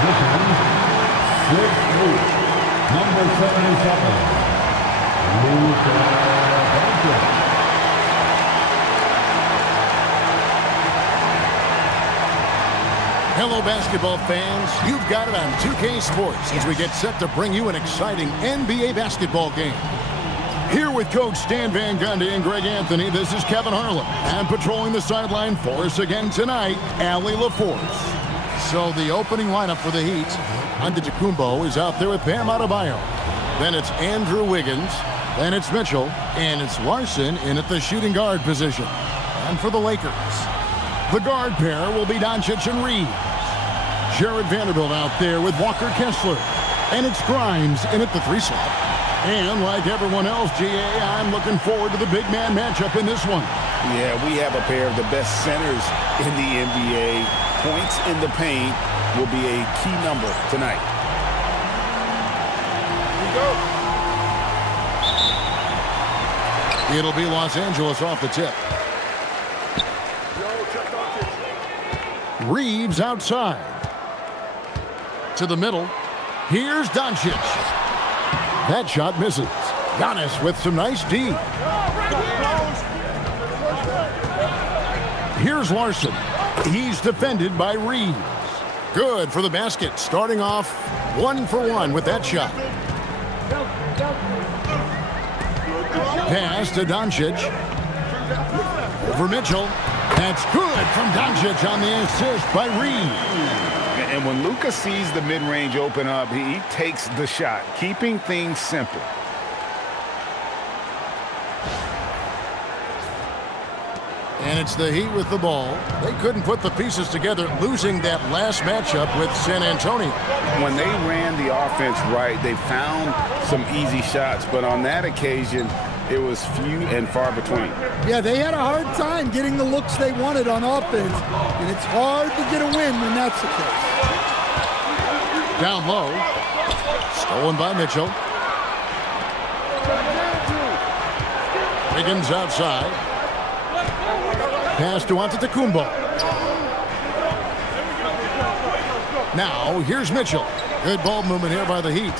Number 77, Luka Doncic. Hello, basketball fans. You've got it on 2K Sports as we get set to bring you an exciting NBA basketball game. Here with Coach Stan Van Gundy and Greg Anthony, this is Kevin Harlan. And patrolling the sideline for us again tonight, Allie LaForce. So the opening lineup for the Heat, Antetokounmpo is out there with Bam Adebayo. Then it's Andrew Wiggins. Then it's Mitchell. And it's Larson in at the shooting guard position. And for the Lakers, the guard pair will be Doncic and Reeves. Jared Vanderbilt out there with Walker Kessler. And it's Grimes in at the 3 slot. And like everyone else, GA, I'm looking forward to the big man matchup in this one. Yeah, we have a pair of the best centers in the NBA. Points in the paint will be a key number tonight. Here we go. It'll be Los Angeles off the tip. Reeves outside. To the middle. Here's Doncic. That shot misses. Giannis with some nice D. Here's Larson. He's defended by Reeves. Good for the basket. Starting off 1 for 1 with that shot. Pass to Doncic. Over Mitchell. That's good from Doncic on the assist by Reeves. And when Luka sees the mid-range open up, he takes the shot, keeping things simple. And it's the Heat with the ball. They couldn't put the pieces together, losing that last matchup with San Antonio. When they ran the offense right, they found some easy shots, but on that occasion, it was few and far between. Yeah, they had a hard time getting the looks they wanted on offense, and it's hard to get a win when that's the case. Down low. Stolen by Mitchell. Wiggins outside. Pass to Antetokounmpo. Now, here's Mitchell. Good ball movement here by the Heat.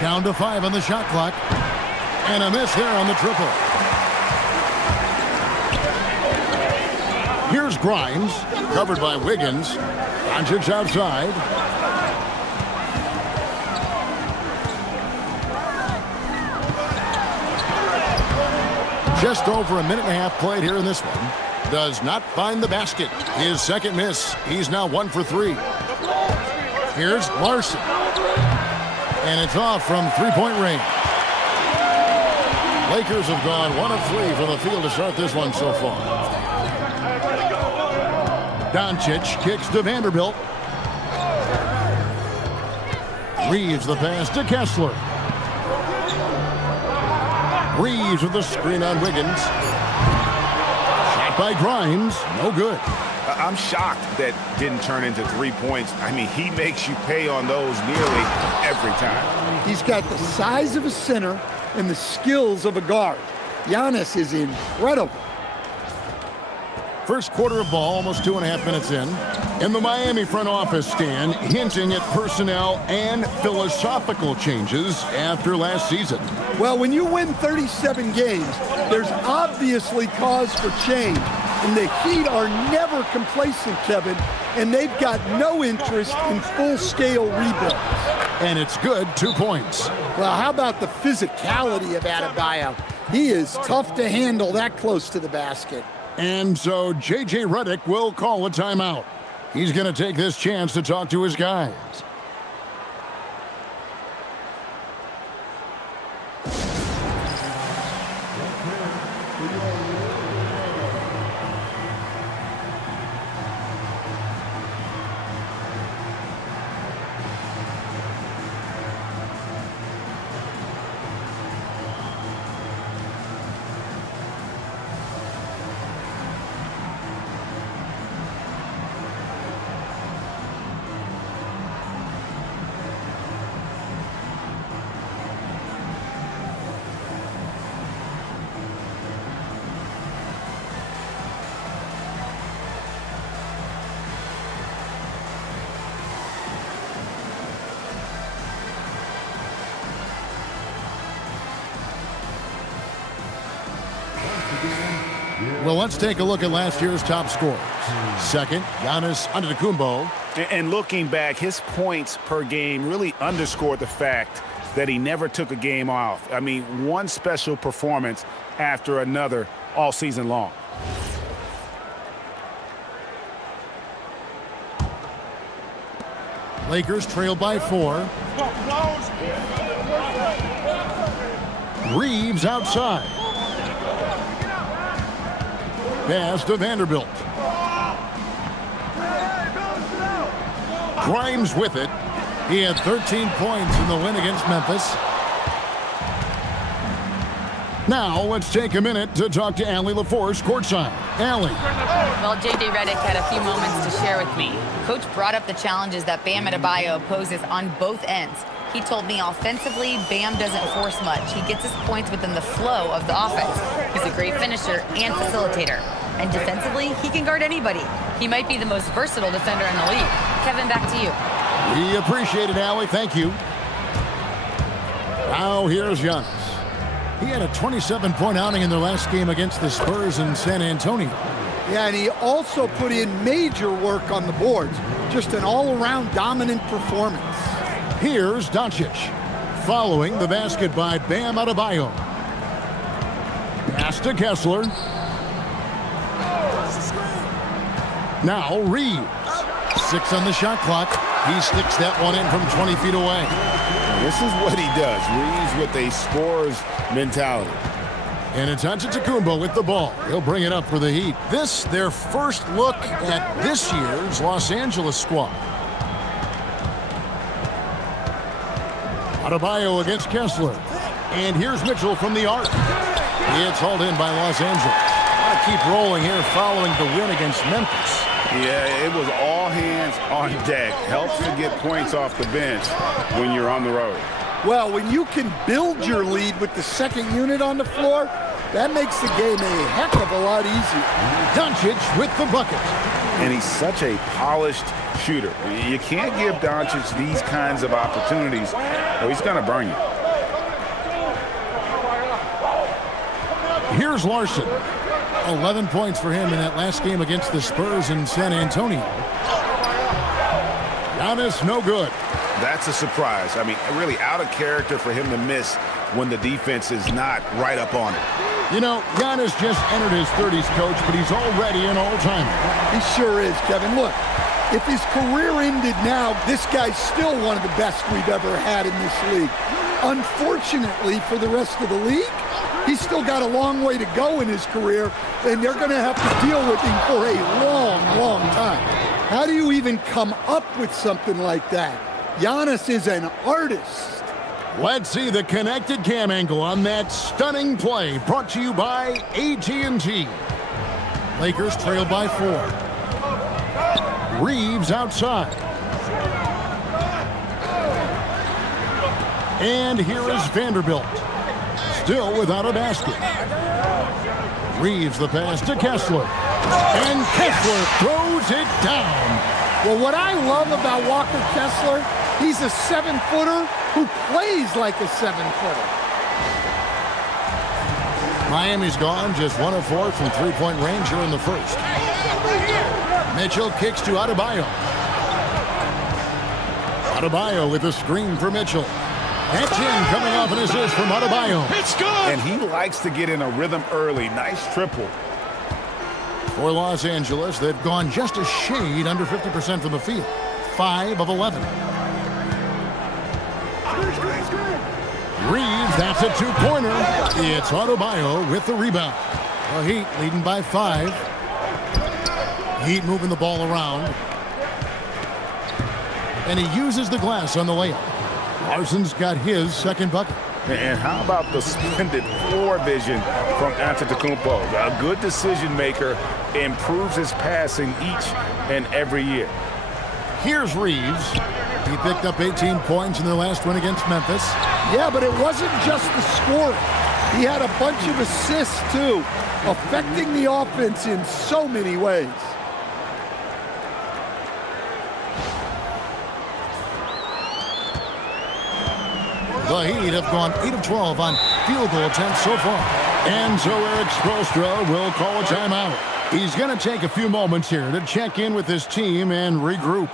Down to 5 on the shot clock. And a miss there on the triple. Here's Grimes, covered by Wiggins. Doncic outside. Just over a minute and a half played here in this one. Does not find the basket. His second miss. He's now 1 for 3. Here's Larson. And it's off from three-point range. Lakers have gone 1 of 3 from the field to start this one so far. Doncic kicks to Vanderbilt. Reeves the pass to Kessler. Reeves with the screen on Wiggins. Shot by Grimes. No good. I'm shocked that didn't turn into 3 points. I mean, he makes you pay on those nearly every time. He's got the size of a center and the skills of a guard. Giannis is incredible. First quarter of ball, almost 2.5 minutes in. And the Miami front office, Stan, hinting at personnel and philosophical changes after last season. Well, when you win 37 games, there's obviously cause for change. And the Heat are never complacent, Kevin, and they've got no interest in full-scale rebuilds. And it's good, 2 points. Well, how about the physicality of Adebayo? He is tough to handle that close to the basket. And so J.J. Redick will call a timeout. He's going to take this chance to talk to his guys. Well, let's take a look at last year's top scorers. Second, Giannis Antetokounmpo. And looking back, his points per game really underscored the fact that he never took a game off. I mean, one special performance after another all season long. Lakers trail by 4. Reeves outside. Pass to Vanderbilt. Grimes with it. He had 13 points in the win against Memphis. Now let's take a minute to talk to Allie LaForce courtside. Allie. Well, J.J. Redick had a few moments to share with me. Coach brought up the challenges that Bam Adebayo poses on both ends. He told me offensively, Bam doesn't force much. He gets his points within the flow of the offense. He's a great finisher and facilitator. And defensively, he can guard anybody. He might be the most versatile defender in the league. Kevin, back to you. We appreciate it, Allie. Thank you. Now here's Giannis. He had a 27-point outing in their last game against the Spurs in San Antonio. Yeah, and he also put in major work on the boards. Just an all-around dominant performance. Here's Doncic, following the basket by Bam Adebayo. Pass to Kessler. Now Reeves. 6 on the shot clock. He sticks that one in from 20 feet away. This is what he does. Reeves with a scorer's mentality. And it's Antetokounmpo with the ball. He'll bring it up for the Heat. This, their first look at this year's Los Angeles squad. Adebayo against Kessler. And here's Mitchell from the arc. It's hauled in by Los Angeles. Want to keep rolling here following the win against Memphis. Yeah, it was all hands on deck. Helps to get points off the bench when you're on the road. Well, when you can build your lead with the second unit on the floor, that makes the game a heck of a lot easier. Doncic with the bucket. And he's such a polished shooter. You can't give Doncic these kinds of opportunities, or he's going to burn you. Here's Larson. 11 points for him in that last game against the Spurs in San Antonio. Giannis, no good. That's a surprise. I mean, really out of character for him to miss when the defense is not right up on him. You know, Giannis just entered his 30s, Coach, but he's already an all-timer. He sure is, Kevin. Look, if his career ended now, this guy's still one of the best we've ever had in this league. Unfortunately for the rest of the league, he's still got a long way to go in his career, and they're going to have to deal with him for a long, long time. How do you even come up with something like that? Giannis is an artist. Let's see the connected cam angle on that stunning play, brought to you by AT&T. Lakers trail by 4. Reeves outside. And here is Vanderbilt. Still without a basket. Reeves the pass to Kessler. And Kessler throws it down. Well, what I love about Walker Kessler, he's a 7-footer who plays like a 7-footer. Miami's gone just 1 of 4 from three-point range here in the first. Mitchell kicks to Adebayo. Adebayo with a screen for Mitchell. That's in, coming off an assist from Adebayo. It's good! And he likes to get in a rhythm early. Nice triple. For Los Angeles, they've gone just a shade under 50% from the field. 5 of 11. Reeves, that's a two-pointer. It's Adebayo with the rebound. The Heat leading by 5. Heat moving the ball around. And he uses the glass on the layup. Larson's got his second bucket. And how about the splendid floor vision from Antetokounmpo? A good decision maker, improves his passing each and every year. Here's Reeves. He picked up 18 points in their last win against Memphis. Yeah, but it wasn't just the scoring. He had a bunch of assists, too, affecting the offense in so many ways. The Heat have gone 8 of 12 on field goal attempts so far. And so Eric Spoelstra will call a timeout. He's going to take a few moments here to check in with his team and regroup.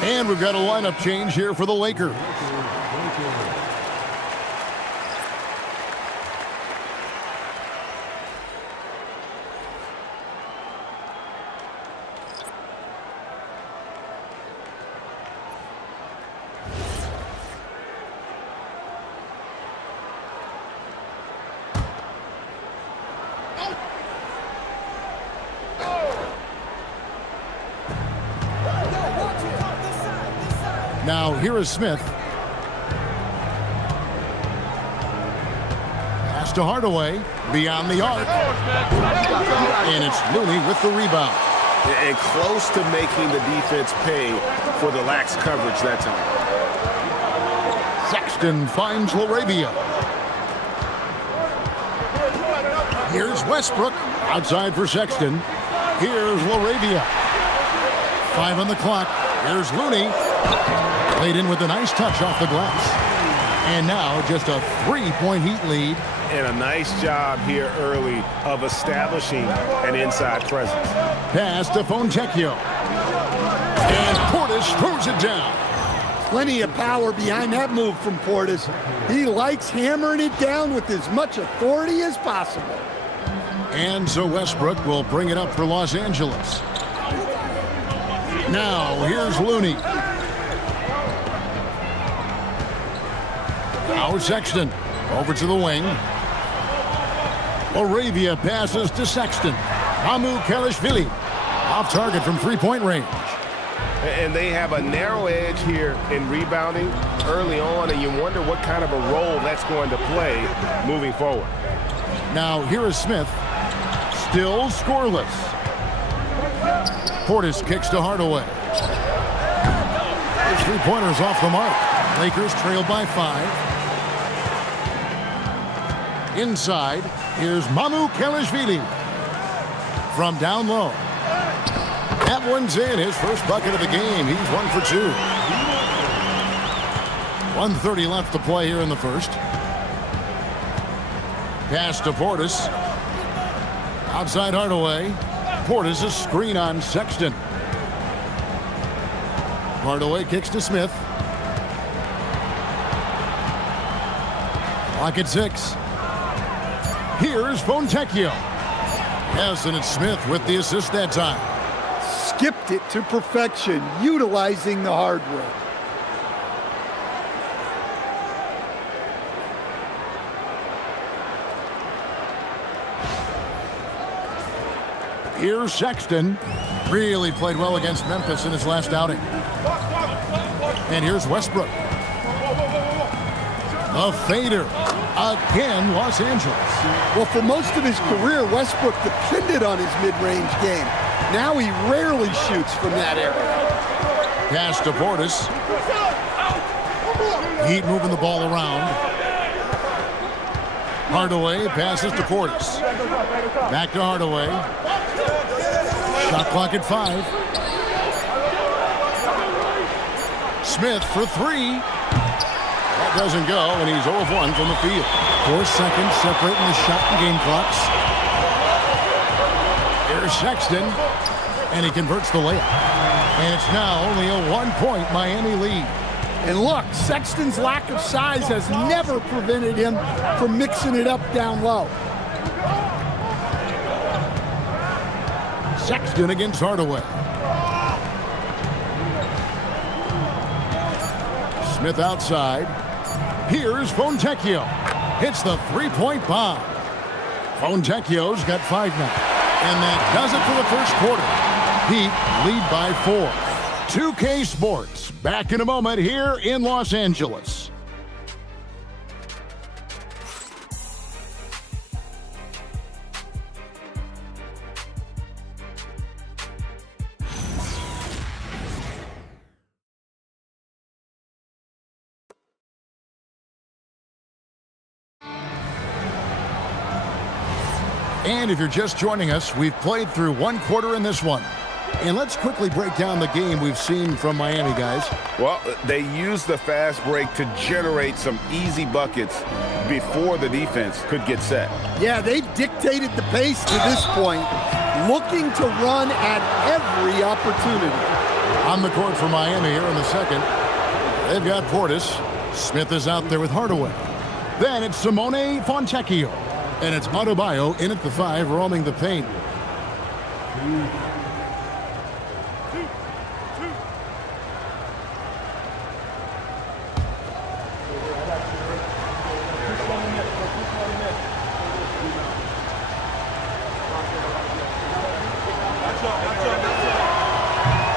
And we've got a lineup change here for the Lakers. Now, here is Smith. Pass to Hardaway. Beyond the arc. And it's Looney with the rebound. And close to making the defense pay for the lax coverage that time. Sexton finds LaRavia. Here's Westbrook. Outside for Sexton. Here's LaRavia. 5 on the clock. Here's Looney. Played in with a nice touch off the glass. And now just a 3-point Heat lead. And a nice job here early of establishing an inside presence. Pass to Fontecchio. And Portis throws it down. Plenty of power behind that move from Portis. He likes hammering it down with as much authority as possible. And so Westbrook will bring it up for Los Angeles. Now here's Looney. Now Sexton over to the wing. LaRavia passes to Sexton. Kelishvili off target from 3-point range. And they have a narrow edge here in rebounding early on, and you wonder what kind of a role that's going to play moving forward. Now here is Smith. Still scoreless. Portis kicks to Hardaway. His 3-pointers off the mark. Lakers trail by 5. Inside, here's Kelishvili from down low. That one's in. His first bucket of the game. He's 1 for 2. 1:30 left to play here in the first. Pass to Portis. Outside Hardaway. Portis a screen on Sexton. Hardaway kicks to Smith. Clock at 6. Here's Fontecchio. Yes, and it's Smith with the assist that time. Skipped it to perfection, utilizing the hardware. Here's Sexton. Really played well against Memphis in his last outing. And here's Westbrook. A fader. Again, Los Angeles. Well, for most of his career, Westbrook depended on his mid-range game. Now he rarely shoots from that area. Pass to Portis. Heat moving the ball around. Hardaway passes to Portis. Back to Hardaway. Shot clock at 5. Smith for three. That doesn't go, and he's 0 of 1 from the field. 4 seconds separating the shot and game clocks. Here's Sexton, and he converts the layup. And it's now only a 1-point Miami lead. And look, Sexton's lack of size has never prevented him from mixing it up down low. Sexton against Hardaway. Smith outside. Here's Fontecchio. Hits the three-point bomb. Fontecchio's got 5 now. And that does it for the first quarter. Heat lead by 4. 2K Sports, back in a moment here in Los Angeles. And if you're just joining us, we've played through 1 quarter in this one. And let's quickly break down the game we've seen from Miami, guys. Well, they used the fast break to generate some easy buckets before the defense could get set. Yeah, they've dictated the pace to this point, looking to run at every opportunity. On the court for Miami here in the second. They've got Portis. Smith is out there with Hardaway. Then it's Simone Fontecchio. And it's Adebayo in at the 5, roaming the paint.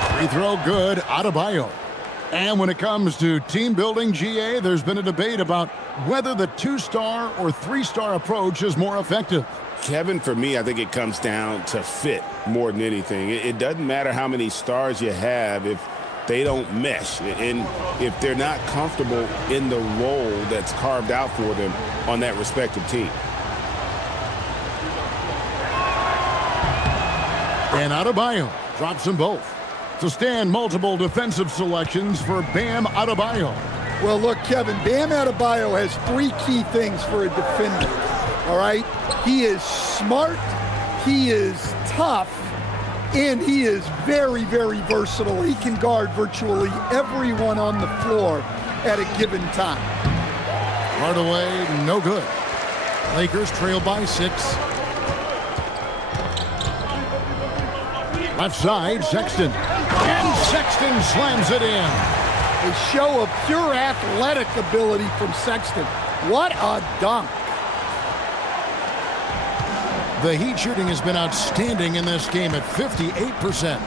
Free throw good, Adebayo. And when it comes to team building, GA, there's been a debate about whether the 2-star or 3-star approach is more effective. Kevin, for me, I think it comes down to fit more than anything. It doesn't matter how many stars you have if they don't mesh and if they're not comfortable in the role that's carved out for them on that respective team. And Adebayo drops them both. To stand multiple defensive selections for Bam Adebayo. Well, look, Kevin, Bam Adebayo has 3 key things for a defender, all right? He is smart, he is tough, and he is very, very versatile. He can guard virtually everyone on the floor at a given time. Hardaway, no good. Lakers trail by 6. Left side, Sexton. And Sexton slams it in. A show of pure athletic ability from Sexton. What a dunk. The Heat shooting has been outstanding in this game at 58%.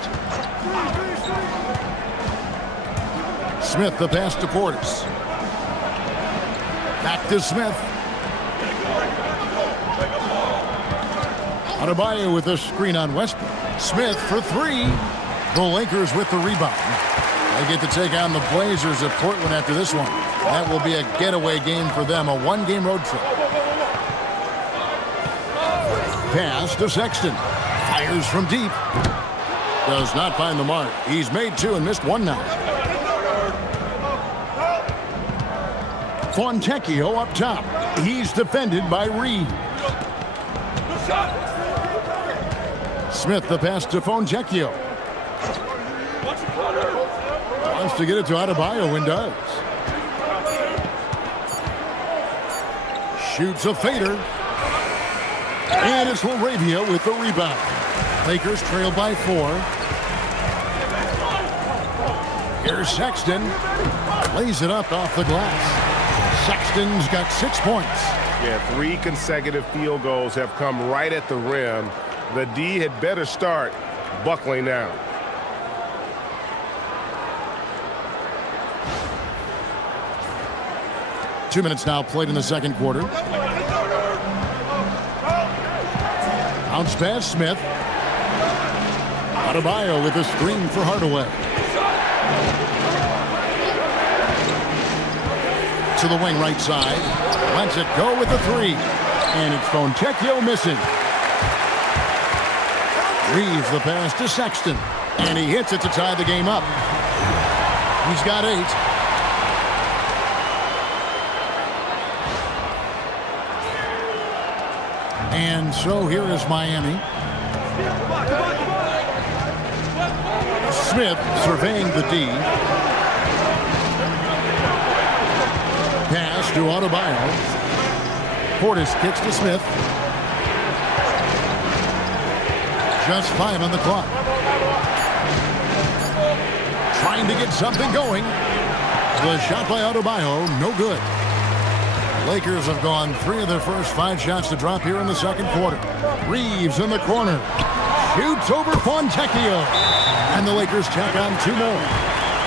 Smith, the pass to Portis. Back to Smith. Adebayo with a screen on Westbrook. Smith for 3. The Lakers with the rebound. They get to take on the Blazers at Portland after this one. That will be a getaway game for them, a 1-game road trip. Pass to Sexton. Fires from deep. Does not find the mark. He's made 2 and missed 1 now. Fontecchio up top. He's defended by Reed. Smith the pass to Fontecchio. Wants to get it to Adebayo and does. Shoots a fader. And it's LaRavia with the rebound. Lakers trail by 4. Here's Sexton. Lays it up off the glass. Sexton's got 6 points. Yeah, 3 consecutive field goals have come right at the rim. The D had better start buckling down. Two minutes now played in the second quarter. Bounce pass, Smith. Adebayo with a screen for Hardaway. To the wing right side. Lets it go with the 3. And it's Fontecchio missing. Reeves the pass to Sexton. And he hits it to tie the game up. He's got 8. And so here is Miami. Smith surveying the D. Pass to Adebayo. Portis kicks to Smith. Just 5 on the clock. Trying to get something going. The shot by Adebayo, no good. Lakers have gone 3 of their first 5 shots to drop here in the second quarter. Reeves in the corner. Shoots over Fontecchio. And the Lakers check on 2 more.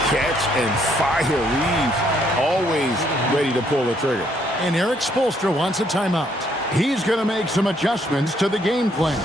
Catch and fire. Reeves always ready to pull the trigger. And Eric Spoelstra wants a timeout. He's going to make some adjustments to the game plan.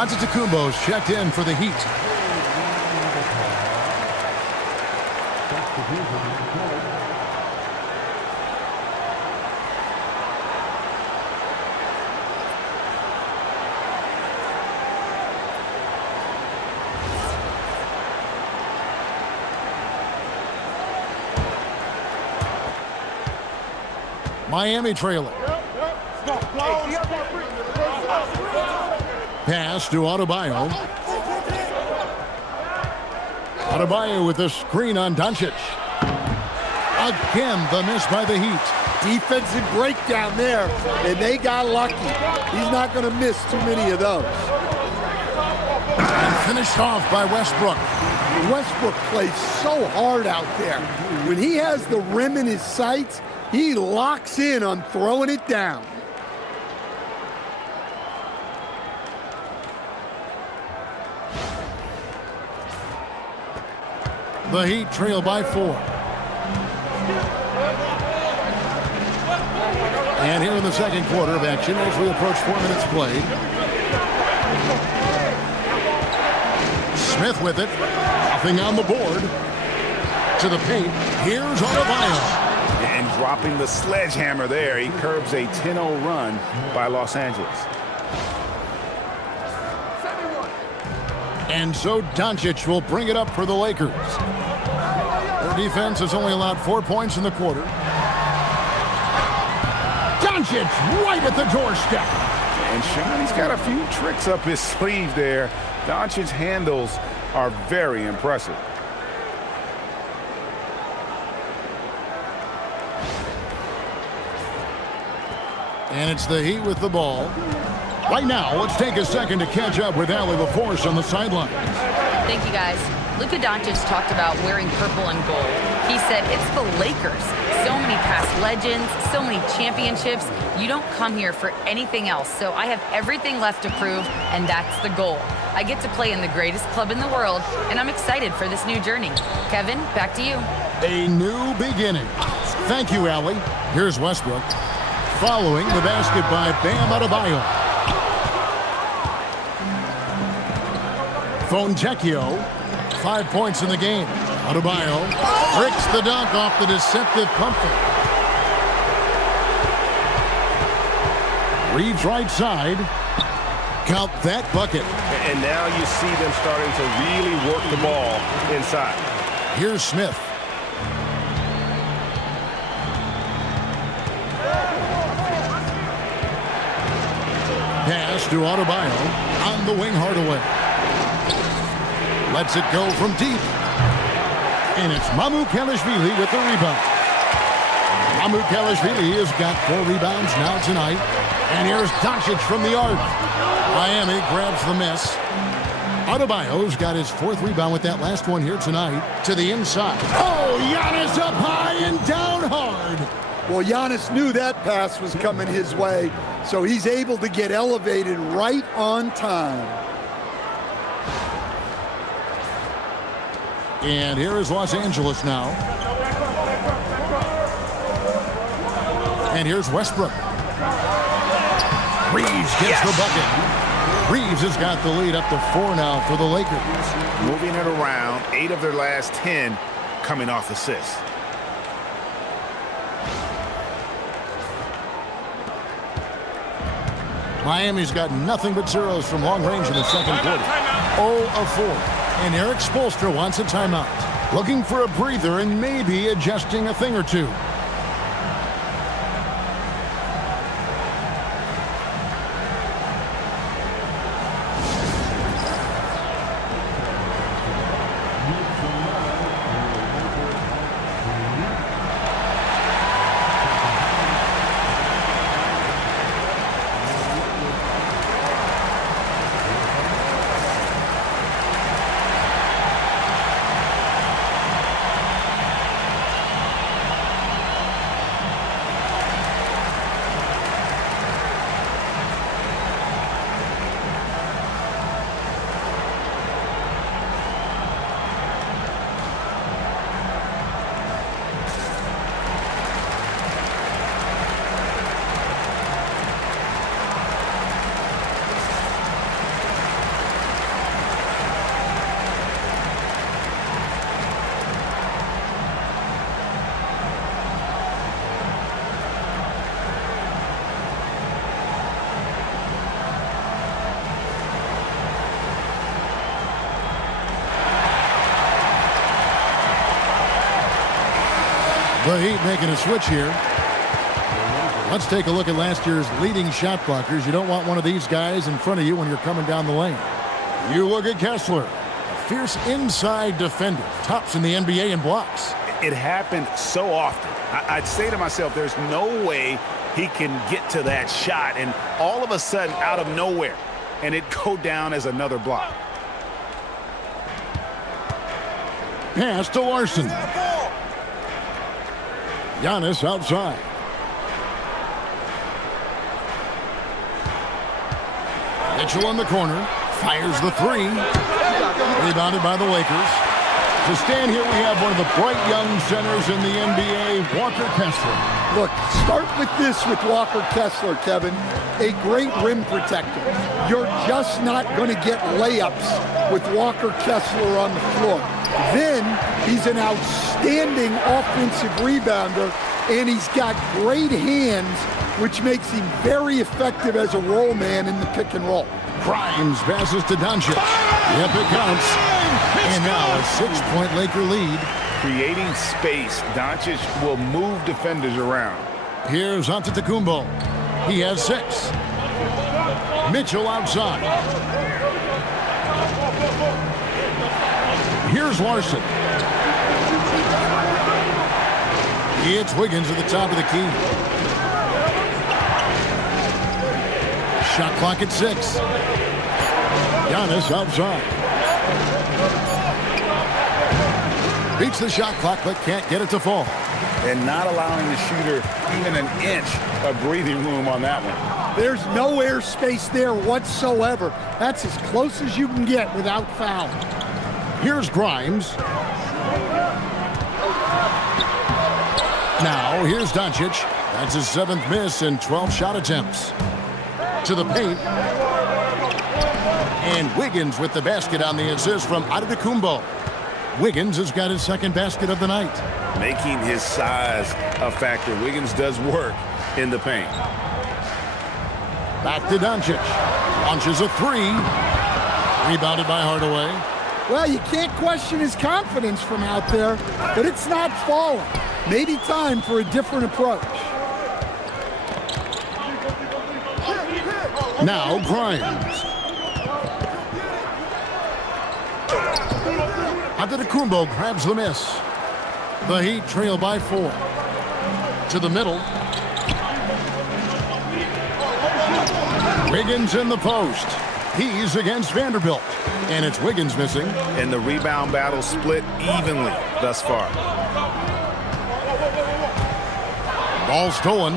Antetokounmpo's checked in for the Heat. Miami trailing. Pass to Adebayo. Adebayo with the screen on Doncic. Again, the miss by the Heat. Defensive breakdown there, and they got lucky. He's not going to miss too many of those. And finished off by Westbrook. Westbrook plays so hard out there. When he has the rim in his sights, he locks in on throwing it down. The Heat trail by 4. And here in the second quarter of action as we approach 4 minutes played. Smith with it. Nothing on the board. To the paint. Here's Adebayo. And dropping the sledgehammer there. He curbs a 10-0 run by Los Angeles. And so Doncic will bring it up for the Lakers. Their defense has only allowed 4 points in the quarter. Doncic right at the doorstep. And Sean, he's got a few tricks up his sleeve there. Doncic's handles are very impressive. And it's the Heat with the ball. Right now, let's take a second to catch up with Allie LaForce on the sidelines. Thank you, guys. Luka Doncic talked about wearing purple and gold. He said it's the Lakers. So many past legends, so many championships. You don't come here for anything else. So I have everything left to prove, and that's the goal. I get to play in the greatest club in the world, and I'm excited for this new journey. Kevin, back to you. A new beginning. Thank you, Allie. Here's Westbrook. Following the basket by Bam Adebayo. Fontecchio, 5 points in the game. Adebayo bricks the dunk off the deceptive pump fake. Reeves right side. Count that bucket. And now you see them starting to really work the ball inside. Here's Smith. Pass to Adebayo. On the wing, Hardaway. Lets it go from deep. And it's Mamoukelashvili with the rebound. Mamoukelashvili has got 4 rebounds now tonight. And here's Doncic from the arc. Miami grabs the miss. Adebayo's got his 4th rebound with that last one here tonight. To the inside. Oh, Giannis up high and down hard. Well, Giannis knew that pass was coming his way, so he's able to get elevated right on time. And here is Los Angeles now. And here's Westbrook. Reeves gets the bucket. Reeves has got the lead up to 4 now for the Lakers. Moving it around, 8 of their last 10 coming off assists. Miami's got nothing but zeros from long range in the second quarter. 0 of 4. And Eric Spoelstra wants a timeout. Looking for a breather and maybe adjusting a thing or two. The Heat making a switch here. Let's take a look at last year's leading shot blockers. You don't want one of these guys in front of you when you're coming down the lane. You look at Kessler, a fierce inside defender, tops in the NBA in blocks. It happened so often. I'd say to myself, there's no way he can get to that shot, and all of a sudden, out of nowhere, and it go down as another block. Pass to Larson. Giannis outside. Mitchell in the corner. Fires the 3. Rebounded by the Lakers. To stand here, we have one of the bright young centers in the NBA, Walker Kessler. Look, start with this with Walker Kessler, Kevin. A great rim protector. You're just not going to get layups with Walker Kessler on the floor. Then he's an outstanding offensive rebounder, and he's got great hands, which makes him very effective as a roll man in the pick and roll. Grimes passes to Doncic. Yep, it counts. And now a 6-point Laker lead. Creating space, Doncic will move defenders around. Here's Antetokounmpo. He has 6. Mitchell outside. Here's Larson. It's Wiggins at the top of the key. Shot clock at 6. Giannis outside. Beats the shot clock, but can't get it to fall. And not allowing the shooter even an inch of breathing room on that one. There's no air space there whatsoever. That's as close as you can get without foul. Here's Grimes. Now, here's Doncic. That's his 7th miss in 12 shot attempts. To the paint. And Wiggins with the basket on the assist from Antetokounmpo. Wiggins has got his 2nd basket of the night. Making his size a factor. Wiggins does work in the paint. Back to Doncic. Launches a 3. Rebounded by Hardaway. Well, you can't question his confidence from out there, but it's not falling. Maybe time for a different approach. Now Grimes. Antetokounmpo grabs the miss. The Heat trail by 4. To the middle. Wiggins in the post. He's against Vanderbilt. And it's Wiggins missing. And the rebound battle split evenly thus far. Ball stolen.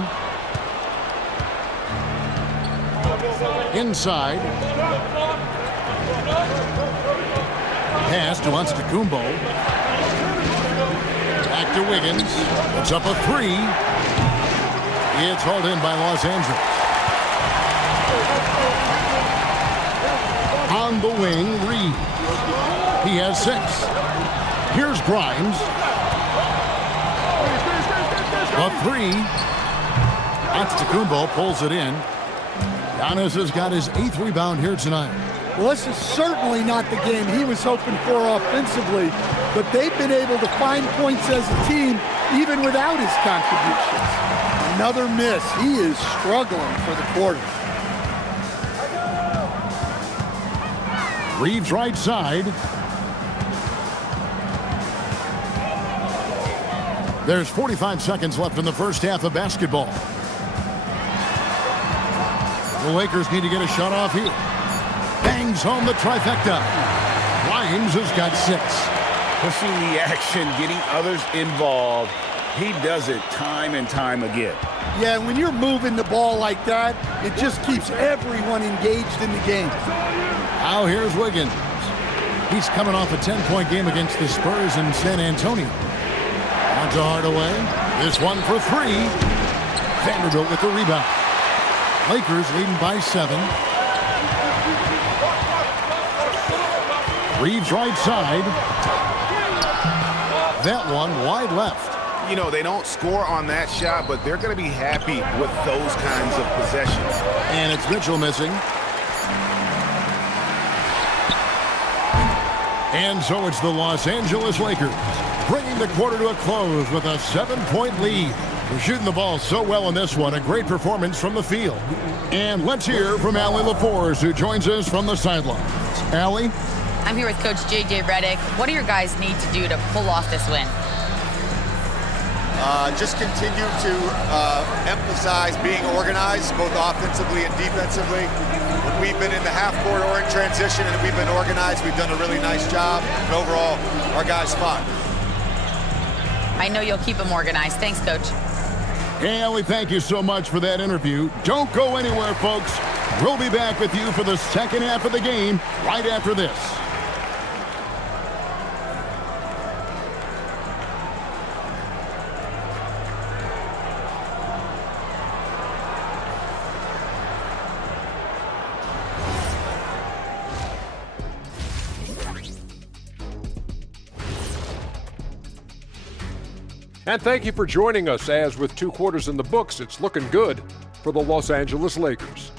Inside. Pass to Antetokounmpo. Back to Wiggins. Puts up a 3. It's hauled in by Los Angeles. On the wing, Reed. He has 6. Here's Grimes. A 3. Antetokounmpo pulls it in. Giannis has got his 8th rebound here tonight. Well, this is certainly not the game he was hoping for offensively, but they've been able to find points as a team even without his contributions. Another miss. He is struggling for the quarter. Reeves right side. There's 45 seconds left in the first half of basketball. The Lakers need to get a shot off here. Bangs home the trifecta. Grimes has got 6. Pushing the action, getting others involved. He does it time and time again. Yeah, when you're moving the ball like that, it just keeps everyone engaged in the game. Now here's Wiggins. He's coming off a 10-point game against the Spurs in San Antonio. On to Hardaway. This one for 3. Vanderbilt with the rebound. Lakers leading by 7. Reeves right side. That one wide left. You know, they don't score on that shot, but they're going to be happy with those kinds of possessions. And it's Mitchell missing. And so it's the Los Angeles Lakers bringing the quarter to a close with a 7-point lead. We're shooting the ball so well in this one. A great performance from the field. And let's hear from Allie LaForce, who joins us from the sidelines. Allie? I'm here with Coach J.J. Redick. What do your guys need to do to pull off this win? Just continue to emphasize being organized, both offensively and defensively. When we've been in the half court or in transition and we've been organized, we've done a really nice job. And overall, our guys fought. I know you'll keep them organized. Thanks, Coach. Hey, Allie, thank you so much for that interview. Don't go anywhere, folks. We'll be back with you for the second half of the game right after this. And thank you for joining us, as with 2 quarters in the books, it's looking good for the Los Angeles Lakers.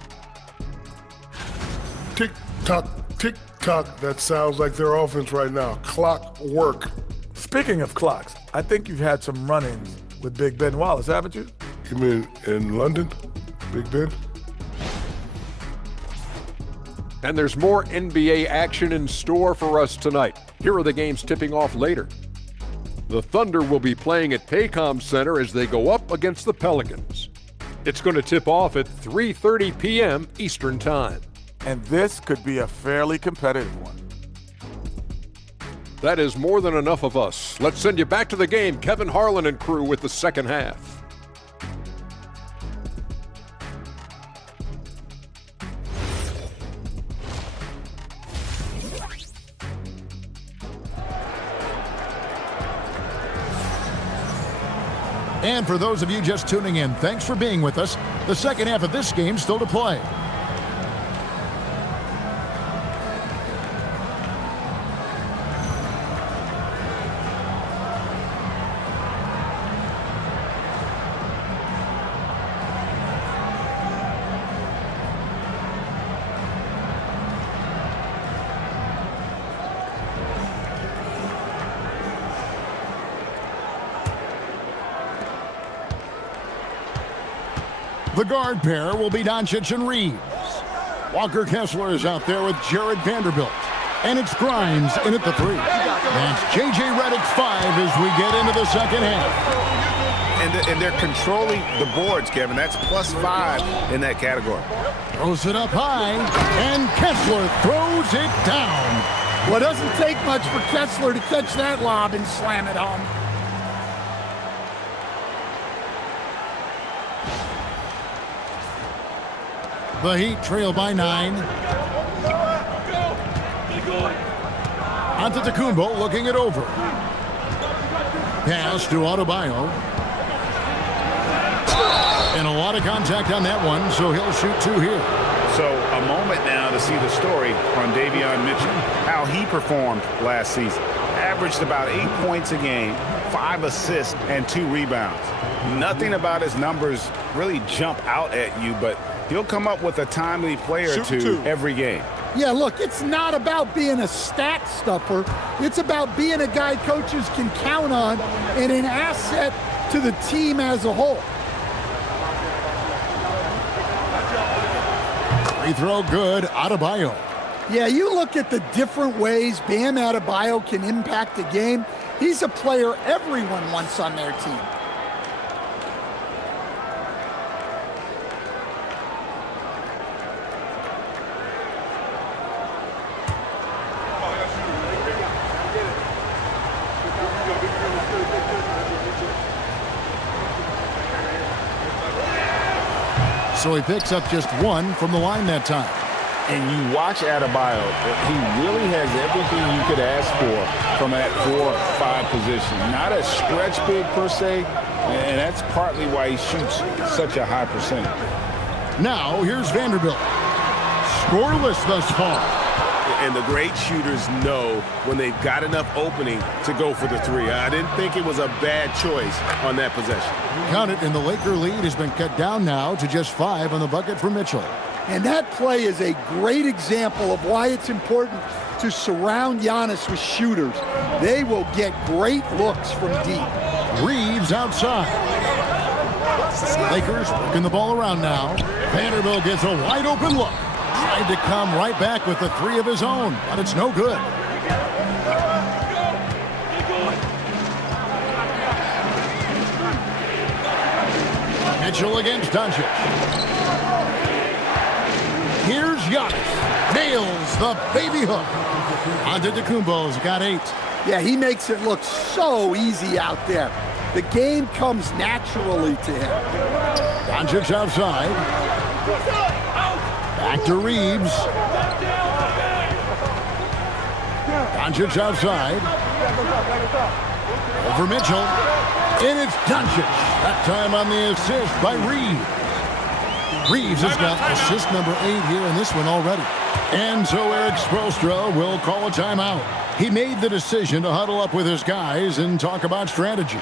Tick-tock, tick-tock. That sounds like their offense right now. Clock work. Speaking of clocks, I think you've had some run-ins with Big Ben Wallace, haven't you? You mean in London, Big Ben? And there's more NBA action in store for us tonight. Here are the games tipping off later. The Thunder will be playing at Paycom Center as they go up against the Pelicans. It's going to tip off at 3:30 p.m. Eastern Time. And this could be a fairly competitive one. That is more than enough of us. Let's send you back to the game. Kevin Harlan and crew with the second half. And for those of you just tuning in, thanks for being with us. The second half of this game still to play. The guard pair will be Doncic and Reeves. Walker Kessler is out there with Jared Vanderbilt. And it's Grimes in at the 3. That's J.J. Redick 5 as we get into the second half. And they're controlling the boards, Kevin. That's +5 in that category. Throws it up high, and Kessler throws it down. Well, it doesn't take much for Kessler to catch that lob and slam it home. The Heat trail by 9. Antetokounmpo looking it over. Pass to Adebayo. And a lot of contact on that one, so he'll shoot 2 here. So a moment now to see the story on Davion Mitchell, how he performed last season. Averaged about 8 points a game, 5 assists, and 2 rebounds. Nothing about his numbers really jump out at you, but he'll come up with a timely play or two every game. Yeah, look, it's not about being a stat stuffer. It's about being a guy coaches can count on and an asset to the team as a whole. Free throw good, Adebayo. Yeah, you look at the different ways Bam Adebayo can impact a game. He's a player everyone wants on their team. So he picks up just 1 from the line that time. And you watch Adebayo, he really has everything you could ask for from that 4-5 position. Not a stretch big per se, and that's partly why he shoots such a high percentage. Now here's Vanderbilt. Scoreless thus far. And the great shooters know when they've got enough opening to go for the 3. I didn't think it was a bad choice on that possession. Count it, and the Laker lead has been cut down now to just 5 on the bucket for Mitchell. And that play is a great example of why it's important to surround Giannis with shooters. They will get great looks from deep. Reeves outside. Lakers working the ball around now. Vanderbilt gets a wide open look. Tried to come right back with the 3 of his own, but it's no good. Mitchell against Doncic. Here's Giannis. Nails the baby hook. Antetokounmpo's got 8. Yeah, he makes it look so easy out there. The game comes naturally to him. Doncic outside. Back to Reeves. Doncic outside. Over Mitchell. And it's Doncic. That time on the assist by Reeves. Reeves has got assist number 8 here in this one already. And so Eric Spoelstra will call a timeout. He made the decision to huddle up with his guys and talk about strategy.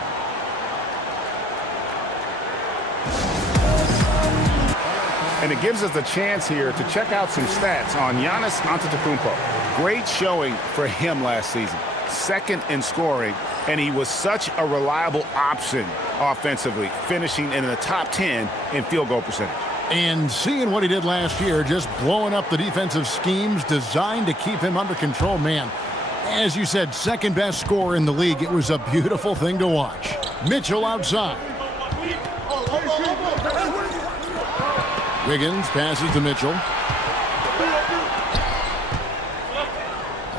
And it gives us a chance here to check out some stats on Giannis Antetokounmpo. Great showing for him last season. 2nd in scoring, and he was such a reliable option offensively, finishing in the top 10 in field goal percentage. And seeing what he did last year, just blowing up the defensive schemes designed to keep him under control, man. As you said, 2nd best scorer in the league. It was a beautiful thing to watch. Mitchell outside. Wiggins passes to Mitchell.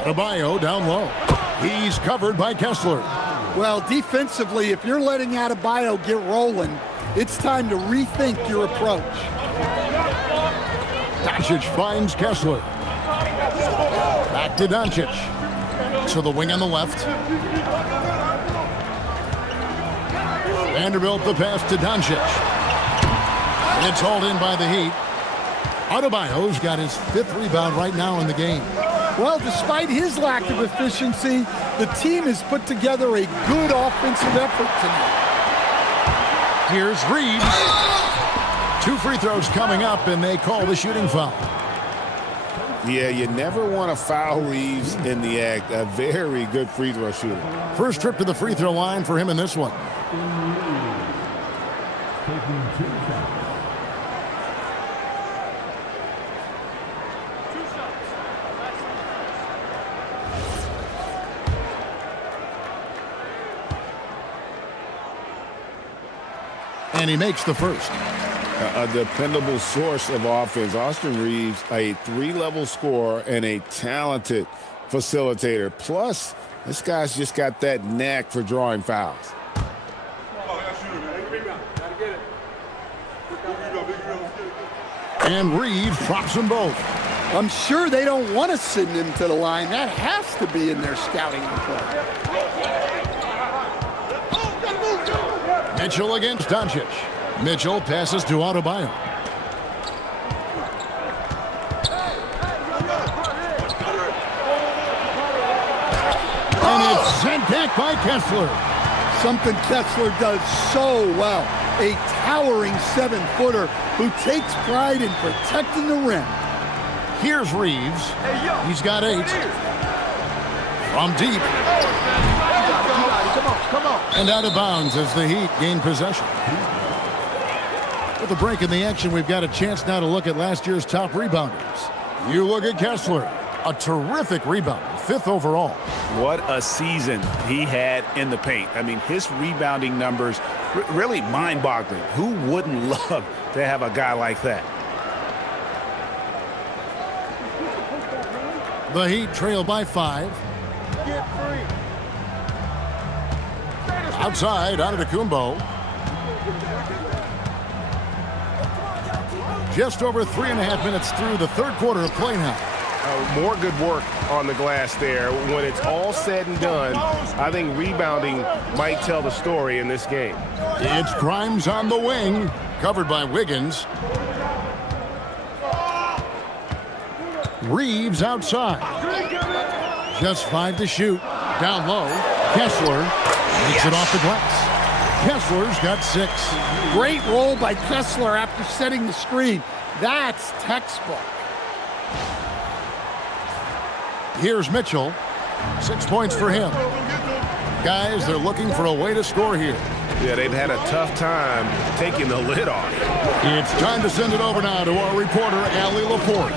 Adebayo down low. He's covered by Kessler. Well, defensively, if you're letting Adebayo get rolling, it's time to rethink your approach. Doncic finds Kessler. Back to Doncic. To the wing on the left. Vanderbilt the pass to Doncic. It's hauled in by the Heat. Adebayo's got his 5th rebound right now in the game. Well, despite his lack of efficiency, the team has put together a good offensive effort tonight. Here's Reeves. 2 free throws coming up, and they call the shooting foul. Yeah, you never want to foul Reeves in the act. A very good free throw shooter. First trip to the free throw line for him in this one. And he makes the first. A dependable source of offense. Austin Reeves, a 3-level scorer and a talented facilitator. Plus, this guy's just got that knack for drawing fouls. And Reeves drops them both. I'm sure they don't want to send him to the line. That has to be in their scouting report. Mitchell against Doncic. Mitchell passes to Adebayo. And it's sent back by Kessler. Something Kessler does so well. A towering 7-footer who takes pride in protecting the rim. Here's Reeves. He's got 8. From deep. Come on. And out of bounds as the Heat gain possession. With a break in the action, we've got a chance now to look at last year's top rebounders. You look at Kessler, a terrific rebounder, 5th overall. What a season he had in the paint. I mean, his rebounding numbers really mind-boggling. Who wouldn't love to have a guy like that? The Heat trail by 5. Outside, Antetokounmpo. Just over 3.5 minutes through the third quarter of play now. More good work on the glass there. When it's all said and done, I think rebounding might tell the story in this game. It's Grimes on the wing, covered by Wiggins. Reeves outside. Just 5 to shoot. Down low. Kessler makes it off the glass. Kessler's got 6. Great roll by Kessler after setting the screen. That's textbook. Here's Mitchell. 6 points for him. Guys, they're looking for a way to score here. Yeah, they've had a tough time taking the lid off. It's time to send it over now to our reporter, Allie LaForce.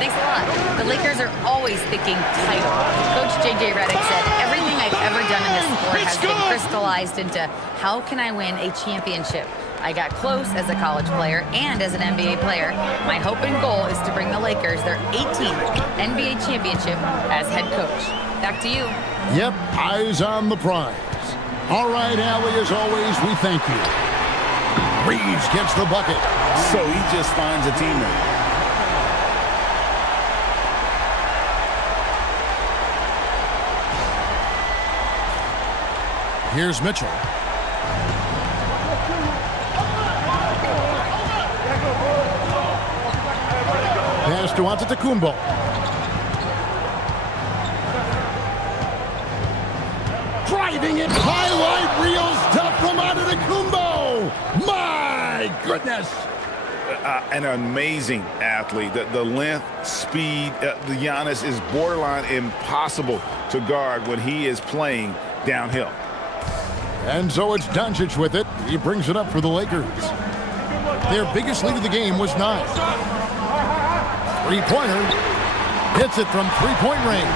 Thanks a lot. The Lakers are always thinking title. Coach J.J. Redick said, everything I've ever done in this sport has been crystallized into how can I win a championship? I got close as a college player and as an NBA player. My hope and goal is to bring the Lakers their 18th NBA championship as head coach. Back to you. Yep, eyes on the prize. All right, Allie, as always, we thank you. Reeves gets the bucket. So he just finds a teammate. Here's Mitchell. Pass to Antetokounmpo. Driving it, highlight reel stuff from Antetokounmpo. My goodness. An amazing athlete. The length, speed, the Giannis is borderline impossible to guard when he is playing downhill. And so it's Doncic with it. He brings it up for the Lakers. Their biggest lead of the game was 9. Three-pointer. Hits it from three-point range.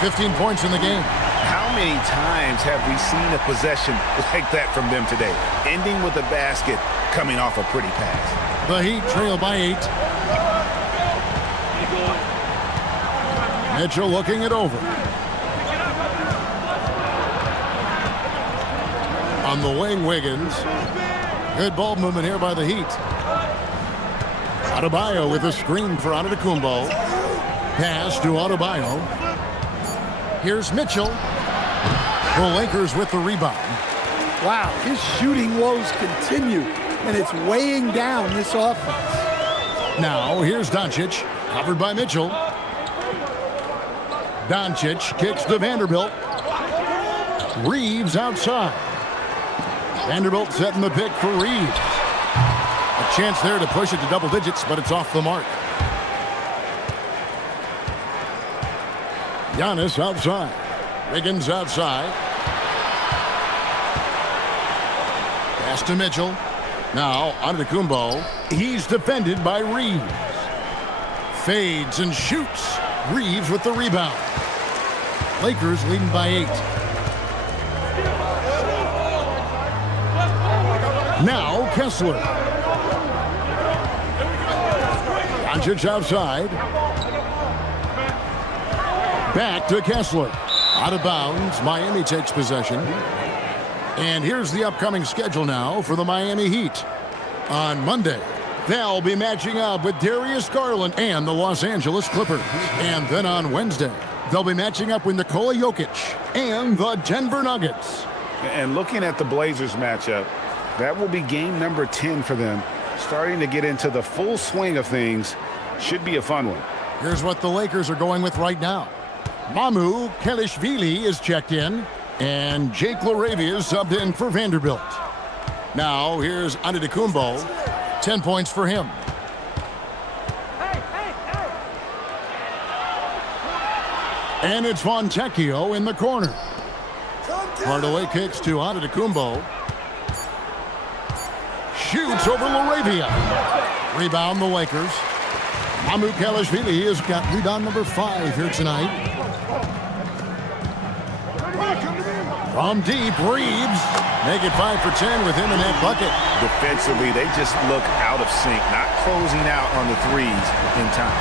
15 points in the game. How many times have we seen a possession like that from them today? Ending with a basket, coming off a pretty pass. The Heat trail by 8. Mitchell looking it over. On the wing, Wiggins. Good ball movement here by the Heat. Adebayo with a screen for Antetokounmpo. Pass to Adebayo. Here's Mitchell. The Lakers with the rebound. Wow, his shooting woes continue, and it's weighing down this offense. Now, here's Doncic, covered by Mitchell. Doncic kicks to Vanderbilt. Reeves outside. Vanderbilt setting the pick for Reeves. A chance there to push it to double digits, but it's off the mark. Giannis outside. Wiggins outside. Pass to Mitchell. Now, Antetokounmpo. He's defended by Reeves. Fades and shoots. Reeves with the rebound. Lakers leading by 8. Now Kessler. Doncic outside. Back to Kessler. Out of bounds. Miami takes possession. And here's the upcoming schedule now for the Miami Heat. On Monday, they'll be matching up with Darius Garland and the Los Angeles Clippers. And then on Wednesday, they'll be matching up with Nikola Jokic and the Denver Nuggets. And looking at the Blazers matchup, that will be game number 10 for them. Starting to get into the full swing of things. Should be a fun one. Here's what the Lakers are going with right now. Mamu Kelishvili is checked in, and Jake LaRavia is subbed in for Vanderbilt. Now here's Antetokounmpo, 10 points for him. And it's Fontecchio in the corner. Hardaway kicks to Antetokounmpo. Shoots over LaRavia. Rebound the Lakers. Mamu Kelishvili has got rebound number 5 here tonight. From deep, Reeves. Make it 5 for 10 with him in that bucket. Defensively, they just look out of sync, not closing out on the threes in time.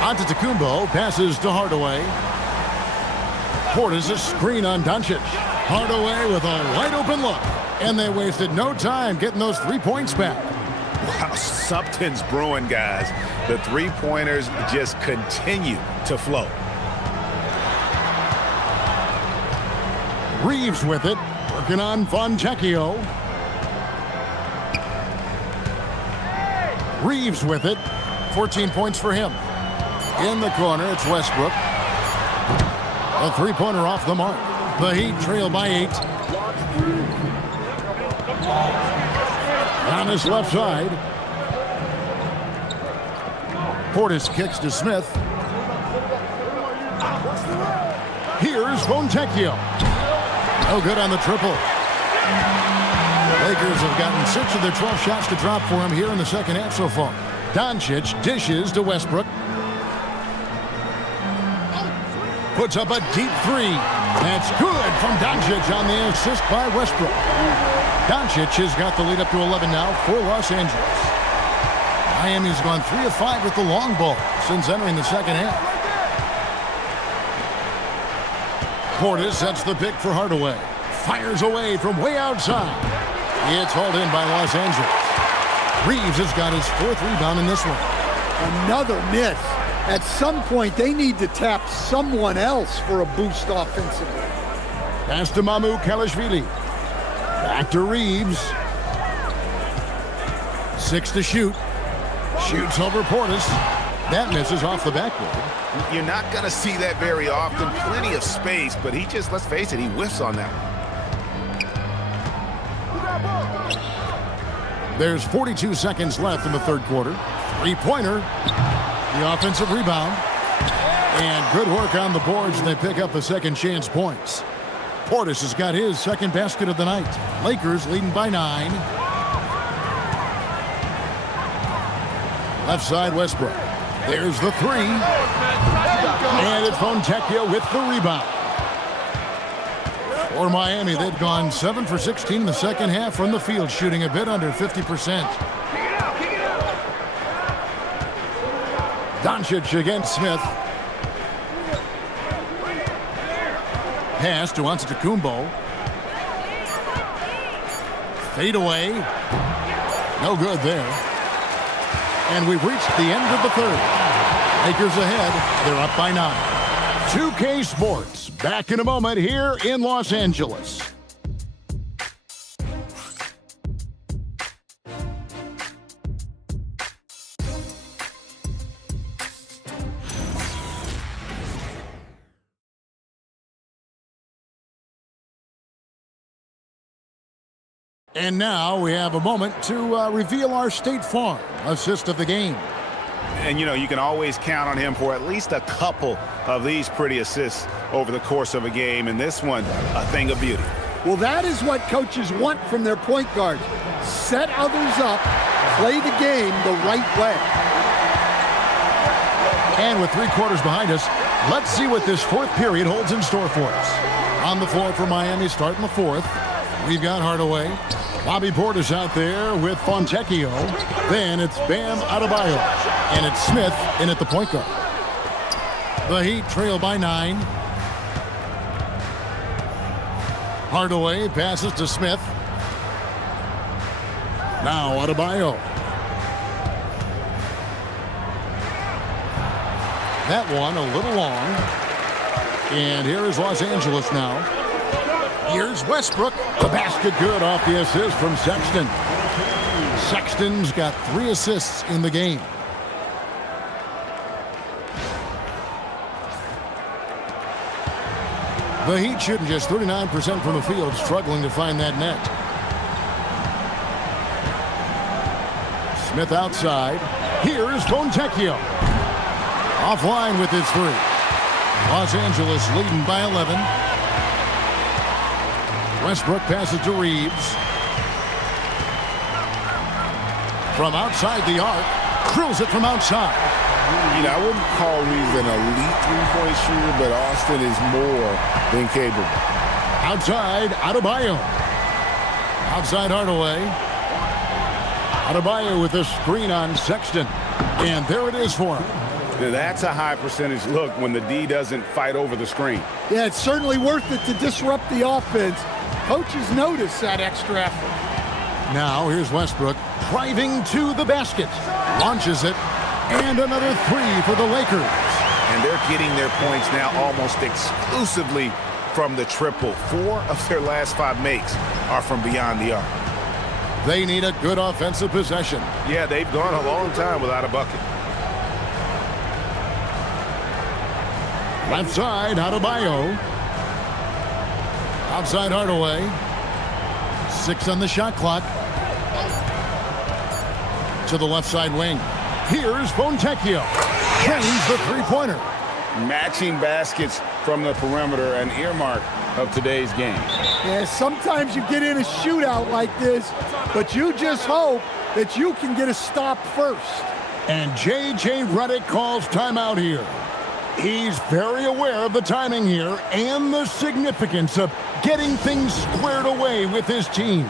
Antetokounmpo passes to Hardaway. Portis a screen on Doncic. Hardaway with a wide open look. And they wasted no time getting those 3 points back. Wow, something's brewing, guys. The three-pointers just continue to flow. Reeves with it, working on Fontecchio. Reeves with it, 14 points for him. In the corner, it's Westbrook. A three-pointer off the mark. The Heat trail by 8. On his left side. Portis kicks to Smith. Here's Fontecchio. No good on the triple. Lakers have gotten 6 of their 12 shots to drop for him here in the second half so far. Doncic dishes to Westbrook. Puts up a deep 3. That's good from Doncic on the assist by Westbrook. Doncic has got the lead up to 11 now for Los Angeles. Miami's gone 3 of 5 with the long ball since entering the second half. Portis sets the pick for Hardaway. Fires away from way outside. It's hauled in by Los Angeles. Reeves has got his 4th rebound in this one. Another miss. At some point, they need to tap someone else for a boost offensively. Pass to Mamu Kelishvili. Back to Reeves. 6 to shoot. Shoots over Portis. That misses off the backboard. You're not going to see that very often. Plenty of space, but he just, let's face it, he whiffs on that one. There's 42 seconds left in the third quarter. Three-pointer. The offensive rebound. And good work on the boards, and they pick up the second chance points. Portis has got his second basket of the night. Lakers leading by 9. Left side, Westbrook. There's the 3. And it's Fontecchio with the rebound. For Miami, they've gone 7 for 16 in the second half from the field, shooting a bit under 50%. Doncic against Smith. Pass to Antetokounmpo. Fade away. No good there. And we've reached the end of the third. Lakers ahead. They're up by 9. 2K Sports. Back in a moment here in Los Angeles. And now we have a moment to reveal our State Farm assist of the game. And, you know, you can always count on him for at least a couple of these pretty assists over the course of a game. And this one, a thing of beauty. Well, that is what coaches want from their point guard. Set others up, play the game the right way. And with 3 quarters behind us, let's see what this fourth period holds in store for us. On the floor for Miami, starting the fourth. We've got Hardaway. Bobby Portis out there with Fontecchio. Then it's Bam Adebayo. And it's Smith in at the point guard. The Heat trail by 9. Hardaway passes to Smith. Now Adebayo. That one a little long. And here is Los Angeles now. Here's Westbrook. The basket good off the assist from Sexton. Sexton's got 3 assists in the game. The Heat shooting just 39% from the field, struggling to find that net. Smith outside. Here's Fontecchio. Offline with his 3. Los Angeles leading by 11. Westbrook passes to Reeves. From outside the arc. Drills it from outside. You know, I wouldn't call Reeves an elite three-point shooter, but Austin is more than capable. Outside, Adebayo. Outside Hardaway. Adebayo with a screen on Sexton. And there it is for him. That's a high percentage look when the D doesn't fight over the screen. Yeah, it's certainly worth it to disrupt the offense. Coaches notice that extra effort. Now here's Westbrook driving to the basket. Launches it. And another 3 for the Lakers. And they're getting their points now almost exclusively from the triple. 4 of their last 5 makes are from beyond the arc. They need a good offensive possession. Yeah, they've gone a long time without a bucket. Left side, Adebayo. Outside Hardaway. 6 on the shot clock. To the left side wing. Here's Fontecchio. Trains the three-pointer. Matching baskets from the perimeter, an earmark of today's game. Yeah, sometimes you get in a shootout like this, but you just hope that you can get a stop first. And J.J. Redick calls timeout here. He's very aware of the timing here and the significance of getting things squared away with his team.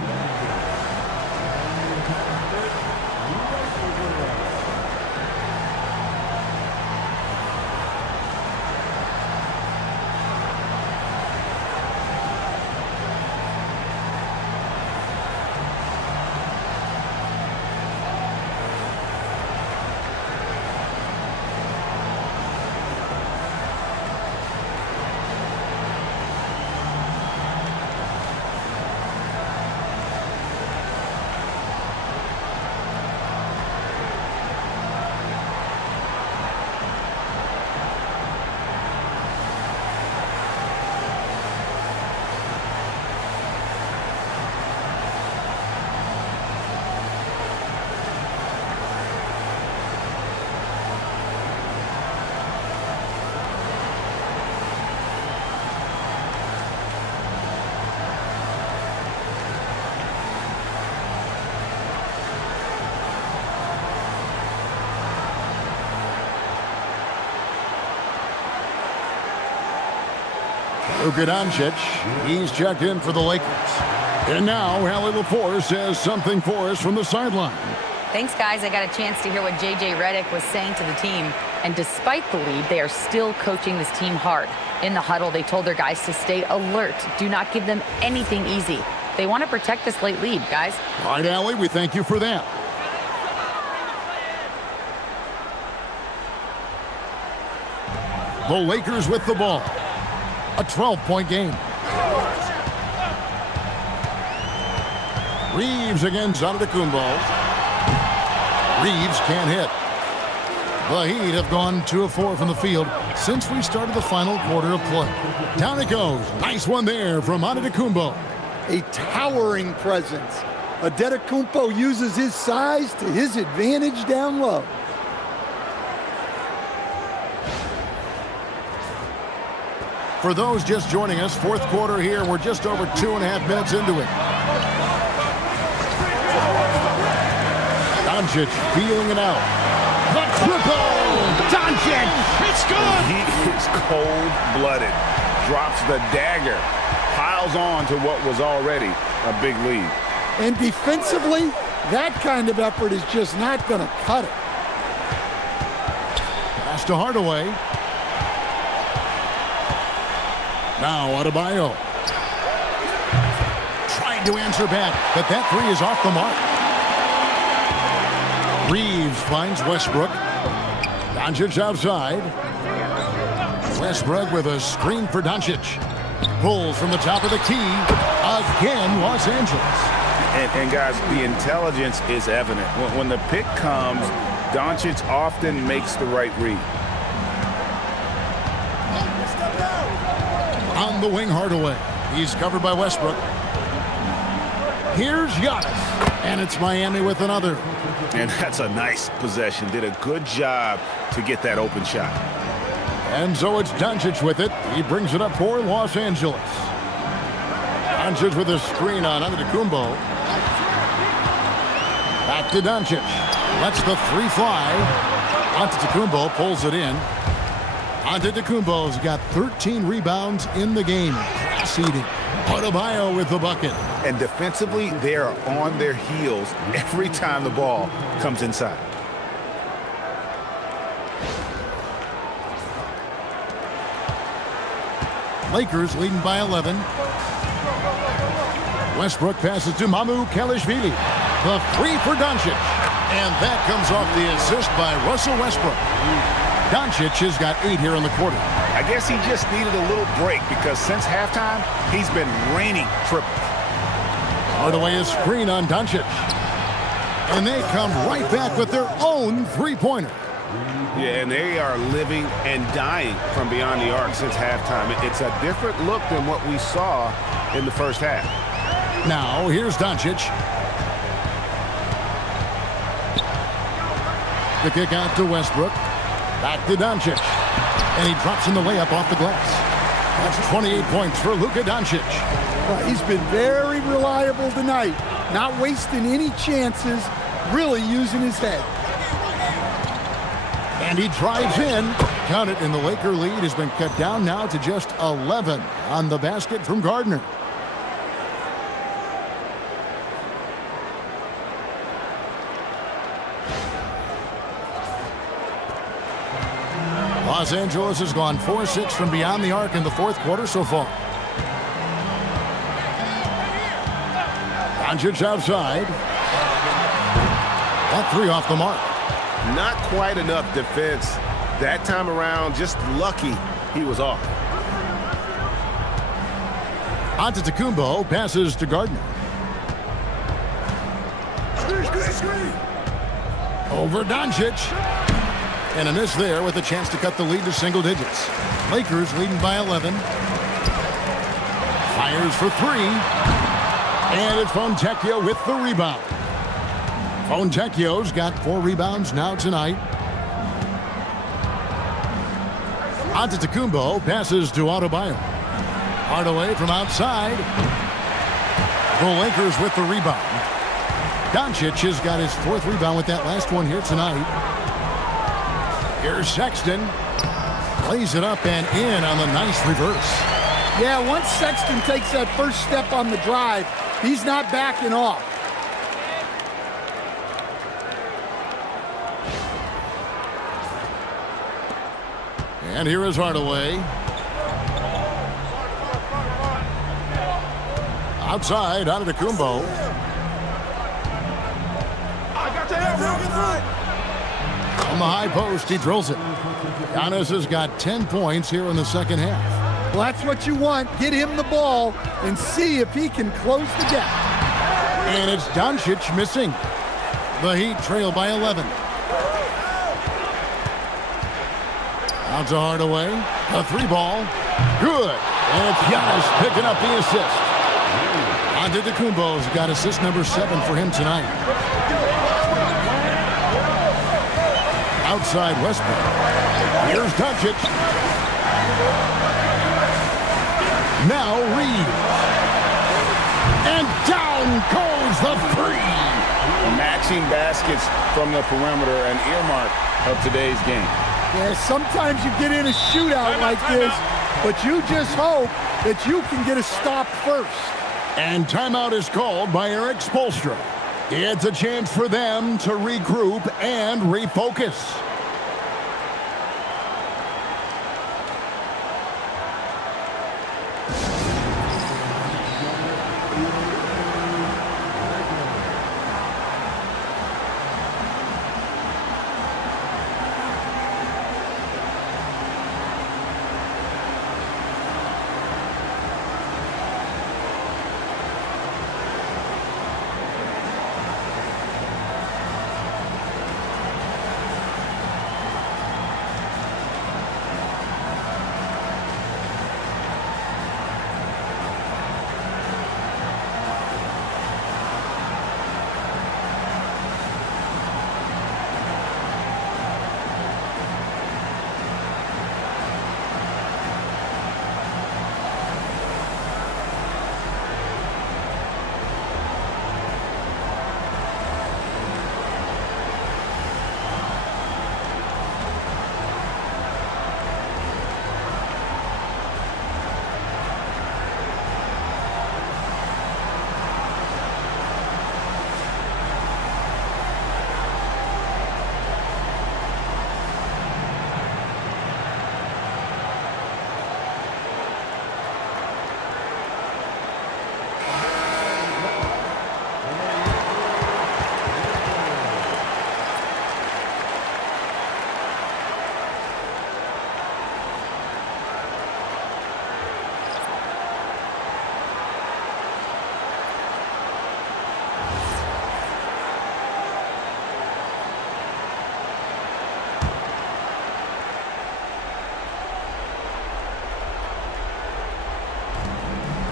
Luka Doncic, he's checked in for the Lakers. And now, Hallie LaForce says something for us from the sideline. Thanks, guys. I got a chance to hear what J.J. Redick was saying to the team. And despite the lead, they are still coaching this team hard. In the huddle, they told their guys to stay alert. Do not give them anything easy. They want to protect this late lead, guys. All right, Allie, we thank you for that. The Lakers with the ball. A 12-point game. Reeves against Antetokounmpo. Reeves can't hit. The Heat have gone 2 of 4 from the field since we started the final quarter of play. Down it goes. Nice one there from Antetokounmpo. A towering presence. Antetokounmpo uses his size to his advantage down low. For those just joining us, fourth quarter here. We're just over 2.5 minutes into it. Doncic feeling it out. The triple! Doncic! It's good! He is cold-blooded. Drops the dagger. Piles piles on to what was already a big lead. And defensively, that kind of effort is just not going to cut it. Pass to Hardaway. Now Adebayo. Trying to answer back, but that three is off the mark. Reeves finds Westbrook. Doncic outside. Westbrook with a screen for Doncic. Pulls from the top of the key. Again, Los Angeles. And guys, the intelligence is evident. When the pick comes, Doncic often makes the right read. On the wing, Hardaway. He's covered by Westbrook. Here's Giannis. And it's Miami with another. And that's a nice possession. Did a good job to get that open shot. And so it's Doncic with it. He brings it up for Los Angeles. Doncic with a screen on Antetokounmpo. Back to Doncic. Lets the three fly. Antetokounmpo pulls it in. Antetokounmpo's got 13 rebounds in the game. Class-eating. Adebayo with the bucket. And defensively, they are on their heels every time the ball comes inside. Lakers leading by 11. Westbrook passes to Mamu Kelishvili. The three for Doncic. And that comes off the assist by Russell Westbrook. Doncic has got 8 here in the quarter. I guess he just needed a little break because since halftime, he's been raining triples. Hardaway is screen on Doncic. And they come right back with their own three-pointer. Yeah, and they are living and dying from beyond the arc since halftime. It's a different look than what we saw in the first half. Now, here's Doncic. The kick out to Westbrook. Back to Doncic. And he drops in the layup off the glass. That's 28 points for Luka Doncic. Well, he's been very reliable tonight. Not wasting any chances, really using his head. And he drives in. Count it, and the Laker lead has been cut down now to just 11 on the basket from Gardner. Los Angeles has gone 4-6 from beyond the arc in the fourth quarter so far. Doncic outside. That three off the mark. Not quite enough defense that time around. Just lucky he was off. Antetokounmpo passes to Gardner. Over Doncic. And a miss there with a chance to cut the lead to single digits. Lakers leading by 11. Fires for three. And it's Fontecchio with the rebound. Fontecchio's got 4 rebounds now tonight. Antetokounmpo passes to Adebayo. Hardaway from outside. The Lakers with the rebound. Doncic has got his 4th rebound with that last one here tonight. Here's Sexton. Plays it up and in on the nice reverse. Yeah, once Sexton takes that first step on the drive, he's not backing off. And here is Hardaway. Outside, Antetokounmpo. On the high post, he drills it. Giannis has got 10 points here in the second half. Well, that's what you want. Get him the ball and see if he can close the gap. And it's Doncic missing. The Heat trail by 11. Out to Hardaway. A 3-ball. Good. And it's Giannis picking up the assist. Antetokounmpo's got assist number 7 for him tonight. Outside Westbrook. Here's Doncic. Now Reeves. And down goes the 3. Matching baskets from the perimeter, an earmark of today's game. Yeah, sometimes you get in a shootout like this, but you just hope that you can get a stop first. And timeout is called by Eric Spoelstra. It's a chance for them to regroup and refocus.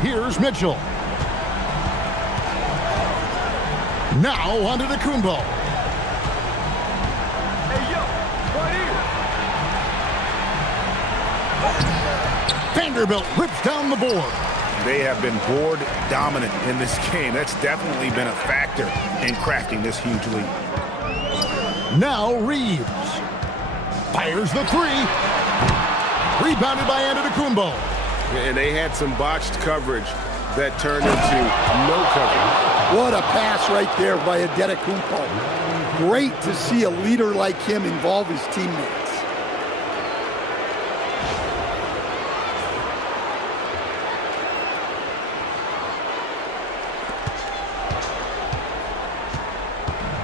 Here's Mitchell. Now onto the Kumbo. Hey, yo, right here. Vanderbilt rips down the board. They have been board dominant in this game. That's definitely been a factor in crafting this huge lead. Now Reeves. Fires the three. Rebounded by Antetokounmpo. And they had some botched coverage that turned into no coverage. What a pass right there by Antetokounmpo. Great to see a leader like him involve his teammates.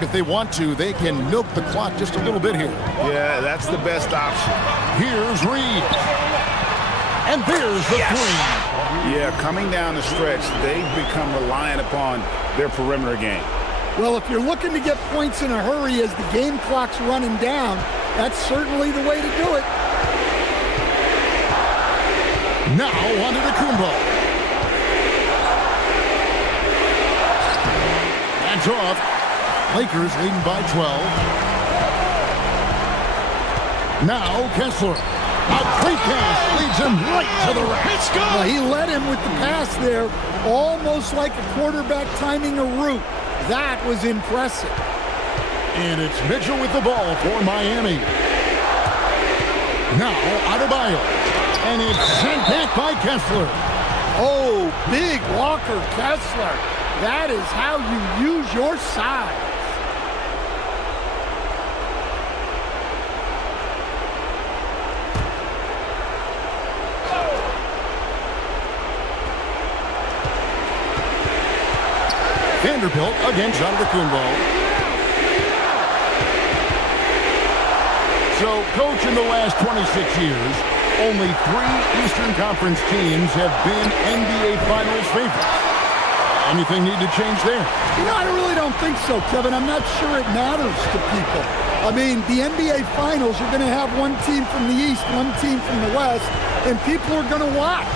If they want to, they can milk the clock just a little bit here. Yeah, that's the best option. Here's Reeves. And there's the three. Yeah, coming down the stretch, they've become reliant upon their perimeter game. Well, if you're looking to get points in a hurry as the game clock's running down, that's certainly the way to do it. Now onto the Kumbo. Hands off. Lakers leading by 12. Now Kessler. A great pass leads him right to the rack. Well, he led him with the pass there, almost like a quarterback timing a route. That was impressive. And it's Mitchell with the ball for Miami. Now Adebayo. And it's sent back by Kessler. Oh, big Walker Kessler. That is how you use your size. Vanderbilt against Antetokounmpo. So, coach, in the last 26 years, only 3 Eastern Conference teams have been NBA Finals favorites. Anything need to change there? You know, I really don't think so, Kevin. I'm not sure it matters to people. I mean, the NBA Finals, you're going to have one team from the East, one team from the West, and people are going to watch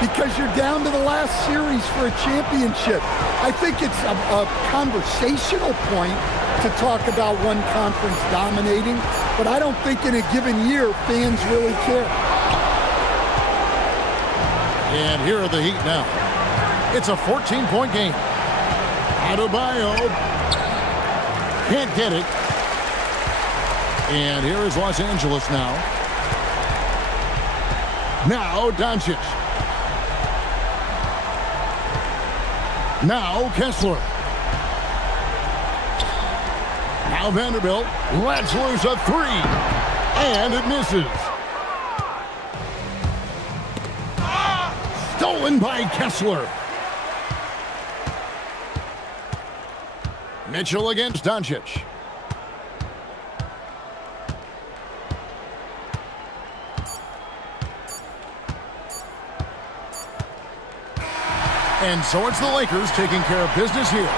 because you're down to the last series for a championship. I think it's a conversational point to talk about one conference dominating, but I don't think in a given year fans really care. And here are the Heat now. It's a 14-point game. Adebayo can't get it. And here is Los Angeles now. Now Doncic. Now Kessler. Now Vanderbilt lets loose a three. And it misses. Stolen by Kessler. Mitchell against Doncic. And so it's the Lakers taking care of business here.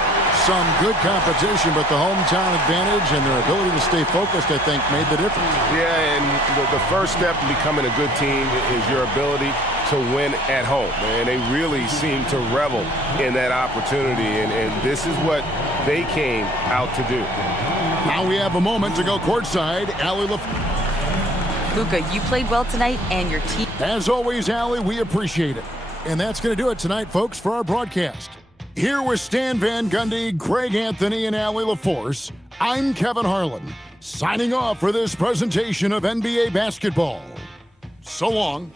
Some good competition, but the hometown advantage and their ability to stay focused, I think, made the difference. Yeah, and the first step to becoming a good team is your ability to win at home. And they really seem to revel in that opportunity, and this is what they came out to do. Now we have a moment to go courtside. Allie Luka, you played well tonight, and your team. As always, Allie, we appreciate it. And that's going to do it tonight, folks, for our broadcast. Here with Stan Van Gundy, Greg Anthony, and Allie LaForce, I'm Kevin Harlan, signing off for this presentation of NBA basketball. So long.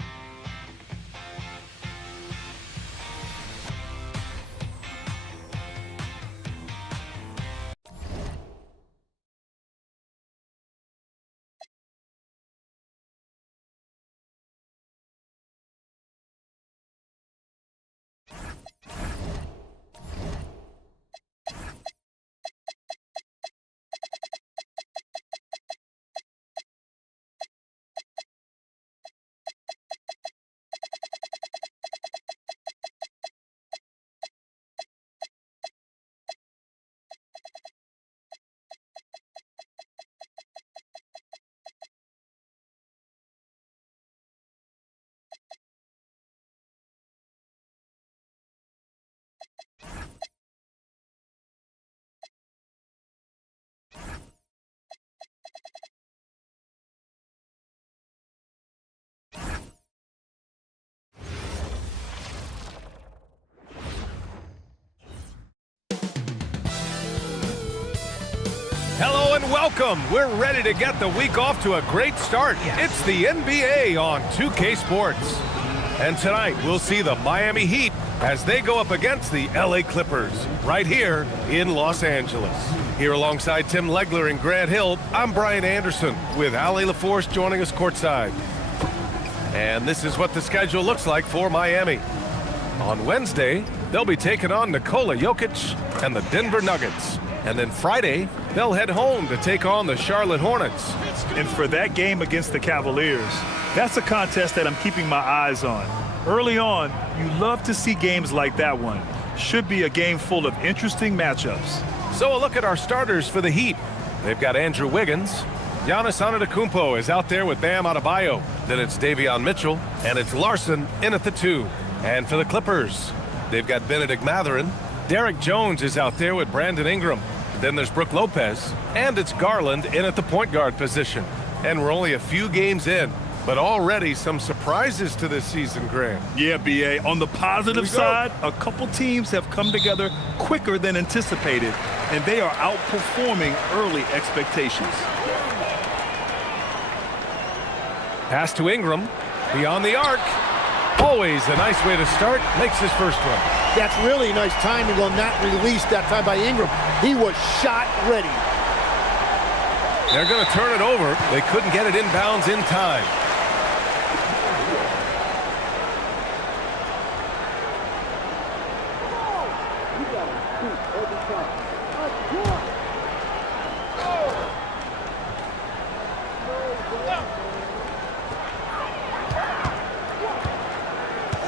Hello and welcome. We're ready to get the week off to a great start. It's the NBA on 2K Sports. And tonight we'll see the Miami Heat as they go up against the LA Clippers right here in Los Angeles. Here alongside Tim Legler and Grant Hill, I'm Brian Anderson with Allie LaForce joining us courtside. And this is what the schedule looks like for Miami. On Wednesday, they'll be taking on Nikola Jokic and the Denver Nuggets. And then Friday, they'll head home to take on the Charlotte Hornets. And for that game against the Cavaliers, that's a contest that I'm keeping my eyes on. Early on, you love to see games like that one. Should be a game full of interesting matchups. So a look at our starters for the Heat. They've got Andrew Wiggins. Giannis Antetokounmpo is out there with Bam Adebayo. Then it's Davion Mitchell, and it's Larson in at the 2. And for the Clippers, they've got Benedict Mathurin. Derek Jones is out there with Brandon Ingram. Then there's Brook Lopez, and it's Garland in at the point guard position. And we're only a few games in, but already some surprises to this season, Grant. Yeah, B.A. On the positive side, a couple teams have come together quicker than anticipated, and they are outperforming early expectations. Pass to Ingram, beyond the arc. Always a nice way to start, makes his first run. That's really nice timing on that release that time by Ingram. He was shot ready. They're going to turn it over. They couldn't get it inbounds in time.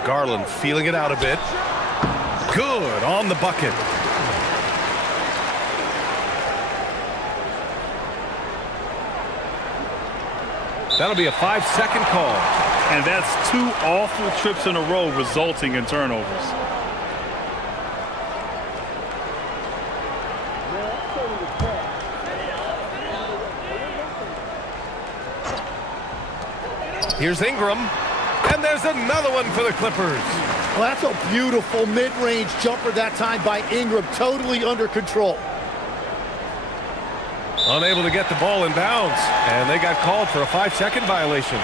Garland feeling it out a bit. Good on the bucket. That'll be a 5-second call. And that's 2 awful trips in a row resulting in turnovers. Here's Ingram. And there's another one for the Clippers. Well, that's a beautiful mid-range jumper that time by Ingram, totally under control. Unable to get the ball in bounds, and they got called for a 5-second violation.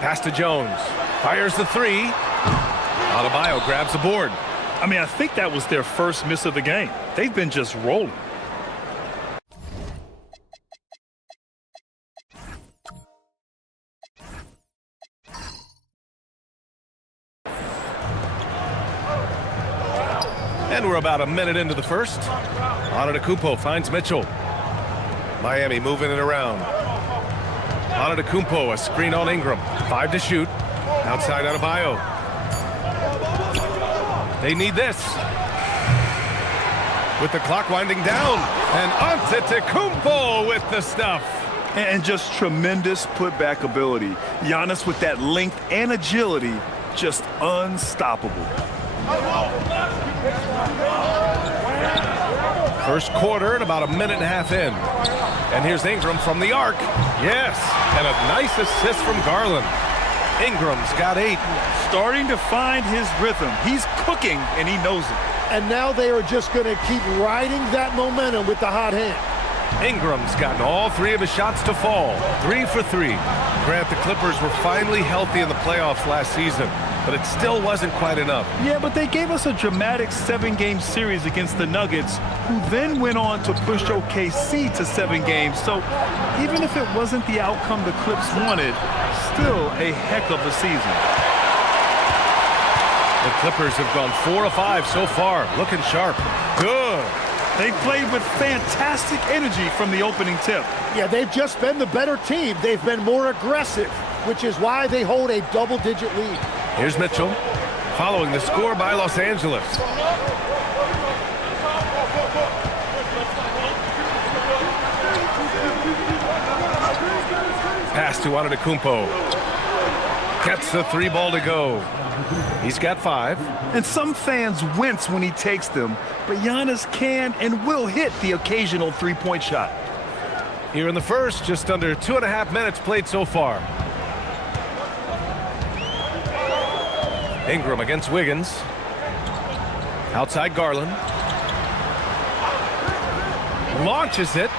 Pass to Jones. Fires the three. Adebayo grabs the board. I mean, I think that was their first miss of the game. They've been just rolling. And we're about a minute into the first. Antetokounmpo finds Mitchell. Miami moving it around. Antetokounmpo, a screen on Ingram. 5 to shoot. Outside Adebayo. They need this. With the clock winding down. And Antetokounmpo with the stuff. And just tremendous putback ability. Giannis with that length and agility, just unstoppable. First quarter and about a minute and a half in. And here's Ingram from the arc. Yes, and a nice assist from Garland. Ingram's got 8. Starting to find his rhythm. He's cooking, and he knows it. And now they are just going to keep riding that momentum with the hot hand. Ingram's gotten all 3 of his shots to fall. 3 for 3. Grant, the Clippers were finally healthy in the playoffs last season, but it still wasn't quite enough. Yeah, but they gave us a dramatic 7-game series against the Nuggets, who then went on to push OKC to 7 games. So even if it wasn't the outcome the Clips wanted, still a heck of a season. The Clippers have gone 4 of 5 so far, looking sharp. Good. They played with fantastic energy from the opening tip. Yeah, they've just been the better team. They've been more aggressive, which is why they hold a double-digit lead. Here's Mitchell, following the score by Los Angeles. Pass to Antetokounmpo. Gets the 3 ball to go. He's got 5. And some fans wince when he takes them, but Giannis can and will hit the occasional 3-point shot. Here in the first, just under 2.5 minutes played so far. Ingram against Wiggins. Outside Garland. Launches it.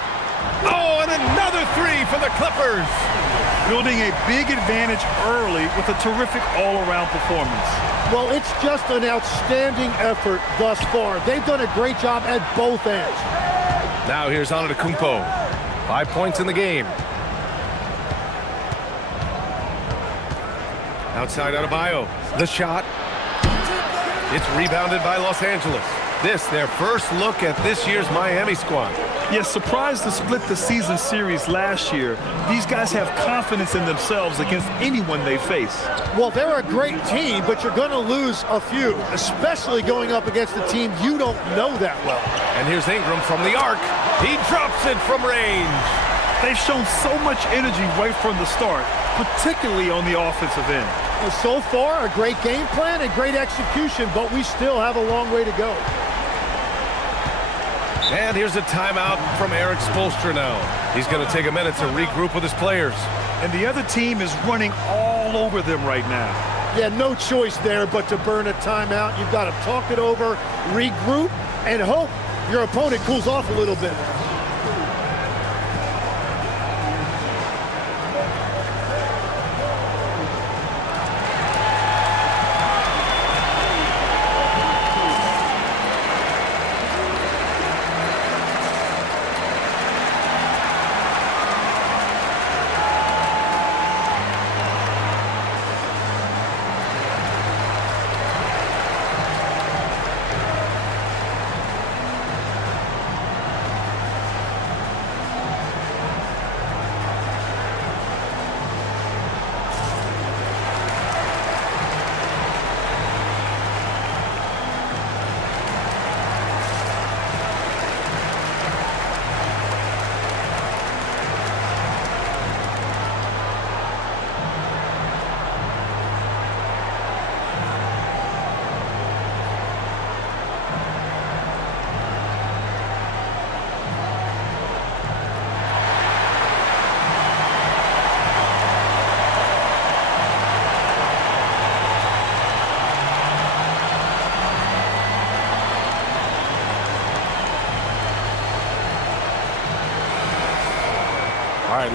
Oh, and another 3 for the Clippers. Building a big advantage early with a terrific all-around performance. Well, it's just an outstanding effort thus far. They've done a great job at both ends. Now here's Antetokounmpo. 5 points in the game. Outside Adebayo. The shot. It's rebounded by Los Angeles. This, their first look at this year's Miami squad. Yes, surprised to split the season series last year. These guys have confidence in themselves against anyone they face. Well, they're a great team, but you're going to lose a few, especially going up against a team you don't know that well. And here's Ingram from the arc. He drops it from range. They've shown so much energy right from the start, particularly on the offensive end. Well, so far, a great game plan and great execution, but we still have a long way to go. And here's a timeout from Eric Spoelstra now. He's going to take a minute to regroup with his players. And the other team is running all over them right now. Yeah, no choice there but to burn a timeout. You've got to talk it over, regroup, and hope your opponent cools off a little bit.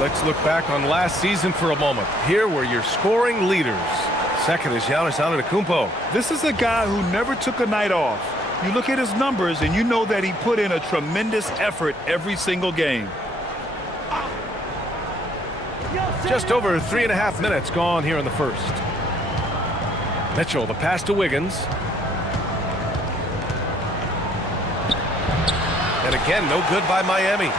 let's look back on last season for a moment. Here were your scoring leaders. Second is Giannis Antetokounmpo. This is a guy who never took a night off. You look at his numbers, and you know that he put in a tremendous effort every single game. Just over 3.5 minutes gone here in the first. Mitchell, the pass to Wiggins. And again, no good by Miami.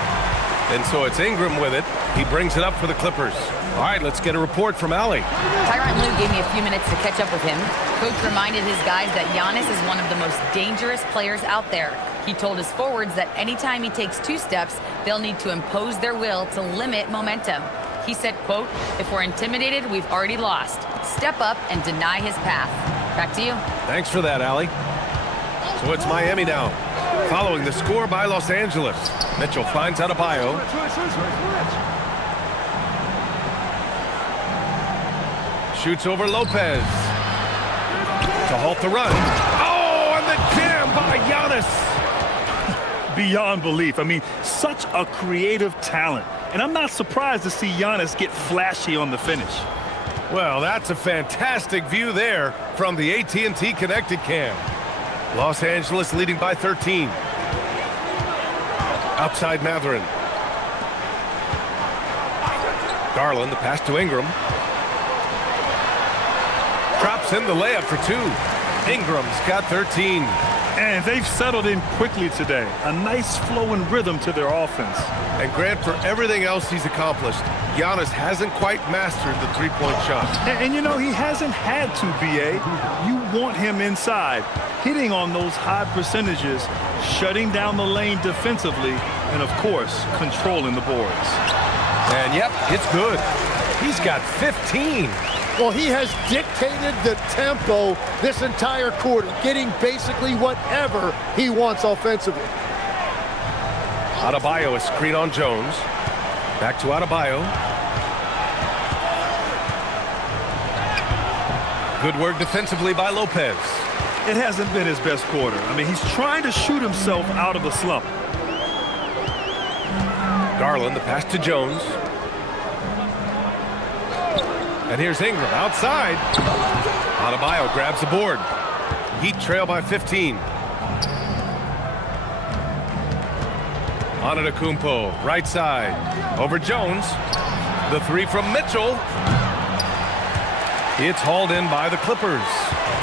And so it's Ingram with it. He brings it up for the Clippers. All right, let's get a report from Allie. Tyronn Lue gave me a few minutes to catch up with him. Coach reminded his guys that Giannis is one of the most dangerous players out there. He told his forwards that anytime he takes 2 steps, they'll need to impose their will to limit momentum. He said, quote, "If we're intimidated, we've already lost. Step up and deny his path." Back to you. Thanks for that, Allie. So it's Miami now, following the score by Los Angeles. Mitchell finds Adebayo. Shoots over Lopez to halt the run. Oh, and the jam by Giannis. Beyond belief. I mean, such a creative talent. And I'm not surprised to see Giannis get flashy on the finish. Well, that's a fantastic view there from the AT&T Connected Cam. Los Angeles leading by 13. Outside Matherin. Garland, the pass to Ingram. Drops in the layup for 2. Ingram's got 13. And they've settled in quickly today. A nice flow and rhythm to their offense. And Grant, for everything else he's accomplished, Giannis hasn't quite mastered the three-point shot. And you know, he hasn't had to, B.A. You want him inside, hitting on those high percentages, shutting down the lane defensively, and, of course, controlling the boards. And, yep, it's good. He's got 15. Well, he has dictated the tempo this entire quarter, getting basically whatever he wants offensively. Adebayo, a screen on Jones. Back to Adebayo. Good work defensively by Lopez. It hasn't been his best quarter. I mean, he's trying to shoot himself out of a slump. Garland, the pass to Jones. And here's Ingram outside. Adebayo grabs the board. Heat trail by 15. Antetokounmpo, right side. Over Jones. The 3 from Mitchell. It's hauled in by the Clippers.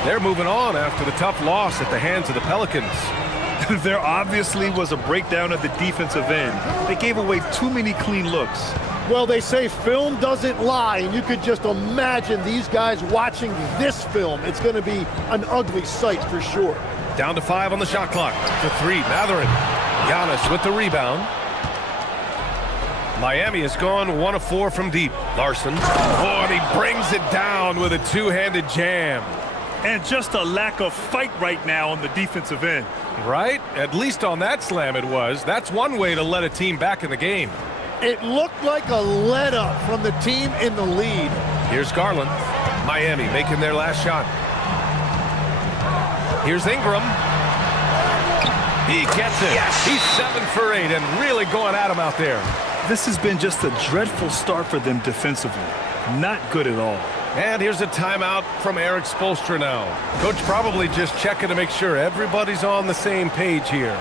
They're moving on after the tough loss at the hands of the Pelicans. There obviously was a breakdown at the defensive end. They gave away too many clean looks. Well, they say film doesn't lie, and you could just imagine these guys watching this film. It's going to be an ugly sight for sure. Down to 5 on the shot clock. To 3, Matherin. Giannis with the rebound. Miami has gone 1 of 4 from deep. Larson. Oh, and he brings it down with a two-handed jam. And just a lack of fight right now on the defensive end. Right? At least on that slam it was. That's one way to let a team back in the game. It looked like a let-up from the team in the lead. Here's Garland. Miami making their last shot. Here's Ingram. He gets it. Yes. He's 7 for 8 and really going at him out there. This has been just a dreadful start for them defensively. Not good at all. And here's a timeout from Eric Spoelstra now. Coach probably just checking to make sure everybody's on the same page here.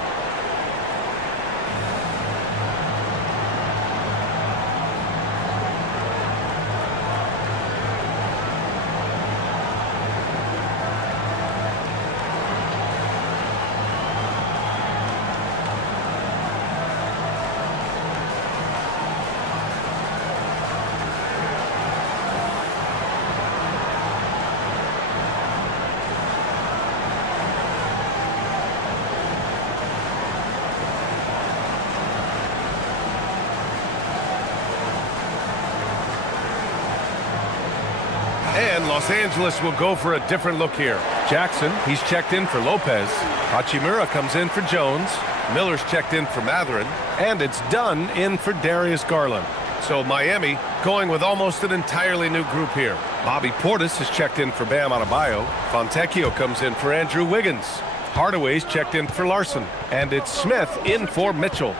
And Los Angeles will go for a different look here. Jackson, he's checked in for Lopez. Hachimura comes in for Jones. Miller's checked in for Matherin. And it's Dunn in for Darius Garland. So Miami going with almost an entirely new group here. Bobby Portis is checked in for Bam Adebayo. Fontecchio comes in for Andrew Wiggins. Hardaway's checked in for Larson. And it's Smith in for Mitchell.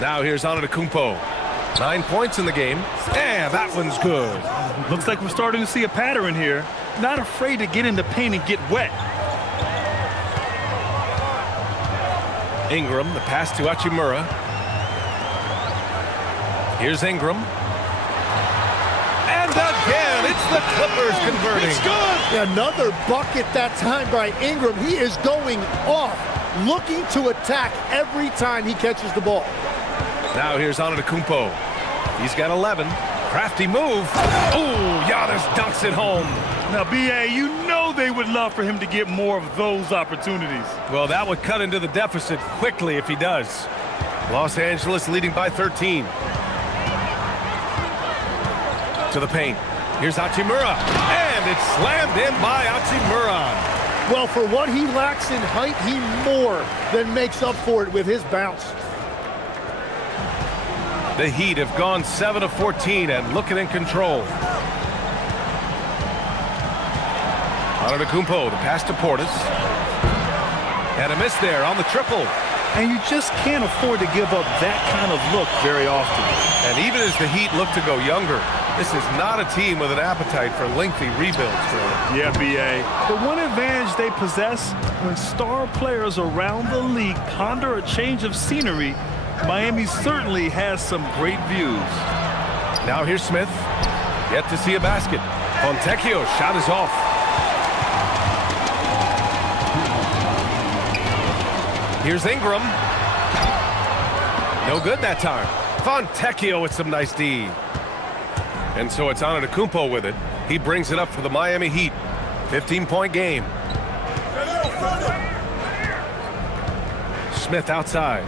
Now here's Antetokounmpo. 9 points in the game. And that one's good. Looks like we're starting to see a pattern here. Not afraid to get in the paint and get wet. Ingram, the pass to Hachimura. Here's Ingram. And again, it's the Clippers converting. It's good. Another bucket that time by Ingram. He is going off, looking to attack every time he catches the ball. Now here's Antetokounmpo. He's got 11. Crafty move. Ooh, Giannis dunks it home. Now, B.A., you know they would love for him to get more of those opportunities. Well, that would cut into the deficit quickly if he does. Los Angeles leading by 13. To the paint. Here's Hachimura. And it's slammed in by Hachimura. Well, for what he lacks in height, he more than makes up for it with his bounce. The Heat have gone 7 of 14 and looking in control. Antetokounmpo, the pass to Portis. And a miss there on the triple. And you just can't afford to give up that kind of look very often. And even as the Heat look to go younger, this is not a team with an appetite for lengthy rebuilds. Yeah, B.A. The one advantage they possess, when star players around the league ponder a change of scenery, Miami certainly has some great views. Now here's Smith. Yet to see a basket. Fontecchio's shot is off. Here's Ingram. No good that time. Fontecchio with some nice D. And so it's Antetokounmpo with it. He brings it up for the Miami Heat. 15-point game. Smith outside.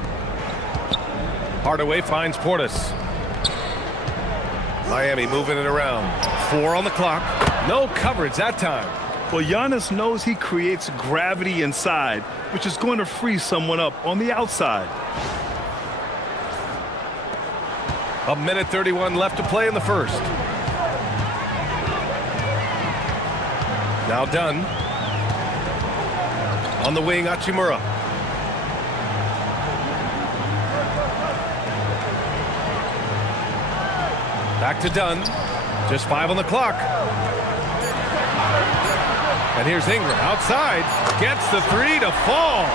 Hardaway finds Portis. Miami moving it around. 4 on the clock. No coverage that time. Well, Giannis knows he creates gravity inside, which is going to free someone up on the outside. 1:31 left to play in the first. Now Dunn. On the wing, Hachimura. Back to Dunn. Just 5 on the clock. And here's Ingram outside. Gets the 3 to fall.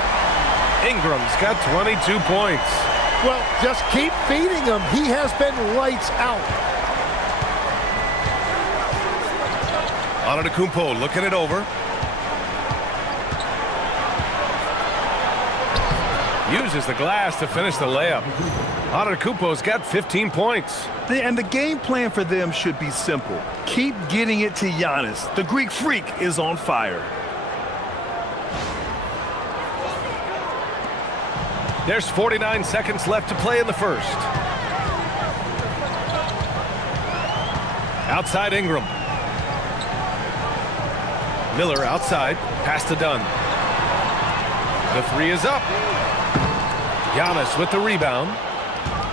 Ingram's got 22 points. Well, just keep feeding him. He has been lights out. Antetokounmpo looking it over. Uses the glass to finish the layup. Antetokounmpo's got 15 points. And the game plan for them should be simple. Keep getting it to Giannis. The Greek freak is on fire. There's 49 seconds left to play in the first. Outside Ingram. Miller outside. Pass to Dunn. The 3 is up. Giannis with the rebound.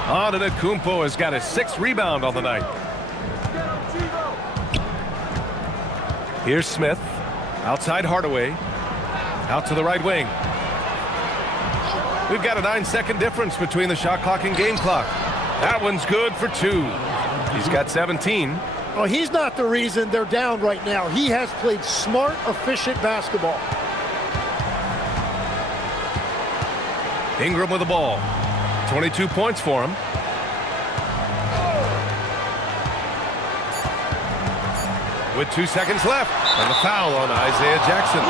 Antetokounmpo has got his 6th rebound on the night. Here's Smith. Outside Hardaway. Out to the right wing. We've got a 9-second difference between the shot clock and game clock. That one's good for 2. He's got 17. Well, he's not the reason they're down right now. He has played smart, efficient basketball. Ingram with the ball. 22 points for him. With 2 seconds left. And the foul on Isaiah Jackson.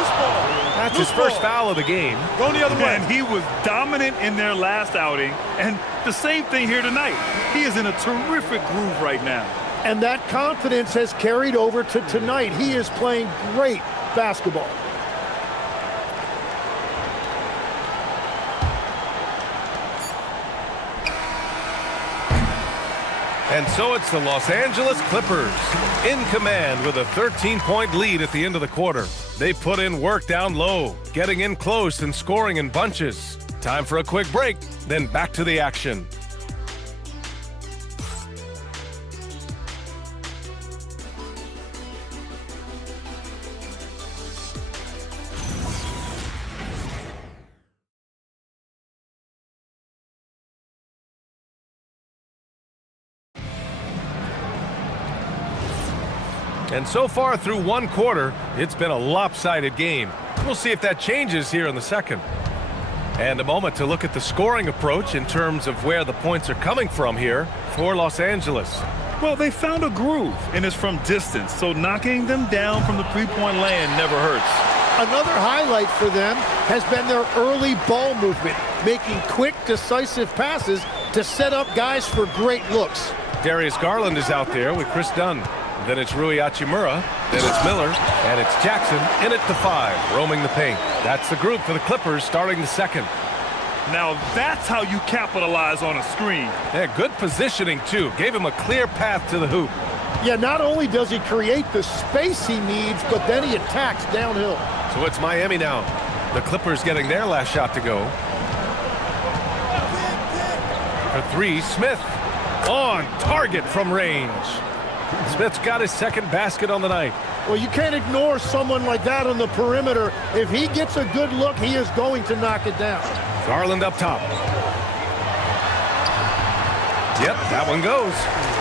That's his first foul of the game. Going the other way. And he was dominant in their last outing. And the same thing here tonight. He is in a terrific groove right now. And that confidence has carried over to tonight. He is playing great basketball. And so it's the Los Angeles Clippers in command with a 13-point lead at the end of the quarter. They put in work down low, getting in close and scoring in bunches. Time for a quick break, then back to the action. And so far through one quarter, it's been a lopsided game. We'll see if that changes here in the second. And a moment to look at the scoring approach in terms of where the points are coming from here for Los Angeles. Well, they found a groove, and it's from distance, so knocking them down from the three-point land never hurts. Another highlight for them has been their early ball movement, making quick, decisive passes to set up guys for great looks. Darius Garland is out there with Chris Dunn. Then it's Rui Hachimura. Then it's Miller. And it's Jackson in at the 5, roaming the paint. That's the group for the Clippers starting the second. Now that's how you capitalize on a screen. Yeah, good positioning, too. Gave him a clear path to the hoop. Yeah, not only does he create the space he needs, but then he attacks downhill. So it's Miami now. The Clippers getting their last shot to go. For 3, Smith. On target from range. Smith's got his second basket on the night. Well, you can't ignore someone like that on the perimeter. If he gets a good look, he is going to knock it down. Garland up top. Yep, that one goes.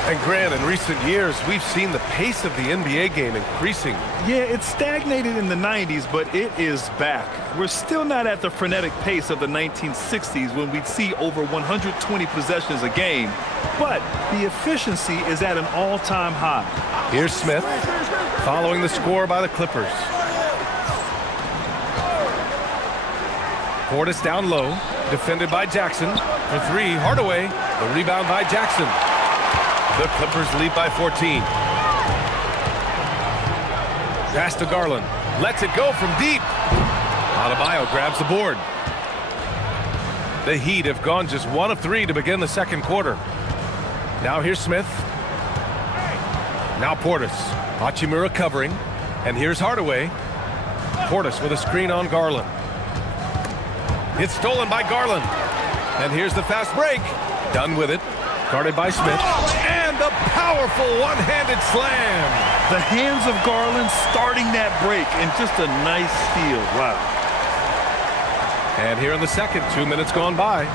And Grant, in recent years, we've seen the pace of the NBA game increasing. Yeah, it stagnated in the 90s, but it is back. We're still not at the frenetic pace of the 1960s when we'd see over 120 possessions a game, but the efficiency is at an all-time high. Here's Smith, following the score by the Clippers. Portis down low, defended by Jackson. For 3, Hardaway, the rebound by Jackson. The Clippers lead by 14. Pass to Garland. Lets it go from deep. Adebayo grabs the board. The Heat have gone just 1 of 3 to begin the second quarter. Now here's Smith. Now Portis. Hachimura covering. And here's Hardaway. Portis with a screen on Garland. It's stolen by Garland. And here's the fast break. Done with it. Guarded by Smith. And the powerful one-handed slam. The hands of Garland starting that break, and just a nice steal. Wow. And here in the second, 2 minutes gone by.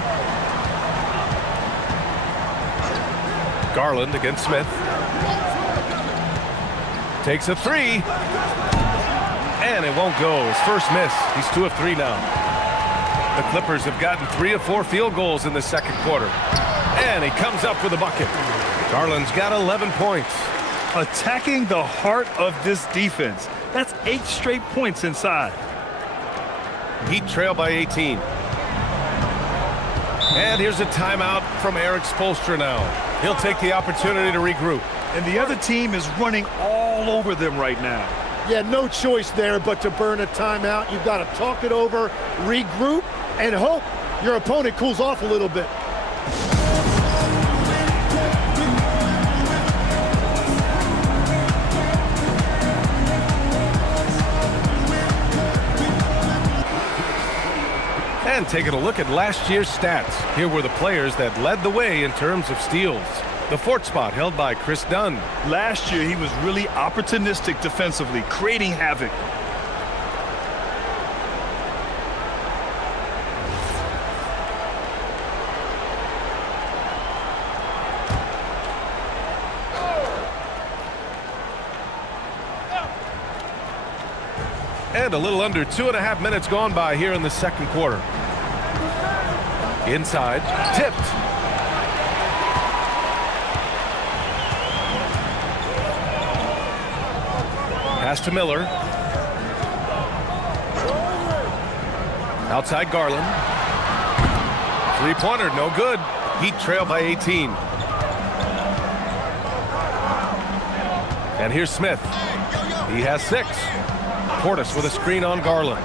Garland against Smith. Takes a 3. And it won't go. His first miss. He's 2 of 3 now. The Clippers have gotten 3 of 4 field goals in the second quarter. And he comes up with a bucket. Garland's got 11 points. Attacking the heart of this defense. That's 8 straight points inside. Heat trail by 18. And here's a timeout from Eric Spoelstra now. He'll take the opportunity to regroup. And the other team is running all over them right now. Yeah, no choice there but to burn a timeout. You've got to talk it over, regroup, and hope your opponent cools off a little bit. And taking a look at last year's stats. Here were the players that led the way in terms of steals. The 4th spot held by Chris Dunn. Last year, he was really opportunistic defensively, creating havoc. And a little under 2.5 minutes gone by here in the second quarter. Inside, tipped. Pass to Miller. Outside Garland. 3-pointer, no good. Heat trail by 18. And here's Smith. He has 6. Portis with a screen on Garland.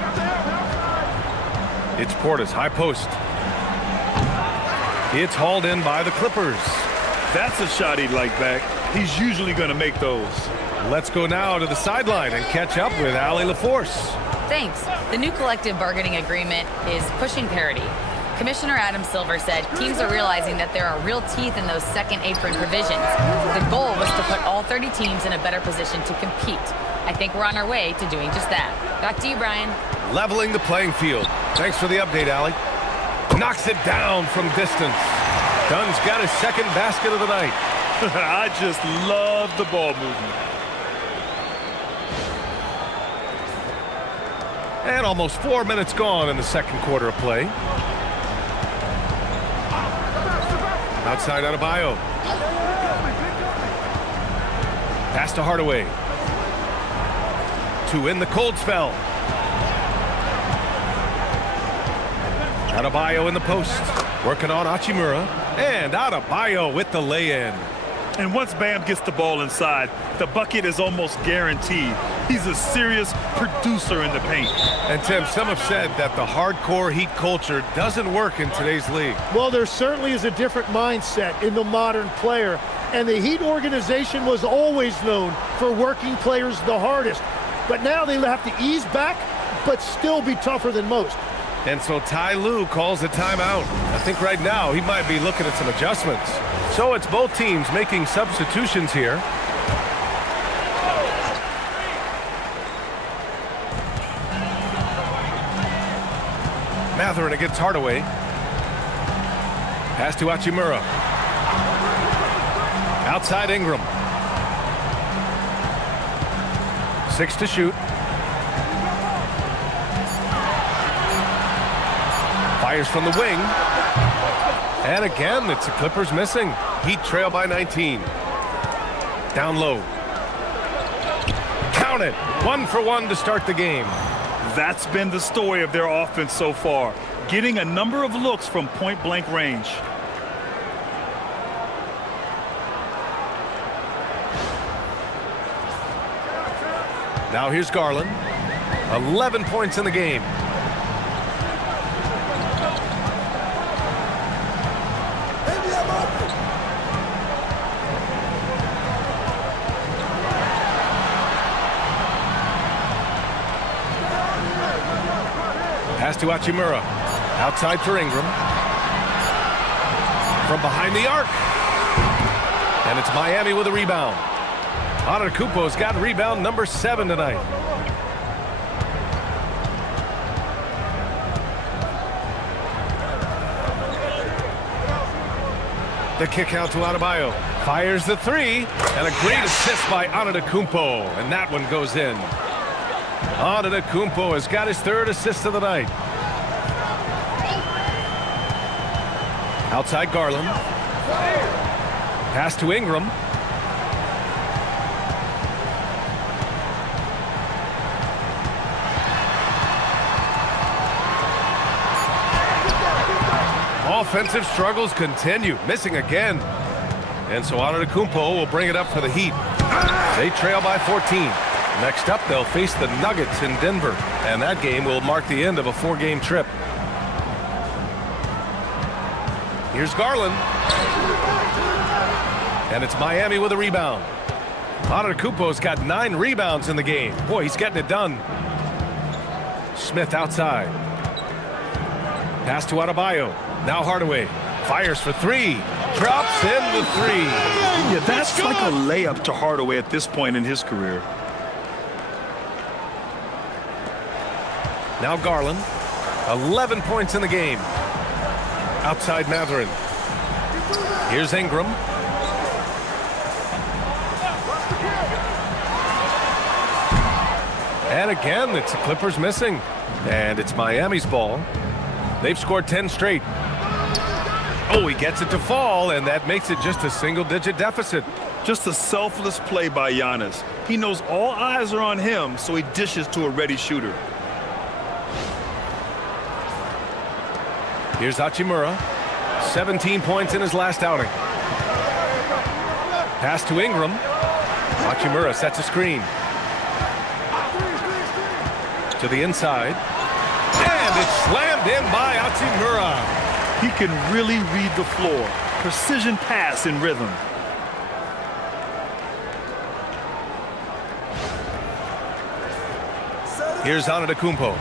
It's Portis, high post. It's hauled in by the Clippers. That's a shot he'd like back. He's usually going to make those. Let's go now to the sideline and catch up with Allie LaForce. Thanks. The new collective bargaining agreement is pushing parity. Commissioner Adam Silver said teams are realizing that there are real teeth in those second apron provisions. The goal was to put all 30 teams in a better position to compete. I think we're on our way to doing just that. Back to you, Brian. Leveling the playing field. Thanks for the update, Allie. Knocks it down from distance. Dunn's got his second basket of the night. I just love the ball movement. And almost 4 minutes gone in the second quarter of play. Outside Adebayo. Pass to Hardaway. To end the cold spell. Adebayo in the post. Working on Hachimura. And Adebayo with the lay-in. And once Bam gets the ball inside, the bucket is almost guaranteed. He's a serious producer in the paint. And Tim, some have said that the hardcore Heat culture doesn't work in today's league. Well, there certainly is a different mindset in the modern player. And the Heat organization was always known for working players the hardest. But now they have to ease back, but still be tougher than most. And so Ty Lue calls a timeout. I think right now he might be looking at some adjustments. So it's both teams making substitutions here. Mathurin against Hardaway. Pass to Hachimura. Outside Ingram. 6 to shoot. Fires from the wing. And again, it's the Clippers missing. Heat trail by 19. Down low. Count it. 1 for 1 to start the game. That's been the story of their offense so far, getting a number of looks from point-blank range. Now here's Garland. 11 points in the game. Pass to Hachimura. Outside for Ingram. From behind the arc. And it's Miami with a rebound. Antetokounmpo's got rebound number 7 tonight. The kick out to Adebayo. Fires the 3. And a great assist by Antetokounmpo. And that one goes in. Antetokounmpo has got his 3rd assist of the night. Outside Garland. Pass to Ingram. Offensive struggles continue, missing again. And so Antetokounmpo will bring it up for the Heat. They trail by 14. Next up, they'll face the Nuggets in Denver. And that game will mark the end of a 4-game trip. Here's Garland. And it's Miami with a rebound. Antetokounmpo's got 9 rebounds in the game. Boy, he's getting it done. Smith outside. Pass to Adebayo. Now Hardaway. Fires for 3. Drops in the 3. Yeah, that's like a layup to Hardaway at this point in his career. Now Garland. 11 points in the game. Outside Mathurin. Here's Ingram. And again, it's the Clippers missing. And it's Miami's ball. They've scored 10 straight. Oh, he gets it to fall, and that makes it just a single-digit deficit. Just a selfless play by Giannis. He knows all eyes are on him, so he dishes to a ready shooter. Here's Hachimura. 17 points in his last outing. Pass to Ingram. Hachimura sets a screen. To the inside. And it's slammed in by Hachimura. He can really read the floor. Precision pass in rhythm. Here's Antetokounmpo.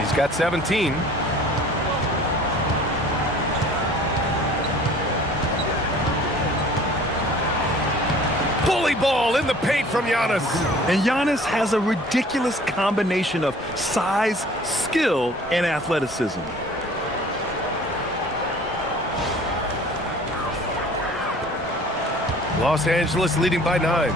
He's got 17. Bully ball in the paint from Giannis. And Giannis has a ridiculous combination of size, skill, and athleticism. Los Angeles leading by 9.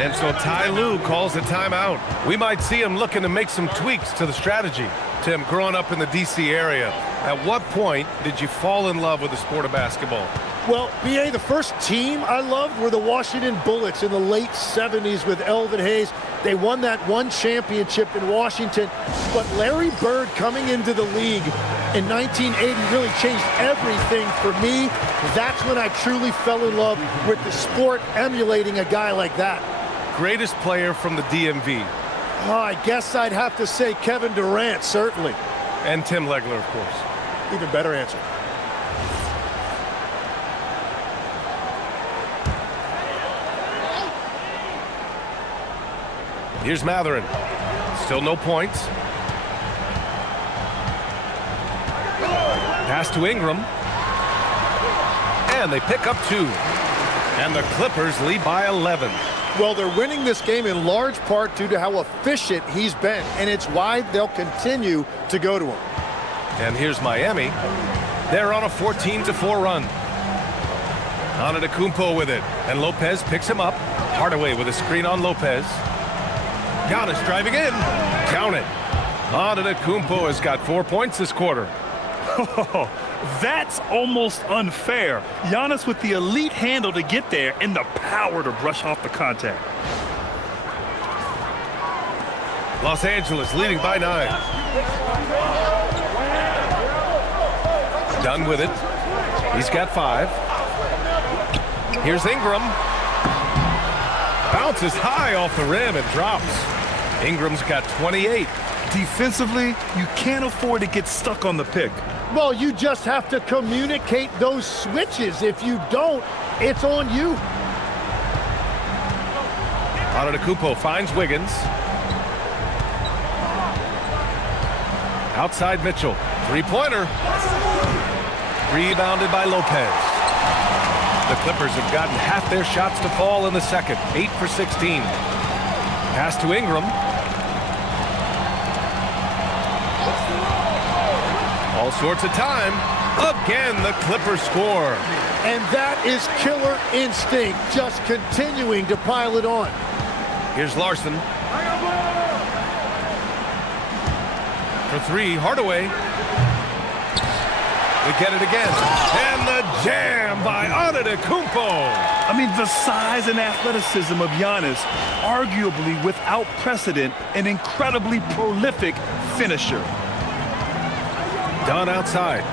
And so Ty Lue calls a timeout. We might see him looking to make some tweaks to the strategy. Tim, growing up in the D.C. area, at what point did you fall in love with the sport of basketball? Well, B.A., the first team I loved were the Washington Bullets in the late 70s with Elvin Hayes. They won that one championship in Washington. But Larry Bird coming into the league in 1980 really changed everything for me. That's when I truly fell in love with the sport, emulating a guy like that. Greatest player from the DMV? Oh, I guess I'd have to say Kevin Durant, certainly. And Tim Legler, of course. Even better answer. Here's Matherin. Still no points. Pass to Ingram. And they pick up 2. And the Clippers lead by 11. Well, they're winning this game in large part due to how efficient he's been, and it's why they'll continue to go to him. And here's Miami. They're on a 14-4 run. Antetokounmpo with it, and Lopez picks him up. Hardaway with a screen on Lopez. Giannis driving in. Count it. Antetokounmpo has got 4 points this quarter. That's almost unfair. Giannis with the elite handle to get there and the power to brush off the contact. Los Angeles leading by 9. Done with it. He's got 5. Here's Ingram. Bounces high off the rim and drops. Ingram's got 28. Defensively, you can't afford to get stuck on the pick. Well, you just have to communicate those switches. If you don't, it's on you. Antetokounmpo finds Wiggins. Outside Mitchell. Three-pointer. Rebounded by Lopez. The Clippers have gotten half their shots to fall in the second. 8 for 16. Pass to Ingram. All sorts of time. Again, the Clippers score. And that is killer instinct, just continuing to pile it on. Here's Larson. For 3, Hardaway. We get it again. And the jam by Antetokounmpo. I mean, the size and athleticism of Giannis, arguably without precedent, an incredibly prolific finisher. Done outside.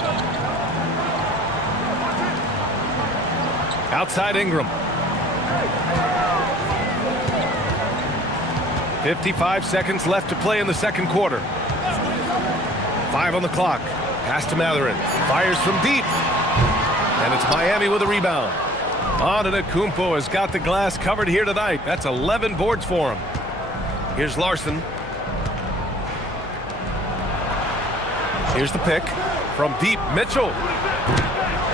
Outside Ingram. 55 seconds left to play in the second quarter. 5 on the clock. Pass to Matherin. Fires from deep. And it's Miami with a rebound. Antetokounmpo has got the glass covered here tonight. That's 11 boards for him. Here's Larson. Here's the pick. From deep, Mitchell.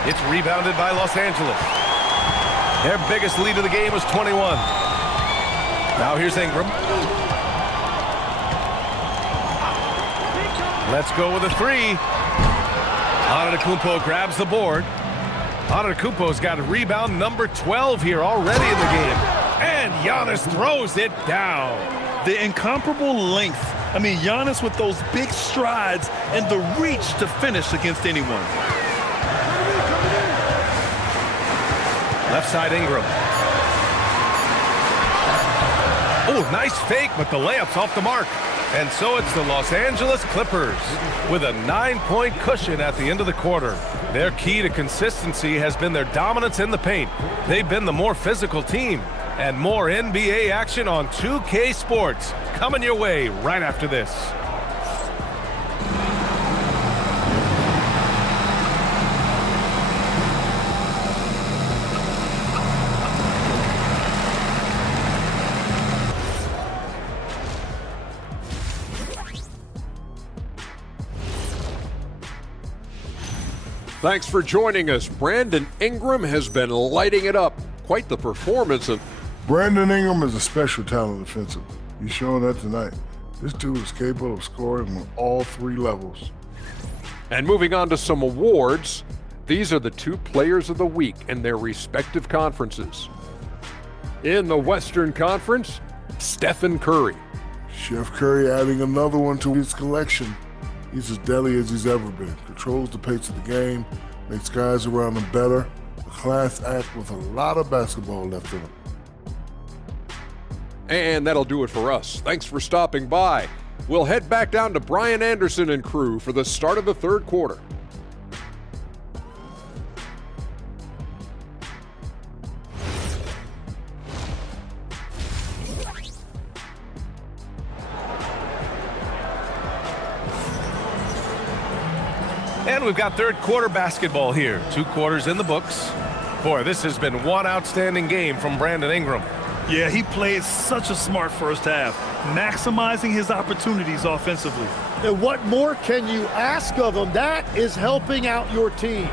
It's rebounded by Los Angeles. Their biggest lead of the game was 21. Now here's Ingram. Let's go with a 3. Antetokounmpo grabs the board. Antetokounmpo's got rebound number 12 here already in the game. And Giannis throws it down. The incomparable length. I mean, Giannis with those big strides and the reach to finish against anyone. Left side Ingram. Oh, nice fake, but the layup's off the mark. And so it's the Los Angeles Clippers with a 9-point cushion at the end of the quarter. Their key to consistency has been their dominance in the paint. They've been the more physical team. And more NBA action on 2K Sports coming your way right after this. Thanks for joining us. Brandon Ingram has been lighting it up. Quite the performance. Brandon Ingram is a special talent offensively. He's showing that tonight. This dude is capable of scoring on all 3 levels. And moving on to some awards, these are the 2 players of the week in their respective conferences. In the Western Conference, Stephen Curry. Chef Curry adding another one to his collection. He's as deadly as he's ever been. Controls the pace of the game, makes guys around him better. A class act with a lot of basketball left in him. And that'll do it for us. Thanks for stopping by. We'll head back down to Brian Anderson and crew for the start of the third quarter. And we've got third quarter basketball here. 2 quarters in the books. Boy, this has been one outstanding game from Brandon Ingram. Yeah, he played such a smart first half, maximizing his opportunities offensively. And what more can you ask of him? That is helping out your team.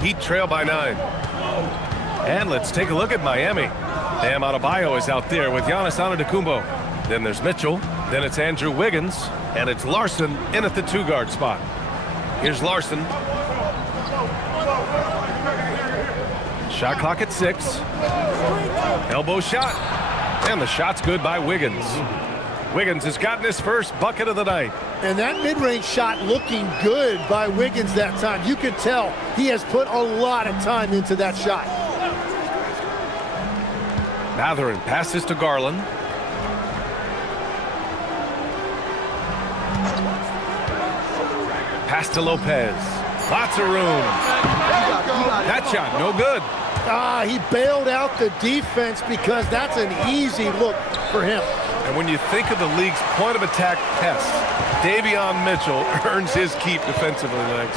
Heat trail by 9. And let's take a look at Miami. Bam Adebayo is out there with Giannis Antetokounmpo. Then there's Mitchell. Then it's Andrew Wiggins. And it's Larson in at the 2-guard spot. Here's Larson. Shot clock at 6. Elbow shot. And the shot's good by Wiggins. Wiggins has gotten his first bucket of the night. And that mid-range shot looking good by Wiggins that time. You can tell he has put a lot of time into that shot. Mathurin passes to Garland. Pass to Lopez. Lots of room. That shot, no good. He bailed out the defense because that's an easy look for him. And when you think of the league's point-of-attack pests, Davion Mitchell earns his keep defensively, Legs.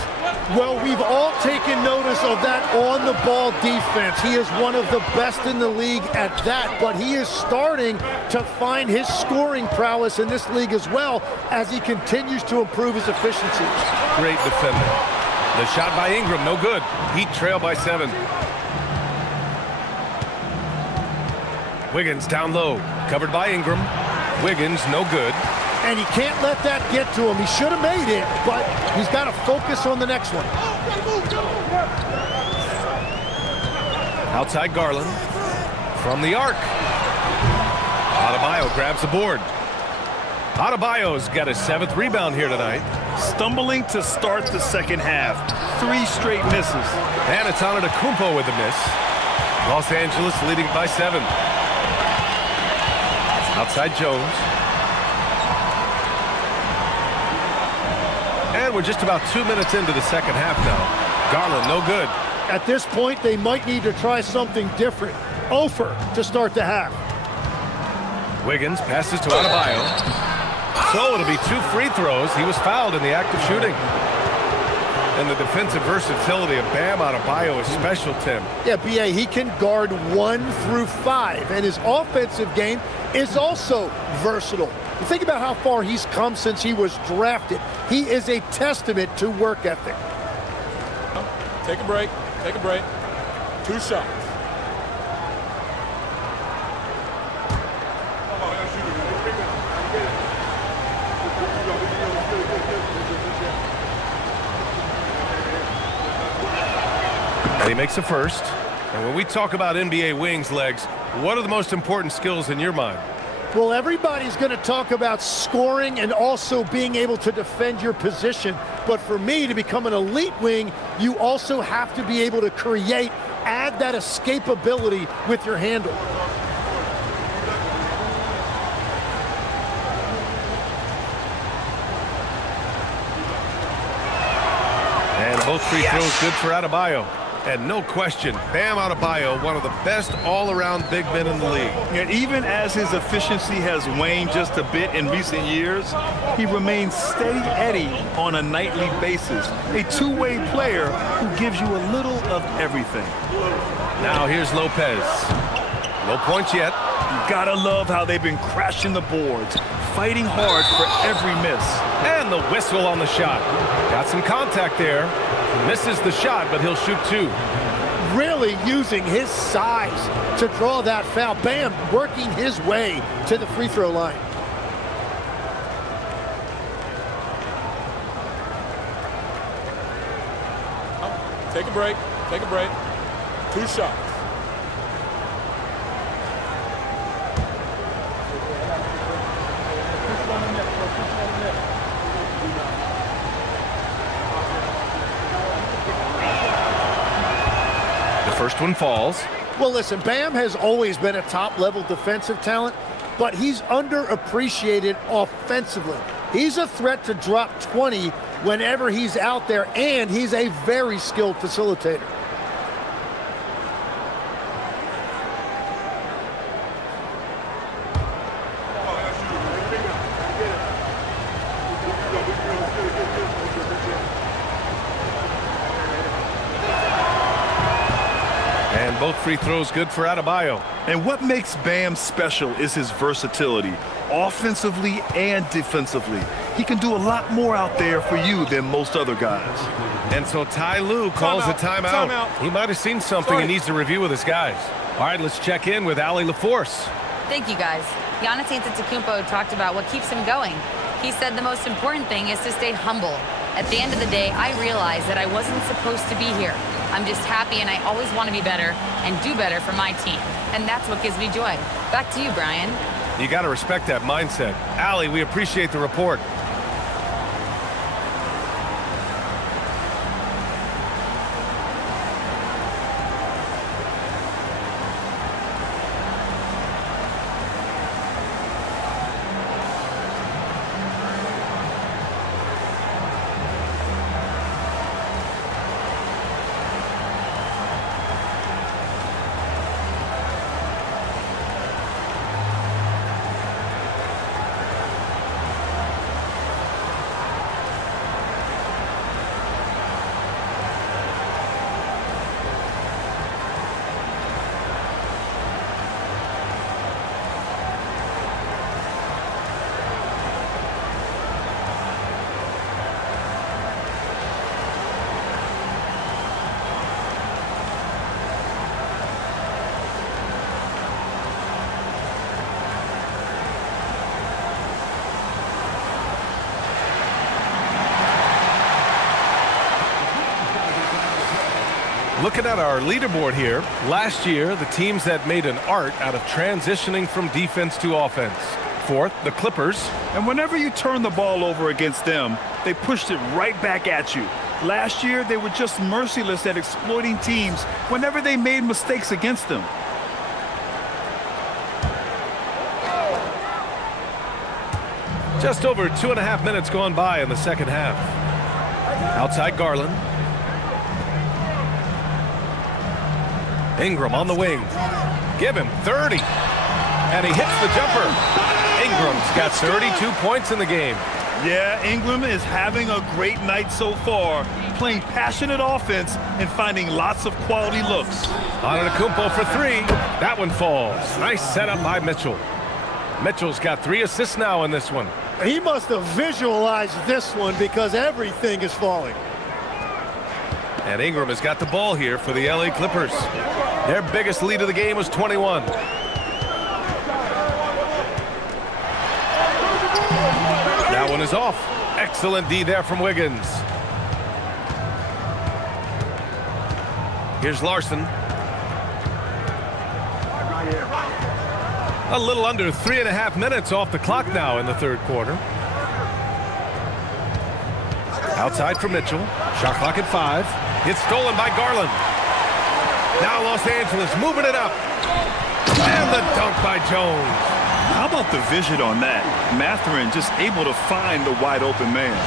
Well, we've all taken notice of that on-the-ball defense. He is one of the best in the league at that, but he is starting to find his scoring prowess in this league as well as he continues to improve his efficiency. Great defender. The shot by Ingram, no good. Heat trail by 7. Wiggins down low, covered by Ingram. Wiggins, no good. And he can't let that get to him. He should have made it, but he's got to focus on the next one. Outside Garland. From the arc. Adebayo grabs the board. Adebayo's got his 7th rebound here tonight. Stumbling to start the second half. 3 straight misses. And it's Antetokounmpo with the miss. Los Angeles leading by 7. Outside Jones. And we're just about 2 minutes into the second half now. Garland, no good. At this point, they might need to try something different. Ofer to start the half. Wiggins passes to Adebayo. So it'll be 2 free throws. He was fouled in the act of shooting. And the defensive versatility of Bam Adebayo is special, Tim. Yeah, B.A., he can guard 1 through 5, and his offensive game is also versatile. You think about how far he's come since he was drafted. He is a testament to work ethic. Take a break. Take a break. 2 shots. And he makes the first. And when we talk about NBA wings, Legs, what are the most important skills in your mind? Well, everybody's going to talk about scoring and also being able to defend your position. But for me, to become an elite wing, you also have to be able to create, add that escapability with your handle. And both free throws good for Adebayo. And no question, Bam Adebayo, one of the best all-around big men in the league. And even as his efficiency has waned just a bit in recent years, he remains steady on a nightly basis. A two-way player who gives you a little of everything. Now here's Lopez. No points yet. You gotta love how they've been crashing the boards, fighting hard for every miss. And the whistle on the shot. Got some contact there. Misses the shot, but he'll shoot 2. Really using his size to draw that foul. Bam working his way to the free throw line. Take a break. Take a break. 2 shots. The first one falls. Well, listen, Bam has always been a top-level defensive talent, but he's underappreciated offensively. He's a threat to drop 20 whenever he's out there, and he's a very skilled facilitator. And both free throws good for Adebayo. And what makes Bam special is his versatility, offensively and defensively. He can do a lot more out there for you than most other guys. And so Ty Lue calls a timeout. He might have seen something and needs to review with his guys. All right, let's check in with Allie LaForce. Thank you, guys. Giannis Antetokounmpo talked about what keeps him going. He said the most important thing is to stay humble. At the end of the day, I realized that I wasn't supposed to be here. I'm just happy, and I always want to be better and do better for my team. And that's what gives me joy. Back to you, Brian. You got to respect that mindset. Allie, we appreciate the report. Looking at our leaderboard here, last year, the teams that made an art out of transitioning from defense to offense. Fourth, the Clippers. And whenever you turn the ball over against them, they pushed it right back at you. Last year, they were just merciless at exploiting teams whenever they made mistakes against them. Just over 2.5 minutes gone by in the second half. Outside Garland. Ingram on the wing. Give him 30. And he hits the jumper. Ingram's got 32 points in the game. Yeah, Ingram is having a great night so far, playing passionate offense and finding lots of quality looks. Antetokounmpo for 3. That one falls. Nice setup by Mitchell. Mitchell's got 3 assists now in this one. He must have visualized this one because everything is falling. And Ingram has got the ball here for the LA Clippers. Their biggest lead of the game was 21. That one is off. Excellent D there from Wiggins. Here's Larson. A little under 3.5 minutes off the clock now in the third quarter. Outside for Mitchell. Shot clock at 5. It's stolen by Garland. Now Los Angeles moving it up. And the dunk by Jones. How about the vision on that? Mathurin just able to find the wide open man.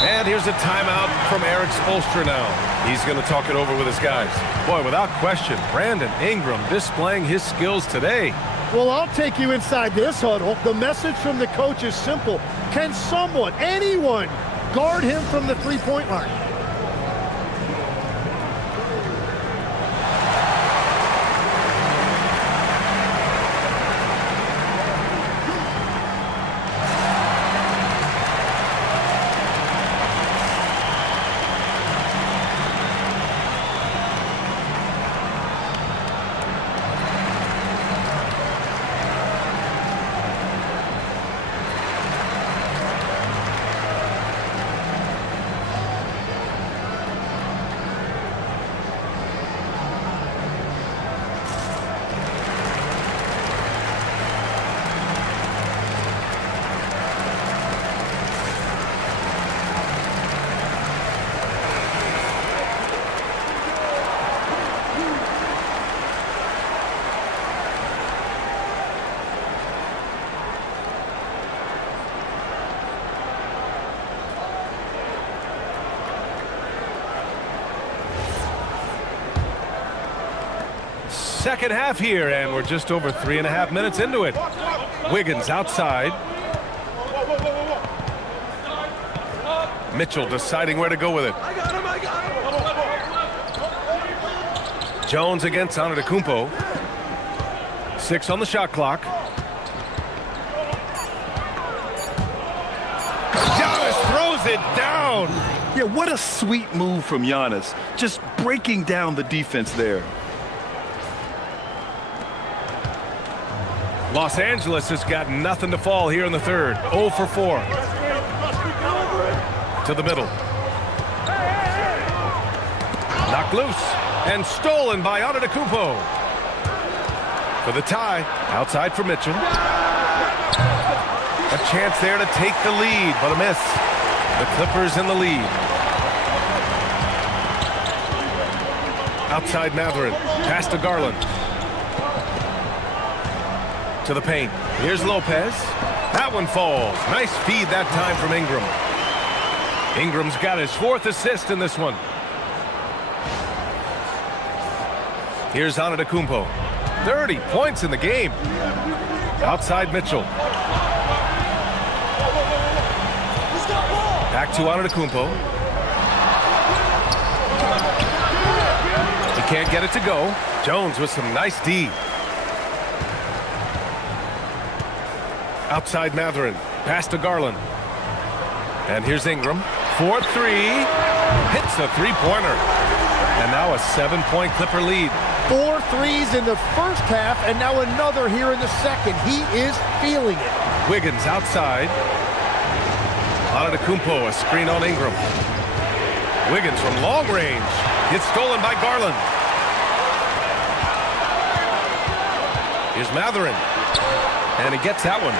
And here's a timeout from Eric Spoelstra now. He's going to talk it over with his guys. Boy, without question, Brandon Ingram displaying his skills today. Well, I'll take you inside this huddle. The message from the coach is simple. Can someone, anyone, guard him from the three-point line? second half here, and we're just over 3.5 minutes into it. Wiggins outside. Mitchell deciding where to go with it. Jones against Antetokounmpo. 6 on the shot clock. Giannis throws it down. Yeah, what a sweet move from Giannis. Just breaking down the defense there. Los Angeles has got nothing to fall here in the third. 0 for 4. To the middle. Knocked loose and stolen by Antetokounmpo. For the tie, outside for Mitchell. A chance there to take the lead, but a miss. The Clippers in the lead. Outside Matherin. Pass to Garland. To the paint. Here's Lopez. That one falls. Nice feed that time from Ingram. Ingram's got his 4th assist in this one. Here's Antetokounmpo. 30 points in the game. Outside Mitchell. Back to Antetokounmpo. He can't get it to go. Jones with some nice D. Outside Matherin. Pass to Garland. And here's Ingram. 4-3. Hits a three-pointer. And now a 7-point Clipper lead. 4 threes in the first half, and now another here in the second. He is feeling it. Wiggins outside. Antetokounmpo, a screen on Ingram. Wiggins from long range. Gets stolen by Garland. Here's Matherin. And he gets that one.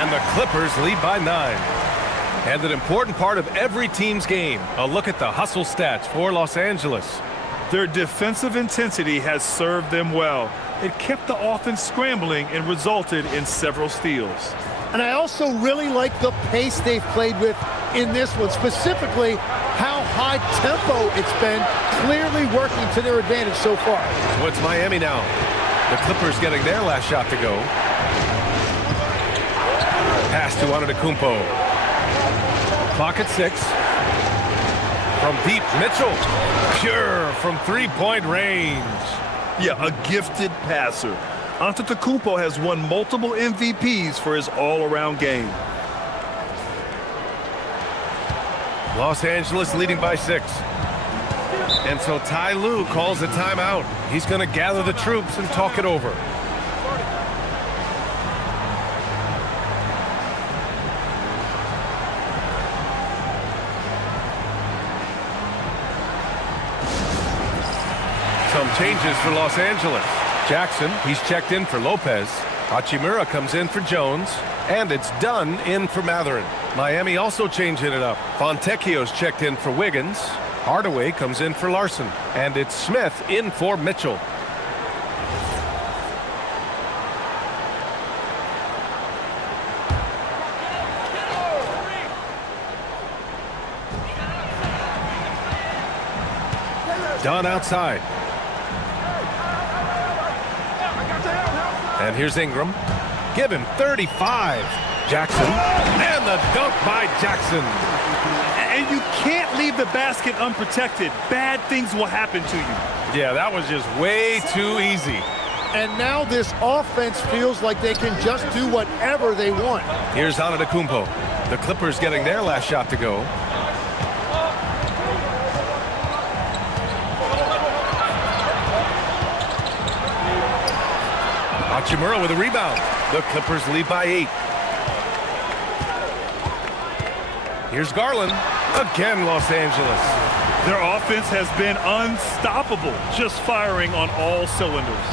And the Clippers lead by 9. And an important part of every team's game. A look at the hustle stats for Los Angeles. Their defensive intensity has served them well. It kept the offense scrambling and resulted in several steals. And I also really like the pace they've played with in this one, specifically how high tempo it's been, clearly working to their advantage so far. So it's Miami now. The Clippers getting their last shot to go. Pass to Antetokounmpo. Clock at 6. From deep, Mitchell. Pure from three-point range. Yeah, a gifted passer. Antetokounmpo has won multiple MVPs for his all-around game. Los Angeles leading by 6. And so Ty Lue calls a timeout. He's going to gather the troops and talk it over. Some changes for Los Angeles. Jackson, he's checked in for Lopez. Hachimura comes in for Jones. And it's Dunn in for Matherin. Miami also changing it up. Fontecchio's checked in for Wiggins. Hardaway comes in for Larson. And it's Smith in for Mitchell. Dunn outside. And here's Ingram. Give him 35. Jackson. And the dunk by Jackson. And you can't leave the basket unprotected. Bad things will happen to you. Yeah, that was just way too easy. And now this offense feels like they can just do whatever they want. Here's Antetokounmpo. The Clippers getting their last shot to go. Hachimura with a rebound. The Clippers lead by 8. Here's Garland. Again, Los Angeles. Their offense has been unstoppable, just firing on all cylinders.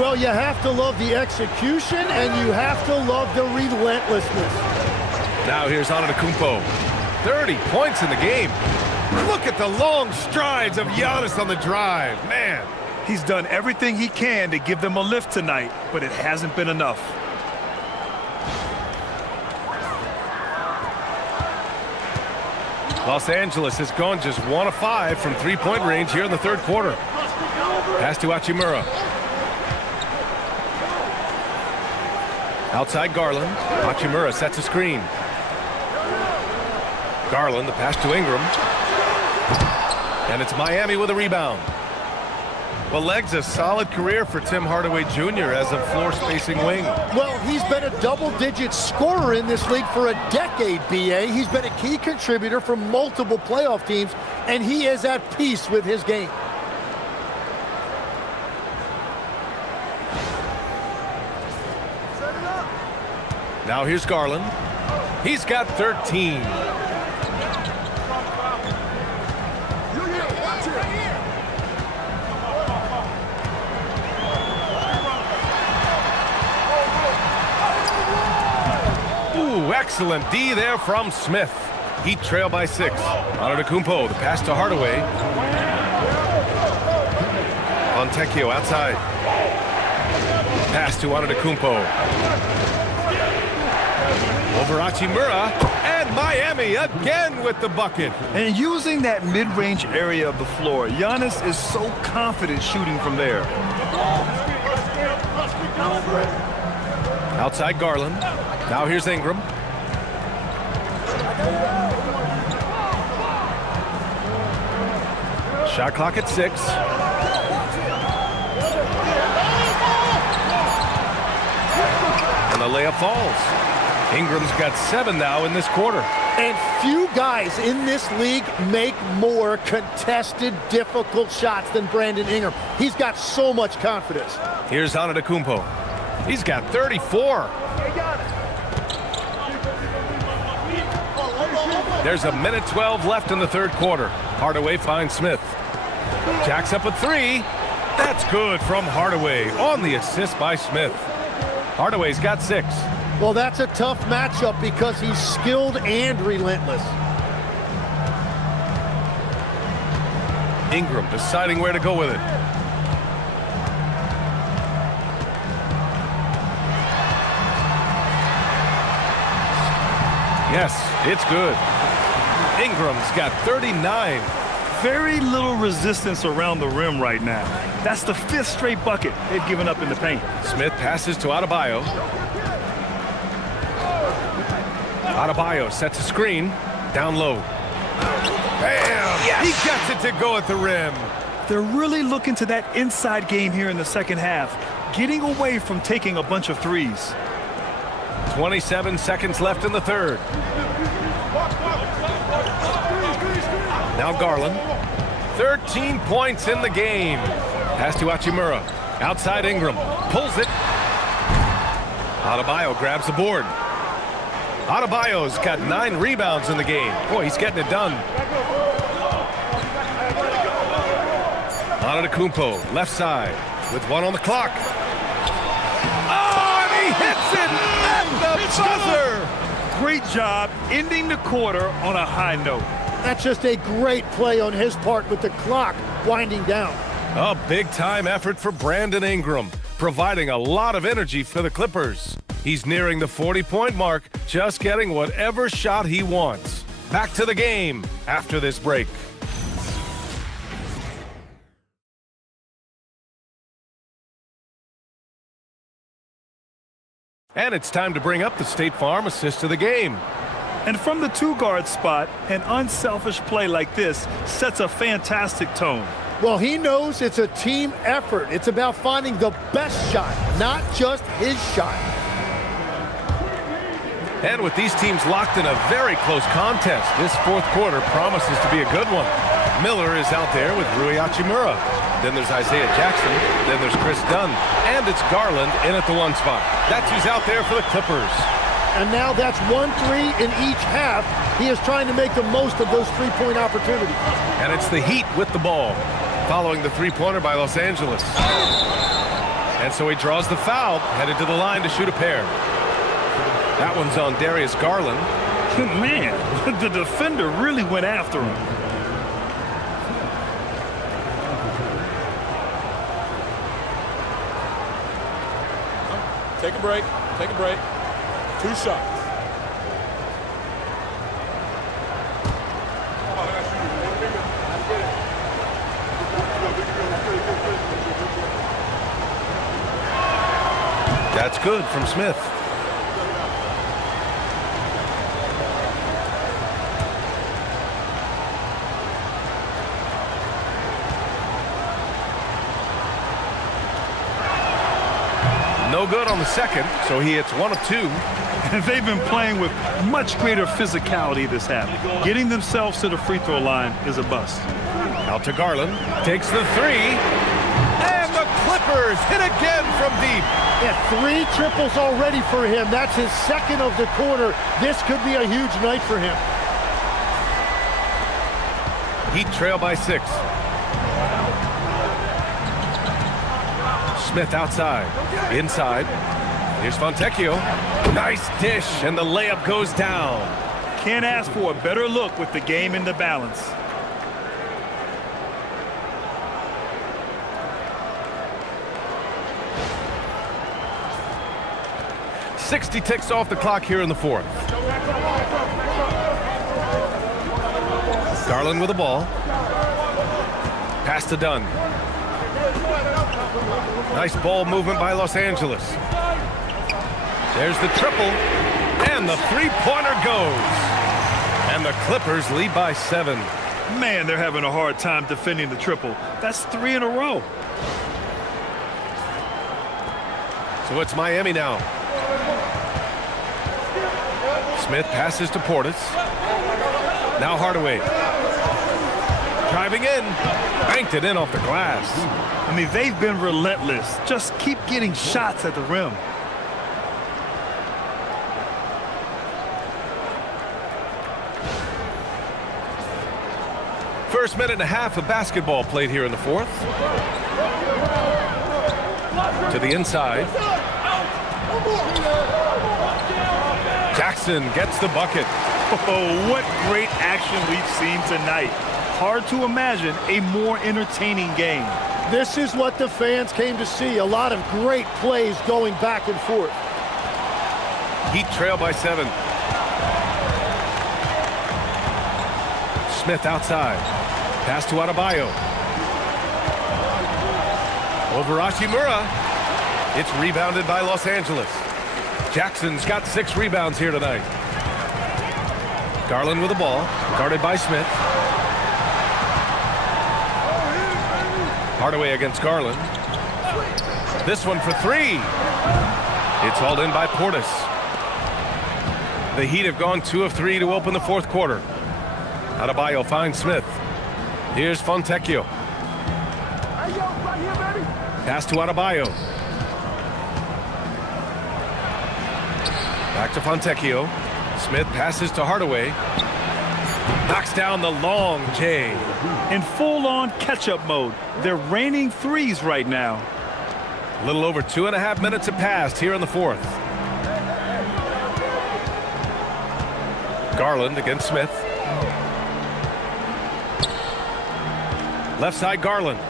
Well, you have to love the execution, and you have to love the relentlessness. Now here's Antetokounmpo. 30 points in the game. Look at the long strides of Giannis on the drive. Man. He's done everything he can to give them a lift tonight, but it hasn't been enough. Los Angeles has gone just 1 of 5 from three-point range here in the third quarter. Pass to Hachimura. Outside Garland. Hachimura sets a screen. Garland, the pass to Ingram. And it's Miami with a rebound. Well, Leg's a solid career for Tim Hardaway Jr. as a floor-spacing wing. Well, he's been a double-digit scorer in this league for a decade, B.A. He's been a key contributor for multiple playoff teams, and he is at peace with his game. Now here's Garland. He's got 13. Ooh, excellent D there from Smith. Heat trail by 6. Antetokounmpo, the pass to Hardaway. Fontecchio outside. Pass to Antetokounmpo. Over Hachimura, and Miami again with the bucket. And using that mid-range area of the floor, Giannis is so confident shooting from there. Outside Garland. Now here's Ingram. Shot clock at 6. And the layup falls. Ingram's got 7 now in this quarter. And few guys in this league make more contested, difficult shots than Brandon Ingram. He's got so much confidence. Here's Antetokounmpo. He's got 34. There's a minute 12 left in the third quarter. Hardaway finds Smith. Jacks up a 3. That's good from Hardaway on the assist by Smith. Hardaway's got 6. Well, that's a tough matchup because he's skilled and relentless. Ingram deciding where to go with it. Yes, it's good. Ingram's got 39. Very little resistance around the rim right now. That's the 5th straight bucket they've given up in the paint. Smith passes to Adebayo. Adebayo sets a screen. Down low. Bam! Yes! He gets it to go at the rim. They're really looking to that inside game here in the second half, getting away from taking a bunch of threes. 27 seconds left in the third. Now Garland. 13 points in the game. Pass to Hachimura. Outside Ingram. Pulls it. Adebayo grabs the board. Adebayo's got 9 rebounds in the game. Boy, he's getting it done. Antetokounmpo, left side, with 1 on the clock. Oh, and he hits it at the buzzer! Great job ending the quarter on a high note. That's just a great play on his part with the clock winding down. A big-time effort for Brandon Ingram, providing a lot of energy for the Clippers. He's nearing the 40-point mark, just getting whatever shot he wants. Back to the game after this break. And it's time to bring up the State Farm assist of the game. And from the 2-guard spot, an unselfish play like this sets a fantastic tone. Well, he knows it's a team effort. It's about finding the best shot, not just his shot. And with these teams locked in a very close contest, this fourth quarter promises to be a good one. Miller is out there with Rui Hachimura. Then there's Isaiah Jackson. Then there's Chris Dunn. And it's Garland in at the 1 spot. That's who's out there for the Clippers. And now that's 1 3 in each half. He is trying to make the most of those 3-point opportunities. And it's the Heat with the ball, following the 3-pointer by Los Angeles. And so he draws the foul, headed to the line to shoot a pair. That one's on Darius Garland. Man, the defender really went after him. Take a break. Take a break. 2 shots. That's good from Smith. no good on the second, so he hits 1 of 2. And they've been playing with much greater physicality this half. Getting themselves to the free throw line is a bust. Out to Garland, takes the 3, and the Clippers hit again from deep. Yeah, 3 triples already for him. That's his second of the quarter. This could be a huge night for him. Heat trail by 6. Smith outside, inside. Here's Fontecchio. Nice dish, and the layup goes down. Can't ask for a better look with the game in the balance. .60 ticks off the clock here in the 4th. Garland with the ball. Pass to Dunn. Nice ball movement by Los Angeles. There's the triple, and the three-pointer goes. And the Clippers lead by 7. Man, they're having a hard time defending the triple. That's 3 in a row. So it's Miami now. Smith passes to Portis. Now Hardaway. Driving in. Banked it in off the glass. I mean, they've been relentless. Just keep getting shots at the rim. First minute and a half of basketball played here in the 4th. To the inside. Jackson gets the bucket. Oh, what great action we've seen tonight. Hard to imagine a more entertaining game. This is what the fans came to see. A lot of great plays going back and forth. Heat trail by 7. Smith outside. Pass to Adebayo. Over Hachimura. It's rebounded by Los Angeles. Jackson's got 6 rebounds here tonight. Garland with the ball, guarded by Smith. Hardaway against Garland. This one for 3. It's hauled in by Portis. The Heat have gone 2 of 3 to open the 4th quarter. Adebayo finds Smith. Here's Fontecchio. Pass to Adebayo. Back to Fontecchio. Smith passes to Hardaway. Knocks down the long J. In full-on catch-up mode. They're raining threes right now. A little over 2.5 minutes have passed here in the 4th. Garland against Smith. Left side Garland.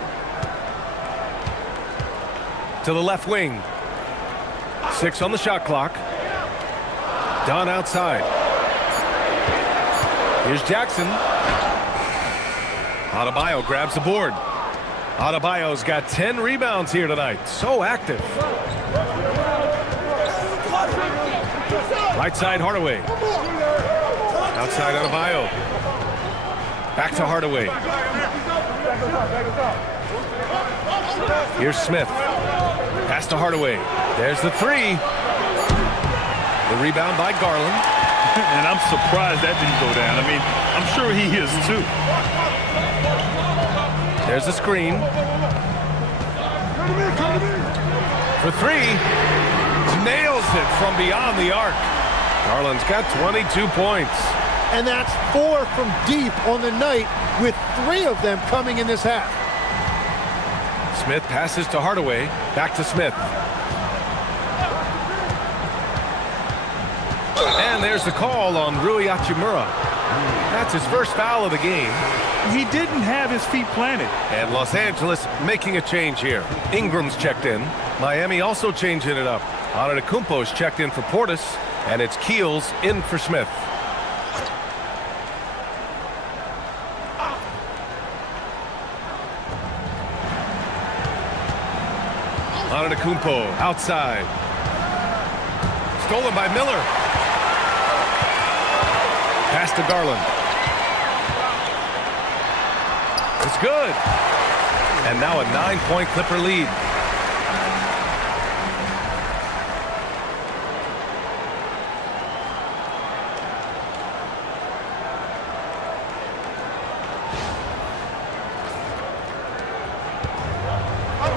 To the left wing. 6 on the shot clock. Dunn outside. Here's Jackson. Adebayo grabs the board. Adebayo's got 10 rebounds here tonight. So active. Right side Hardaway. Outside Adebayo. Back to Hardaway. Here's Smith. Pass to Hardaway. There's the 3. The rebound by Garland. And I'm surprised that didn't go down. I mean, I'm sure he is too. There's the screen. For 3. Nails it from beyond the arc. Garland's got 22 points. And that's 4 from deep on the night, with 3 of them coming in this half. Smith passes to Hardaway. Back to Smith. And there's the call on Rui Hachimura. That's his first foul of the game. He didn't have his feet planted. And Los Angeles making a change here. Ingram's checked in. Miami also changing it up. Antetokounmpo's checked in for Portis. And it's Keels in for Smith. Antetokounmpo outside. Stolen by Miller. Pass to Garland. It's good. And now a 9-point Clipper lead.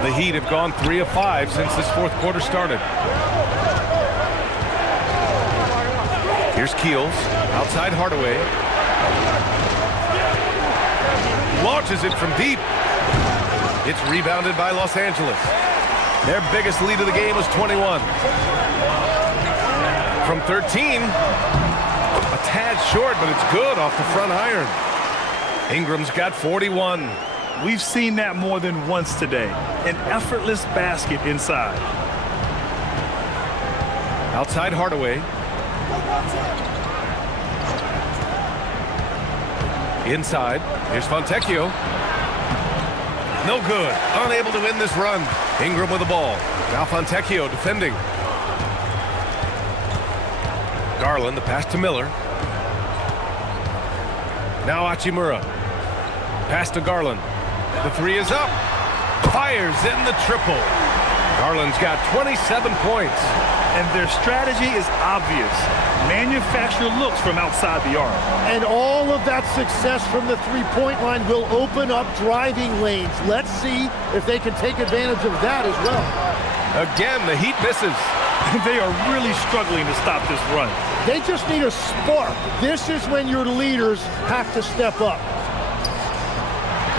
The Heat have gone 3 of 5 since this fourth quarter started. Here's Keels, outside Hardaway. Launches it from deep. It's rebounded by Los Angeles. Their biggest lead of the game was 21. From 13, a tad short, but it's good off the front iron. Ingram's got 41. We've seen that more than once today. An effortless basket inside. Outside Hardaway. Inside. Here's Fontecchio. No good. Unable to win this run. Ingram with the ball. Now Fontecchio defending. Garland, the pass to Miller. Now Hachimura. Pass to Garland. The three is up. Fires in the triple. Garland's got 27 points. And their strategy is obvious. Manufacture looks from outside the arc. And all of that success from the three-point line will open up driving lanes. Let's see if they can take advantage of that as well. Again, the Heat misses. They are really struggling to stop this run. They just need a spark. This is when your leaders have to step up.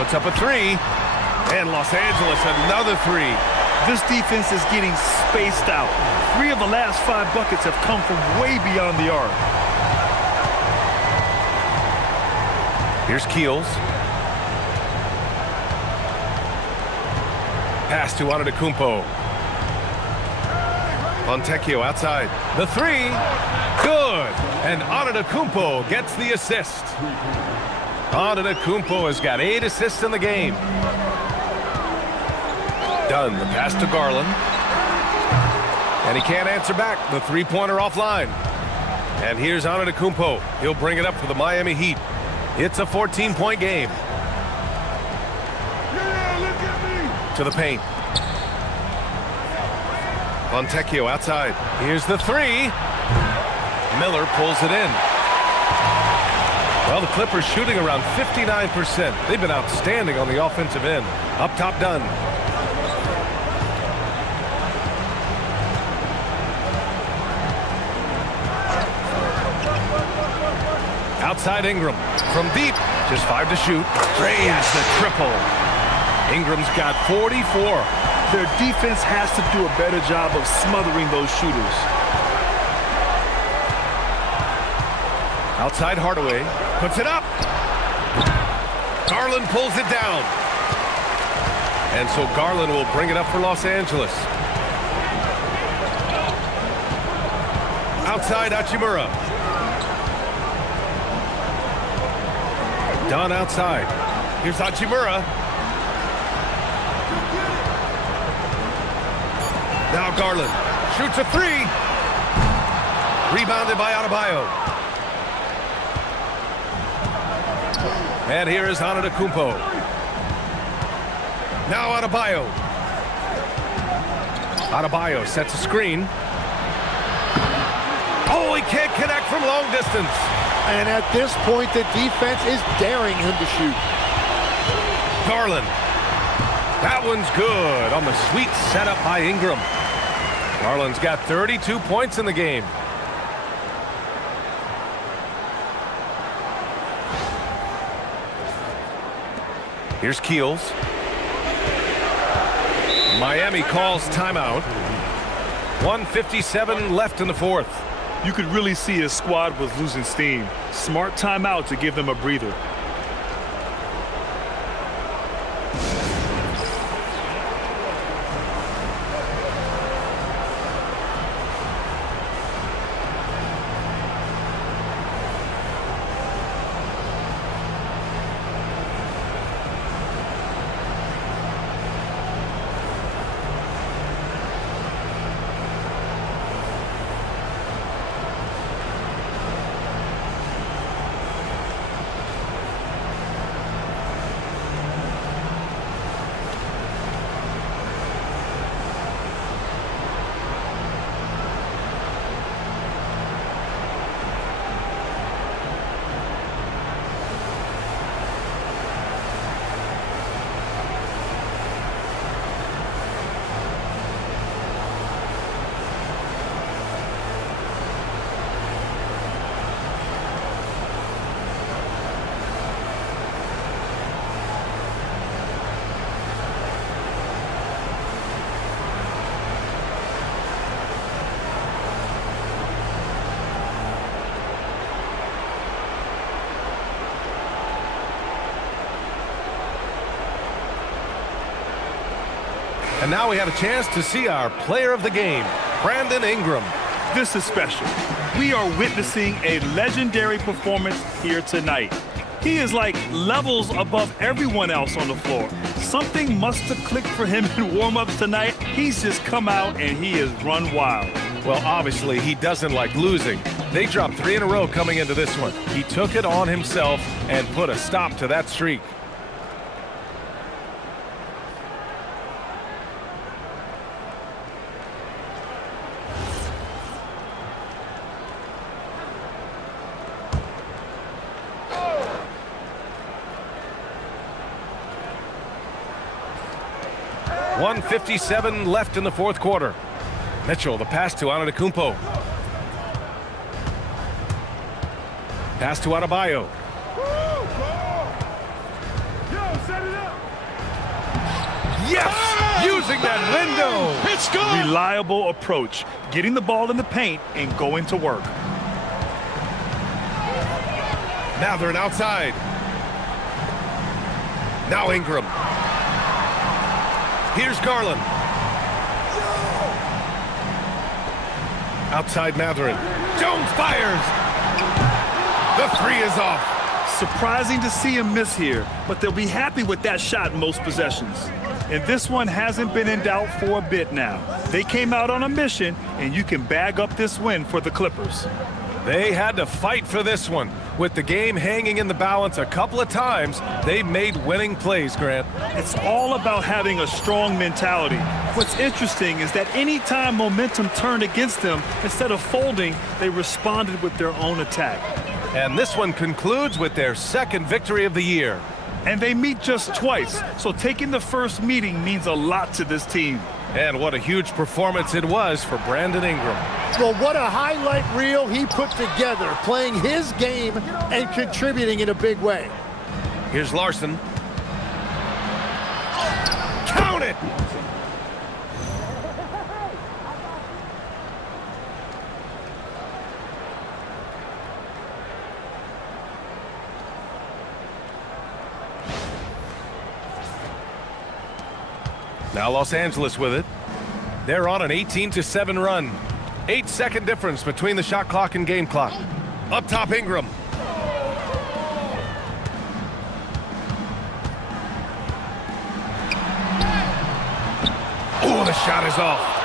Puts up a three. And Los Angeles another three. This defense is getting spaced out. 3 of the last 5 buckets have come from way beyond the arc. Here's Keels. Pass to Antetokounmpo. Fontecchio outside. The three. Good. And Antetokounmpo gets the assist. Antetokounmpo has got 8 assists in the game. Done. The pass to Garland. And he can't answer back. The three-pointer offline. And here's Antetokounmpo. He'll bring it up for the Miami Heat. It's a 14-point game. To the paint. Fontecchio outside. Here's the three. Miller pulls it in. Well, the Clippers shooting around 59%. They've been outstanding on the offensive end. Up top, done. Outside Ingram. From deep. Just 5 to shoot. Drains the triple. Ingram's got 44. Their defense has to do a better job of smothering those shooters. Outside Hardaway. Puts it up. Garland pulls it down. And so Garland will bring it up for Los Angeles. Outside Hachimura. Done outside. Here's Hachimura. Now Garland shoots a three. Rebounded by Adebayo. And here is Antetokounmpo. Now Adebayo. Adebayo sets a screen. Oh, he can't connect from long distance. And at this point, the defense is daring him to shoot. Garland. That one's good on the sweet setup by Ingram. Garland's got 32 points in the game. Here's Keels. Miami calls timeout. 1:57 left in the fourth. You could really see his squad was losing steam. Smart timeout to give them a breather. And now we have a chance to see our player of the game, Brandon Ingram. This is special. We are witnessing a legendary performance here tonight. He is like levels above everyone else on the floor. Something must have clicked for him in warm-ups tonight. He's just come out and he has run wild. Well, obviously, he doesn't like losing. They dropped 3 in a row coming into this one. He took it on himself and put a stop to that streak. .157 left in the fourth quarter. Mitchell, the pass to Antetokounmpo. Pass to Adebayo. Yes! Using that window. It's good. Reliable approach. Getting the ball in the paint and going to work. Now they're outside. Now Ingram. Here's Garland. Outside Mathurin. Jones fires. The 3 is off. Surprising to see him miss here, but they'll be happy with that shot in most possessions. And this one hasn't been in doubt for a bit now. They came out on a mission, and you can bag up this win for the Clippers. They had to fight for this one. With the game hanging in the balance a couple of times, they made winning plays, Grant. It's all about having a strong mentality. What's interesting is that anytime momentum turned against them, instead of folding, they responded with their own attack. And this one concludes with their second victory of the year. And they meet just twice, so taking the first meeting means a lot to this team. And what a huge performance it was for Brandon Ingram. Well, what a highlight reel he put together, playing his game and contributing in a big way. Here's Larson. Count it! Now Los Angeles with it. They're on an 18-7 run. 8-second difference between the shot clock and game clock. Up top, Ingram. Oh, the shot is off.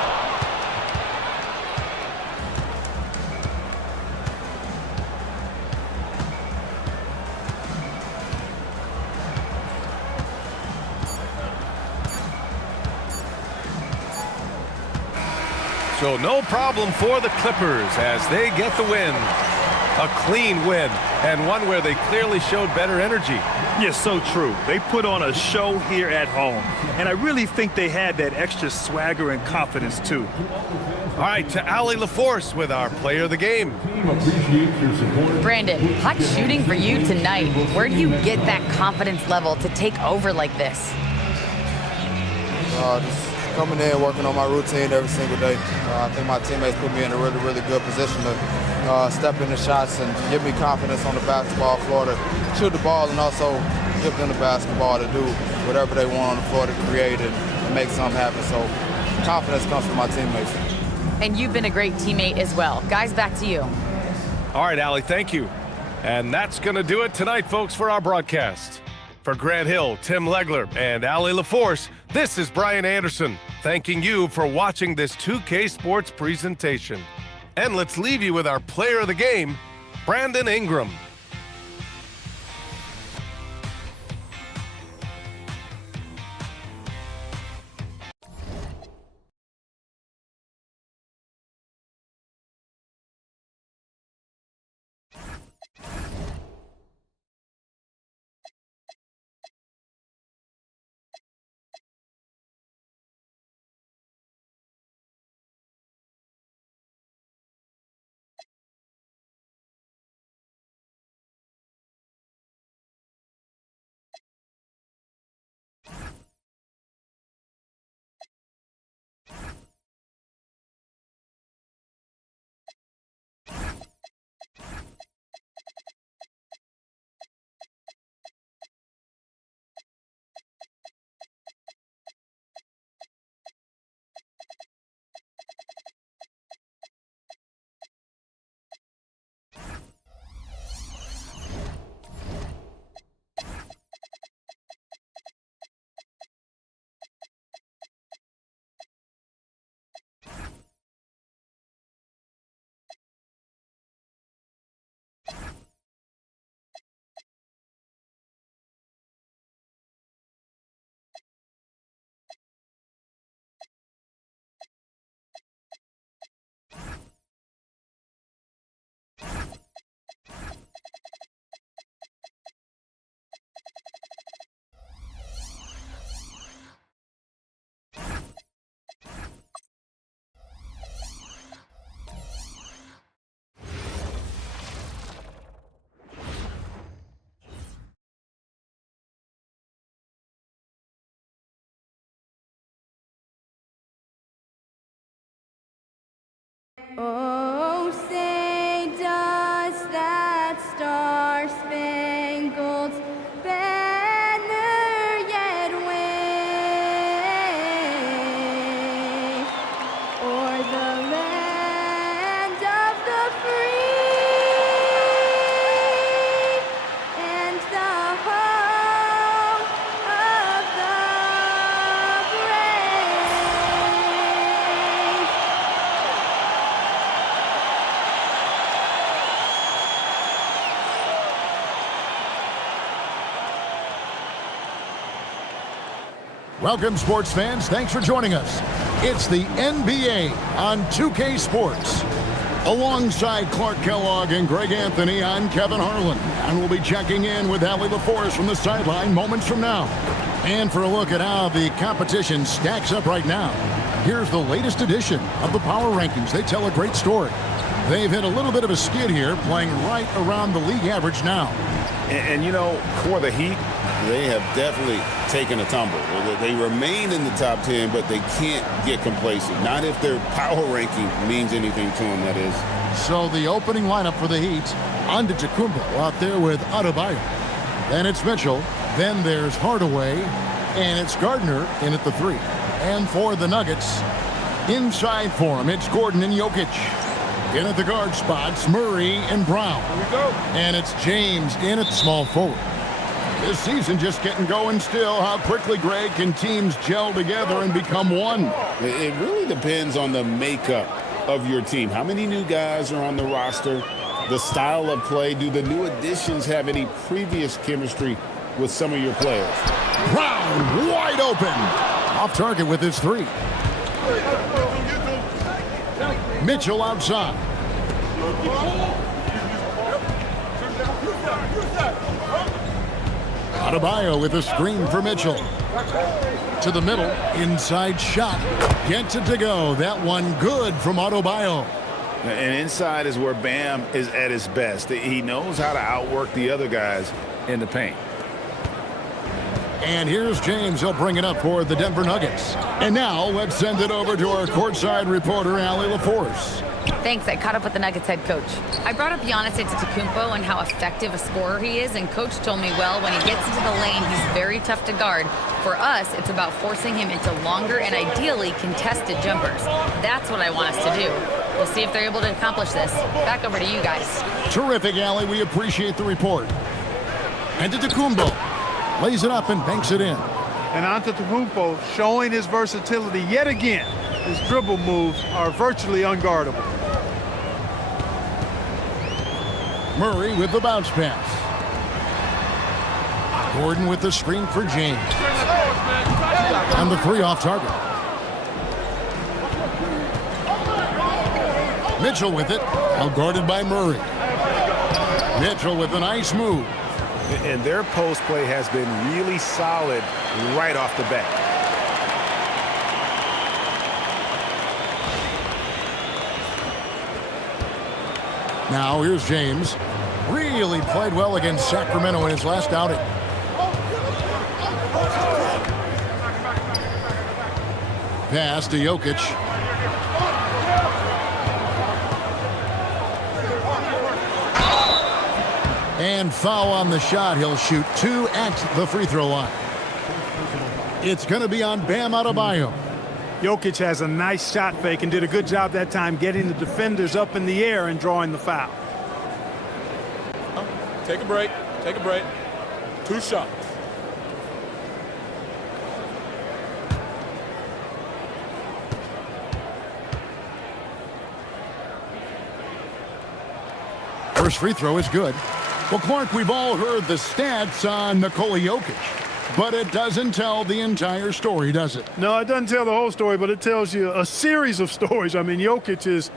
So no problem for the Clippers as they get the win. A clean win, and one where they clearly showed better energy. Yes, so true. They put on a show here at home, and I really think they had that extra swagger and confidence, too. All right, to Allie LaForce with our player of the game. Brandon, hot shooting for you tonight. Where do you get that confidence level to take over like this? Just coming in, working on my routine every single day. I think my teammates put me in a really, really good position to step in the shots and give me confidence on the basketball floor to shoot the ball and also give them the basketball to do whatever they want on the floor to create and make something happen. So confidence comes from my teammates. And you've been a great teammate as well. Guys, back to you. All right, Allie, thank you. And that's going to do it tonight, folks, for our broadcast. For Grant Hill, Tim Legler, and Allie LaForce, this is Brian Anderson, thanking you for watching this 2K Sports presentation. And let's leave you with our player of the game, Brandon Ingram. Oh, say does that star-spangled banner yet wave o'er the land of the free and the home of the brave? Welcome, sports fans. Thanks for joining us. It's the NBA on 2K Sports. Alongside Clark Kellogg and Greg Anthony, I'm Kevin Harlan, and we'll be checking in with Allie LaForce from the sideline moments from now. And for a look at how the competition stacks up right now, here's the latest edition of the Power Rankings. They tell a great story. They've hit a little bit of a skid here, playing right around the league average now. And you know, for the Heat, They have definitely taken a tumble. They remain in the top 10, but they can't get complacent. Not if their power ranking means anything to them, that is. So the opening lineup for the Heat, Antetokounmpo out there with Adebayo. Then it's Mitchell. Then there's Hardaway. And it's Gardner in at the 3. And for the Nuggets, inside for him, it's Gordon and Jokic. In at the guard spots, Murray and Brown. Here we go. And it's James in at small forward. This season just getting going still. How quickly, Greg, can teams gel together and become one? It really depends on the makeup of your team. How many new guys are on the roster? The style of play. Do the new additions have any previous chemistry with some of your players? Brown wide open. Off target with his 3. Mitchell outside. Adebayo with a screen for Mitchell. To the middle, inside shot. Gets it to go. That one good from Adebayo. And inside is where Bam is at his best. He knows how to outwork the other guys in the paint. And here's James. He'll bring it up for the Denver Nuggets. And now let's send it over to our courtside reporter, Allie LaForce. Thanks. I caught up with the Nuggets head coach. I brought up Giannis Antetokounmpo and how effective a scorer he is, and coach told me, well, when he gets into the lane, he's very tough to guard. For us, it's about forcing him into longer and ideally contested jumpers. That's what I want us to do. We'll see if they're able to accomplish this. Back over to you guys. Terrific, Allie. We appreciate the report. Antetokounmpo lays it up and banks it in. And Antetokounmpo showing his versatility yet again. His dribble moves are virtually unguardable. Murray with the bounce pass. Gordon with the screen for James. And the 3 off target. Mitchell with it, well guarded by Murray. Mitchell with a nice move. And their post play has been really solid right off the bat. Now here's James. Really played well against Sacramento in his last outing. Pass to Jokic. And foul on the shot. He'll shoot 2 at the free throw line. It's going to be on Bam Adebayo. Jokic has a nice shot fake and did a good job that time getting the defenders up in the air and drawing the foul. Take a break. Take a break. 2 shots. First free throw is good. Well, Clark, we've all heard the stats on Nikola Jokic, but it doesn't tell the entire story, does it? No, it doesn't tell the whole story, but it tells you a series of stories. I mean, Jokic is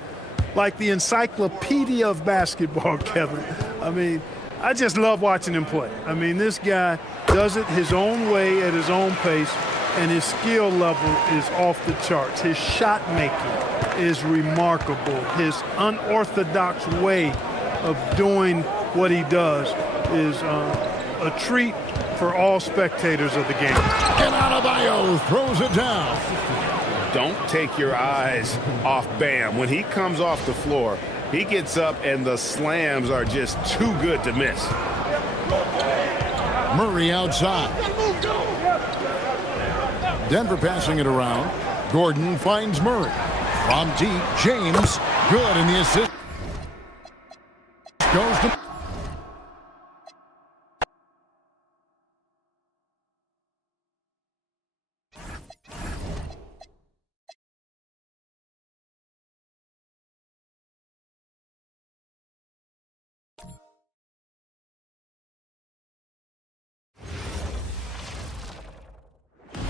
like the encyclopedia of basketball, Kevin. I mean, I just love watching him play. I mean, this guy does it his own way at his own pace, and his skill level is off the charts. His shot making is remarkable. His unorthodox way of doing what he does is a treat for all spectators of the game. And Adebayo throws it down. don't take your eyes off Bam. When he comes off the floor, he gets up and the slams are just too good to miss. Murray outside. Denver passing it around. Gordon finds Murray. From deep, James, good, and the assist goes to...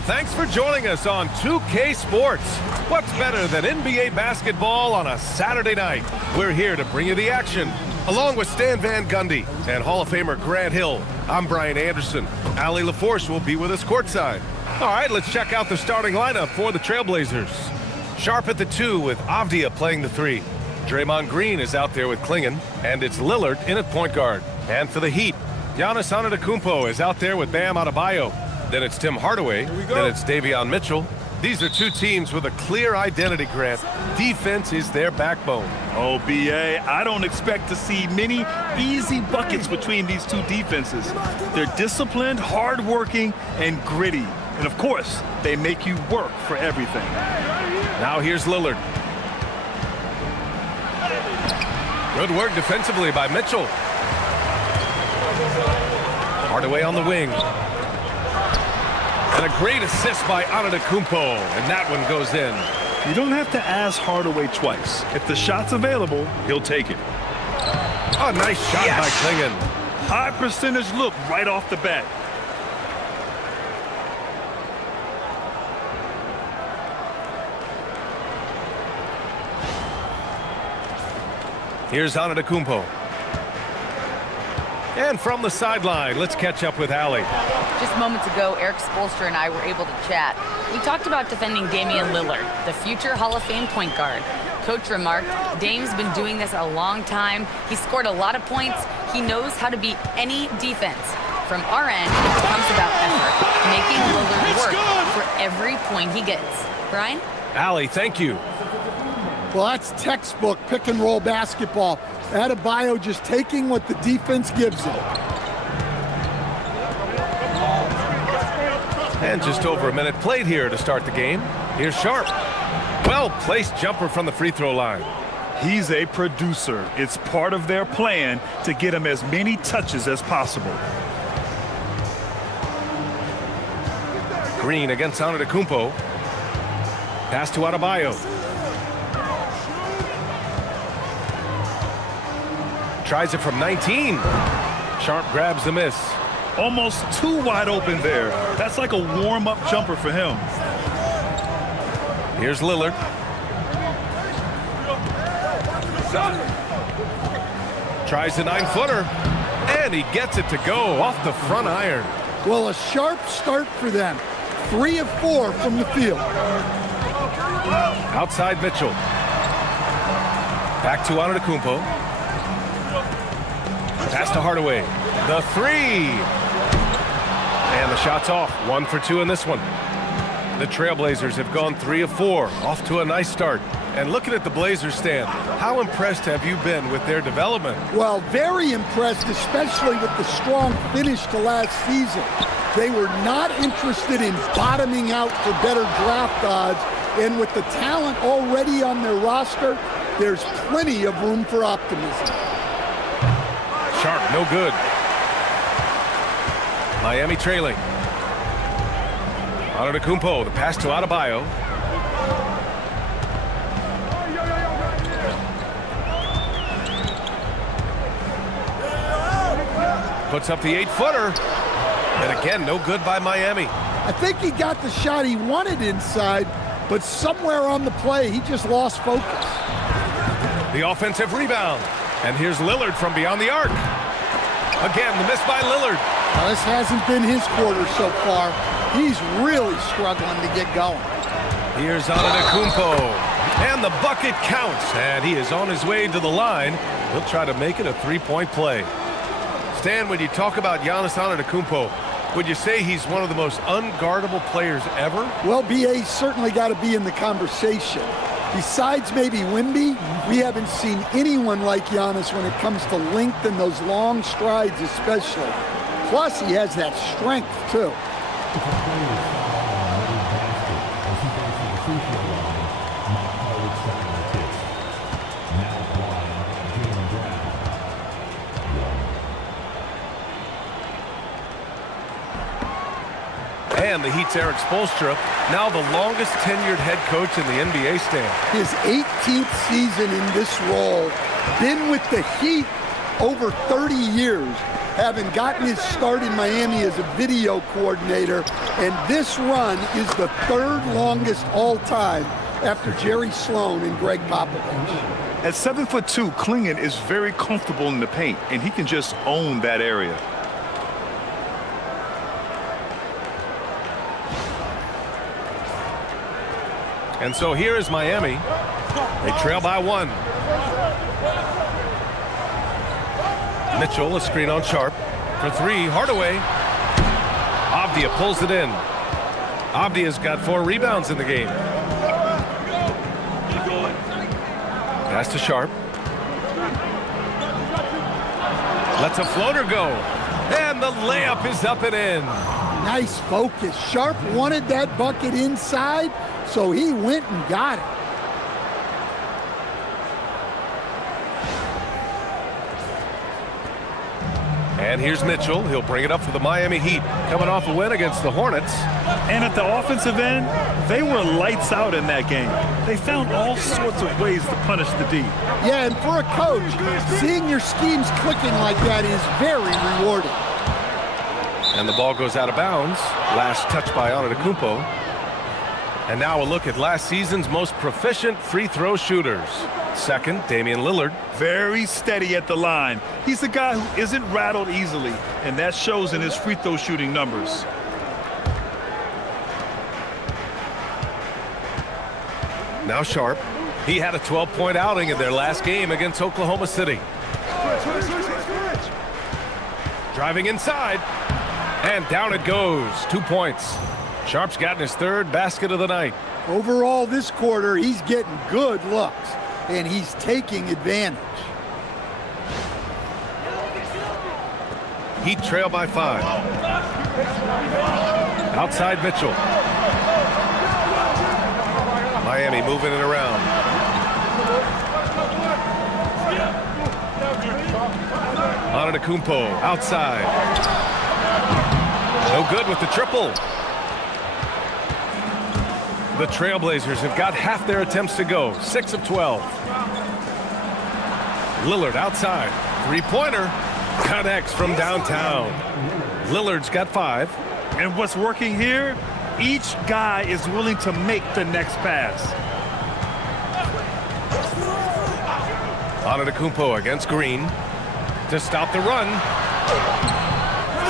Thanks for joining us on 2K Sports. What's better than NBA basketball on a Saturday night? We're here to bring you the action. Along with Stan Van Gundy and Hall of Famer Grant Hill, I'm Brian Anderson. Allie LaForce will be with us courtside. All right, let's check out the starting lineup for the Trailblazers. Sharp at the 2 with Avdia playing the 3. Draymond Green is out there with Klingon, and it's Lillard in at point guard. And for the Heat, Giannis Antetokounmpo is out there with Bam Adebayo. Then it's Tim Hardaway. Then it's Davion Mitchell. These are two teams with a clear identity, Grant. Defense is their backbone. Oh, B.A., I don't expect to see many easy buckets between these two defenses. They're disciplined, hardworking, and gritty. And, of course, they make you work for everything. Now here's Lillard. Good work defensively by Mitchell. Hardaway on the wing. And a great assist by Antetokounmpo, and that one goes in. You don't have to ask Hardaway twice. If the shot's available, he'll take it. A nice shot by Klingon. High percentage look right off the bat. Here's Antetokounmpo. And from the sideline, let's catch up with Allie. Just moments ago, Eric Spoelstra and I were able to chat. We talked about defending Damian Lillard, the future Hall of Fame point guard. Coach remarked, Dame's been doing this a long time. He scored a lot of points. He knows how to beat any defense. From our end, it comes about effort, making Lillard work for every point he gets. Brian? Allie, thank you. Well, that's textbook pick-and-roll basketball. Adebayo just taking what the defense gives him. And just over a minute played here to start the game. Here's Sharp. Well-placed jumper from the free throw line. He's a producer. It's part of their plan to get him as many touches as possible. Green against Antetokounmpo. Pass to Adebayo. Tries it from 19. Sharp grabs the miss. Almost too wide open there. That's like a warm-up jumper for him. Here's Lillard. Tries the 9-footer. And he gets it to go off the front iron. Well, a sharp start for them. 3 of 4 from the field. Outside Mitchell. Back to Antetokounmpo. Pass to Hardaway. The 3. And the shot's off. 1 for 2 in this one. The Trailblazers have gone 3 of 4. Off to a nice start. And looking at the Blazers, Stan, how impressed have you been with their development? Well, very impressed, especially with the strong finish to last season. They were not interested in bottoming out for better draft odds. And with the talent already on their roster, there's plenty of room for optimism. Sharp, no good. Miami trailing. Antetokounmpo, the pass to Adebayo. Puts up the 8-footer. And again, no good by Miami. I think he got the shot he wanted inside, but somewhere on the play, he just lost focus. The offensive rebound. And here's Lillard from beyond the arc. Again, the miss by Lillard. Now, this hasn't been his quarter so far. He's really struggling to get going. Here's Antetokounmpo. And the bucket counts. And he is on his way to the line. He'll try to make it a 3-point play. Stan, when you talk about Giannis Antetokounmpo, Would you say he's one of the most unguardable players ever? Well, BA's certainly got to be in the conversation. Besides maybe Mynba, we haven't seen anyone like Giannis when it comes to length and those long strides especially. Plus, he has that strength, too. And the Heat's Eric Spoelstra, now the longest tenured head coach in the NBA stand. His 18th season in this role, been with the Heat over 30 years, having gotten his start in Miami as a video coordinator, and this run is the third longest all time after Jerry Sloan and Greg Popovich. At 7'2", Clingan is very comfortable in the paint, and he can just own that area. And so here is Miami. They trail by 1. Mitchell, a screen on Sharp. For 3, Hardaway. Avdia pulls it in. Avdia's got 4 rebounds in the game. Pass to Sharp. Lets a floater go. And the layup is up and in. Nice focus. Sharp wanted that bucket inside, so he went and got it. And here's Mitchell. He'll bring it up for the Miami Heat, coming off a win against the Hornets. And at the offensive end, they were lights out in that game. They found all sorts of ways to punish the D. Yeah, and for a coach, seeing your schemes clicking like that is very rewarding. And the ball goes out of bounds. Last touch by Antetokounmpo. And now a look at last season's most proficient free throw shooters. Second, Damian Lillard. Very steady at the line. He's the guy who isn't rattled easily, and that shows in his free throw shooting numbers. Now Sharp. He had a 12-point outing in their last game against Oklahoma City. Driving inside. And down it goes. 2 points. Sharp's gotten his 3rd basket of the night. Overall, this quarter, he's getting good looks, and he's taking advantage. Heat trail by 5. Outside Mitchell. Miami moving it around. Antetokounmpo outside. No good with the triple. The Trailblazers have got half their attempts to go. 6 of 12. Lillard outside. 3-pointer. Connects from downtown. Lillard's got 5. And what's working here? Each guy is willing to make the next pass. Antetokounmpo against Green to stop the run.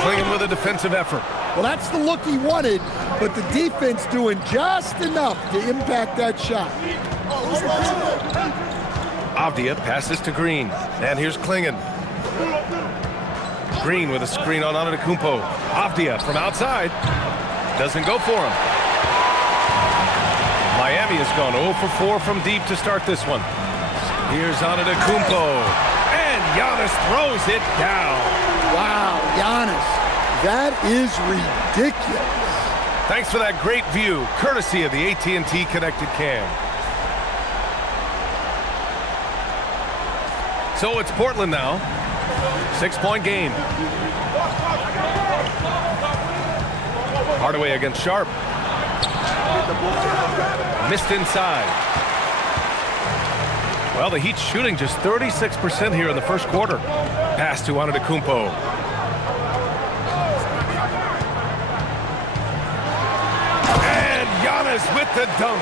Clingan with a defensive effort. Well, that's the look he wanted, but the defense doing just enough to impact that shot. Avdia passes to Green. And here's Clingan. Green with a screen on Antetokounmpo. Avdia from outside. Doesn't go for him. Miami has gone 0 for 4 from deep to start this one. Here's Antetokounmpo. And Giannis throws it down. Wow, Giannis. That is ridiculous. Thanks for that great view, courtesy of the AT&T Connected Cam. So it's Portland now. 6-point game. Hardaway against Sharp. Missed inside. Well, the Heat's shooting just 36% here in the first quarter. Pass to Antetokounmpo. And Giannis with the dunk.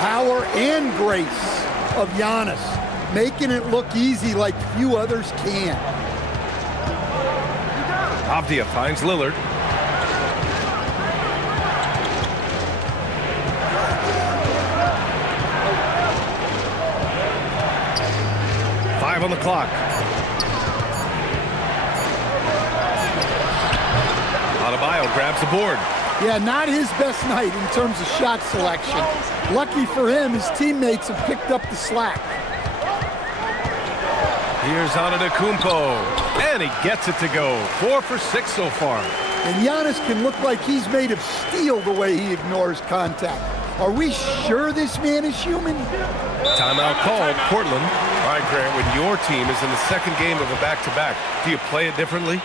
Power and grace of Giannis, making it look easy like few others can. Avdia finds Lillard. On the clock. Adebayo grabs the board. Yeah, not his best night in terms of shot selection. Lucky for him, his teammates have picked up the slack. Here's Antetokounmpo, and he gets it to go. 4 for 6 so far. And Giannis can look like he's made of steel the way he ignores contact. Are we sure this man is human? Timeout called, Portland. All right, Grant, when your team is in the second game of a back-to-back, do you play it differently?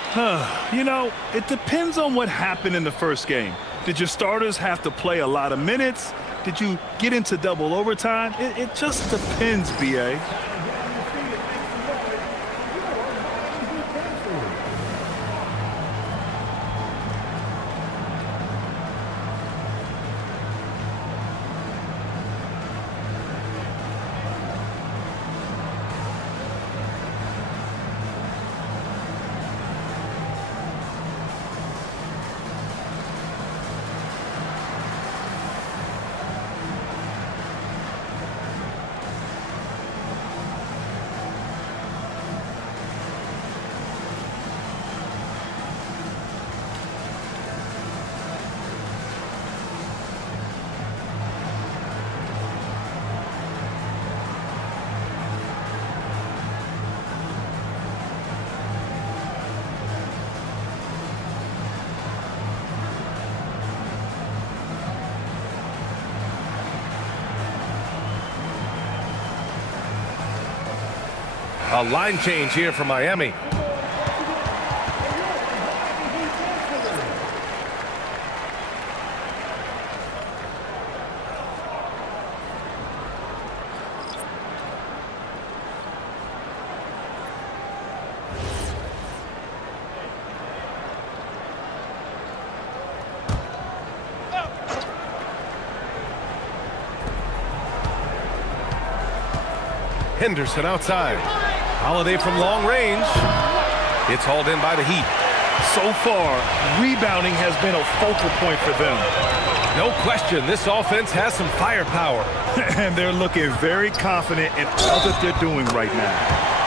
You know, it depends on what happened in the first game. Did your starters have to play a lot of minutes? Did you get into double overtime? It just depends, B.A. A line change here for Miami. Henderson outside. Holiday from long range. It's hauled in by the Heat. So far, rebounding has been a focal point for them. No question, this offense has some firepower. And they're looking very confident in all that they're doing right now.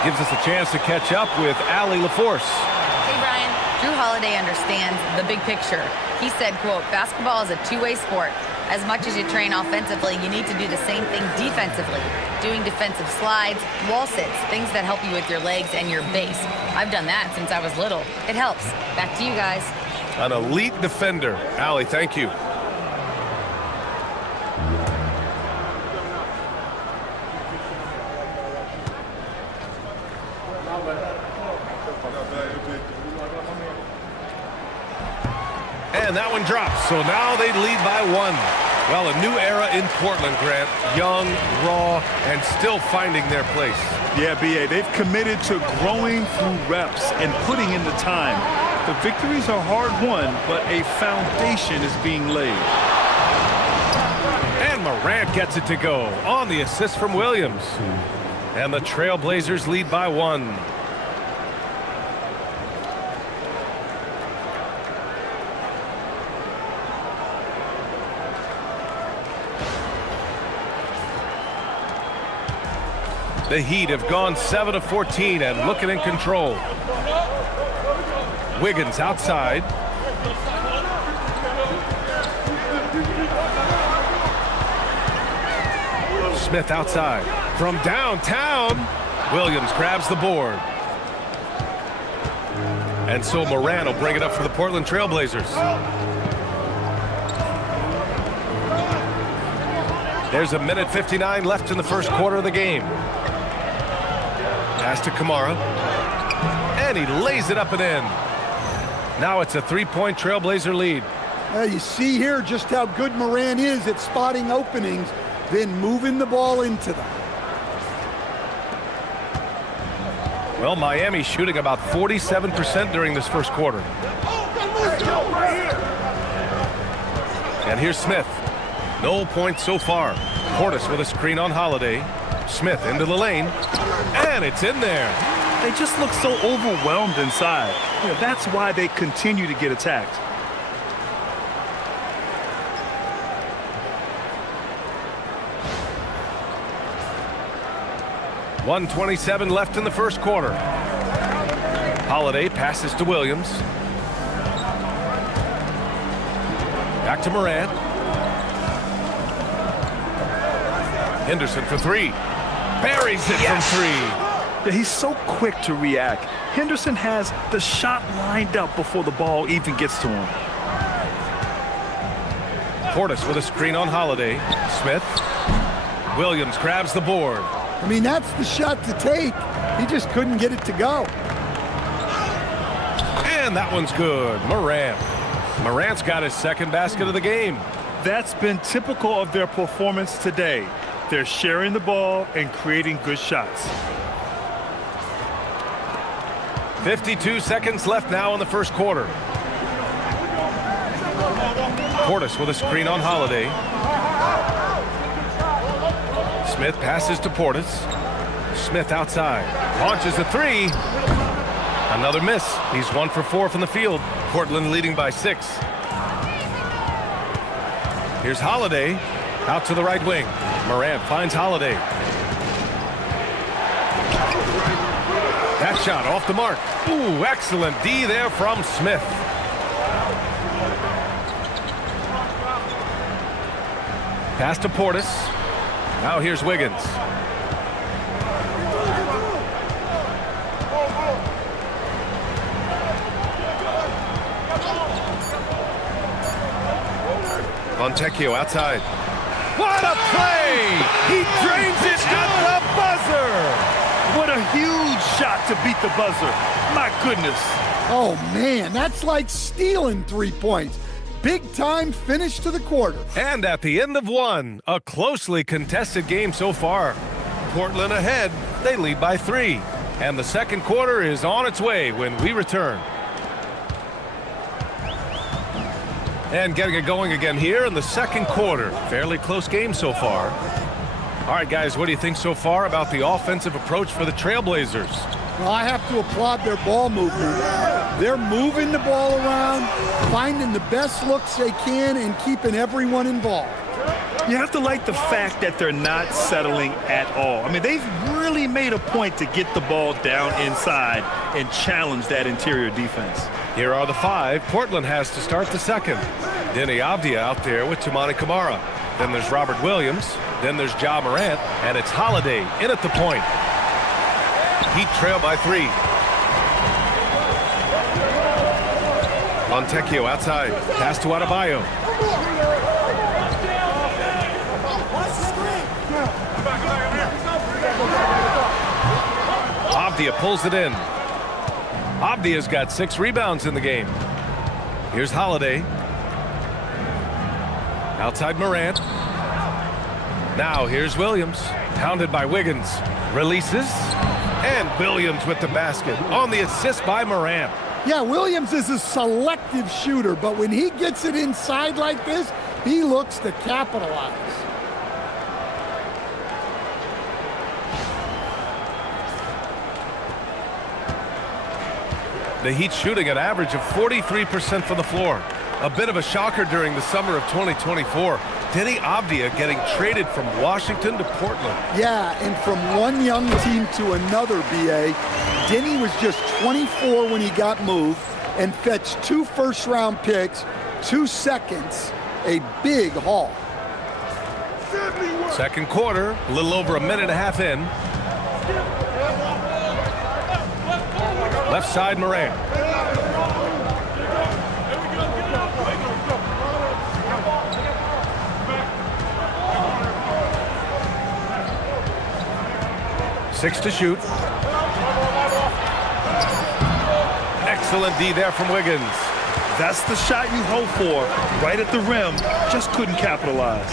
Gives us a chance to catch up with Allie LaForce. Hey, Brian. Drew Holiday understands the big picture. He said, quote, basketball is a two-way sport. As much as you train offensively, you need to do the same thing defensively. Doing defensive slides, wall sits, things that help you with your legs and your base. I've done that since I was little. It helps. Back to you guys. An elite defender. Allie, thank you. And that one drops, so now they lead by 1. Well, a new era in Portland, Grant. Young, raw, and still finding their place. Yeah, B.A., they've committed to growing through reps and putting in the time. The victories are hard-won, but a foundation is being laid. And Morant gets it to go on the assist from Williams. And the Trailblazers lead by 1. The Heat have gone 7 of 14 and looking in control. Wiggins outside. Smith outside. From downtown, Williams grabs the board. And so Moran will bring it up for the Portland Trailblazers. There's a minute 59 left in the first quarter of the game. Pass to Kamara. And he lays it up and in. Now it's a three-point Trailblazer lead. You see here just how good Moran is at spotting openings, then moving the ball into them. Well, Miami shooting about 47% during this first quarter. And here's Smith. No points so far. Portis with a screen on Holiday. Smith into the lane. And it's in there. They just look so overwhelmed inside. You know, that's why they continue to get attacked. .127 left in the first quarter. Holiday passes to Williams. Back to Morant. Henderson for three. Buries it from three. Yeah, he's so quick to react. Henderson has the shot lined up before the ball even gets to him. Portis with a screen on Holiday. Smith. Williams grabs the board. I mean, that's the shot to take. He just couldn't get it to go. And that one's good. Morant. Morant's got his second basket of the game. That's been typical of their performance today. They're sharing the ball and creating good shots. 52 seconds left now in the first quarter. Portis with a screen on Holiday. Smith passes to Portis. Smith outside. Launches a three. Another miss. He's 1 for 4 from the field. Portland leading by 6. Here's Holiday. Out to the right wing. Morant finds Holiday. That shot off the mark. Ooh, excellent D there from Smith. Pass to Portis. Now here's Wiggins. Fontecchio outside. What a play! He drains it at the buzzer! What a huge shot to beat the buzzer. My goodness. Oh, man, that's like stealing 3 points. Big time finish to the quarter. And at the end of one, a closely contested game so far. Portland ahead, they lead by 3. And the second quarter is on its way when we return. And getting it going again here in the second quarter. Fairly close game so far. All right, guys, what do you think so far about the offensive approach for the Trailblazers? Well, I have to applaud their ball movement. They're moving the ball around, finding the best looks they can, and keeping everyone involved. You have to like the fact that they're not settling at all. I mean, they've really made a point to get the ball down inside and challenge that interior defense. Here are the 5 Portland has to start the second. Denny Avdia out there with Toumani Camara. Then there's Robert Williams. Then there's Ja Morant. And it's Holiday in at the point. Heat trail by 3. Fontecchio outside. Pass to Adebayo. Avdia pulls it in. Avdia's got 6 rebounds in the game. Here's Holiday. Outside Morant. Now here's Williams. Pounded by Wiggins. Releases. And Williams with the basket on the assist by Morant. Yeah, Williams is a selective shooter, but when he gets it inside like this, he looks to capitalize. The Heat shooting an average of 43% from the floor. A bit of a shocker during the summer of 2024. Denny Avdia getting traded from Washington to Portland. Yeah, and from one young team to another, B.A., Denny was just 24 when he got moved and fetched 2 first-round picks, 2 seconds, a big haul. Second quarter, a little over a minute and a half in. Left side, Morant. Six to shoot. Excellent D there from Wiggins. That's the shot you hope for. Right at the rim, just couldn't capitalize.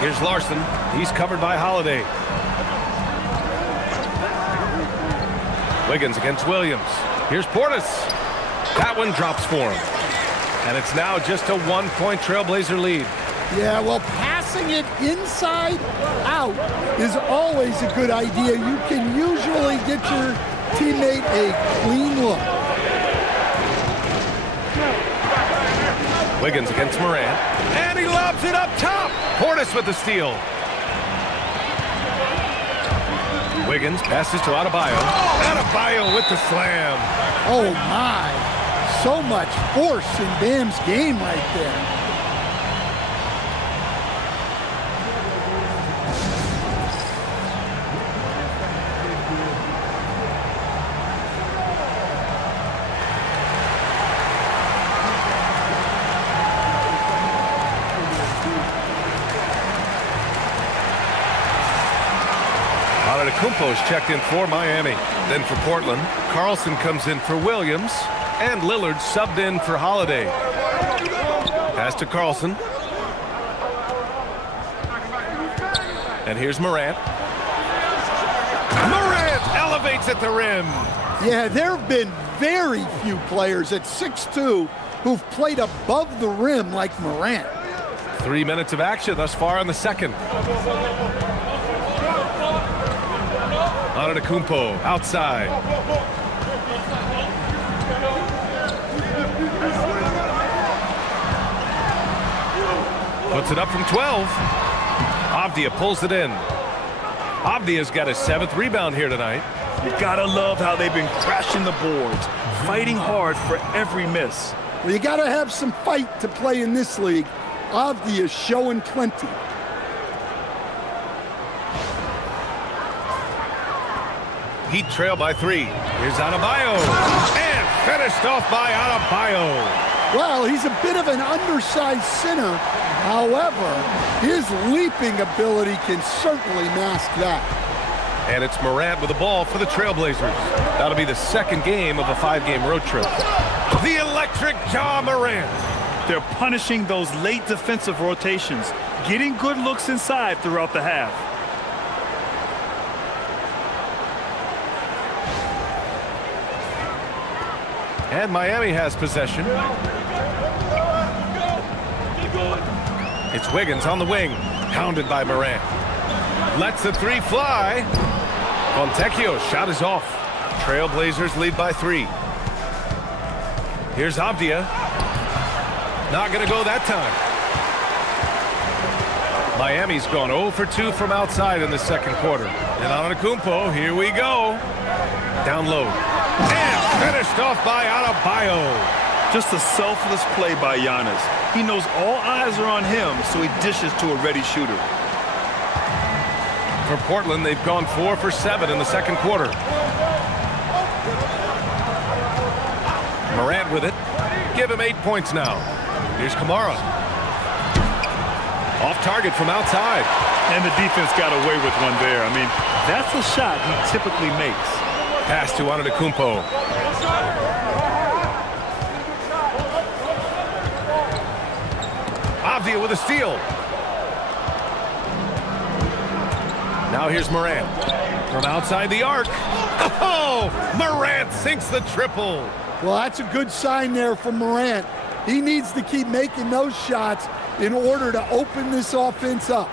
Here's Larson. He's covered by Holiday. Wiggins against Williams. Here's Portis. That one drops for him. And it's now just a 1-point Trailblazer lead. Yeah, well, passing it inside out is always a good idea. You can usually get your teammate a clean look. Wiggins against Morant. And he lobs it up top. Portis with the steal. Wiggins passes to Adebayo. Adebayo with the slam. Oh, my. So much force in Bam's game right there. Kumpo's checked in for Miami. Then for Portland, Carlson comes in for Williams, and Lillard subbed in for Holiday. Pass to Carlson. And here's Morant. Morant elevates at the rim. Yeah, there have been very few players at 6'2" who've played above the rim like Morant. 3 minutes of action thus far in the second. Kumpo outside. Puts it up from 12. Avdia pulls it in. Avdia's got his 7th rebound here tonight. You gotta love how they've been crashing the boards, fighting hard for every miss. Well, you gotta have some fight to play in this league. Avdia's showing plenty. Heat trail by 3. Here's Adebayo. And finished off by Adebayo. Well, he's a bit of an undersized center. However, his leaping ability can certainly mask that. And it's Morant with the ball for the Trailblazers. That'll be the second game of a 5-game road trip. The electric Ja Morant. They're punishing those late defensive rotations, getting good looks inside throughout the half. And Miami has possession. It's Wiggins on the wing, pounded by Morant. Lets the 3 fly. Fontecchio's shot is off. Trailblazers lead by 3. Here's Avdia. Not going to go that time. Miami's gone 0 for 2 from outside in the second quarter. And Antetokounmpo, here we go. Down low. And finished off by Adebayo. Just a selfless play by Giannis. He knows all eyes are on him, so he dishes to a ready shooter. For Portland, they've gone 4 for 7 in the second quarter. Morant with it. Give him 8 points now. Here's Kamara. Off target from outside. And the defense got away with one there. I mean, that's a shot he typically makes. Pass to Antetokounmpo. Avdia with a steal. Now here's Morant. From outside the arc. Oh! Morant sinks the triple. Well, that's a good sign there from Morant. He needs to keep making those shots in order to open this offense up.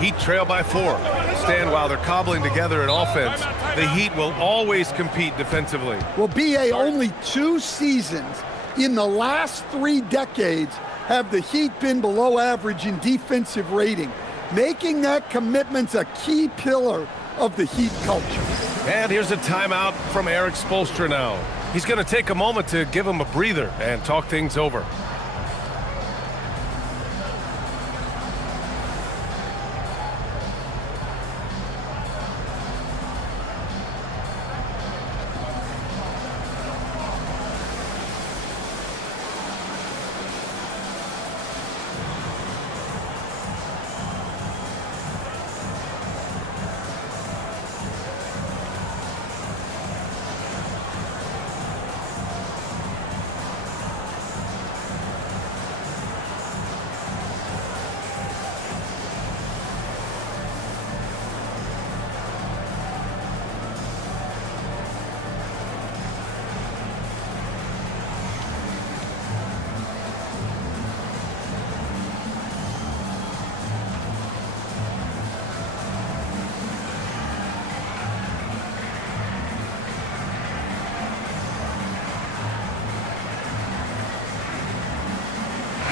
Heat trail by 4. Stand while they're cobbling together an offense. The Heat will always compete defensively. Well, B.A., only 2 seasons in the last 3 decades have the Heat been below average in defensive rating. Making that commitment's a key pillar of the Heat culture. And here's a timeout from Eric Spoelstra now. He's going to take a moment to give him a breather and talk things over.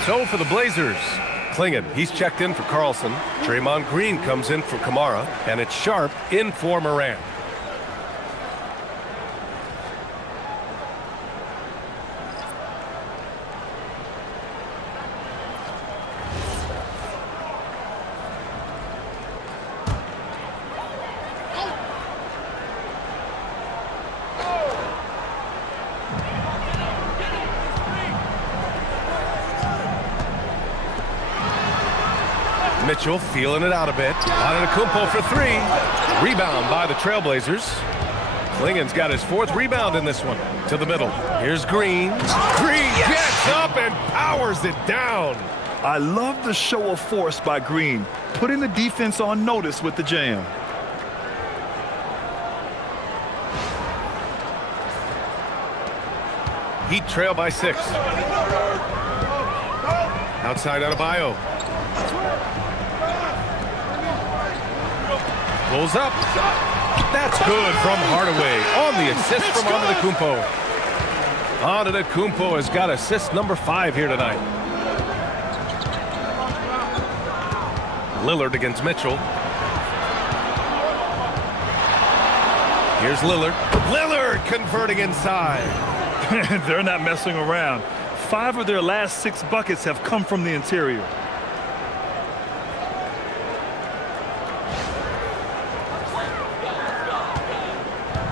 So for the Blazers, Klingon, he's checked in for Carlson. Draymond Green comes in for Kamara. And it's Sharp in for Morant. Mitchell feeling it out a bit. Antetokounmpo for three. Rebound by the Trailblazers. Klingen's got his fourth rebound in this one. To the middle. Here's Green. Green gets up and powers it down. I love the show of force by Green, putting the defense on notice with the jam. Heat trail by 6. Outside Adebayo. Pulls up. That's good from Hardaway on the assist from Antetokounmpo. Antetokounmpo has got assist number 5 here tonight. Lillard against Mitchell. Here's Lillard. Lillard converting inside. They're not messing around. 5 of their last 6 buckets have come from the interior.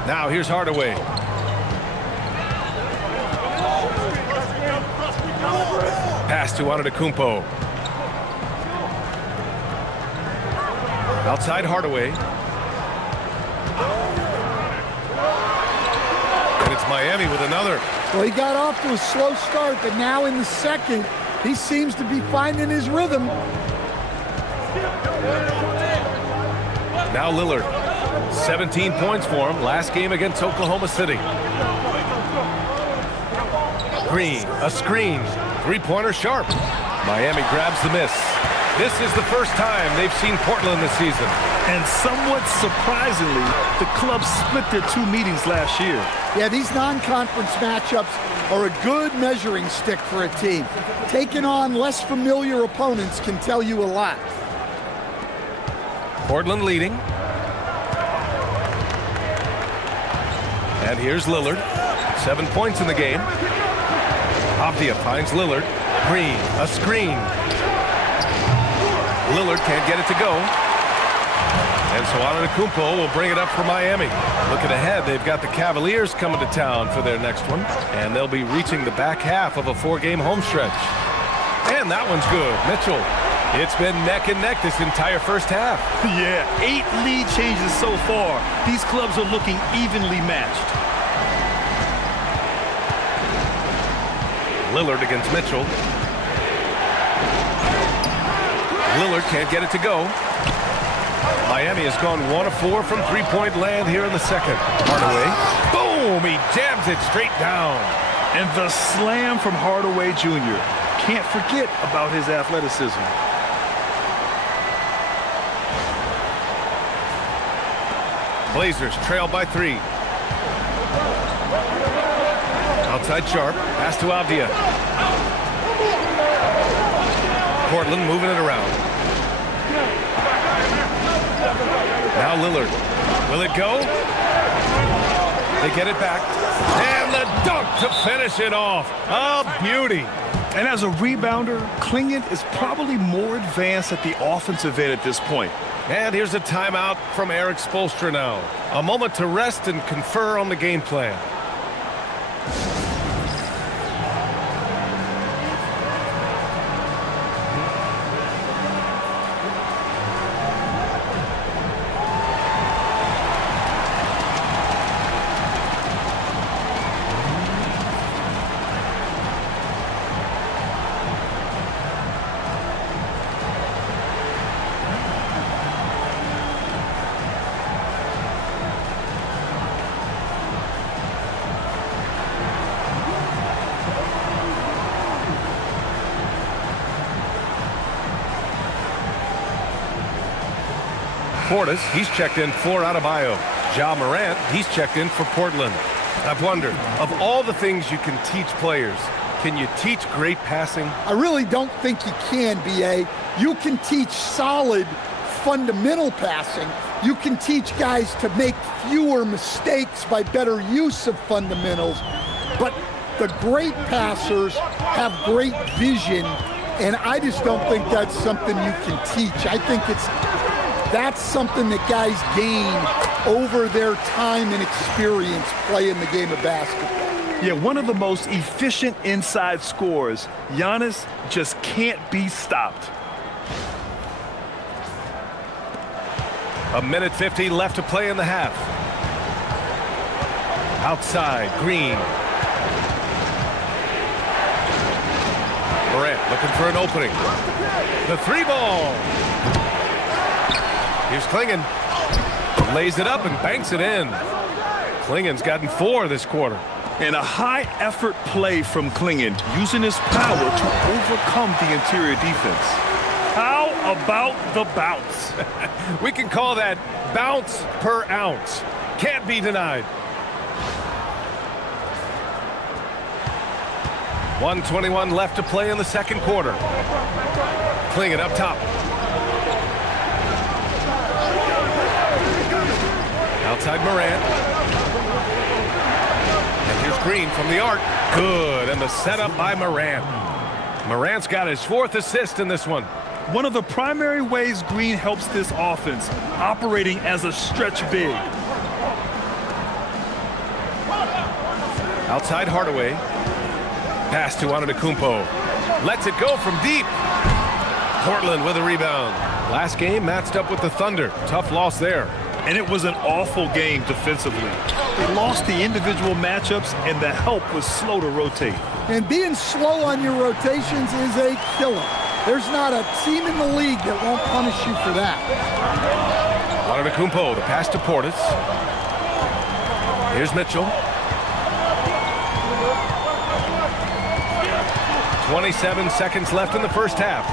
Now here's Hardaway. Pass to Antetokounmpo. Outside Hardaway. And it's Miami with another. Well, he got off to a slow start, but now in the second, he seems to be finding his rhythm. Now Lillard. 17 points for him last game against Oklahoma City. Green, a screen. Three-pointer sharp. Miami grabs the miss. This is the first time they've seen Portland this season. And somewhat surprisingly, the club split their 2 meetings last year. Yeah, these non-conference matchups are a good measuring stick for a team. Taking on less familiar opponents can tell you a lot. Portland leading. And here's Lillard. 7 points in the game. Avdia finds Lillard. Green, a screen. Lillard can't get it to go. And so Antetokounmpo will bring it up for Miami. Looking ahead, they've got the Cavaliers coming to town for their next one. And they'll be reaching the back half of a 4-game home stretch. And that one's good. Mitchell. It's been neck and neck this entire first half. Yeah, 8 lead changes so far. These clubs are looking evenly matched. Lillard against Mitchell. Lillard can't get it to go. Miami has gone 1 of 4 from three-point land here in the second. Hardaway. Boom! He jams it straight down. And the slam from Hardaway Jr. Can't forget about his athleticism. Blazers trail by 3. Outside Sharp. Pass to Avdia. Portland moving it around. Now Lillard. Will it go? They get it back. And the dunk to finish it off. A beauty. And as a rebounder, Klingen is probably more advanced at the offensive end at this point. And here's a timeout from Eric Spoelstra now. A moment to rest and confer on the game plan. Portis, he's checked in for Adebayo. Ja Morant, he's checked in for Portland. I've wondered, of all the things you can teach players, can you teach great passing? I really don't think you can, B.A. You can teach solid, fundamental passing. You can teach guys to make fewer mistakes by better use of fundamentals. But the great passers have great vision, and I just don't think that's something you can teach. I think that's something that guys gain over their time and experience playing the game of basketball. Yeah, one of the most efficient inside scorers. Giannis just can't be stopped. 1:50 left to play in the half. Outside, Green. Morant looking for an opening. The 3-ball. Here's Klingon. Lays it up and banks it in. Klingon's gotten 4 this quarter. And a high-effort play from Klingon, using his power to overcome the interior defense. How about the bounce? We can call that bounce per ounce. Can't be denied. 1:21 left to play in the second quarter. Klingon up top. Outside Morant. And here's Green from the arc. Good, and the setup by Morant. Morant's got his 4th assist in this one. One of the primary ways Green helps this offense, operating as a stretch big. Outside Hardaway. Pass to Antetokounmpo. Lets it go from deep. Portland with a rebound. Last game matched up with the Thunder. Tough loss there. And it was an awful game defensively. They lost the individual matchups, and the help was slow to rotate. And being slow on your rotations is a killer. There's not a team in the league that won't punish you for that. Antetokounmpo, the pass to Portis. Here's Mitchell. 27 seconds left in the first half.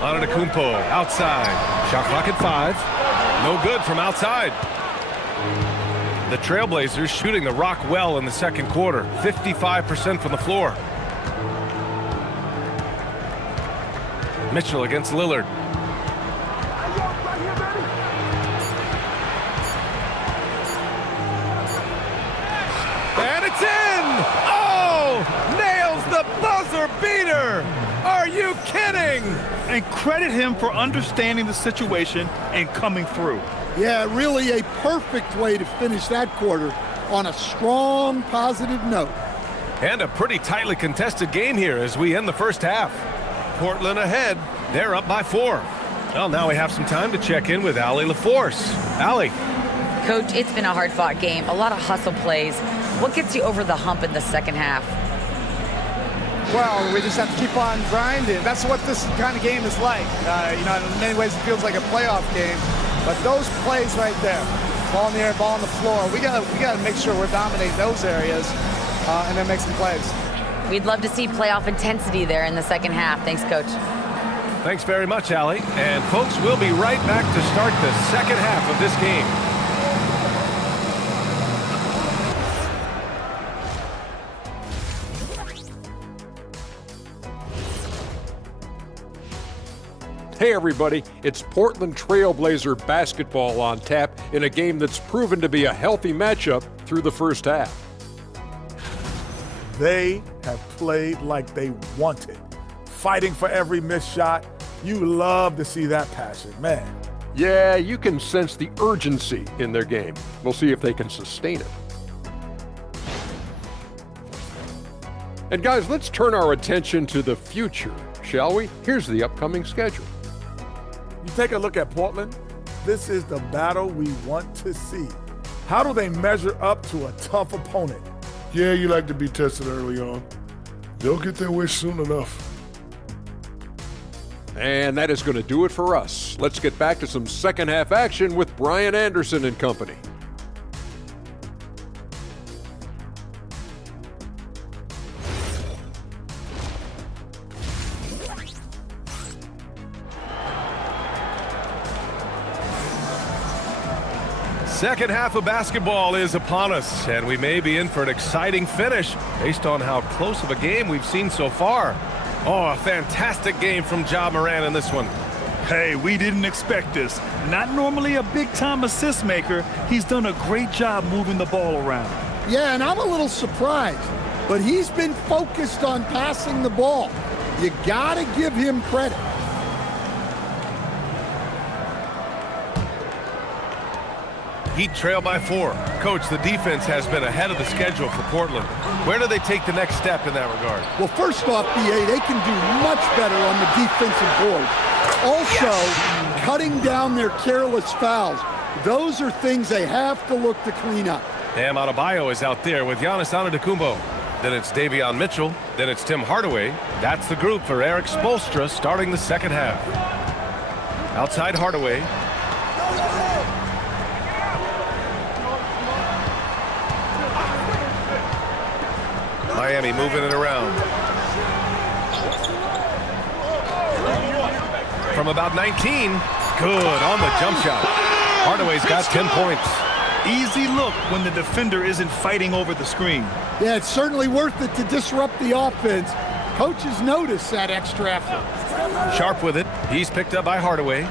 Antetokounmpo outside. Shot clock at 5. No good from outside. The Trailblazers shooting the rock well in the second quarter. 55% from the floor. Mitchell against Lillard. And it's in! Oh! Nails the buzzer beater! Are you kidding? And credit him for understanding the situation and coming through. Yeah, really a perfect way to finish that quarter on a strong, positive note. And a pretty tightly contested game here as we end the first half. Portland ahead. They're up by 4. Well, now we have some time to check in with Allie LaForce. Allie. Coach, it's been a hard-fought game. A lot of hustle plays. What gets you over the hump in the second half? Well, we just have to keep on grinding. That's what this kind of game is like. In many ways, it feels like a playoff game. But those plays right there, ball in the air, ball on the floor, we gotta make sure we're dominating those areas and then make some plays. We'd love to see playoff intensity there in the second half. Thanks, Coach. Thanks very much, Allie. And, folks, we'll be right back to start the second half of this game. Hey everybody, it's Portland Trailblazer basketball on tap in a game that's proven to be a healthy matchup through the first half. They have played like they want it, fighting for every missed shot. You love to see that passion, man. Yeah, you can sense the urgency in their game. We'll see if they can sustain it. And guys, let's turn our attention to the future, shall we? Here's the upcoming schedule. You take a look at Portland, this is the battle we want to see. How do they measure up to a tough opponent? Yeah, you like to be tested early on. They'll get their wish soon enough. And that is going to do it for us. Let's get back to some second half action with Brian Anderson and company. Second half of basketball is upon us, and we may be in for an exciting finish based on how close of a game we've seen so far. Oh, a fantastic game from Ja Morant in this one. Hey, we didn't expect this. Not normally a big-time assist maker. He's done a great job moving the ball around. Yeah, and I'm a little surprised, but he's been focused on passing the ball. You gotta give him credit. Heat trail by 4. Coach, the defense has been ahead of the schedule for Portland. Where do they take the next step in that regard? Well, first off, BA, they can do much better on the defensive board. Also, cutting down their careless fouls. Those are things they have to look to clean up. Bam Adebayo is out there with Giannis Antetokounmpo. Then it's Davion Mitchell. Then it's Tim Hardaway. That's the group for Eric Spoelstra starting the second half. Outside Hardaway. Miami moving it around. From about 19. Good on the jump shot. Hardaway's got 10 points. Easy look when the defender isn't fighting over the screen. Yeah, it's certainly worth it to disrupt the offense. Coaches notice that extra effort. Sharp with it. He's picked up by Hardaway.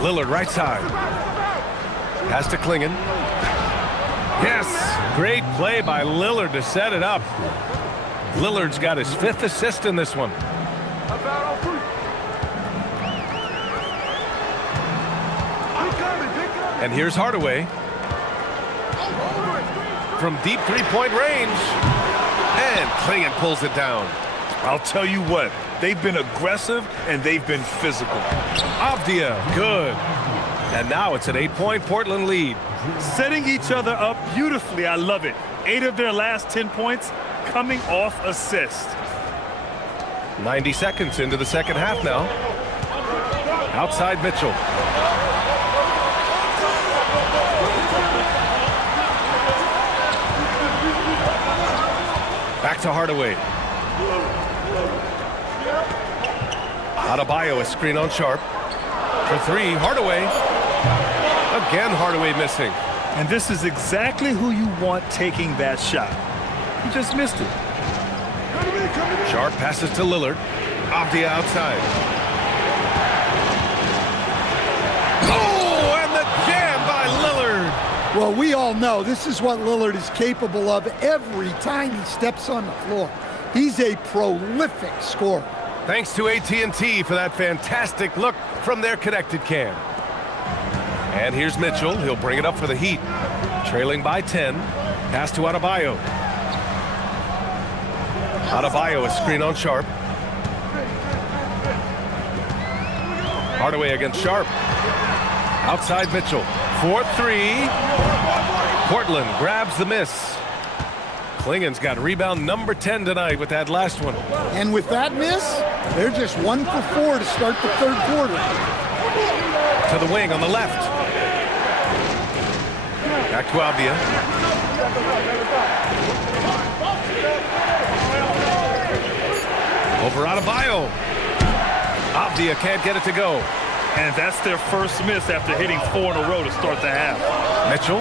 Lillard right side. Pass to Klingon. Yes, great play by Lillard to set it up. Lillard's got his 5th assist in this one. And here's Hardaway. From deep three-point range. And Klingon pulls it down. I'll tell you what, they've been aggressive and they've been physical. Avdia, good. And now it's an 8-point Portland lead. Setting each other up beautifully, I love it. 8 of their last 10 points coming off assist. 90 seconds into the second half now. Outside Mitchell. Back to Hardaway. Adebayo, a screen on Sharp. For 3, Hardaway. Again, Hardaway missing. And this is exactly who you want taking that shot. He just missed it. Sharp passes to Lillard. Avdia outside. Oh, and the jam by Lillard. Well, we all know this is what Lillard is capable of every time he steps on the floor. He's a prolific scorer. Thanks to AT&T for that fantastic look from their connected cam. And here's Mitchell. He'll bring it up for the Heat. Trailing by 10. Pass to Adebayo. Adebayo, a screen on Sharp. Hardaway against Sharp. Outside Mitchell. 4-3. Portland grabs the miss. Klingon's got rebound number 10 tonight with that last one. And with that miss, they're just 1 for 4 to start the third quarter. To the wing on the left. Back to Avdia. Over Adebayo. Avdia can't get it to go. And that's their first miss after hitting 4 in a row to start the half. Mitchell.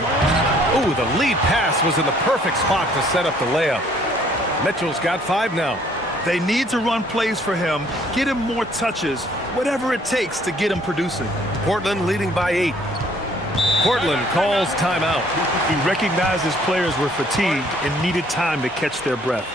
Ooh, the lead pass was in the perfect spot to set up the layup. Mitchell's got 5 now. They need to run plays for him, get him more touches, whatever it takes to get him producing. Portland leading by 8. Portland calls timeout. He recognized his players were fatigued and needed time to catch their breath.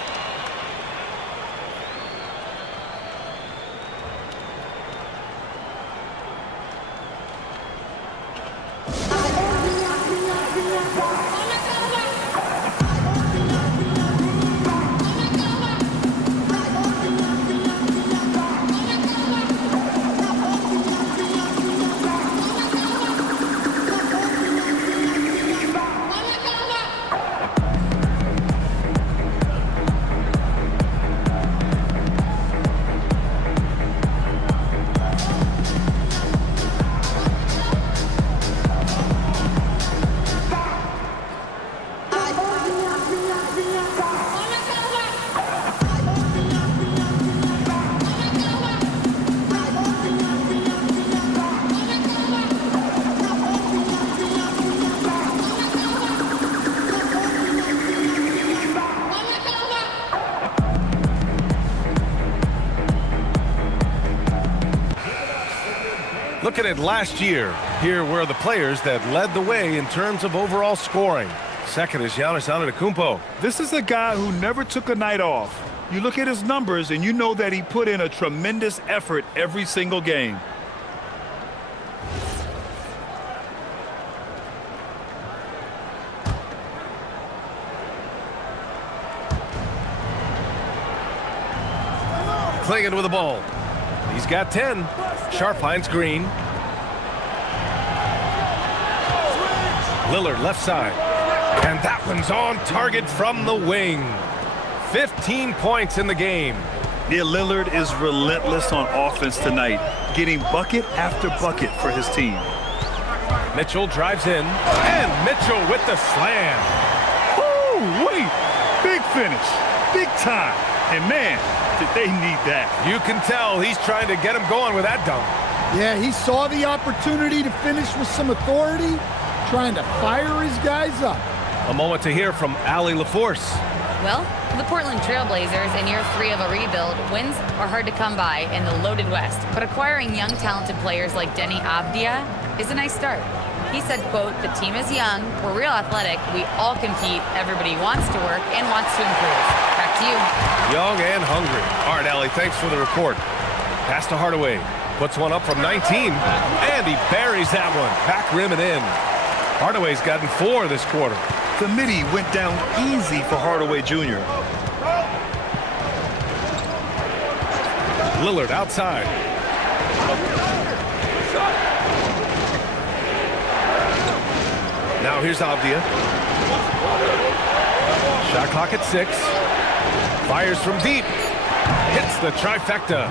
Looking at last year, here were the players that led the way in terms of overall scoring. Second is Giannis Antetokounmpo. This is a guy who never took a night off. You look at his numbers and you know that he put in a tremendous effort every single game. Klingon with the ball. He's got 10. Sharp finds Green. Lillard left side. And that one's on target from the wing. 15 points in the game. Yeah, Lillard is relentless on offense tonight, getting bucket after bucket for his team. Mitchell drives in, and Mitchell with the slam. Ooh, wait, big finish, big time. And man, did they need that. You can tell he's trying to get him going with that dunk. Yeah, he saw the opportunity to finish with some authority, trying to fire his guys up. A moment to hear from Allie LaForce. Well, for the Portland Trailblazers in year 3 of a rebuild, wins are hard to come by in the loaded West. But acquiring young, talented players like Denny Avdia is a nice start. He said, quote, "The team is young, we're real athletic, we all compete, everybody wants to work and wants to improve." Back to you. Young and hungry. All right, Allie, thanks for the report. Pass to Hardaway. Puts one up from 19, and he buries that one. Back rim and in. Hardaway's gotten 4 this quarter. The midi went down easy for Hardaway Jr. Lillard outside. Now here's Avdia. Shot clock at 6. Fires from deep. Hits the trifecta.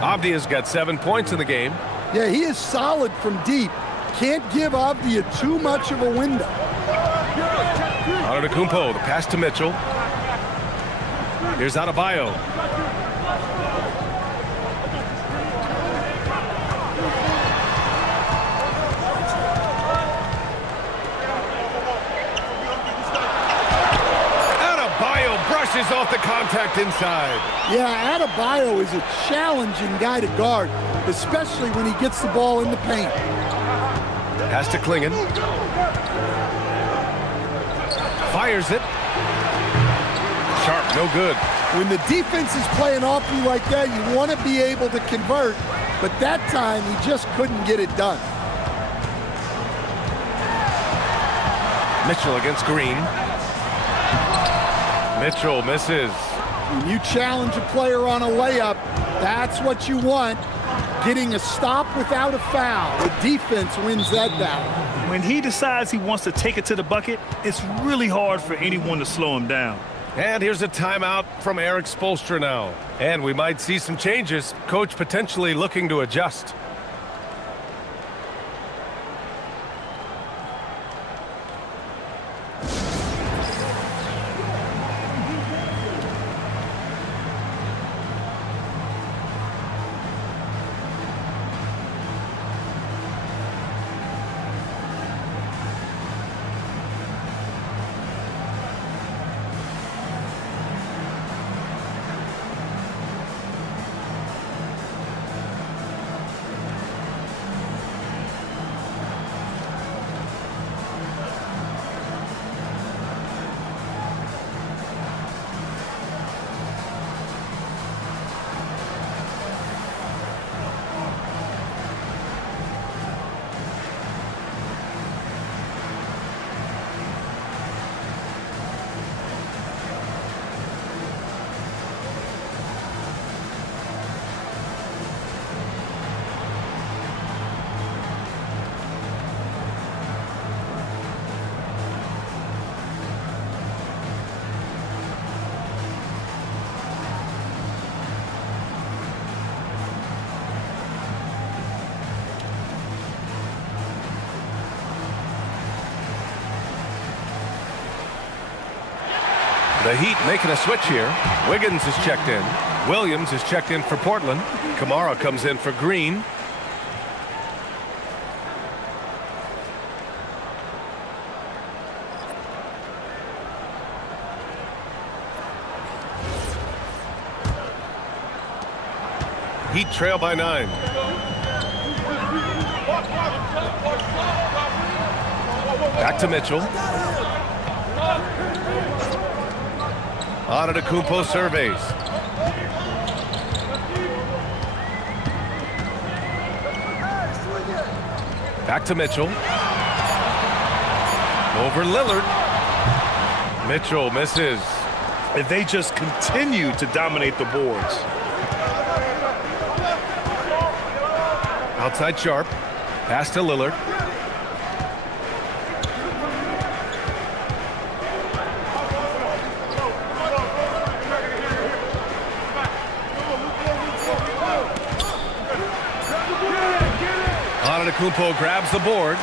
Avdia's got 7 points in the game. Yeah, he is solid from deep. Can't give Avdia too much of a window. Antetokounmpo, the pass to Mitchell. Here's Adebayo. Adebayo brushes off the contact inside. Yeah, Adebayo is a challenging guy to guard, especially when he gets the ball in the paint. Pass to Klingon. Fires it. Sharp, no good. When the defense is playing off you like that, you want to be able to convert, but that time he just couldn't get it done. Mitchell against Green. Mitchell misses. When you challenge a player on a layup, that's what you want. Getting a stop without a foul. The defense wins that battle. When he decides he wants to take it to the bucket, it's really hard for anyone to slow him down. And here's a timeout from Eric Spoelstra now. And we might see some changes. Coach potentially looking to adjust. The Heat making a switch here. Wiggins is checked in. Williams is checked in for Portland. Kamara comes in for Green. Heat trail by 9. Back to Mitchell. Antetokounmpo surveys. Back to Mitchell. Over Lillard. Mitchell misses. And they just continue to dominate the boards. Outside Sharp. Pass to Lillard. Antetokounmpo grabs the board.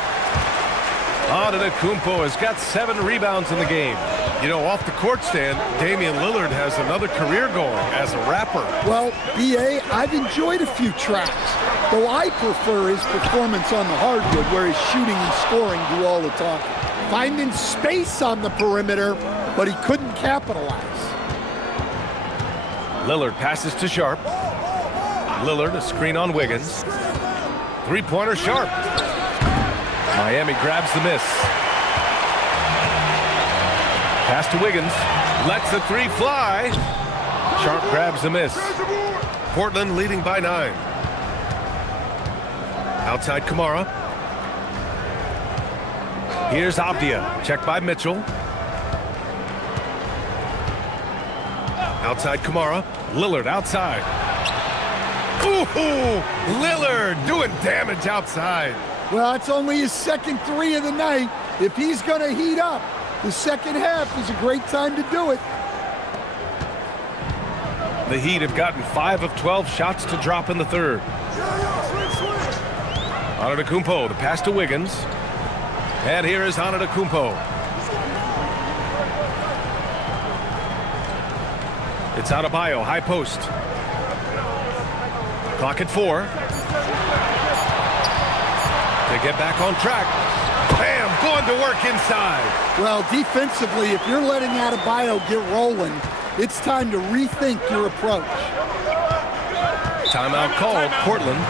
Antetokounmpo has got 7 rebounds in the game. You know, off the court stand, Damian Lillard has another career going as a rapper. Well, B.A., I've enjoyed a few tracks, though I prefer his performance on the hardwood where his shooting and scoring do all the talking. Finding space on the perimeter, but he couldn't capitalize. Lillard passes to Sharp. Lillard, a screen on Wiggins. Three-pointer Sharp. Miami grabs the miss. Pass to Wiggins. Lets the 3 fly. Sharp grabs the miss. Portland leading by 9. Outside Kamara. Here's Avdia. Checked by Mitchell. Outside Kamara. Lillard outside. Ooh, Lillard doing damage outside. Well, it's only his second 3 of the night. If he's going to heat up, the second half is a great time to do it. The Heat have gotten 5 of 12 shots to drop in the third. Antetokounmpo, the pass to Wiggins. And here is Antetokounmpo. It's Adebayo, high post. Clock at 4. To get back on track. Bam, going to work inside. Well, defensively, if you're letting Adebayo get rolling, it's time to rethink your approach. Timeout called, Portland.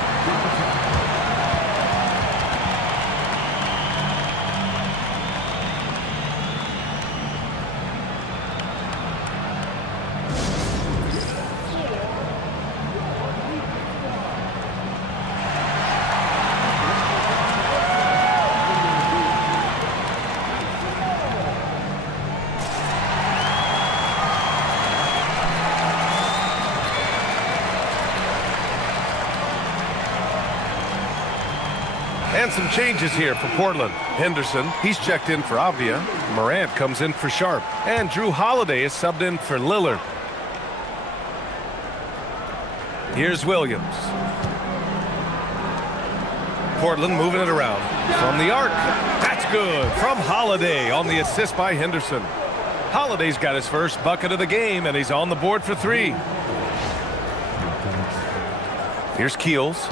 And some changes here for Portland. Henderson, he's checked in for Avdia. Morant comes in for Sharp. And Drew Holiday is subbed in for Lillard. Here's Williams. Portland moving it around. From the arc. That's good. From Holiday on the assist by Henderson. Holiday's got his first bucket of the game, and he's on the board for 3. Here's Keels.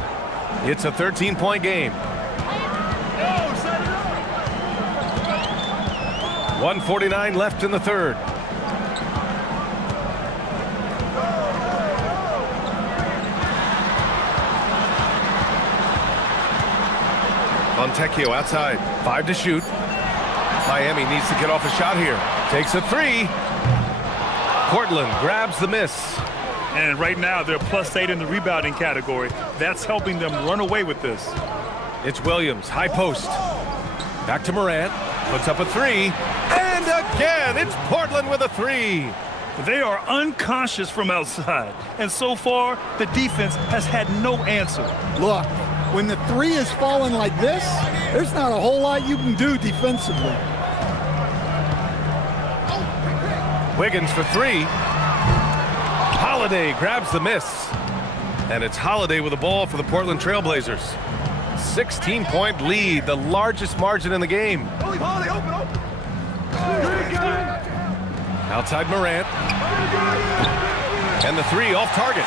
It's a 13-point game. 1:49 left in the third. Fontecchio outside. 5 to shoot. Miami needs to get off a shot here. Takes a 3. Portland grabs the miss. And right now, they're +8 in the rebounding category. That's helping them run away with this. It's Williams, high post. Back to Morant. Puts up a 3. And again, it's Portland with a 3. They are unconscious from outside. And so far, the defense has had no answer. Look, when the 3 is falling like this, there's not a whole lot you can do defensively. Wiggins for 3. Holiday grabs the miss. And it's Holiday with the ball for the Portland Trailblazers. 16-point lead, the largest margin in the game. Outside Morant. And the 3 off target.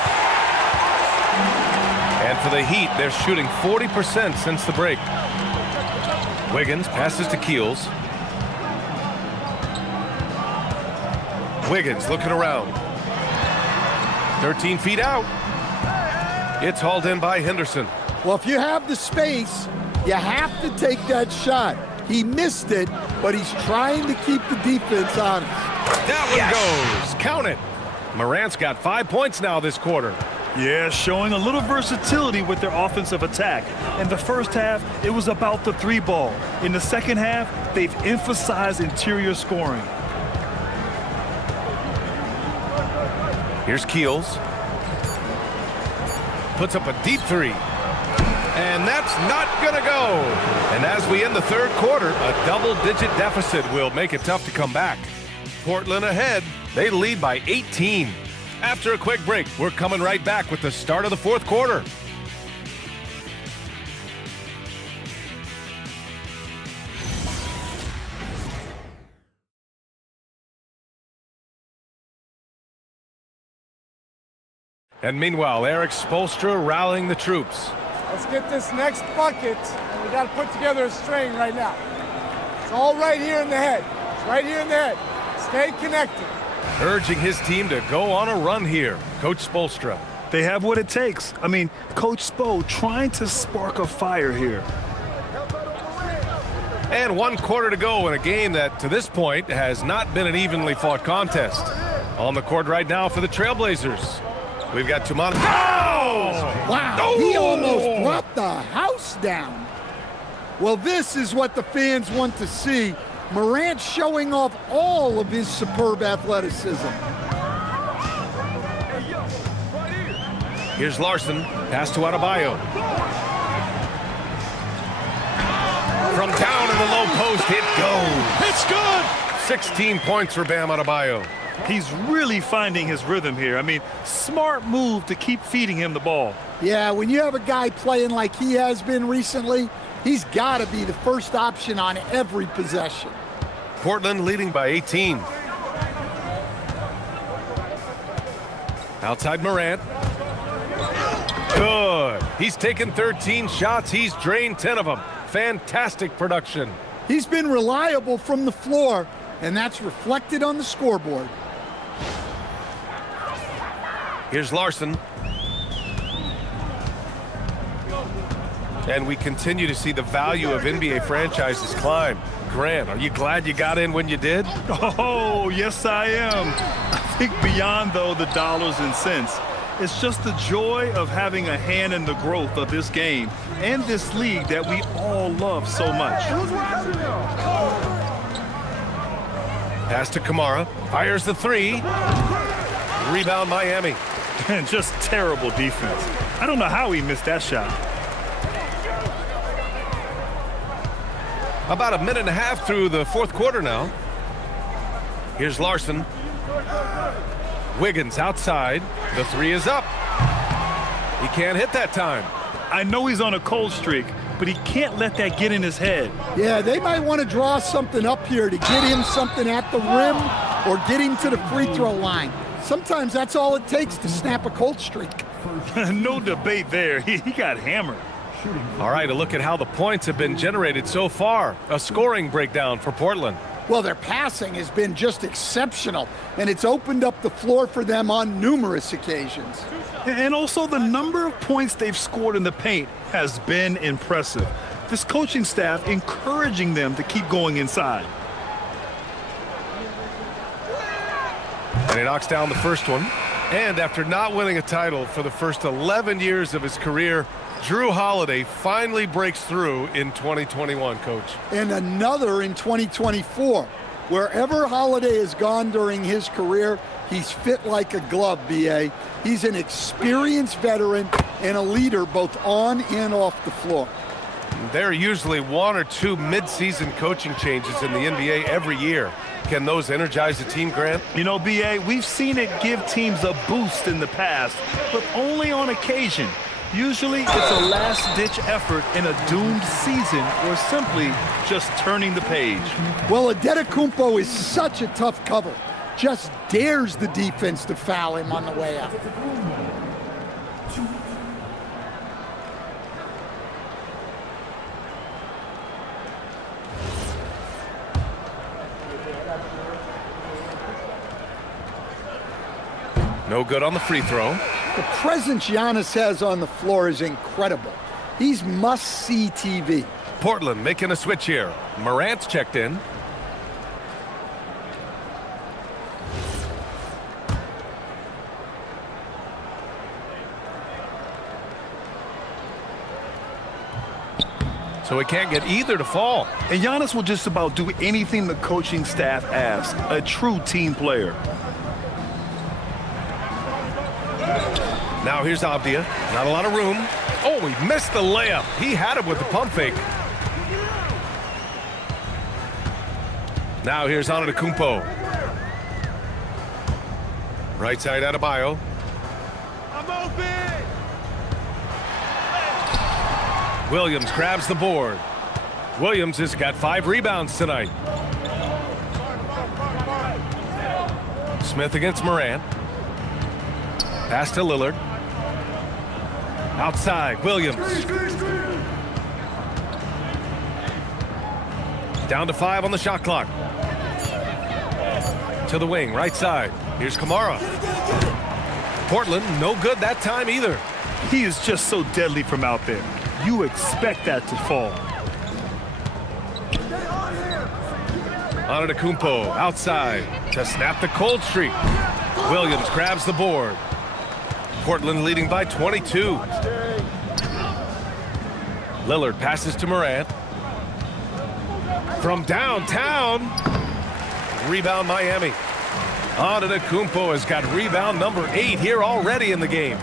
And for the Heat, they're shooting 40% since the break. Wiggins passes to Keels. Wiggins looking around. 13 feet out. It's hauled in by Henderson. Well, if you have the space, you have to take that shot. He missed it, but he's trying to keep the defense honest. That one goes. Count it. Morant's got 5 points now this quarter. Yeah, showing a little versatility with their offensive attack. In the first half, it was about the 3 ball. In the second half, they've emphasized interior scoring. Here's Keels. Puts up a deep 3. And that's not going to go. And as we end the third quarter, a double-digit deficit will make it tough to come back. Portland ahead. They lead by 18. After a quick break, we're coming right back with the start of the fourth quarter. And meanwhile, Eric Spoelstra rallying the troops. Let's get this next bucket, and we got to put together a string right now. It's all right here in the head. It's right here in the head. Stay connected. Urging his team to go on a run here, Coach Spoelstra. They have what it takes. I mean, Coach Spo trying to spark a fire here. And 1 quarter to go in a game that, to this point, has not been an evenly fought contest. On the court right now for the Trailblazers. We've got Tumana. Oh! Wow, Oh! he almost brought the house down. Well, this is what the fans want to see. Morant showing off all of his superb athleticism. Here's Larson. Pass to Adebayo. From down in the low post, it goes. It's good. 16 points for Bam Adebayo. He's really finding his rhythm here. I mean, smart move to keep feeding him the ball. Yeah, when you have a guy playing like he has been recently, he's got to be the first option on every possession. Portland leading by 18. Outside Morant. Good. He's taken 13 shots. He's drained 10 of them. Fantastic production. He's been reliable from the floor, and that's reflected on the scoreboard. Here's Larson. And we continue to see the value of NBA franchises climb. Grant, are you glad you got in when you did? Oh, yes, I am. I think beyond, though, the dollars and cents, it's just the joy of having a hand in the growth of this game and this league that we all love so much. Pass to Kamara. Fires the three. Rebound Miami. And just terrible defense. I don't know how he missed that shot. About a minute and a half through the fourth quarter now. Here's Larson. Wiggins outside. The three is up. He can't hit that time. I know he's on a cold streak, but he can't let that get in his head. Yeah, they might want to draw something up here to get him something at the rim or get him to the free throw line. Sometimes that's all it takes to snap a cold streak. No debate there. He got hammered. All right, a look at how the points have been generated so far. A scoring breakdown for Portland. Well, their passing has been just exceptional, and it's opened up the floor for them on numerous occasions. And also the number of points they've scored in the paint has been impressive. This coaching staff encouraging them to keep going inside. And he knocks down the first one. And after not winning a title for the first 11 years of his career, Drew Holiday finally breaks through in 2021, Coach. And another in 2024. Wherever Holiday has gone during his career, he's fit like a glove, B.A. He's an experienced veteran and a leader both on and off the floor. There are usually 1 or 2 mid-season coaching changes in the NBA every year. Can those energize the team, Grant? You know, B.A., we've seen it give teams a boost in the past, but only on occasion. Usually it's a last-ditch effort in a doomed season or simply just turning the page. Well, Adetokounmpo is such a tough cover. Just dares the defense to foul him on the way out. No good on the free throw. The presence Giannis has on the floor is incredible. He's must-see TV. Portland making a switch here. Morant's checked in. So he can't get either to fall. And Giannis will just about do anything the coaching staff asks. A true team player. Now here's Avdia. Not a lot of room. Oh, he missed the layup. He had it with the pump fake. Now here's Antetokounmpo. Right side Adebayo. I'm open. Williams grabs the board. Williams has got 5 rebounds tonight. Smith against Morant. Pass to Lillard. Outside, Williams. Down to 5 on the shot clock. To the wing, right side. Here's Kamara. Portland, no good that time either. He is just so deadly from out there. You expect that to fall. Antetokounmpo outside to snap the cold streak. Williams grabs the board. Portland leading by 22. Lillard passes to Morant. From downtown. Rebound Miami. Antetokounmpo has got rebound number 8 here already in the game.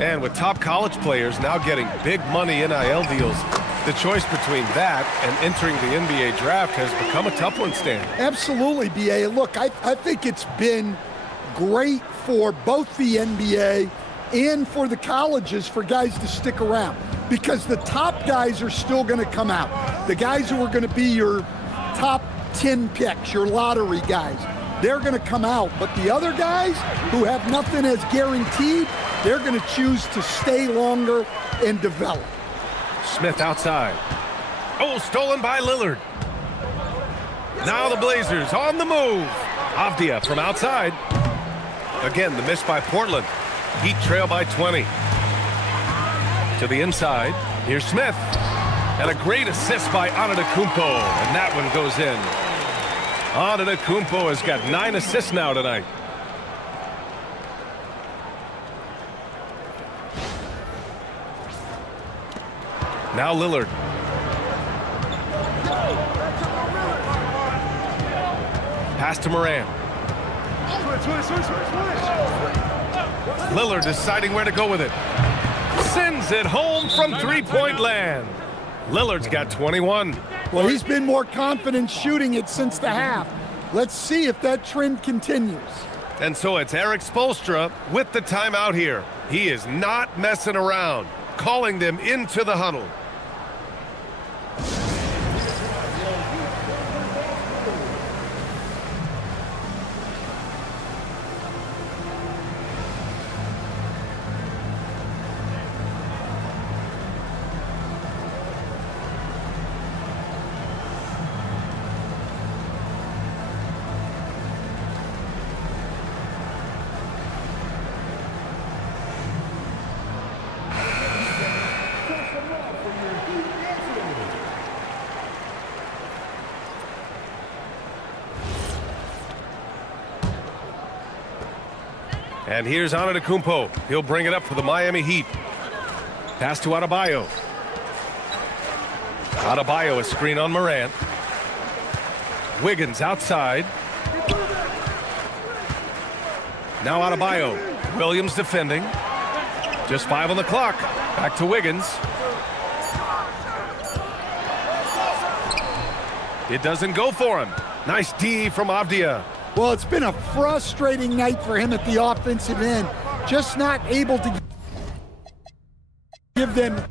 And with top college players now getting big money NIL deals, the choice between that and entering the NBA draft has become a tough one, Stan. Absolutely, BA. Look, I think it's been great for both the NBA and for the colleges for guys to stick around, because the top guys are still going to come out. The guys who are going to be your top 10 picks, your lottery guys, they're going to come out. But the other guys who have nothing as guaranteed, they're going to choose to stay longer and develop. Smith outside. Oh, stolen by Lillard. Now the Blazers on the move. Avdia from outside. Again, the miss by Portland. Heat trail by 20. To the inside. Here's Smith. And a great assist by Antetokounmpo. And that one goes in. Antetokounmpo has got 9 assists now tonight. Now Lillard. Pass to Morant. Lillard deciding where to go with it. Sends it home from three-point land. Lillard's got 21. Well, he's been more confident shooting it since the half. Let's see if that trend continues. And so it's Eric Spoelstra with the timeout here. He is not messing around, calling them into the huddle. And here's Antetokounmpo. He'll bring it up for the Miami Heat. Pass to Adebayo. Adebayo, a screen on Morant. Wiggins outside. Now Adebayo. Williams defending. Just 5 on the clock. Back to Wiggins. It doesn't go for him. Nice D from Avdia. Well, it's been a frustrating night for him at the offensive end. Just not able to give them.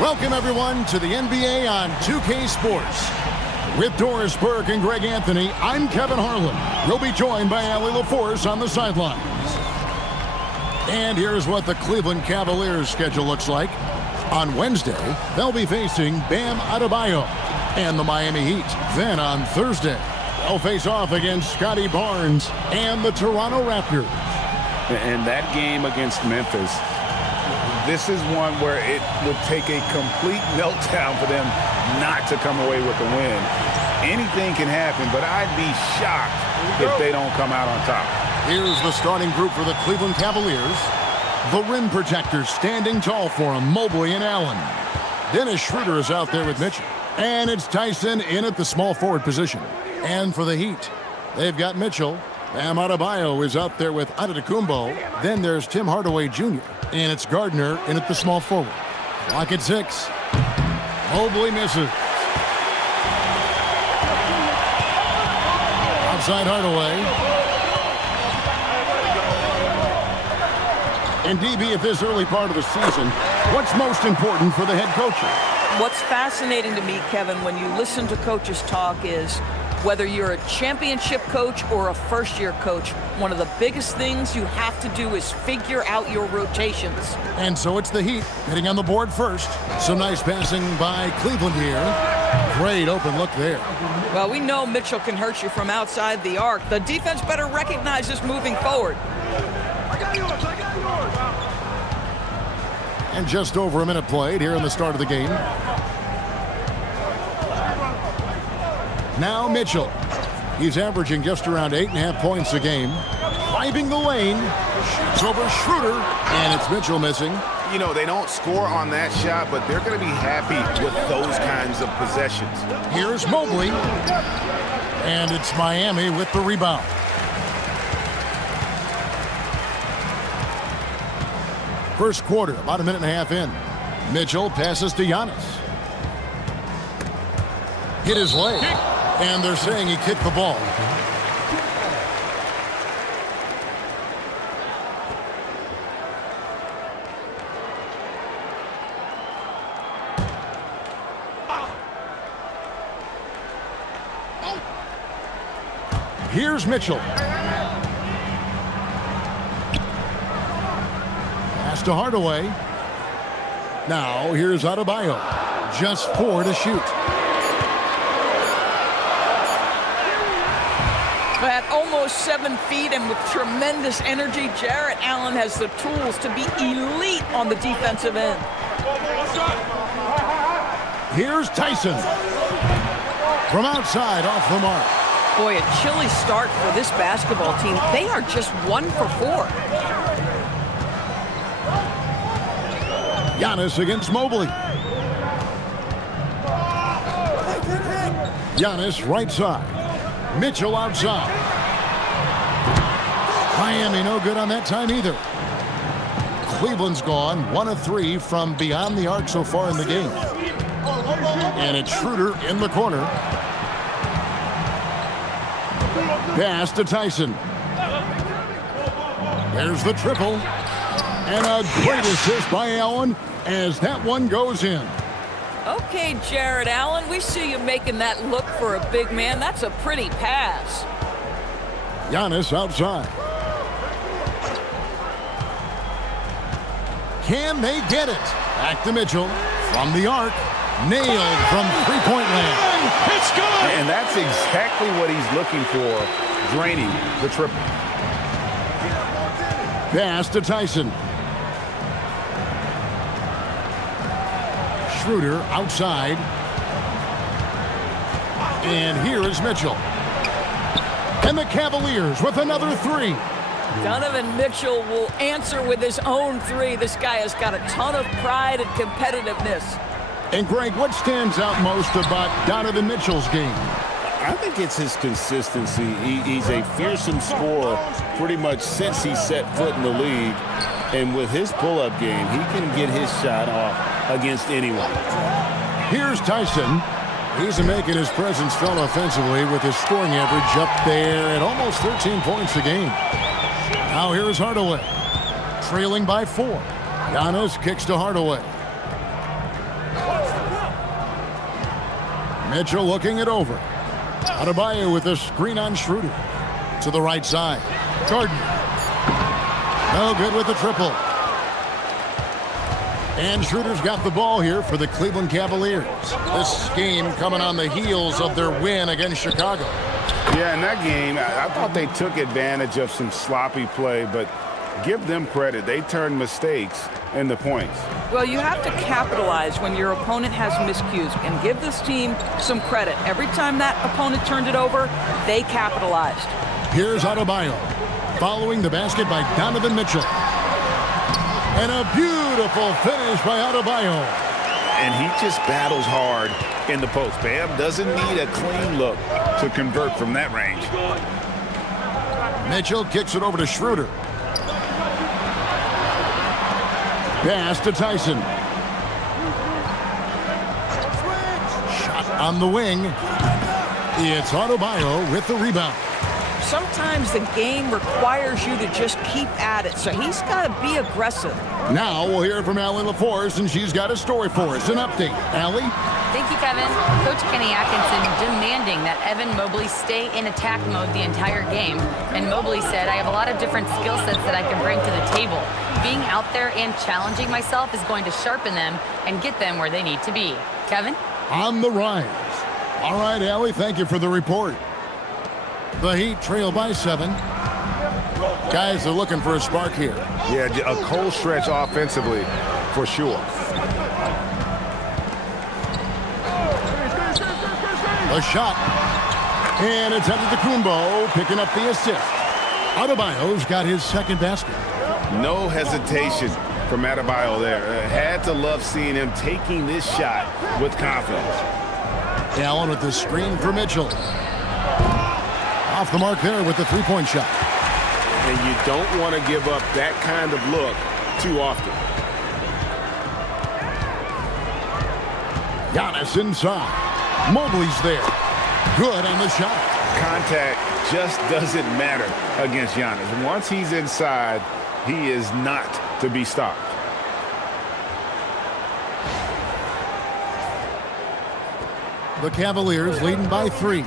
Welcome, everyone, to the NBA on 2K Sports. With Doris Burke and Greg Anthony, I'm Kevin Harlan. We'll be joined by Allie LaForce on the sidelines. And here's what the Cleveland Cavaliers schedule looks like. On Wednesday, they'll be facing Bam Adebayo and the Miami Heat. Then on Thursday, they'll face off against Scotty Barnes and the Toronto Raptors. And that game against Memphis, this is one where it would take a complete meltdown for them not to come away with a win. Anything can happen, but I'd be shocked if they don't come out on top. Here's the starting group for the Cleveland Cavaliers. The rim protectors standing tall for him, Mobley and Allen. Dennis Schroeder is out there with Mitchell. And it's Tyson in at the small forward position. And for the Heat, they've got Mitchell. Bam Adebayo is out there with Antetokounmpo. Then there's Tim Hardaway Jr. And it's Gardner in at the small forward. Clock at 6. Mobley misses. Outside Hardaway. And DB, at this early part of the season, what's most important for the head coaches? What's fascinating to me, Kevin, when you listen to coaches talk is whether you're a championship coach or a first-year coach, one of the biggest things you have to do is figure out your rotations. And so it's the Heat getting on the board first. Some nice passing by Cleveland here. Great open look there. Well, we know Mitchell can hurt you from outside the arc. The defense better recognize this moving forward. And just over a minute played here in the start of the game. Now Mitchell. He's averaging just around 8.5 points a game. Driving the lane. Shoots over Schroeder. And it's Mitchell missing. You know, they don't score on that shot, but they're going to be happy with those kinds of possessions. Here's Mobley. And it's Miami with the rebound. First quarter, about a minute and a half in. Mitchell passes to Giannis. Hit his leg. And they're saying he kicked the ball. Here's Mitchell. Pass to Hardaway. Now here's Adebayo. Just 4 to shoot. At almost 7 feet and with tremendous energy, Jarrett Allen has the tools to be elite on the defensive end. Here's Tyson. From outside, off the mark. Boy, a chilly start for this basketball team. They are just 1 for 4. Giannis against Mobley. Giannis right side. Mitchell outside. Miami no good on that time either. Cleveland's gone 1 of 3 from beyond the arc so far in the game. And it's Schroeder in the corner. Pass to Tyson. There's the triple. And a great assist by Allen as that one goes in. Okay, Jarrett Allen, we see you making that look for a big man. That's a pretty pass. Giannis outside. Can they get it? Back to Mitchell from the arc. Nailed from three-point land. It's good! And that's exactly what he's looking for, draining the triple. Pass to Tyson. Schroeder outside. And here is Mitchell. And the Cavaliers with another 3. Donovan Mitchell will answer with his own 3. This guy has got a ton of pride and competitiveness. And Greg, what stands out most about Donovan Mitchell's game? I think it's his consistency. He's a fearsome scorer pretty much since he set foot in the league. And with his pull-up game, he can get his shot off against anyone. Here's Tyson. He's making his presence felt offensively with his scoring average up there at almost 13 points a game. Now here's Hardaway. Trailing by 4. Giannis kicks to Hardaway. Mitchell looking it over. Adebayo with a screen on Schroeder. To the right side. Gardner. No good with the triple. And Schroeder's got the ball here for the Cleveland Cavaliers. This game coming on the heels of their win against Chicago. Yeah, in that game, I thought they took advantage of some sloppy play, but give them credit. They turned mistakes into points. Well, you have to capitalize when your opponent has miscues, and give this team some credit. Every time that opponent turned it over, they capitalized. Here's Adebayo, following the basket by Donovan Mitchell. And a beautiful finish by Adebayo. And he just battles hard in the post. Bam doesn't need a clean look to convert from that range. Mitchell kicks it over to Schroeder. Pass to Tyson. Shot on the wing. It's Adebayo with the rebound. Sometimes the game requires you to just keep at it, so he's got to be aggressive. Now we'll hear from Allie LaForce, and she's got a story for us. An update. Allie? Thank you, Kevin. Coach Kenny Atkinson demanding that Evan Mobley stay in attack mode the entire game. And Mobley said, I have a lot of different skill sets that I can bring to the table. Being out there and challenging myself is going to sharpen them and get them where they need to be. Kevin? On the rise. All right, Allie, thank you for the report. The Heat trail by 7. Guys are looking for a spark here. Yeah, a cold stretch offensively for sure. A shot. And it's Antetokounmpo picking up the assist. Adebayo's got his second basket. No hesitation from Adebayo there. Had to love seeing him taking this shot with confidence. Allen with the screen for Mitchell. Off the mark there with the three-point shot. And you don't want to give up that kind of look too often. Giannis inside. Mobley's there. Good on the shot. Contact just doesn't matter against Giannis. Once he's inside, he is not to be stopped. The Cavaliers leading by 3.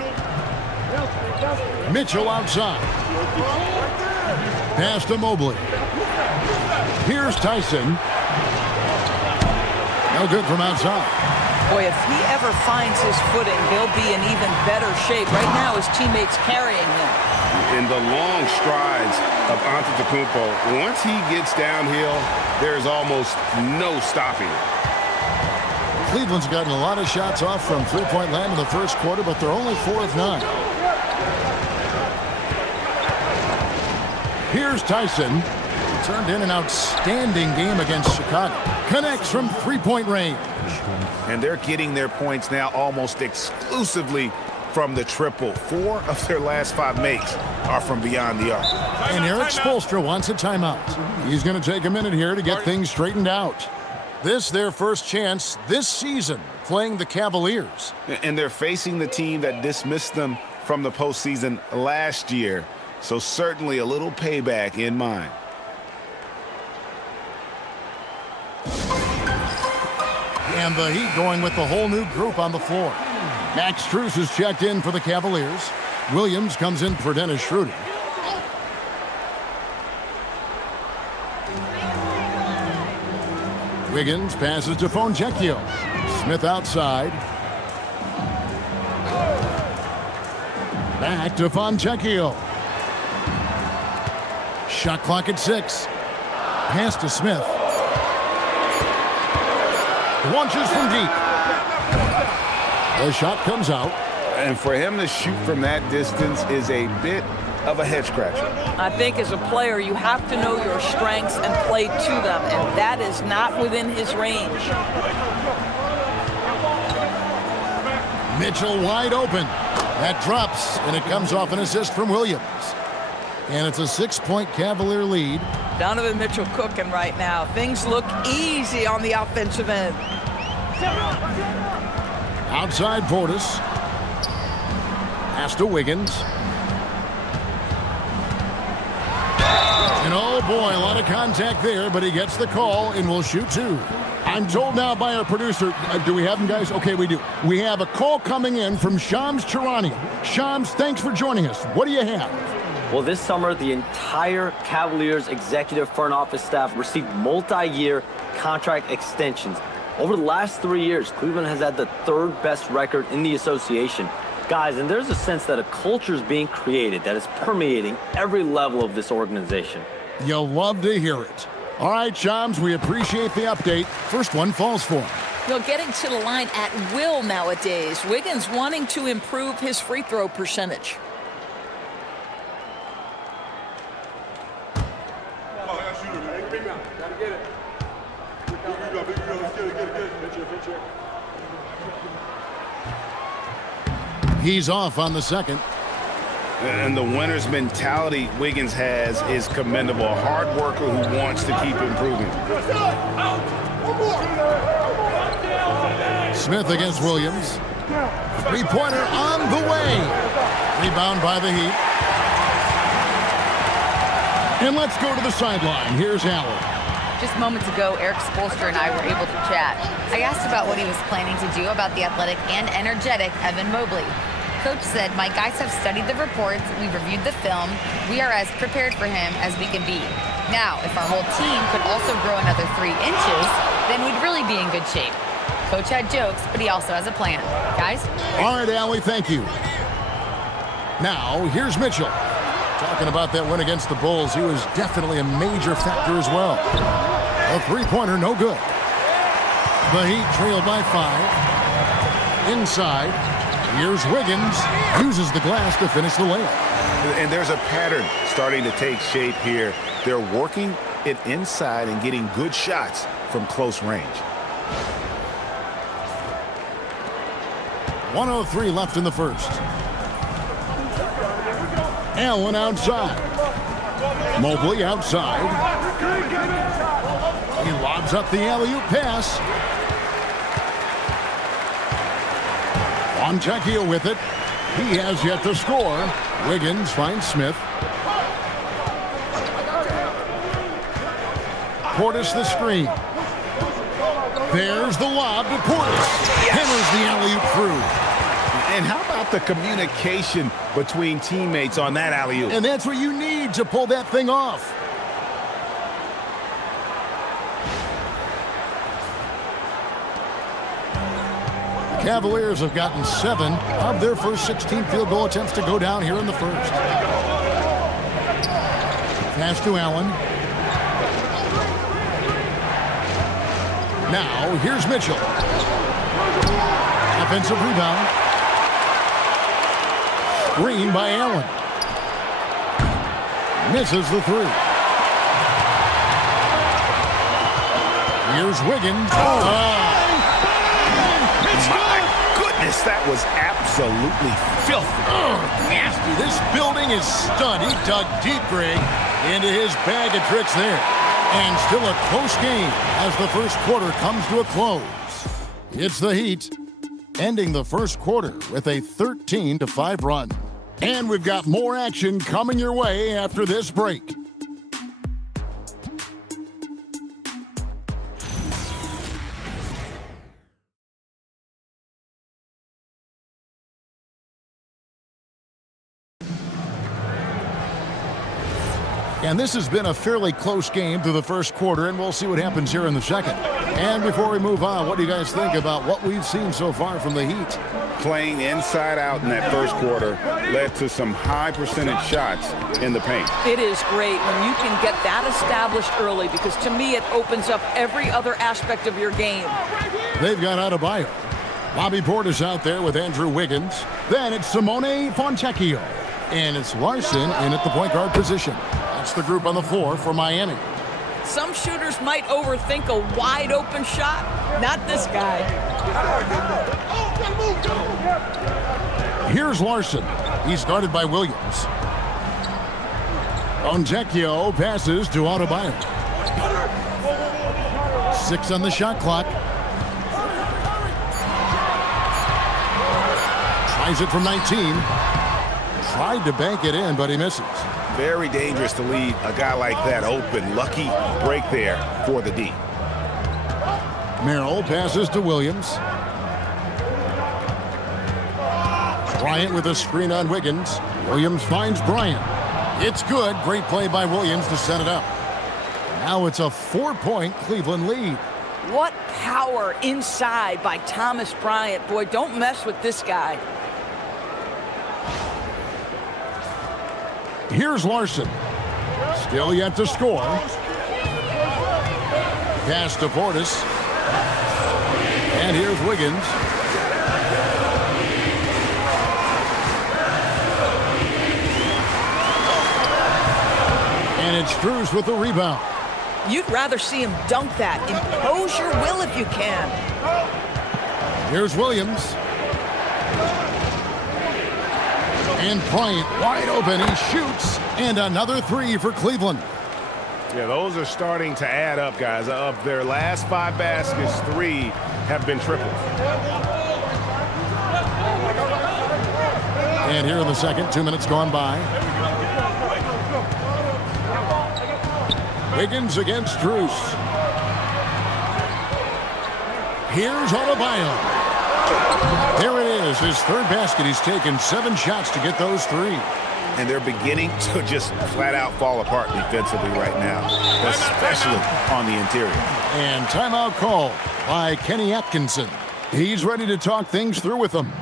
Mitchell outside. Pass to Mobley. Here's Tyson. No good from outside. Boy, if he ever finds his footing, he'll be in even better shape. Right now, his teammates carrying him. In the long strides of Antetokounmpo, once he gets downhill, there's almost no stopping it. Cleveland's gotten a lot of shots off from three-point land in the first quarter, but they're only 4 of 9. Here's Tyson. He turned in an outstanding game against Chicago. Connects from three-point range. And they're getting their points now almost exclusively from the triple. 4 of their last 5 makes are from beyond the arc. And Eric Spoelstra wants a timeout. He's going to take a minute here to get things straightened out. This their first chance this season playing the Cavaliers. And they're facing the team that dismissed them from the postseason last year. So certainly a little payback in mind. And the Heat going with the whole new group on the floor. Max Strus is checked in for the Cavaliers. Williams comes in for Dennis Schroeder. Wiggins passes to Foncecchio. Smith outside. Back to Foncecchio. Shot clock at 6. Pass to Smith. Launches from deep. The shot comes out. And for him to shoot from that distance is a bit of a head scratcher. I think as a player, you have to know your strengths and play to them, and that is not within his range. Mitchell wide open. That drops, and it comes off an assist from Williams. And it's a 6-point Cavalier lead. Donovan Mitchell cooking right now. Things look easy on the offensive end. Outside Portis. Pass to Wiggins. And oh boy, a lot of contact there, but he gets the call and will shoot 2. I'm told now by our producer, do we have him, guys? Okay, we do. We have a call coming in from Shams Charania. Shams, thanks for joining us. What do you have? Well, this summer, the entire Cavaliers executive front office staff received multi-year contract extensions. Over the last 3 years, Cleveland has had the third best record in the association. Guys, and there's a sense that a culture is being created that is permeating every level of this organization. You'll love to hear it. All right, Shams, we appreciate the update. First one falls for him. You know, getting to the line at will nowadays. Wiggins wanting to improve his free throw percentage. He's off on the second. And the winner's mentality Wiggins has is commendable. A hard worker who wants to keep improving. Smith against Williams. Three-pointer on the way. Rebound by the Heat. And let's go to the sideline. Here's Allen. Just moments ago, Eric Spoelstra and I were able to chat. I asked about what he was planning to do about the athletic and energetic Evan Mobley. Coach said, my guys have studied the reports, we've reviewed the film, we are as prepared for him as we can be. Now, if our whole team could also grow another 3 inches, then we'd really be in good shape. Coach had jokes, but he also has a plan. Guys? All right, Allie, thank you. Now, here's Mitchell. Talking about that win against the Bulls, he was definitely a major factor as well. A three-pointer, no good. The Heat trail by 5. Inside. Here's Wiggins, uses the glass to finish the layup. And there's a pattern starting to take shape here. They're working it inside and getting good shots from close range. 1:03 left in the first. Allen outside. Mobley outside. He lobs up the alley-oop pass. Fontecchio with it. He has yet to score. Wiggins finds Smith. Portis the screen. There's the lob to Portis. Hammers the alley-oop through. And how about the communication between teammates on that alley-oop? And that's what you need to pull that thing off. Cavaliers have gotten 7 of their first 16 field goal attempts to go down here in the first. Pass to Allen. Now, here's Mitchell. Offensive rebound. Screen by Allen. Misses the 3. Here's Wiggins. That was absolutely filthy. Nasty. This building is stunned. He dug deep, Greg, into his bag of tricks there. And still a close game as the first quarter comes to a close. It's the Heat ending the first quarter with a 13-5 run. And we've got more action coming your way after this break. And this has been a fairly close game through the first quarter, and we'll see what happens here in the second. And before we move on, what do you guys think about what we've seen so far from the Heat? Playing inside out in that first quarter led to some high percentage shots in the paint. It is great when you can get that established early because to me it opens up every other aspect of your game. They've got Adebayo. Bobby Portis out there with Andrew Wiggins. Then it's Simone Fontecchio. And it's Larson in at the point guard position. That's the group on the floor for Miami. Some shooters might overthink a wide open shot. Not this guy. Here's Larson. He's guarded by Williams. Fontecchio passes to Adebayo. 6 on the shot clock. Tries it from 19. Tried to bank it in, but he misses. Very dangerous to leave a guy like that open. Lucky break there for the D. Merrill passes to Williams. Bryant with a screen on Wiggins. Williams finds Bryant. It's good. Great play by Williams to set it up. Now it's a 4-point Cleveland lead. What power inside by Thomas Bryant. Boy, don't mess with this guy. Here's Larson. Still yet to score. Pass to Portis. And here's Wiggins. And it's Strus with the rebound. You'd rather see him dunk that. Impose your will if you can. Here's Williams. And Bryant wide open. He shoots. And another three for Cleveland. Yeah, those are starting to add up, guys. Of their last 5 baskets, 3 have been triples. And here in the second, 2 minutes gone by. Wiggins against Strus. Here's Adebayo. There it is, his third basket. He's taken 7 shots to get those 3. And they're beginning to just flat out fall apart defensively right now, especially on the interior. And timeout call by Kenny Atkinson. He's ready to talk things through with them.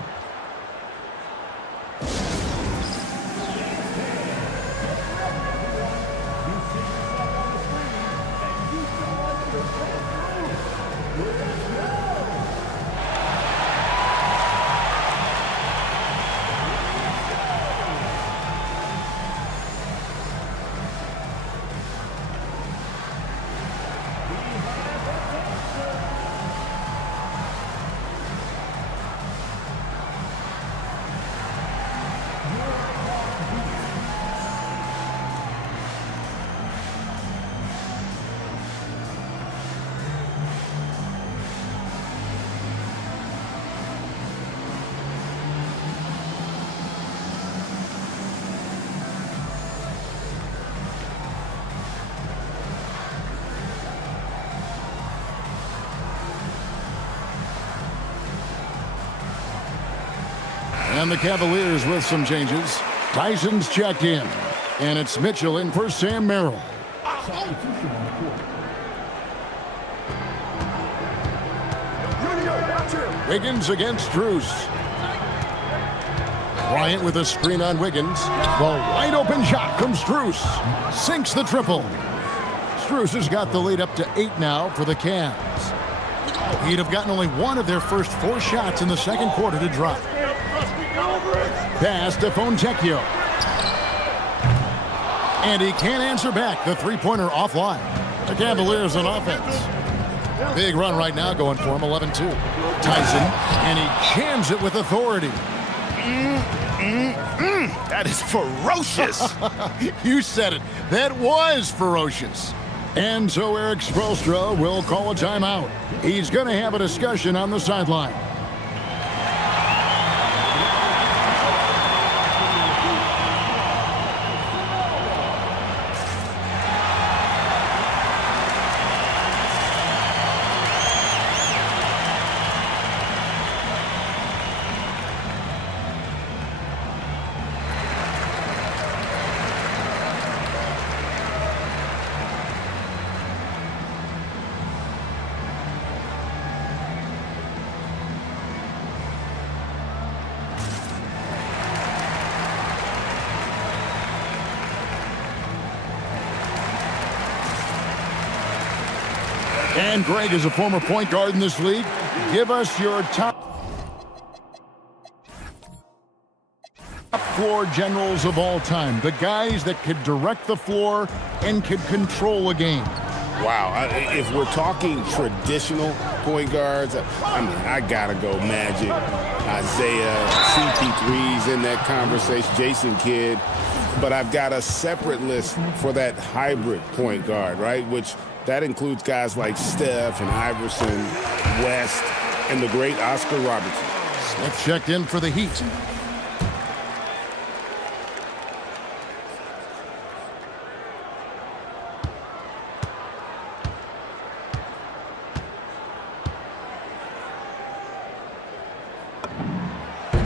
And the Cavaliers with some changes. Tyson's checked in. And it's Mitchell in for Sam Merrill. Wiggins against Strus. Bryant with a screen on Wiggins. The wide open shot from Strus. Sinks the triple. Strus has got the lead up to 8 now for the Cavs. He'd have gotten only 1 of their first 4 shots in the second quarter to drop. Pass to Fontecchio. And he can't answer back. The three-pointer offline. The Cavaliers on offense. Big run right now going for him, 11-2. Tyson, and he jams it with authority. That is ferocious. You said it. That was ferocious. And so Eric Spoelstra will call a timeout. He's going to have a discussion on the sideline. And Greg is a former point guard in this league. Give us your top floor generals of all time. The guys that could direct the floor and could control a game. Wow. If we're talking traditional point guards, I mean, I got to go Magic, Isaiah, CP3's in that conversation, Jason Kidd. But I've got a separate list for that hybrid point guard, right? Which that includes guys like Steph and Iverson, West, and the great Oscar Robertson. Smith checked in for the Heat.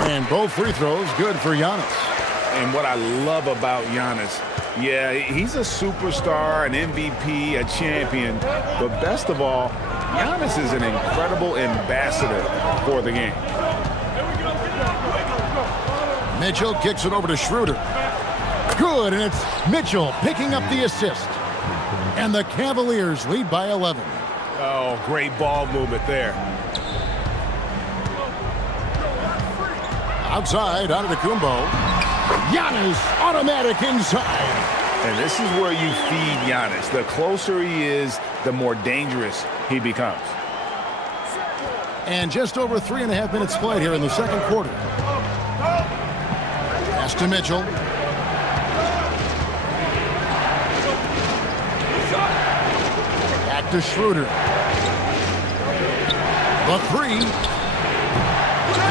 And both free throws good for Giannis. And what I love about Giannis, yeah, he's a superstar, an MVP, a champion. But best of all, Giannis is an incredible ambassador for the game. Mitchell kicks it over to Schroeder. Good, and it's Mitchell picking up the assist. And the Cavaliers lead by 11. Oh, great ball movement there. Outside, Antetokounmpo. Giannis, automatic inside. And this is where you feed Giannis. The closer he is, the more dangerous he becomes. And just over 3.5 minutes played here in the second quarter. Pass to Mitchell. Back to Schroeder. The three.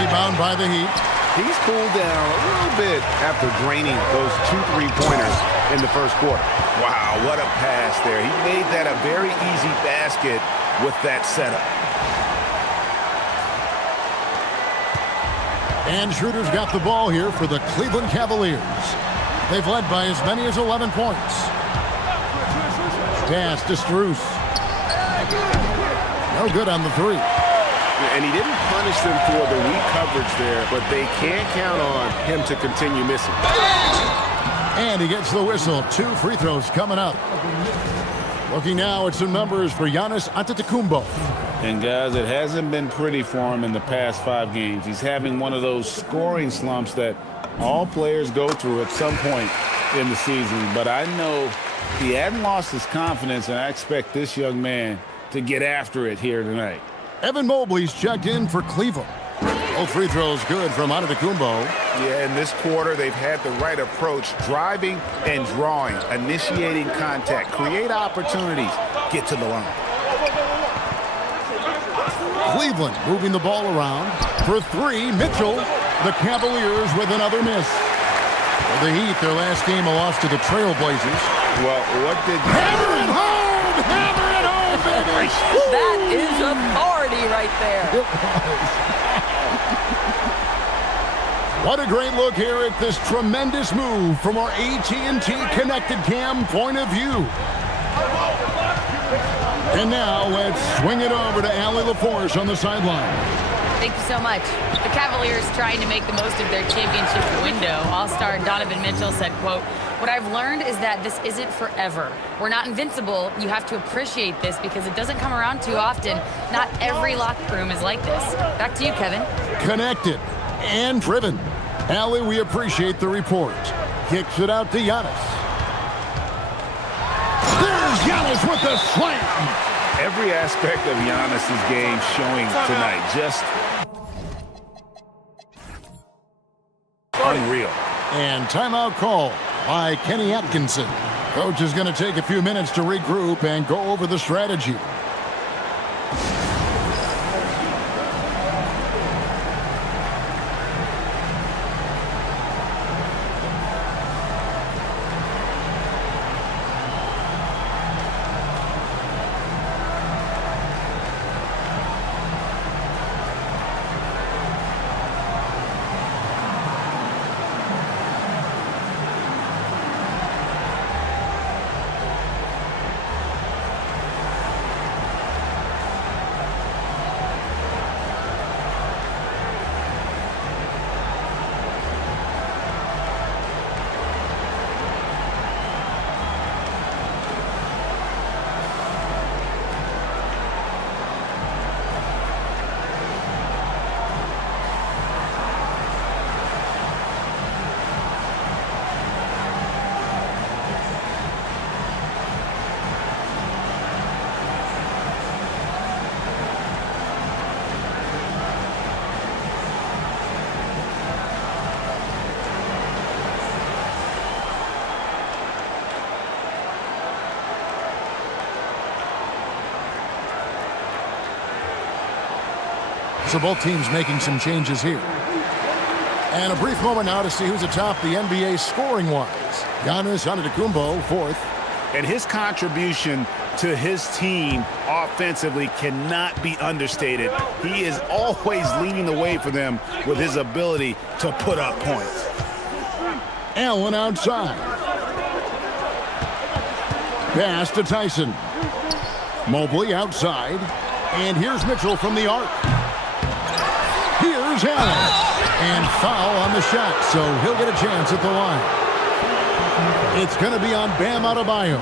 Rebound by the Heat. He's cooled down a little bit after draining those 2 3-pointers in the first quarter. Wow, what a pass there. He made that a very easy basket with that setup. And Schroeder's got the ball here for the Cleveland Cavaliers. They've led by as many as 11 points. Pass to Strus. No good on the three. And he didn't punish them for the weak coverage there, but they can't count on him to continue missing. And he gets the whistle. 2 free throws coming up. Looking now at some numbers for Giannis Antetokounmpo. And guys, it hasn't been pretty for him in the past 5 games. He's having one of those scoring slumps that all players go through at some point in the season. But I know he hadn't lost his confidence, and I expect this young man to get after it here tonight. Evan Mobley's checked in for Cleveland. Both free throws good from Antetokounmpo. Yeah, in this quarter, they've had the right approach, driving and drawing, initiating contact, create opportunities, get to the line. Cleveland moving the ball around. For 3, Mitchell. The Cavaliers with another miss. For the Heat, their last game a loss to the Trailblazers. Well, what did... Hammer it home! Hammer it home, baby! That is authority right there. What a great look here at this tremendous move from our AT&T Connected Cam point of view. And now let's swing it over to Allie LaForce on the sideline. Thank you so much. The Cavaliers trying to make the most of their championship window. All-star Donovan Mitchell said, quote, "What I've learned is that this isn't forever. We're not invincible. You have to appreciate this because it doesn't come around too often. Not every locker room is like this." Back to you, Kevin. Connected and driven. Allie, we appreciate the report. Kicks it out to Giannis. There's Giannis with the slam. Every aspect of Giannis's game showing tonight. Just unreal. And timeout call by Kenny Atkinson. Coach is going to take a few minutes to regroup and go over the strategy. So both teams making some changes here. And a brief moment now to see who's atop the NBA scoring-wise. Giannis Antetokounmpo, 4th. And his contribution to his team offensively cannot be understated. He is always leading the way for them with his ability to put up points. Allen outside. Pass to Tyson. Mobley outside. And here's Mitchell from the arc. Here's Allen. And foul on the shot, so he'll get a chance at the line. It's going to be on Bam Adebayo.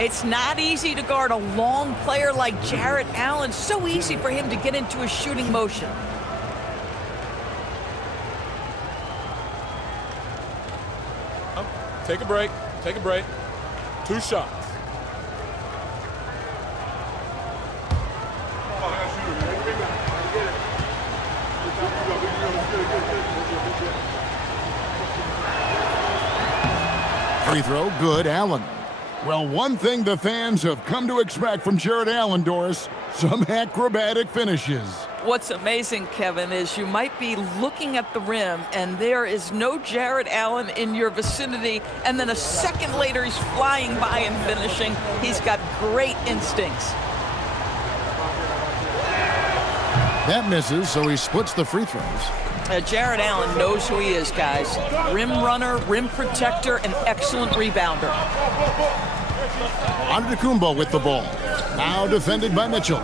It's not easy to guard a long player like Jarrett Allen. So easy for him to get into a shooting motion. Take a break. Take a break. 2 shots. Free throw, good, Allen. Well, one thing the fans have come to expect from Jarrett Allen, Doris, some acrobatic finishes. What's amazing, Kevin, is you might be looking at the rim and there is no Jarrett Allen in your vicinity, and then a second later he's flying by and finishing. He's got great instincts. That misses, so he splits the free throws. Jarrett Allen knows who he is, guys. Rim runner, rim protector, and excellent rebounder. Antetokounmpo with the ball. Now defended by Mitchell.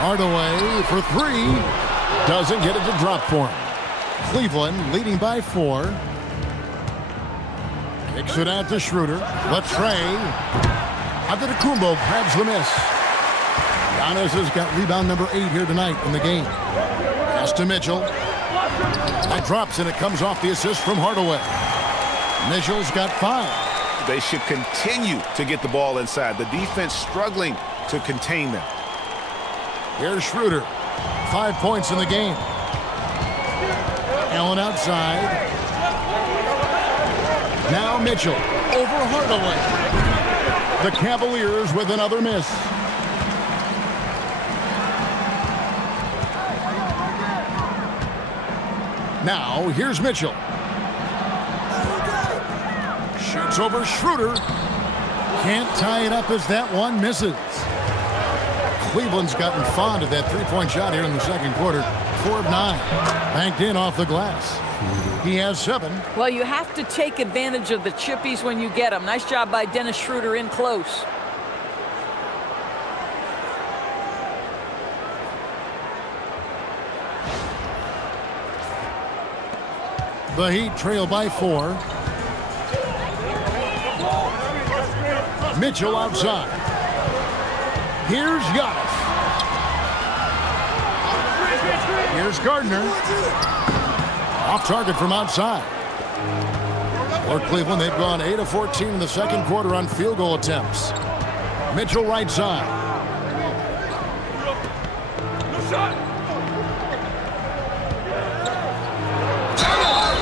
Hardaway for 3. Doesn't get it to drop for him. Cleveland leading by 4. Kicks it out to Schroeder. Latrey. Antetokounmpo grabs the miss. Giannis has got rebound number 8 here tonight in the game. Pass to Mitchell. That drops, and it comes off the assist from Hardaway. Mitchell's got 5. They should continue to get the ball inside. The defense struggling to contain them. Here's Schroeder. 5 points in the game. Allen outside. Now Mitchell over Hardaway. The Cavaliers with another miss. Now, here's Mitchell. Shoots over Schroeder. Can't tie it up as that one misses. Cleveland's gotten fond of that three-point shot here in the second quarter. 4 of 9. Banked in off the glass. He has 7. Well, you have to take advantage of the chippies when you get them. Nice job by Dennis Schroeder in close. The Heat trail by 4. Mitchell outside. Here's Giannis. Here's Gardner. Off target from outside. For Cleveland, they've gone 8 of 14 in the second quarter on field goal attempts. Mitchell right side.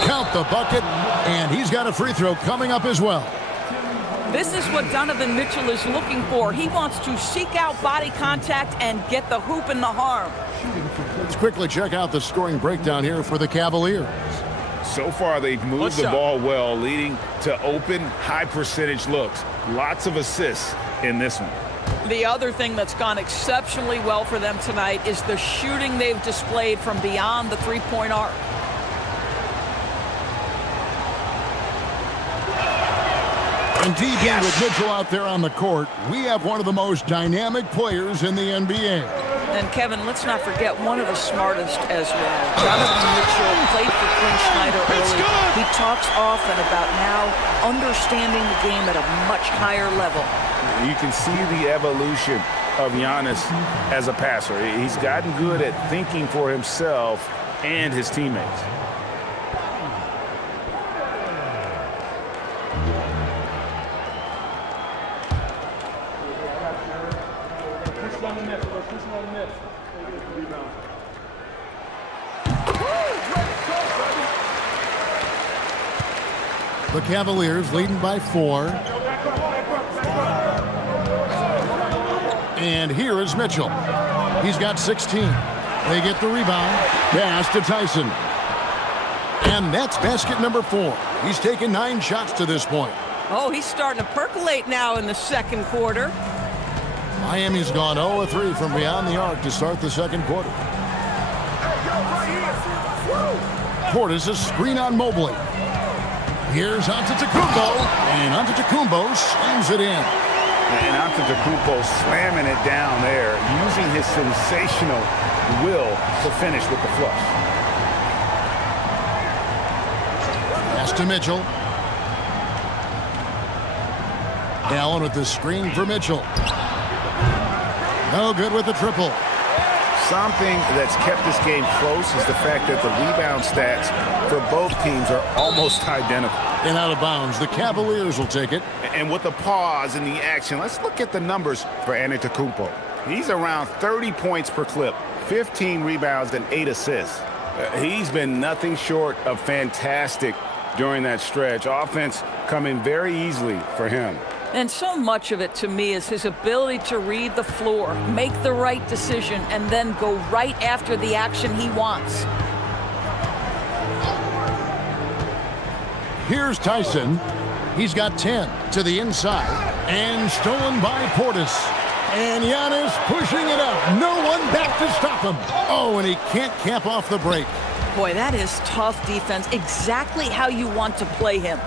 Count the bucket, and he's got a free throw coming up as well. This is what Donovan Mitchell is looking for. He wants to seek out body contact and get the hoop in the harm. Let's quickly check out the scoring breakdown here for the Cavaliers. So far, they've moved the ball well, leading to open, high-percentage looks. Lots of assists in this one. The other thing that's gone exceptionally well for them tonight is the shooting they've displayed from beyond the three-point arc. And DB with Mitchell out there on the court, we have one of the most dynamic players in the NBA. And Kevin, let's not forget one of the smartest as well. Donovan Mitchell played for Quinn Snyder early. He talks often about now understanding the game at a much higher level. You can see the evolution of Giannis as a passer. He's gotten good at thinking for himself and his teammates. The Cavaliers leading by 4. And here is Mitchell. He's got 16. They get the rebound. Pass to Tyson. And that's basket number 4. He's taken 9 shots to this point. Oh, he's starting to percolate now in the second quarter. Miami's gone 0-3 from beyond the arc to start the second quarter. Portis a screen on Mobley. Here's Antetokounmpo, and Antetokounmpo slams it in. And Antetokounmpo slamming it down there, using his sensational will to finish with the flush. Pass to Mitchell. Allen with the screen for Mitchell. No good with the triple. Something that's kept this game close is the fact that the rebound stats for both teams are almost identical. And out of bounds, the Cavaliers will take it. And with the pause in the action, let's look at the numbers for Antetokounmpo. He's around 30 points per clip, 15 rebounds, and 8 assists. He's been nothing short of fantastic during that stretch. Offense coming very easily for him. And so much of it, to me, is his ability to read the floor, make the right decision, and then go right after the action he wants. Here's Tyson. He's got 10 to the inside, and stolen by Portis. And Giannis pushing it up. No one back to stop him. Oh, and he can't cap off the break. Boy, that is tough defense. Exactly how you want to play him.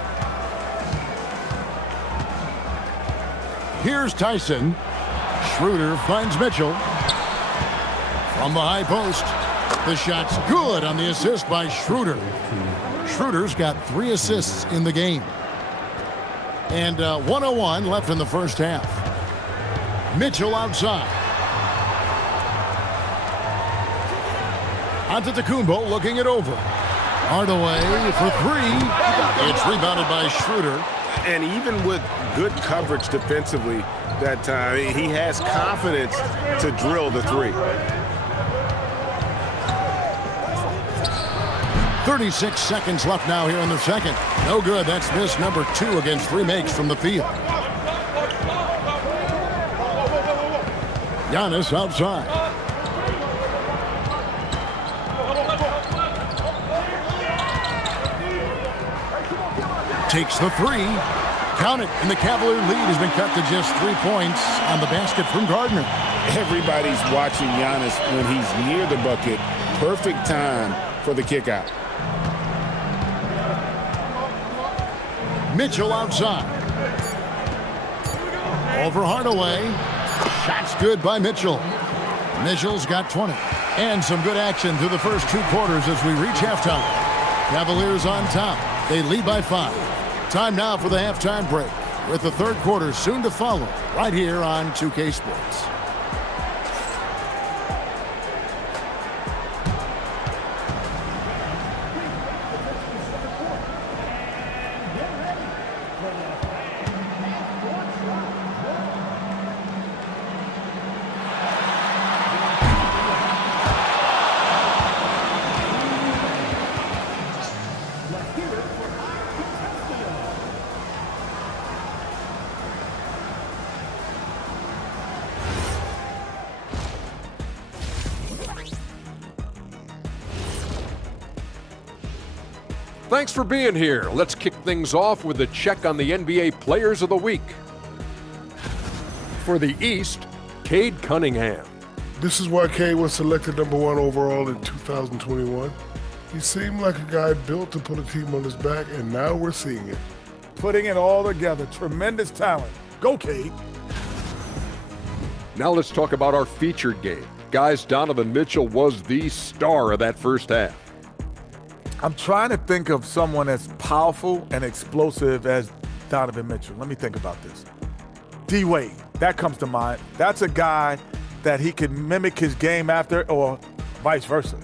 Here's Tyson. Schroeder finds Mitchell. From the high post. The shot's good on the assist by Schroeder. Schroeder's got 3 assists in the game. And 1:01 left in the first half. Mitchell outside. Antetokounmpo looking it over. Hardaway for 3. It's rebounded by Schroeder. And even with good coverage defensively that time, he has confidence to drill the 3. 36 seconds left now here in the second. No good. That's miss number 2 against 3 makes from the field. Giannis outside. Takes the 3. Count it. And the Cavalier lead has been cut to just 3 points on the basket from Gardner. Everybody's watching Giannis when he's near the bucket. Perfect time for the kick out. Mitchell outside. Over Hardaway. Shot's good by Mitchell. Mitchell's got 20. And some good action through the first 2 quarters as we reach halftime. Cavaliers on top. They lead by 5. Time now for the halftime break, with the third quarter soon to follow, right here on 2K Sports. Thanks for being here. Let's kick things off with a check on the NBA Players of the Week. For the East, Cade Cunningham. This is why Cade was selected #1 overall in 2021. He seemed like a guy built to put a team on his back, and now we're seeing it. Putting it all together. Tremendous talent. Go, Cade. Now let's talk about our featured game. Guys, Donovan Mitchell was the star of that first half. I'm trying to think of someone as powerful and explosive as Donovan Mitchell. Let me think about this. D-Wade, that comes to mind. That's a guy that he could mimic his game after, or vice versa.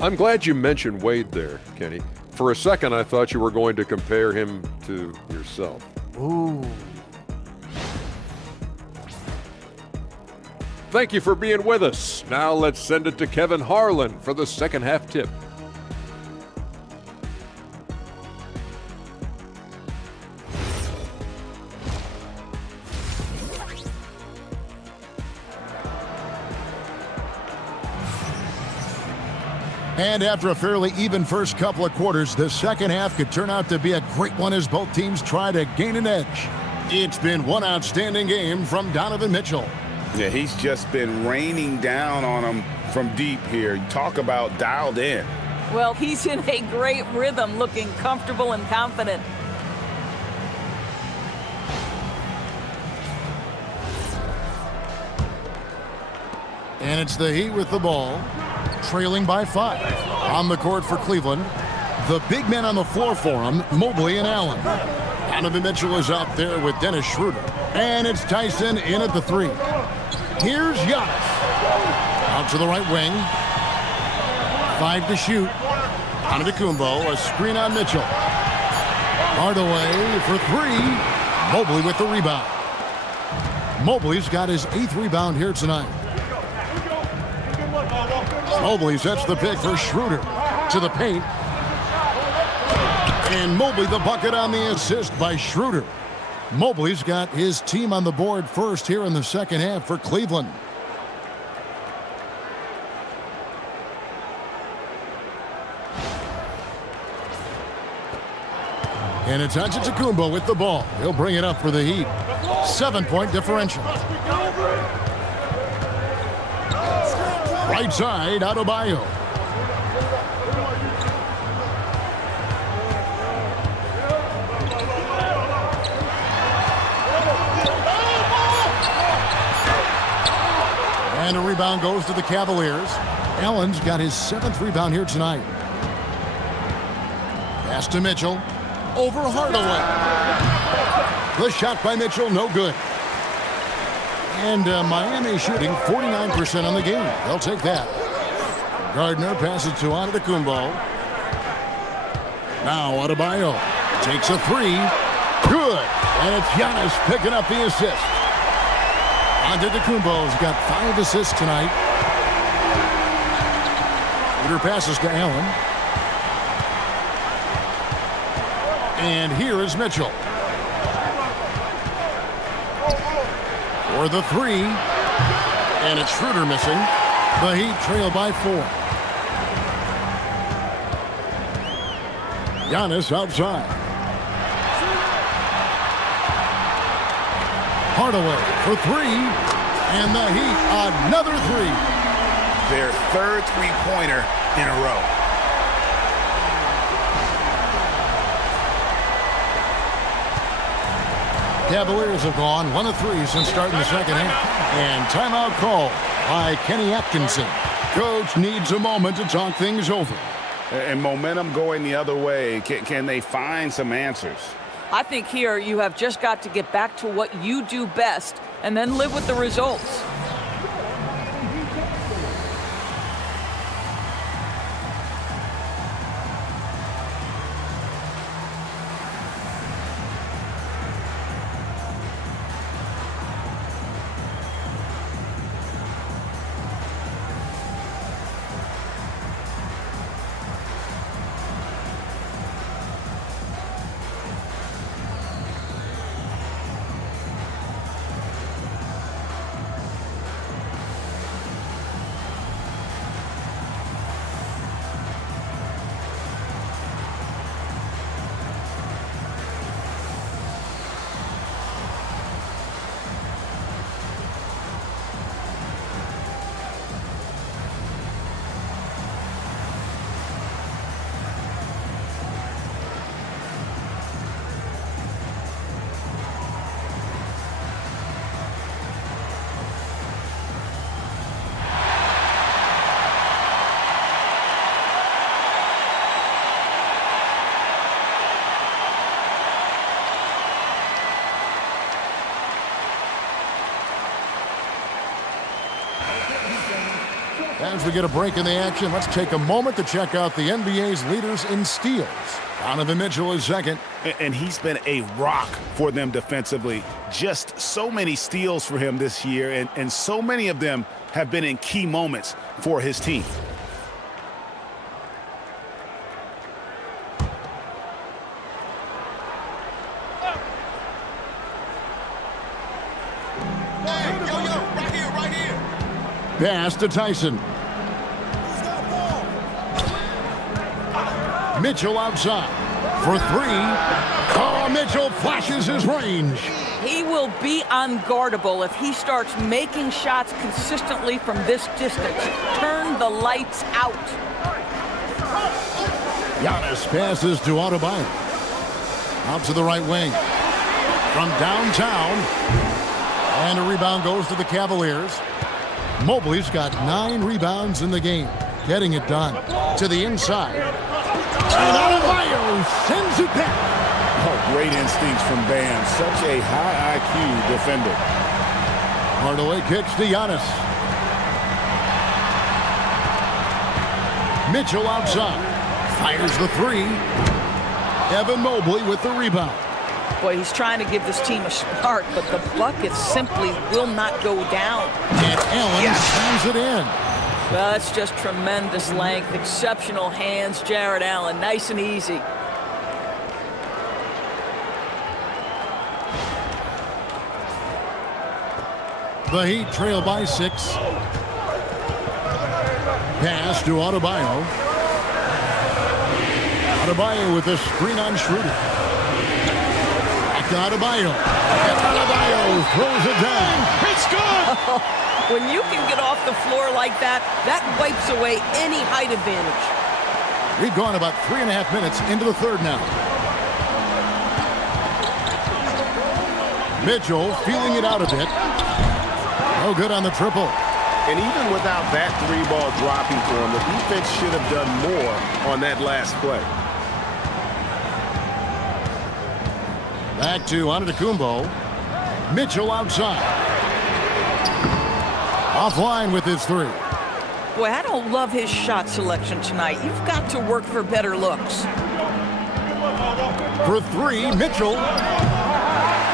I'm glad you mentioned Wade there, Kenny. For a second, I thought you were going to compare him to yourself. Ooh. Thank you for being with us. Now let's send it to Kevin Harlan for the second half tip. And after a fairly even first couple of quarters, the second half could turn out to be a great one as both teams try to gain an edge. It's been one outstanding game from Donovan Mitchell. Yeah, he's just been raining down on them from deep here. Talk about dialed in. Well, he's in a great rhythm, looking comfortable and confident. And it's the Heat with the ball, trailing by 5. On the court for Cleveland, the big men on the floor for him, Mobley and Allen. Donovan Mitchell is out there with Dennis Schroeder. And it's Tyson in at the 3. Here's Giannis. Out to the right wing. 5 to shoot. Antetokounmpo, a screen on Mitchell. Hardaway for 3. Mobley with the rebound. Mobley's got his 8th rebound here tonight. Mobley sets the pick for Schroeder to the paint. And Mobley the bucket on the assist by Schroeder. Mobley's got his team on the board first here in the second half for Cleveland. And it's Antetokounmpo with the ball. He'll bring it up for the Heat. 7-point differential. Right side, Adebayo. And a rebound goes to the Cavaliers. Allen's got his 7th rebound here tonight. Pass to Mitchell. Over Hardaway. The shot by Mitchell, no good. And Miami shooting 49% on the game. They'll take that. Gardner passes to Antetokounmpo. Now Adebayo takes a 3. Good. And it's Giannis picking up the assist. Antetokounmpo's got 5 assists tonight. Peter passes to Allen. And here is Mitchell. For the 3. And it's Schroeder missing. The Heat trail by 4. Giannis outside. Hardaway for 3. And the Heat another 3. Their 3rd three-pointer in a row. Cavaliers have gone 1 of 3 since starting the second half. And timeout call by Kenny Atkinson. Coach needs a moment to talk things over. And momentum going the other way. Can they find some answers? I think here you have just got to get back to what you do best and then live with the results. As we get a break in the action, let's take a moment to check out the NBA's leaders in steals. Donovan Mitchell is second. And he's been a rock for them defensively. Just so many steals for him this year, and so many of them have been in key moments for his team. Pass to Tyson. Mitchell outside for three. Oh, Mitchell flashes his range. He will be unguardable if he starts making shots consistently from this distance. Turn the lights out. Giannis passes to Adebayo. Out to the right wing. From downtown. And a rebound goes to the Cavaliers. Mobley's got 9 rebounds in the game. Getting it done. To the inside. And Adebayo sends it back. Oh, great instincts from Bam. Such a high IQ defender. Hardaway kicks to Giannis. Mitchell outside. Fires the three. Evan Mobley with the rebound. Boy, he's trying to give this team a spark, but the bucket simply will not go down. And Allen slams it in. Well, that's just tremendous length, exceptional hands, Jared Allen. Nice and easy. The Heat trail by 6. Pass to Adebayo. Adebayo with a screen on Schroeder. Back to Adebayo. And Adebayo throws it down. It's good! When you can get off the floor like that, that wipes away any height advantage. We've gone about 3.5 minutes into the third now. Mitchell feeling it out a bit. No good on the triple. And even without that 3-ball dropping for him, the defense should have done more on that last play. Back to Antetokounmpo. Mitchell outside. Offline with his 3. Boy, I don't love his shot selection tonight. You've got to work for better looks. For 3, Mitchell.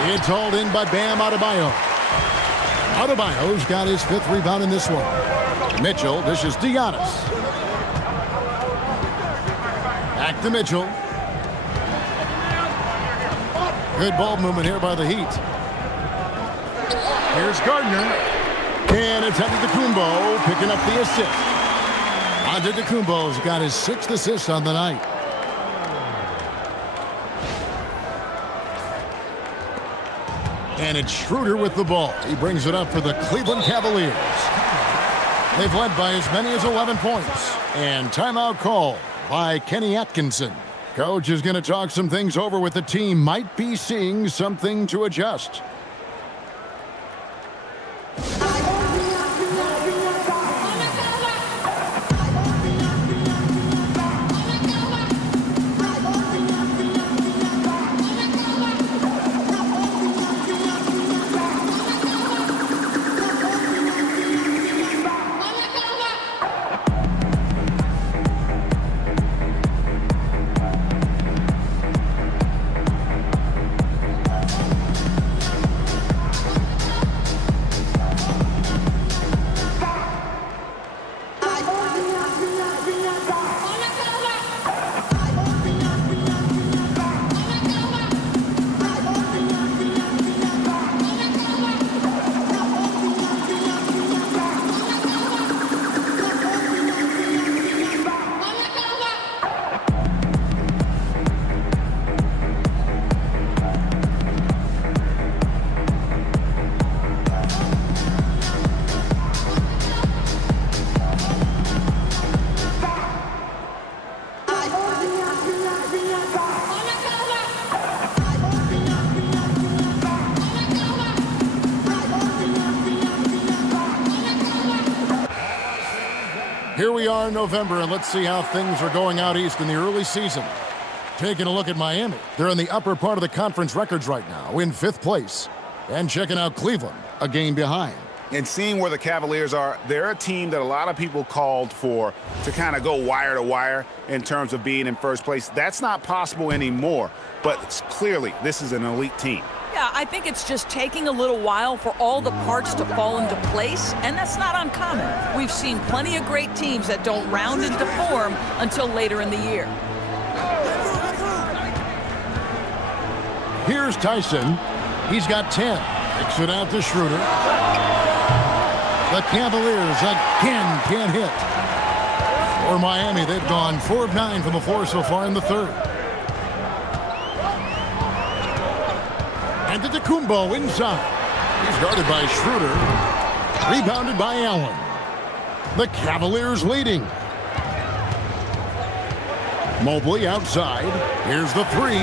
It's hauled in by Bam Adebayo. Adebayo's got his 5th rebound in this one. Mitchell dishes to Giannis. Back to Mitchell. Good ball movement here by the Heat. Here's Gardner. And it's Antetokounmpo picking up the assist. Antetokounmpo's got his 6th assist on the night. And it's Schroeder with the ball. He brings it up for the Cleveland Cavaliers. They've led by as many as 11 points. And timeout call by Kenny Atkinson. Coach is going to talk some things over with the team. Might be seeing something to adjust. Here we are in November, and let's see how things are going out east in the early season. Taking a look at Miami. They're in the upper part of the conference records right now, in 5th place. And checking out Cleveland, a game behind. And seeing where the Cavaliers are, they're a team that a lot of people called for to kind of go wire to wire in terms of being in first place. That's not possible anymore, but clearly this is an elite team. Yeah, I think it's just taking a little while for all the parts to fall into place, and that's not uncommon. We've seen plenty of great teams that don't round into form until later in the year. Here's Tyson. He's got 10. Kicks it out to Schroeder. The Cavaliers again can't hit. For Miami, they've gone 4 of 9 from the floor so far in the third. And Antetokounmpo inside. He's guarded by Schroeder. Rebounded by Allen. The Cavaliers leading. Mobley outside. Here's the three.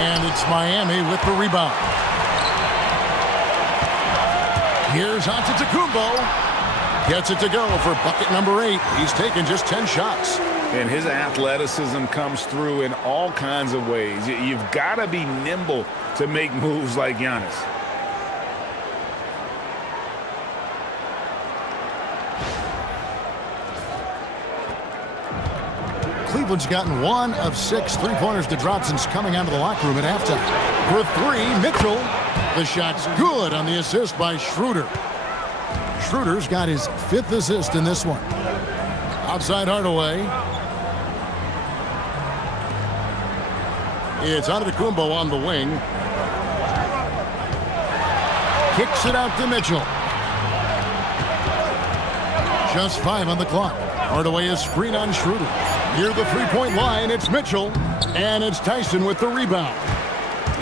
And it's Miami with the rebound. Here's Antetokounmpo. Gets it to go for bucket number 8. He's taken just 10 shots. And his athleticism comes through in all kinds of ways. You've got to be nimble to make moves like Giannis. Cleveland's gotten 1 of 6 3-pointers to drop since coming out of the locker room at halftime. For 3, Mitchell. The shot's good on the assist by Schroeder. Schroeder's got his 5th assist in this one. Outside Hardaway. It's Antetokounmpo on the wing. Kicks it out to Mitchell. Just 5 on the clock. Hardaway is screen on Schroeder. Near the 3-point line, it's Mitchell. And it's Tyson with the rebound.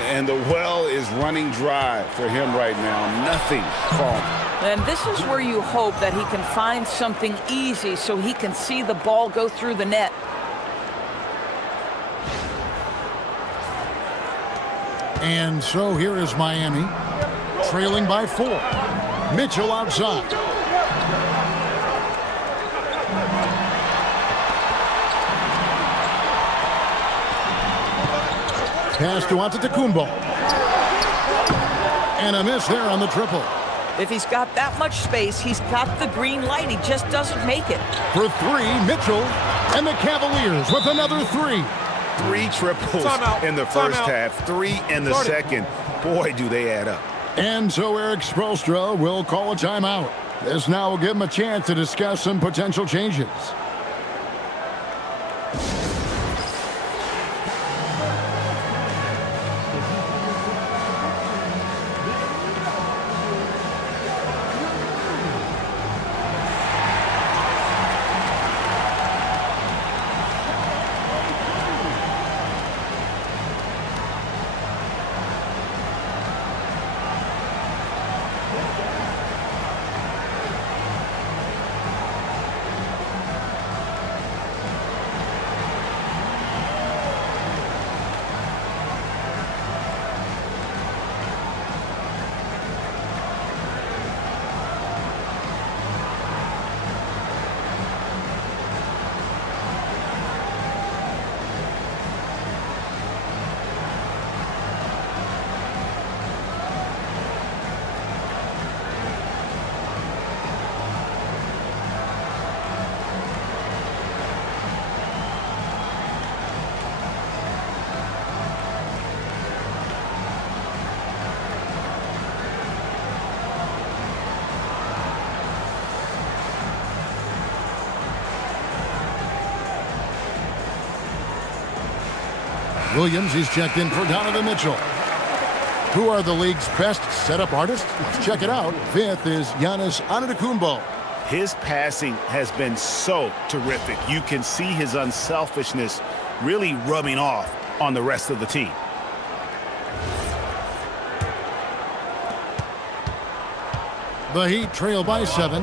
And the well is running dry for him right now. Nothing falling. And this is where you hope that he can find something easy so he can see the ball go through the net. And so here is Miami, trailing by 4. Mitchell outside. Pass to Antetokounmpo. And a miss there on the triple. If he's got that much space, he's got the green light. He just doesn't make it. For 3, Mitchell. And the Cavaliers with another 3. 3 triples in the first half, 3 in the second. Boy, do they add up. And so Eric Spoelstra will call a timeout. This now will give him a chance to discuss some potential changes. Williams, he's checked in for Donovan Mitchell. Who are the league's best setup artists? Let's check it out. 5th is Giannis Antetokounmpo. His passing has been so terrific. You can see his unselfishness really rubbing off on the rest of the team. The Heat trail by 7.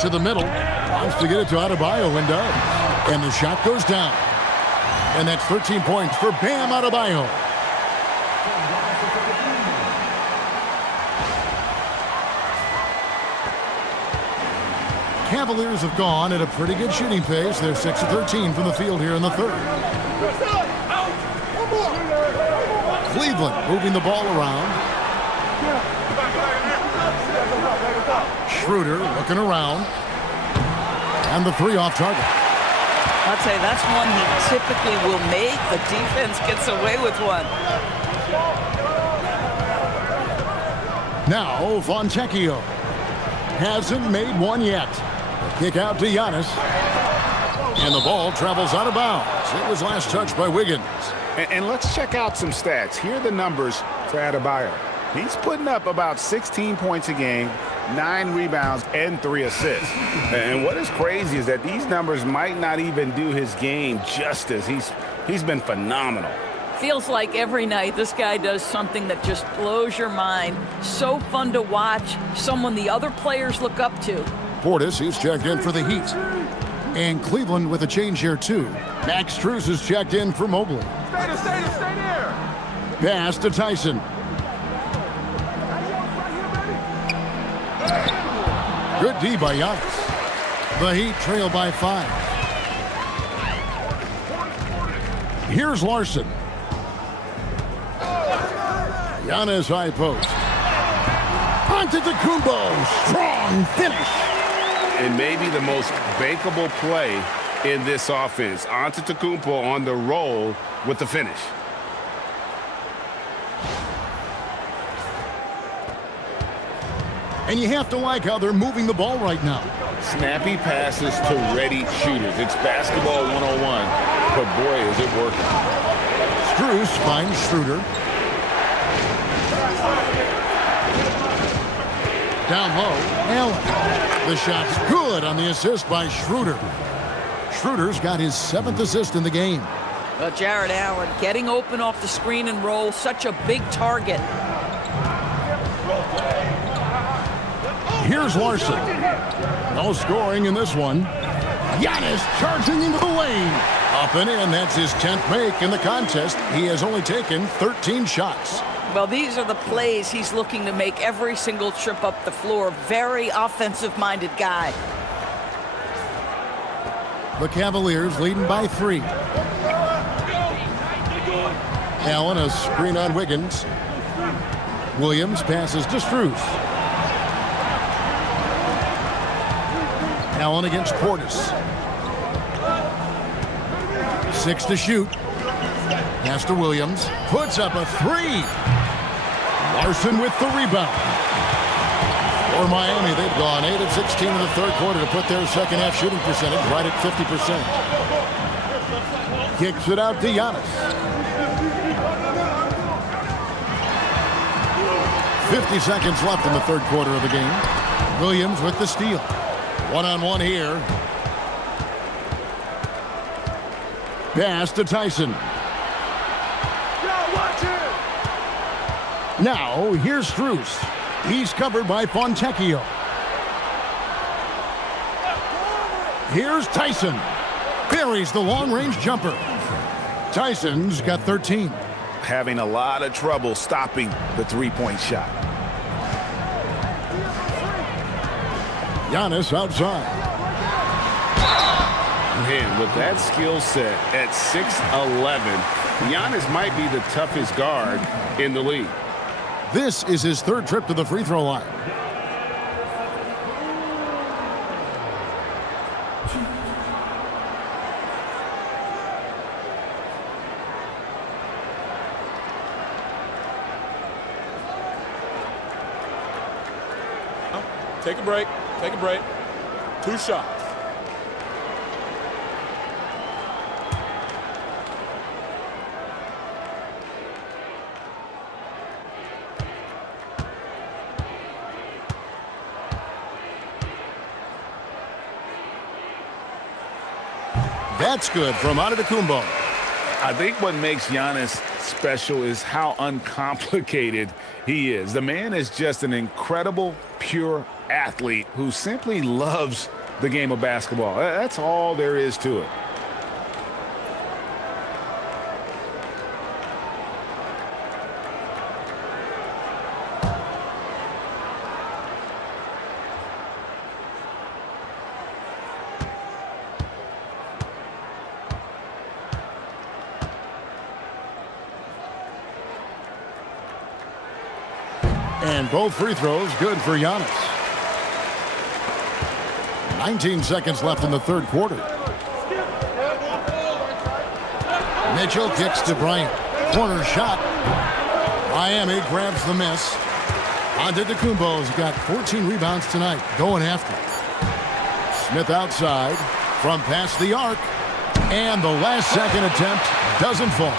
To the middle. Wants to get it to Adebayo and does. And the shot goes down. And that's 13 points for Bam Adebayo. Cavaliers have gone at a pretty good shooting pace. They're 6 of 13 from the field here in the third. Cleveland moving the ball around. Schroeder looking around. And the 3 off target. I'd say that's one he typically will make. The defense gets away with one. Now Fontecchio hasn't made one yet. The kick out to Giannis. And the ball travels out of bounds. It was last touched by Wiggins. And let's check out some stats. Here are the numbers for Adebayo. He's putting up about 16 points a game, 9 rebounds, and 3 assists. And what is crazy is that these numbers might not even do his game justice. He's been phenomenal. Feels like every night this guy does something that just blows your mind. So fun to watch, someone the other players look up to. Portis, he's checked in for the Heat. And Cleveland with a change here, too. Max Strus is checked in for Mobley. Stay there. Pass to Tyson. Good D by Giannis. The Heat trail by 5. Here's Larson. Giannis high post. Antetokounmpo, strong finish. And maybe the most bankable play in this offense. Antetokounmpo on the roll with the finish. And you have to like how they're moving the ball right now. Snappy passes to ready shooters. It's basketball 101, but boy, is it working. Strus finds Schroeder. Down low, Allen. The shot's good on the assist by Schroeder. Schroeder's got his 7th assist in the game. Well, Jared Allen getting open off the screen and roll, such a big target. Here's Larson. No scoring in this one. Giannis charging into the lane. Up and in. That's his 10th make in the contest. He has only taken 13 shots. Well, these are the plays he's looking to make every single trip up the floor. Very offensive-minded guy. The Cavaliers leading by 3. Allen, a screen on Wiggins. Williams passes to Strus. Allen against Portis. 6 to shoot. Pass to Williams. Puts up a 3. Larson with the rebound. For Miami, they've gone 8 of 16 in the third quarter to put their second half shooting percentage right at 50%. Kicks it out to Giannis. 50 seconds left in the third quarter of the game. Williams with the steal. One-on-one here. Pass to Tyson. Now, here's Strus. He's covered by Fontecchio. Here's Tyson. Buries the long-range jumper. Tyson's got 13. Having a lot of trouble stopping the three-point shot. Giannis outside. Man, with that skill set at 6'11", Giannis might be the toughest guard in the league. This is his 3rd trip to the free throw line. Take a break. Take a break. 2 shots. That's good from Antetokounmpo. I think what makes Giannis special is how uncomplicated he is. The man is just an incredible, pure athlete who simply loves the game of basketball. That's all there is to it. And both free throws good for Giannis. 19 seconds left in the third quarter. Mitchell kicks to Bryant. Corner shot. Miami grabs the miss. Antetokounmpo's got 14 rebounds tonight. Going after it. Smith outside from past the arc. And the last second attempt doesn't fall.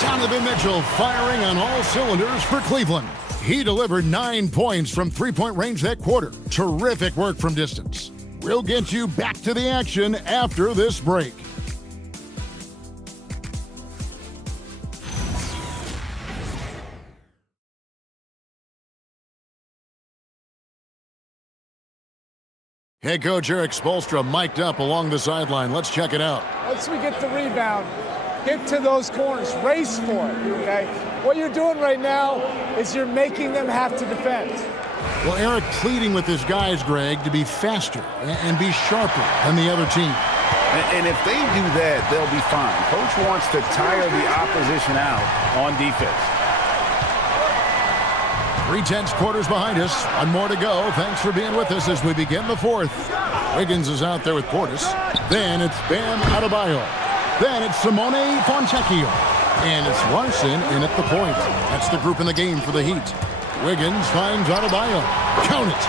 Donovan Mitchell firing on all cylinders for Cleveland. He delivered 9 points from three-point range that quarter. Terrific work from distance. We'll get you back to the action after this break. Head coach Eric Spoelstra mic'd up along the sideline. Let's check it out. Once we get the rebound, get to those corners, race for it, okay? What you're doing right now is you're making them have to defend. Well, Eric pleading with his guys, Greg, to be faster and be sharper than the other team. And if they do that, they'll be fine. Coach wants to tire the opposition out on defense. 3/10 quarters behind us. One more to go. Thanks for being with us as we begin the fourth. Wiggins is out there with Portis. Then it's Bam Adebayo. Then it's Simone Fontecchio. And it's Larson in at the point. That's the group in the game for the Heat. Wiggins finds Adebayo. Count it.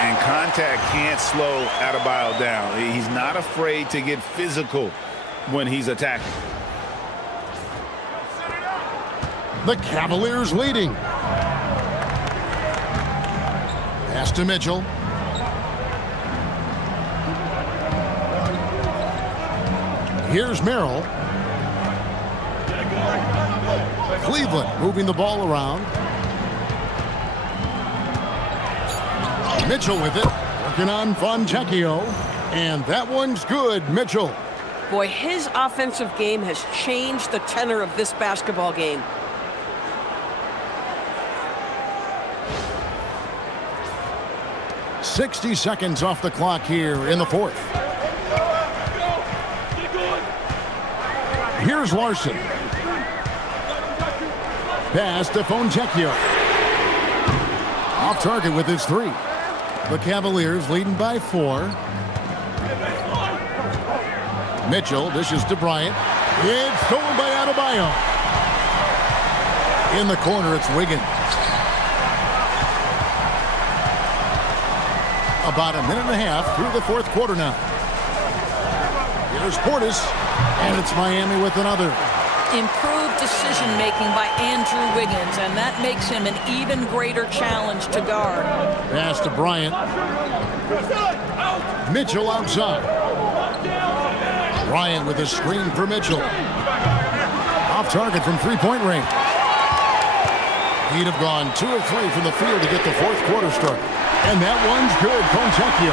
And contact can't slow Adebayo down. He's not afraid to get physical when he's attacking. The Cavaliers leading. Pass to Mitchell. Here's Merrill. Cleveland moving the ball around. Mitchell with it. Working on Fontecchio. And that one's good, Mitchell. Boy, his offensive game has changed the tenor of this basketball game. .60 seconds off the clock here in the fourth. Here's Larson. Pass to Fontecchio. Off target with his three. The Cavaliers leading by 4. Mitchell dishes to Bryant. It's stolen by Adebayo. In the corner, it's Wiggins. About a minute and a half through the fourth quarter now. Here's Portis, and it's Miami with another. Improved decision-making by Andrew Wiggins, and that makes him an even greater challenge to guard. Pass to Bryant. Mitchell outside. Bryant with a screen for Mitchell. Off target from three-point range. He'd have gone 2 of 3 from the field to get the fourth quarter started. And that one's good. Fontecchio.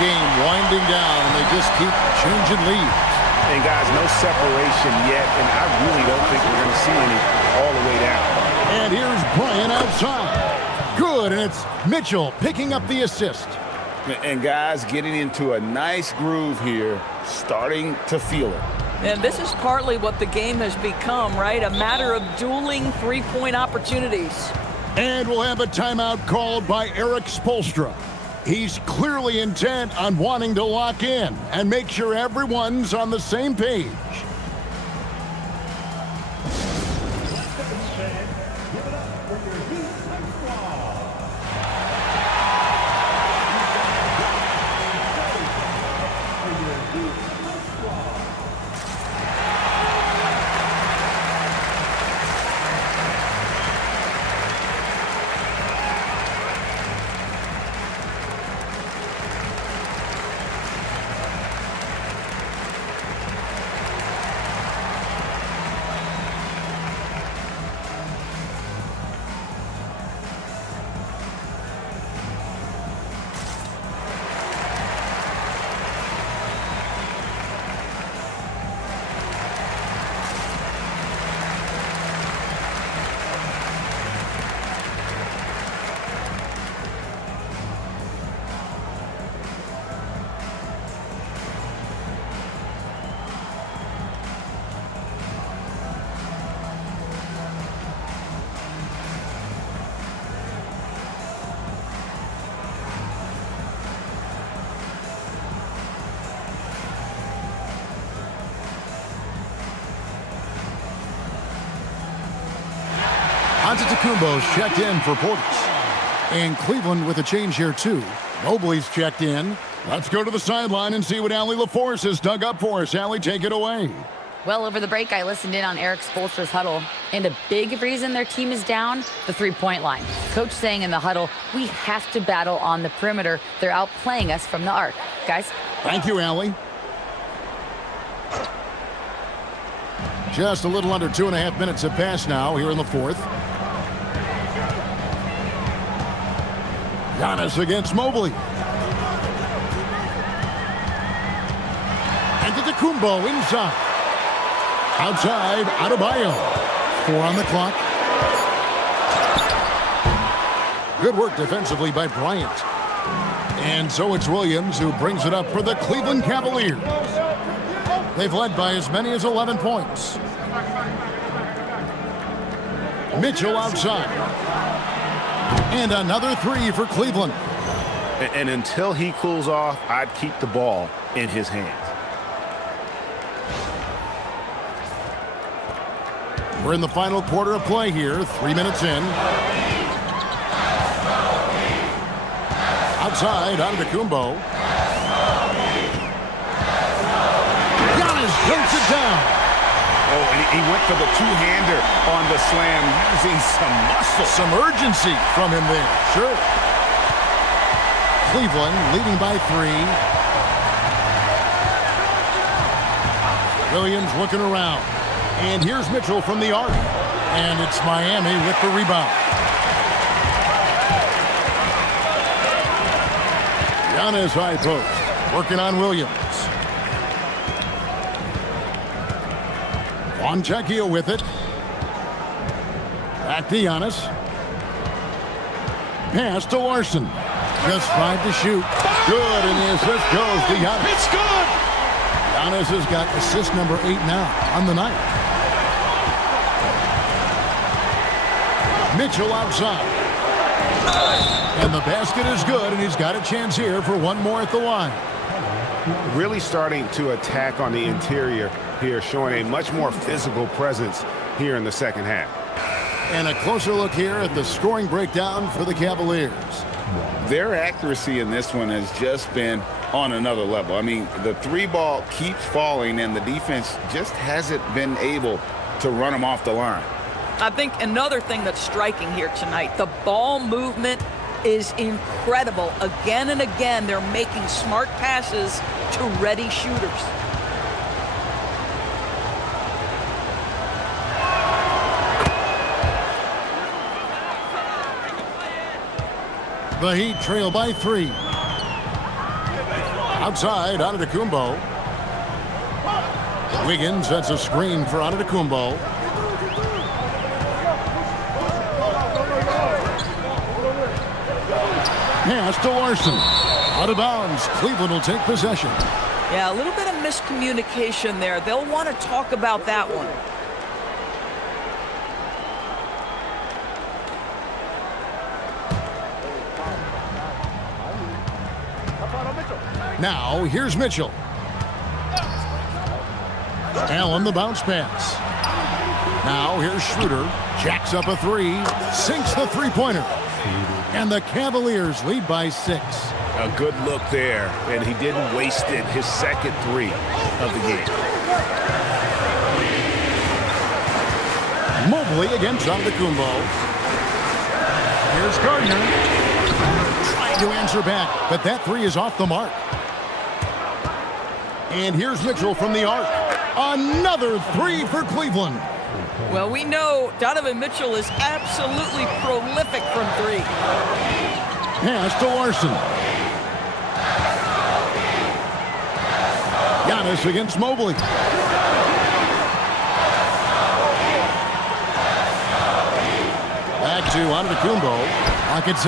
Game winding down, and they just keep changing leads. And guys, no separation yet, and I really don't think we're going to see any all the way down. And here's Bryant outside. Good, and it's Mitchell picking up the assist. And guys, getting into a nice groove here, starting to feel it. And this is partly what the game has become, right? A matter of dueling three-point opportunities. And we'll have a timeout called by Eric Spoelstra. He's clearly intent on wanting to lock in and make sure everyone's on the same page. Antetokounmpo's checked in for Portis. And Cleveland with a change here, too. Mobley's checked in. Let's go to the sideline and see what Allie LaForce has dug up for us. Allie, take it away. Well, over the break, I listened in on Eric Spoelstra's huddle, and a big reason their team is down, the three-point line. Coach saying in the huddle, we have to battle on the perimeter. They're outplaying us from the arc. Guys? Thank you, Allie. Just a little under 2.5 minutes have passed now here in the fourth. Giannis against Mobley. Antetokounmpo inside. Outside, Adebayo. 4 on the clock. Good work defensively by Bryant. And so it's Williams who brings it up for the Cleveland Cavaliers. They've led by as many as 11 points. Mitchell outside. And another 3 for Cleveland. And until he cools off, I'd keep the ball in his hands. We're in the final quarter of play here, 3 minutes in. Outside, Antetokounmpo. Giannis dunks it down. Oh, and he went for the two-hander on the slam, using some muscle. Some urgency from him there. Sure. Cleveland leading by 3. Williams looking around. And here's Mitchell from the arc. And it's Miami with the rebound. Giannis high post. Working on Williams. Fontecchio with it. Back to Giannis. Pass to Larson. Just 5 to shoot. Good, and the assist goes to Giannis. It's good! Giannis has got assist number 8 now on the night. Mitchell outside. And the basket is good, and he's got a chance here for one more at the line. Really starting to attack on the interior here, showing a much more physical presence here in the second half. And a closer look here at the scoring breakdown for the Cavaliers. Their accuracy in this one has just been on another level. I mean, the 3 ball keeps falling, and the defense just hasn't been able to run them off the line. I think another thing that's striking here tonight, the ball movement is incredible. Again and again, they're making smart passes to ready shooters. The Heat trail by 3. Outside, Antetokounmpo. Wiggins sets a screen for Antetokounmpo. Pass to Larson. Out of bounds. Cleveland will take possession. Yeah, a little bit of miscommunication there. They'll want to talk about that one. Now, here's Mitchell. Allen the bounce pass. Now, here's Schroeder. Jacks up a 3. Sinks the three-pointer. And the Cavaliers lead by 6. A good look there, and he didn't waste it. His second 3 of the game. Mobley against Antetokounmpo. Here's Gardner. Trying to answer back, but that 3 is off the mark. And here's Mitchell from the arc. Another 3 for Cleveland. Well, we know Donovan Mitchell is absolutely prolific from 3. Pass to Larson. Giannis against Mobley. Back to Antetokounmpo. Pocket 6.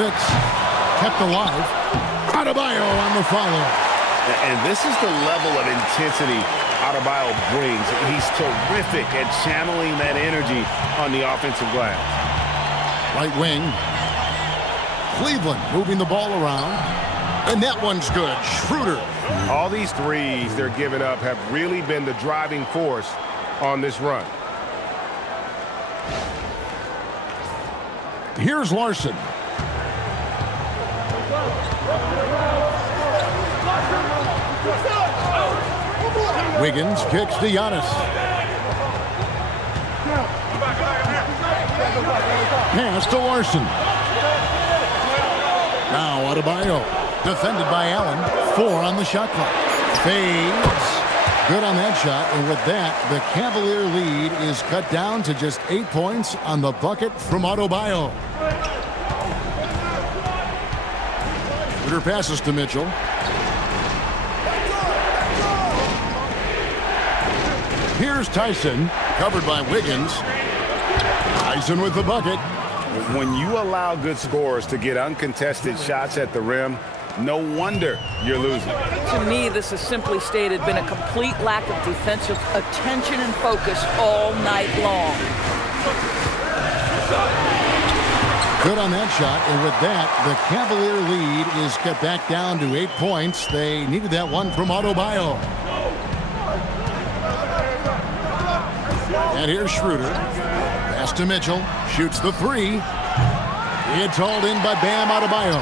Kept alive. Adebayo on the follow. And this is the level of intensity Adebayo brings. He's terrific at channeling that energy on the offensive glass. Right wing. Cleveland moving the ball around. And that one's good. Schroeder. All these 3s they're giving up have really been the driving force on this run. Here's Larson. Wiggins kicks to Giannis. Pass to Larson. Now Adebayo. Defended by Allen. 4 on the shot clock. Fades. Good on that shot. And with that, the Cavalier lead is cut down to just 8 points on the bucket from Adebayo. Shooter passes to Mitchell. Here's Tyson, covered by Wiggins. Tyson with the bucket. When you allow good scorers to get uncontested shots at the rim, no wonder you're losing. To me, this has simply stated been a complete lack of defensive attention and focus all night long. Good on that shot, and with that, the Cavalier lead is cut back down to 8 points. They needed that one from Adebayo. And here's Schroeder. Pass to Mitchell. Shoots the 3. It's hauled in by Bam Adebayo.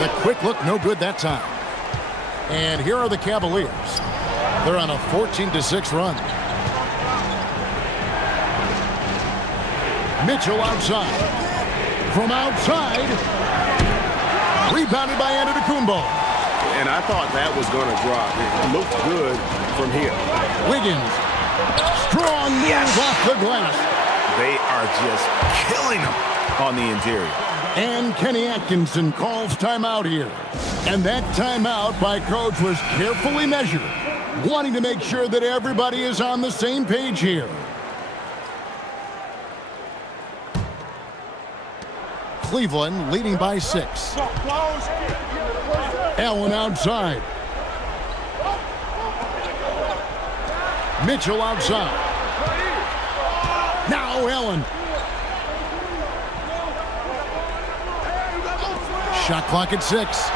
The quick look, no good that time. And here are the Cavaliers. They're on a 14-6 run. Mitchell outside. From outside. Rebounded by Antetokounmpo. And I thought that was going to drop. It looked good from here. Wiggins. Strong move off the glass. They are just killing them on the interior. And Kenny Atkinson calls timeout here. And that timeout by Coach was carefully measured, wanting to make sure that everybody is on the same page here. Cleveland leading by 6. Allen outside. Mitchell outside. Now Allen. Shot clock at 6.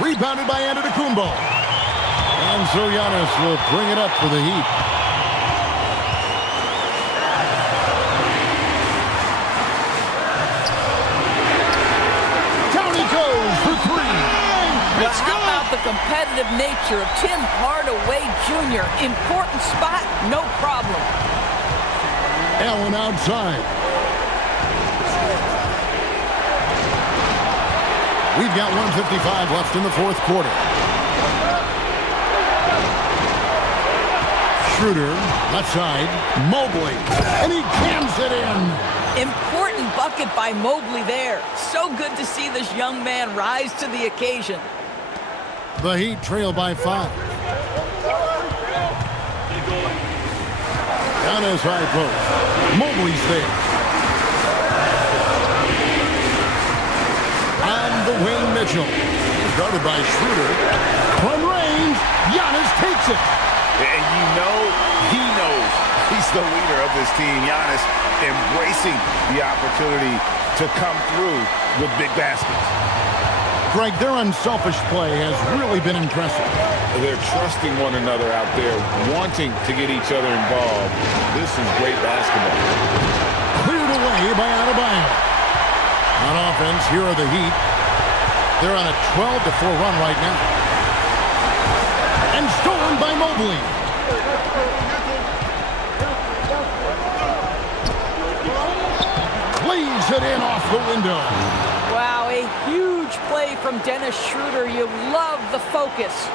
Rebounded by Antetokounmpo. And so Giannis will bring it up for the Heat. Down he goes for 3. Well, how about the competitive nature of Tim Hardaway Jr.? Important spot, no problem. Allen outside. We've got 1:55 left in the 4th quarter. Schroeder, left side, Mobley, and he jams it in. Important bucket by Mobley there. So good to see this young man rise to the occasion. The Heat trail by 5. Down his high post. Mobley's there. On the wing, Mitchell. Guarded by Schroeder. From range, Giannis takes it. And you know he knows he's the leader of this team. Giannis embracing the opportunity to come through with big baskets. Greg, their unselfish play has really been impressive. They're trusting one another out there, wanting to get each other involved. This is great basketball. Cleared away by Adebayo. On offense, here are the Heat. They're on a 12-4 run right now. And stolen by Mobley. Plays it in off the window. Wow, a huge play from Dennis Schroeder. You love the focus.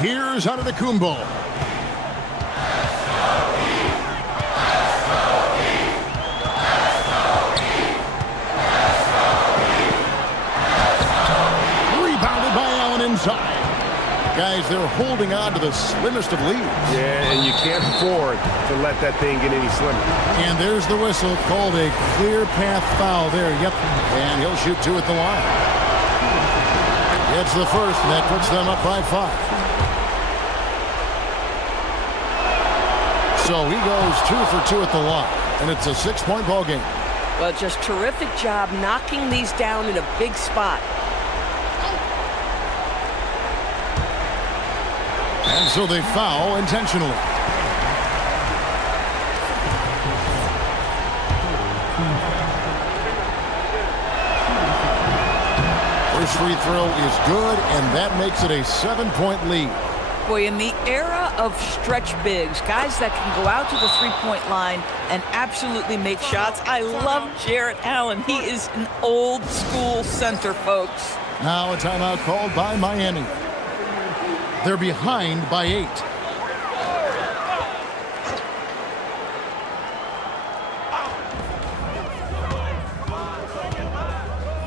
Here's Antetokounmpo. Rebounded by Allen inside. Guys, they're holding on to the slimmest of leads. Yeah, and you can't afford to let that thing get any slimmer. And there's the whistle, called a clear path foul there. Yep, and he'll shoot 2 at the line. It's the first, and that puts them up by 5. So he goes 2 for 2 at the line, and it's a 6-point ball game. Well, just terrific job knocking these down in a big spot. And so they foul intentionally. First free throw is good, and that makes it a 7-point lead. Boy, in the era of stretch bigs, guys that can go out to the three-point line and absolutely make shots, I love Jarrett Allen. He is an old-school center, folks. Now a timeout called by Miami. They're behind by 8.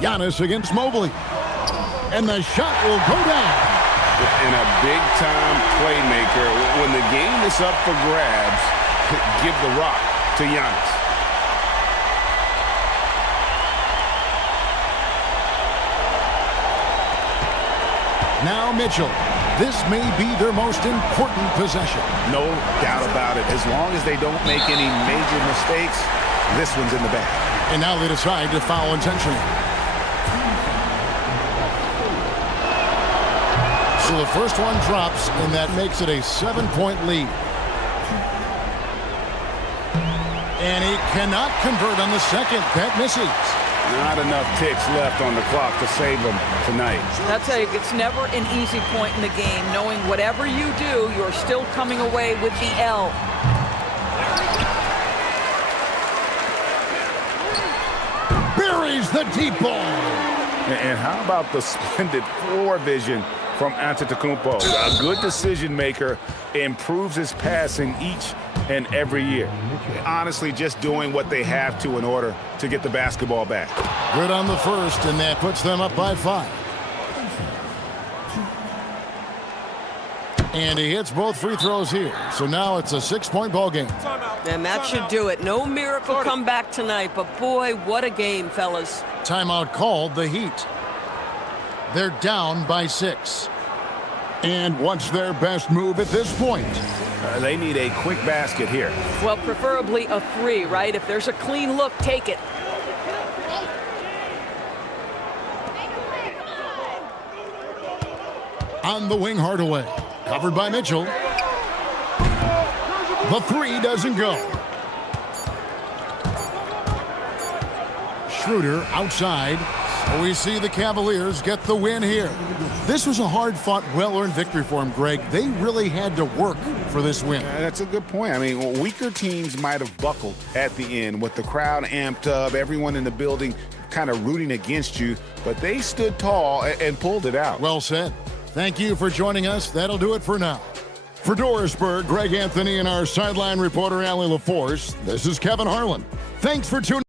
Giannis against Mobley. And the shot will go down. And a big-time playmaker. When the game is up for grabs, give the rock to Giannis. Now Mitchell. This may be their most important possession. No doubt about it. As long as they don't make any major mistakes, this one's in the bag. And now they decide to foul intentionally. So the first one drops, and that makes it a 7-point lead. And he cannot convert on the second. That misses. Not enough ticks left on the clock to save them tonight. I'll tell you, it's never an easy point in the game, knowing whatever you do, you're still coming away with the L. Buries the deep ball. And how about the splendid floor vision from Antetokounmpo? A good decision maker, improves his passing each and every year. Honestly, just doing what they have to in order to get the basketball back. Good on the first, and that puts them up by 5. And he hits both free throws here. So now it's a 6-point ball game. And that should do it. No miracle comeback tonight, but boy, what a game, fellas. Timeout called, the Heat. They're down by 6. And what's their best move at this point? They need a quick basket here. Well, preferably a 3, right? If there's a clean look, take it. On the wing, Hardaway. Covered by Mitchell. The 3 doesn't go. Schroeder outside. We see the Cavaliers get the win here. This was a hard-fought, well-earned victory for them, Greg. They really had to work for this win. That's a good point. I mean, weaker teams might have buckled at the end with the crowd amped up, everyone in the building kind of rooting against you, but they stood tall and pulled it out. Well said. Thank you for joining us. That'll do it for now. For Dorisburg, Greg Anthony and our sideline reporter, Allie LaForce, this is Kevin Harlan. Thanks for tuning in.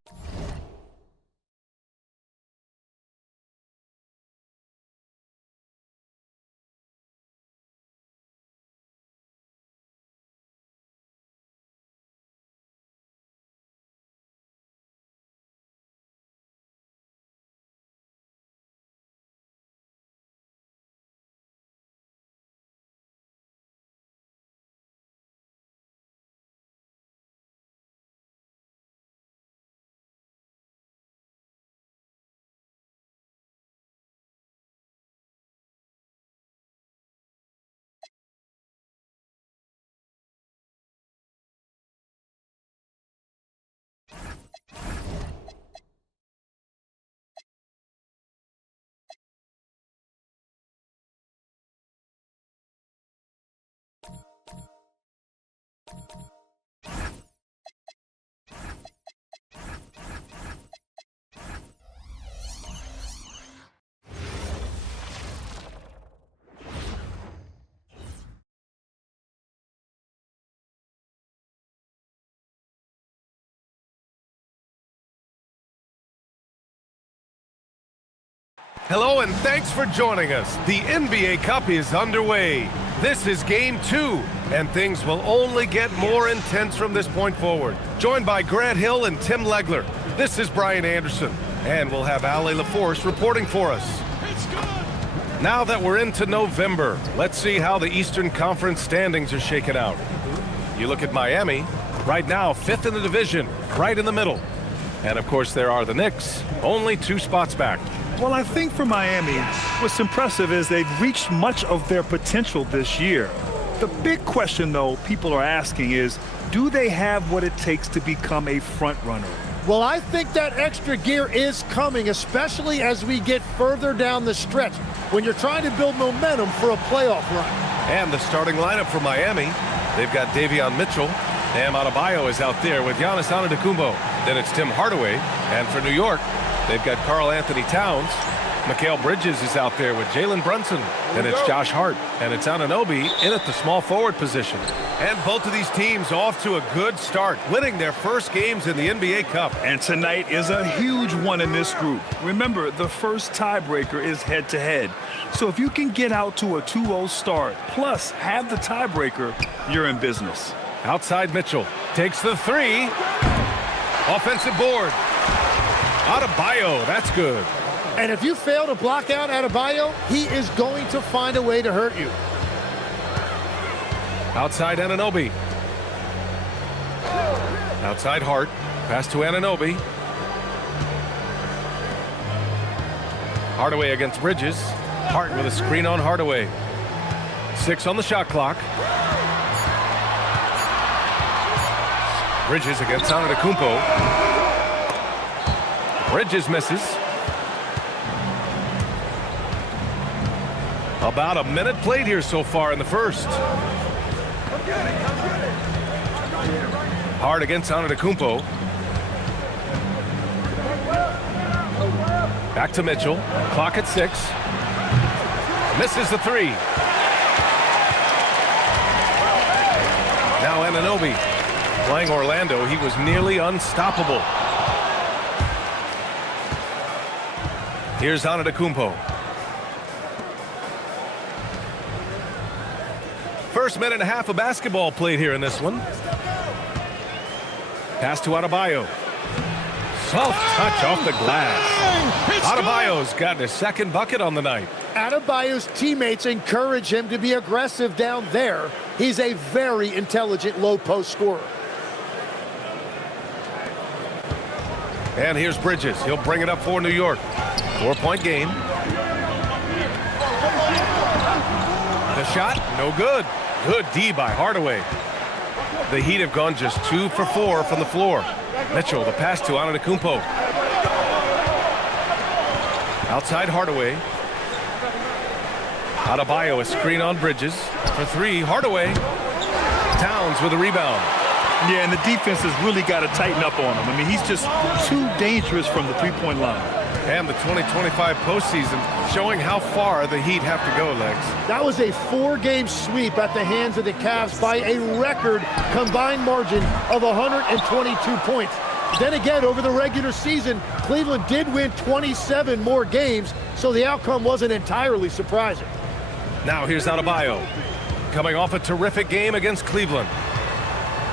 Hello and thanks for joining us. The NBA Cup is underway. This is Game 2, and things will only get more intense from this point forward. Joined by Grant Hill and Tim Legler, this is Brian Anderson, and we'll have Allie LaForce reporting for us. Now that we're into November, let's see how the Eastern Conference standings are shaken out. You look at Miami, right now 5th in the division, right in the middle. And of course there are the Knicks, only 2 spots back. Well, I think for Miami, what's impressive is they've reached much of their potential this year. The big question, though, people are asking is, do they have what it takes to become a front runner? Well, I think that extra gear is coming, especially as we get further down the stretch, when you're trying to build momentum for a playoff run. And the starting lineup for Miami, they've got Davion Mitchell. Bam Adebayo is out there with Giannis Antetokounmpo. Then it's Tim Hardaway. And for New York, they've got Karl Anthony Towns. Mikal Bridges is out there with Jalen Brunson. And it's Josh Hart. And it's Anunoby in at the small forward position. And both of these teams off to a good start, winning their first games in the NBA Cup. And tonight is a huge one in this group. Remember, the first tiebreaker is head-to-head. So if you can get out to a 2-0 start, plus have the tiebreaker, you're in business. Outside Mitchell takes the three. Offensive board. Adebayo, that's good. And if you fail to block out Adebayo, he is going to find a way to hurt you. Outside Anunoby. Outside Hart. Pass to Anunoby. Hardaway against Bridges. Hart with a screen on Hardaway. 6 on the shot clock. Bridges against Antetokounmpo. Bridges misses. About a minute played here so far in the first. Hard against Antetokounmpo. Back to Mitchell. Clock at 6. Misses the three. Now Anunoby. Playing Orlando, he was nearly unstoppable. Here's Antetokounmpo. First minute and a half of basketball played here in this one. Pass to Adebayo. Soft touch off the glass. Adebayo's got his second bucket on the night. Adebayo's teammates encourage him to be aggressive down there. He's a very intelligent low post scorer. And here's Bridges. He'll bring it up for New York. 4-point game. The shot, no good. Good D by Hardaway. The Heat have gone just 2 for 4 from the floor. Mitchell, the pass to Antetokounmpo. Outside Hardaway. Adebayo, a screen on Bridges. For 3, Hardaway. Towns with a rebound. Yeah, and the defense has really got to tighten up on him. I mean, he's just too dangerous from the three-point line. And the 2025 postseason showing how far the Heat have to go, Legs. That was a 4-game sweep at the hands of the Cavs by a record combined margin of 122 points. Then again, over the regular season, Cleveland did win 27 more games, so the outcome wasn't entirely surprising. Now here's Adebayo, coming off a terrific game against Cleveland.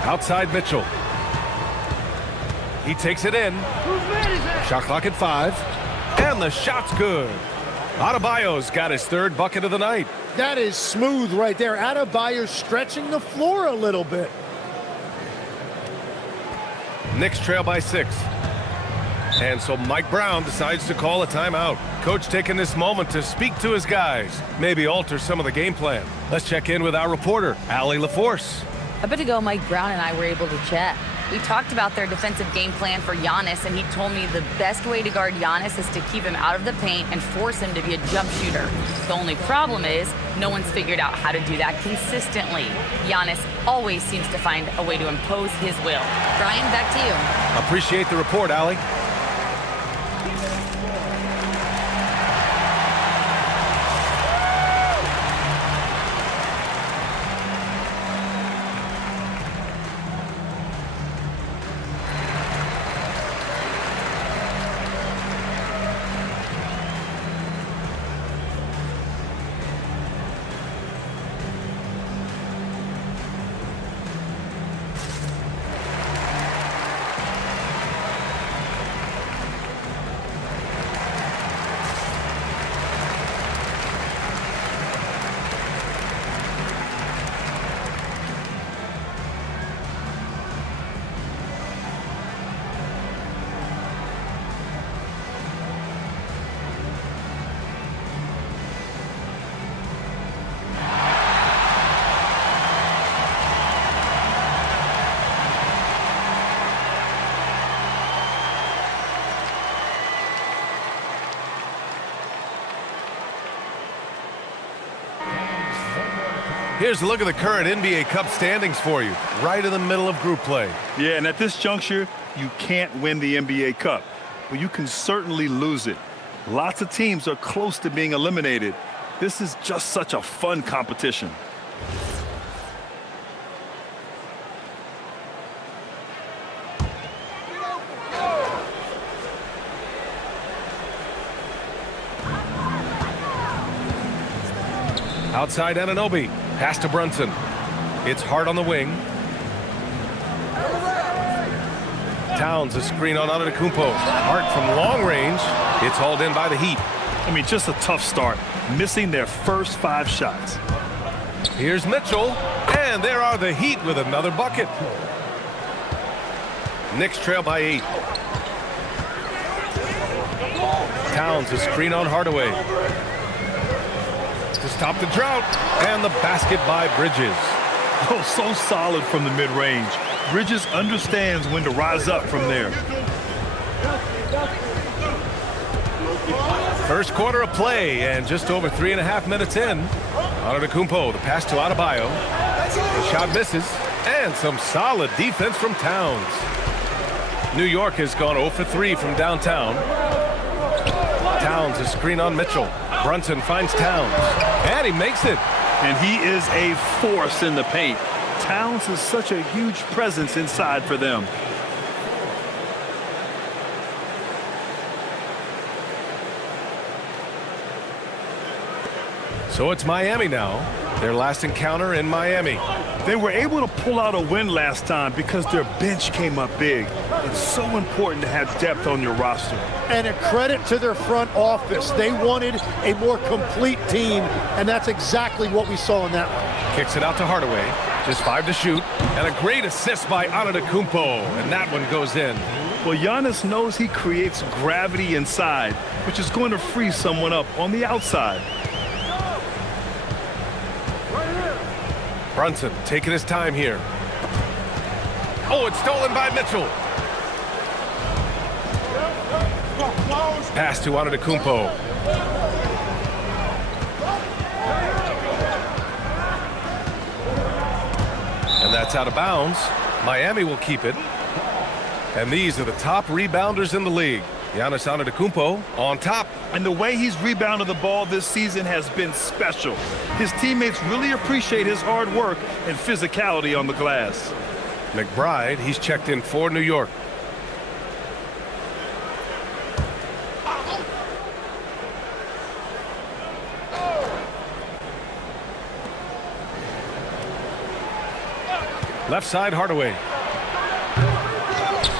Outside Mitchell. He takes it in. Shot clock at 5. And the shot's good. Adebayo's got his 3rd bucket of the night. That is smooth right there. Adebayo's stretching the floor a little bit. Knicks trail by 6. And so Mike Brown decides to call a timeout. Coach taking this moment to speak to his guys, maybe alter some of the game plan. Let's check in with our reporter, Allie LaForce. A bit ago, Mike Brown and I were able to chat. We talked about their defensive game plan for Giannis, and he told me the best way to guard Giannis is to keep him out of the paint and force him to be a jump shooter. The only problem is no one's figured out how to do that consistently. Giannis always seems to find a way to impose his will. Brian, back to you. Appreciate the report, Allie. Here's a look at the current NBA Cup standings for you, right in the middle of group play. Yeah, and at this juncture, you can't win the NBA Cup, but you can certainly lose it. Lots of teams are close to being eliminated. This is just such a fun competition. Outside Anunoby, pass to Brunson. It's Hart on the wing. Towns a screen on Antetokounmpo. Hart from long range. It's hauled in by the Heat. I mean, just a tough start, missing their first 5 shots. Here's Mitchell, and there are the Heat with another bucket. Knicks trail by 8. Towns a screen on Hardaway. To stop the drought, and the basket by Bridges. Oh, so solid from the mid-range. Bridges understands when to rise up from there. First quarter of play, and just over 3.5 minutes in. Antetokounmpo, the pass to Adebayo. The shot misses, and some solid defense from Towns. New York has gone 0 for 3 from downtown. Towns a screen on Mitchell. Brunson finds Towns, and he makes it. And he is a force in the paint. Towns is such a huge presence inside for them. So it's Miami now. Their last encounter in Miami. They were able to pull out a win last time because their bench came up big. It's so important to have depth on your roster. And a credit to their front office. They wanted a more complete team, and that's exactly what we saw in that one. Kicks it out to Hardaway. Just 5 to shoot. And a great assist by Antetokounmpo. And that one goes in. Well, Giannis knows he creates gravity inside, which is going to free someone up on the outside. Brunson taking his time here. Oh, it's stolen by Mitchell. Pass to Antetokounmpo. And that's out of bounds. Miami will keep it. And these are the top rebounders in the league. Giannis Antetokounmpo on top. And the way he's rebounded the ball this season has been special. His teammates really appreciate his hard work and physicality on the glass. McBride, he's checked in for New York. Left side, Hardaway.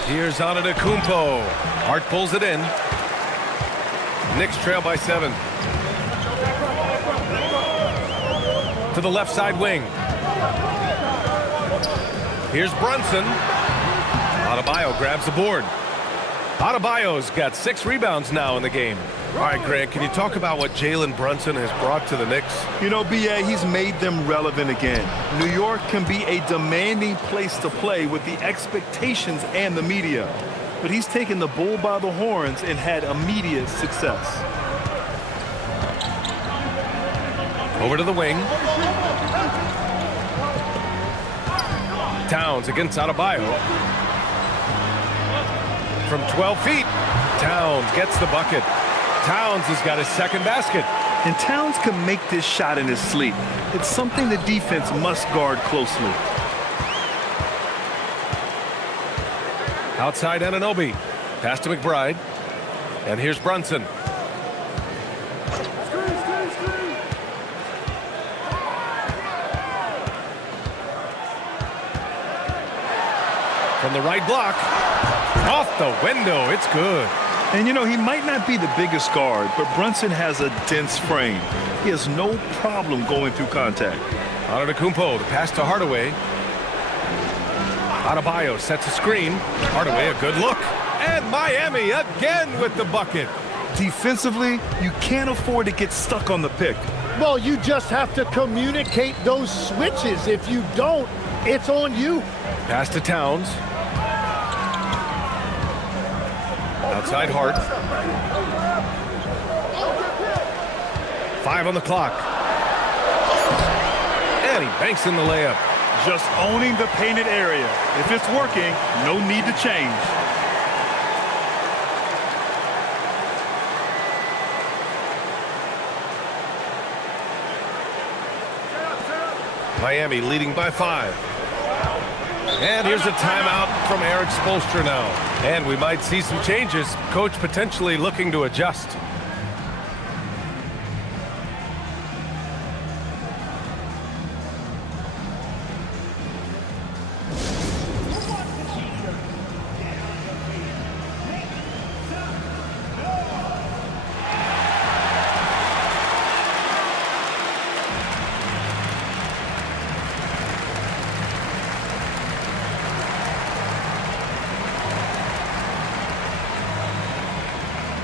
Here's Antetokounmpo. Hart pulls it in. Knicks trail by 7. To the left side wing. Here's Brunson. Adebayo grabs the board. Adebayo's got 6 rebounds now in the game. All right, Grant, can you talk about what Jalen Brunson has brought to the Knicks? You know, B.A., he's made them relevant again. New York can be a demanding place to play with the expectations and the media. But he's taken the bull by the horns and had immediate success. Over to the wing. Towns against Adebayo. From 12 feet, Towns gets the bucket. Towns has got his second basket. And Towns can make this shot in his sleep. It's something the defense must guard closely. Outside Anunoby. Pass to McBride. And here's Brunson. From the right block. Off the window. It's good. And, you know, he might not be the biggest guard, but Brunson has a dense frame. He has no problem going through contact. Antetokounmpo, the pass to Hardaway. Adebayo sets a screen. Hardaway, a good look. And Miami again with the bucket. Defensively, you can't afford to get stuck on the pick. Well, you just have to communicate those switches. If you don't, it's on you. Pass to Towns. Outside Hart. 5 on the clock. And And he banks in the layup. Just owning the painted area. If it's working, no need to change. Miami leading by 5. And here's a timeout from Eric Spoelstra now. And we might see some changes. Coach potentially looking to adjust.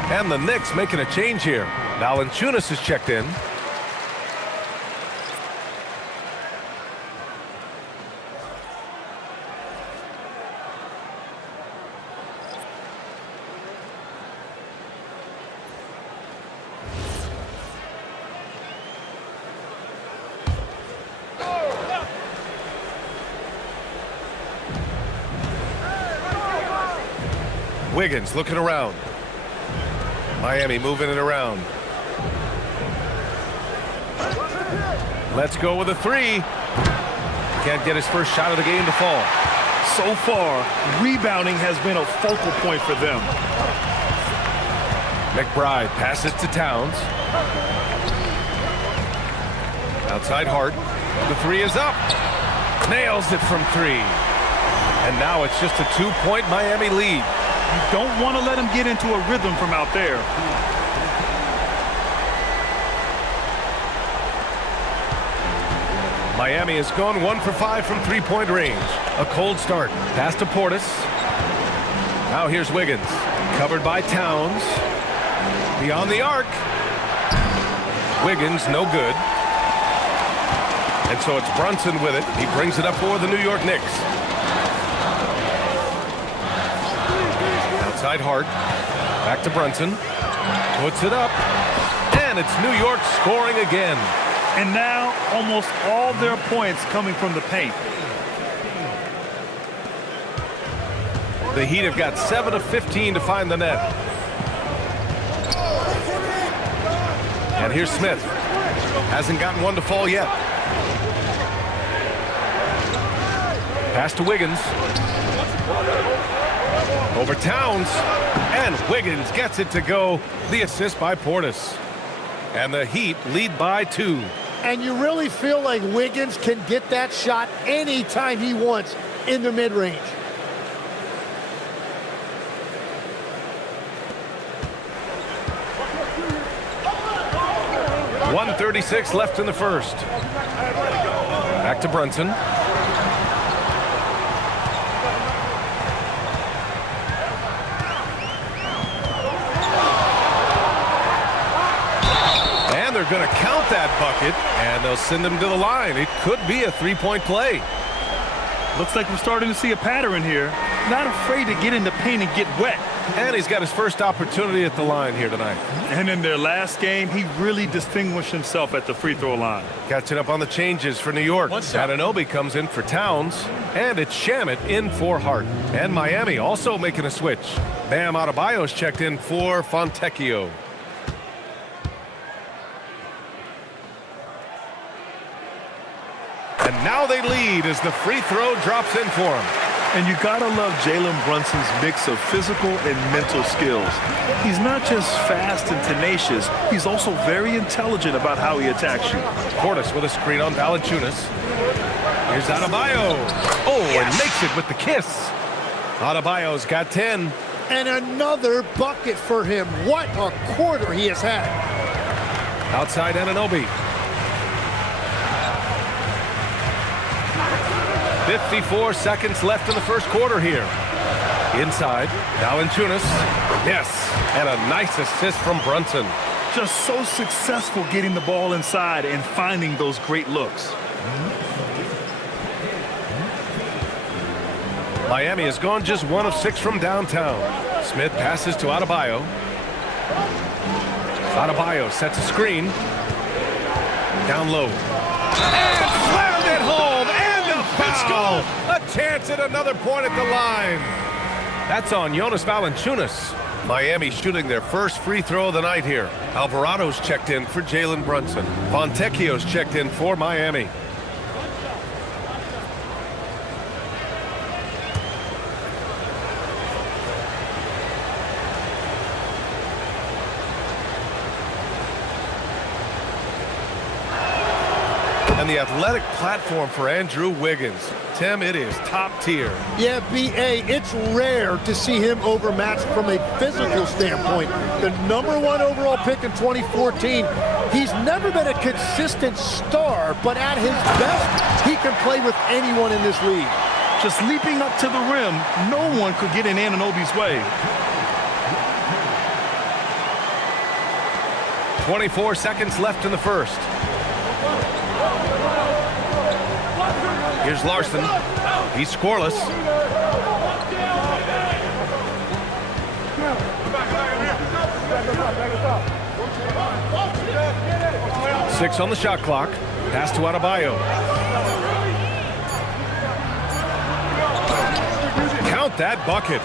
And the Knicks making a change here. Valanciunas is checked in. Wiggins looking around. Miami moving it around. Let's go with a 3. Can't get his first shot of the game to fall. So far, rebounding has been a focal point for them. McBride passes to Towns. Outside Hart. The 3 is up. Nails it from 3. And now it's just a 2-point Miami lead. You don't want to let him get into a rhythm from out there. Miami has gone 1 for 5 from three-point range. A cold start. Pass to Portis. Now here's Wiggins. Covered by Towns. Beyond the arc. Wiggins, no good. And so it's Brunson with it. He brings it up for the New York Knicks. Outside Hart. Back to Brunson. Puts it up. And it's New York scoring again. And now almost all their points coming from the paint. The Heat have got 7 of 15 to find the net. And here's Smith. Hasn't gotten one to fall yet. Pass to Wiggins. Over Towns. And Wiggins gets it to go. The assist by Portis. And the Heat lead by 2. And you really feel like Wiggins can get that shot anytime he wants in the mid-range. .136 left in the first. Back to Brunson. And they're going to count that bucket, and they'll send him to the line. It could be a three-point play. Looks like we're starting to see a pattern here. Not afraid to get in the paint and get wet. And he's got his first opportunity at the line here tonight. And in their last game, he really distinguished himself at the free throw line. Catching up on the changes for New York. Anunoby comes in for Towns. And it's Shamet in for Hart. And Miami also making a switch. Bam Adebayo's checked in for Fontecchio. And now they lead as the free throw drops in for him. And you gotta love Jalen Brunson's mix of physical and mental skills. He's not just fast and tenacious, he's also very intelligent about how he attacks you. Portis with a screen on Valanciunas. Here's Adebayo. Oh, yes. And makes it with the kiss. Adebayo's got 10. And another bucket for him. What a quarter he has had. Outside Anunoby. 54 seconds left in the first quarter here. Inside, Valanciunas. Yes, and a nice assist from Brunson. Just so successful getting the ball inside and finding those great looks. Miami has gone just 1 of 6 from downtown. Smith passes to Adebayo. Adebayo sets a screen. Down low. And slam Send it home, and a foul. A chance at another point at the line. That's on Jonas Valanciunas. Miami shooting their first free throw of the night here. Alvarado's checked in for Jalen Brunson. Fontecchio's checked in for Miami. And the athletic platform for Andrew Wiggins. Tim, it is top tier. Yeah, B.A., it's rare to see him overmatched from a physical standpoint. The #1 overall pick in 2014, he's never been a consistent star, but at his best, he can play with anyone in this league. Just leaping up to the rim, no one could get in Anunoby's way. 24 seconds left in the first. Here's Larson. He's scoreless. Six on the shot clock. Pass to Adebayo. Count that bucket.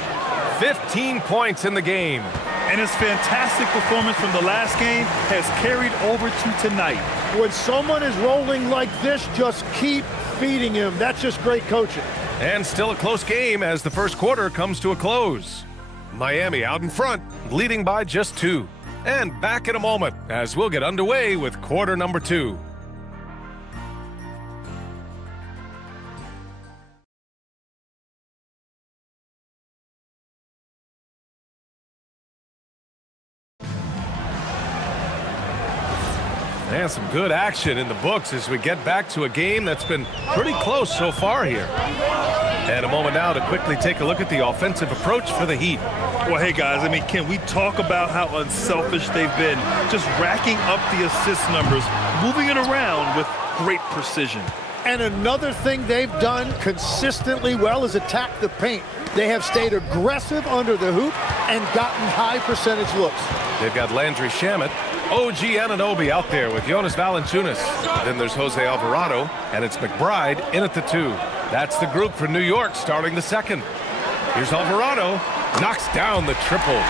15 points in the game. And his fantastic performance from the last game has carried over to tonight. When someone is rolling like this, just keep feeding him. That's just great coaching. And still a close game as the first quarter comes to a close. Miami out in front, leading by just 2. And back in a moment as we'll get underway with quarter number 2. And some good action in the books as we get back to a game that's been pretty close so far here. And a moment now to quickly take a look at the offensive approach for the Heat. Well, hey, guys, I mean, can we talk about how unselfish they've been? Just racking up the assist numbers, moving it around with great precision. And another thing they've done consistently well is attack the paint. They have stayed aggressive under the hoop and gotten high percentage looks. They've got Landry Shamet, OG Anunoby out there with Jonas Valanciunas. Then there's Jose Alvarado, and it's McBride in at the 2. That's the group for New York starting the second. Here's Alvarado, knocks down the triple.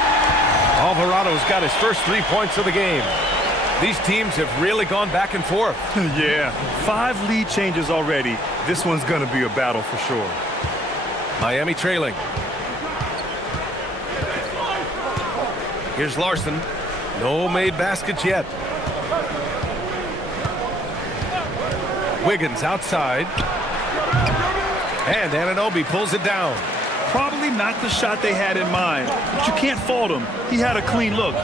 Alvarado's got his first 3 points of the game. These teams have really gone back and forth. Yeah, 5 lead changes already. This one's going to be a battle for sure. Miami trailing. Here's Larson. No made baskets yet. Wiggins outside. And Anunoby pulls it down. Probably not the shot they had in mind, but you can't fault him. He had a clean look.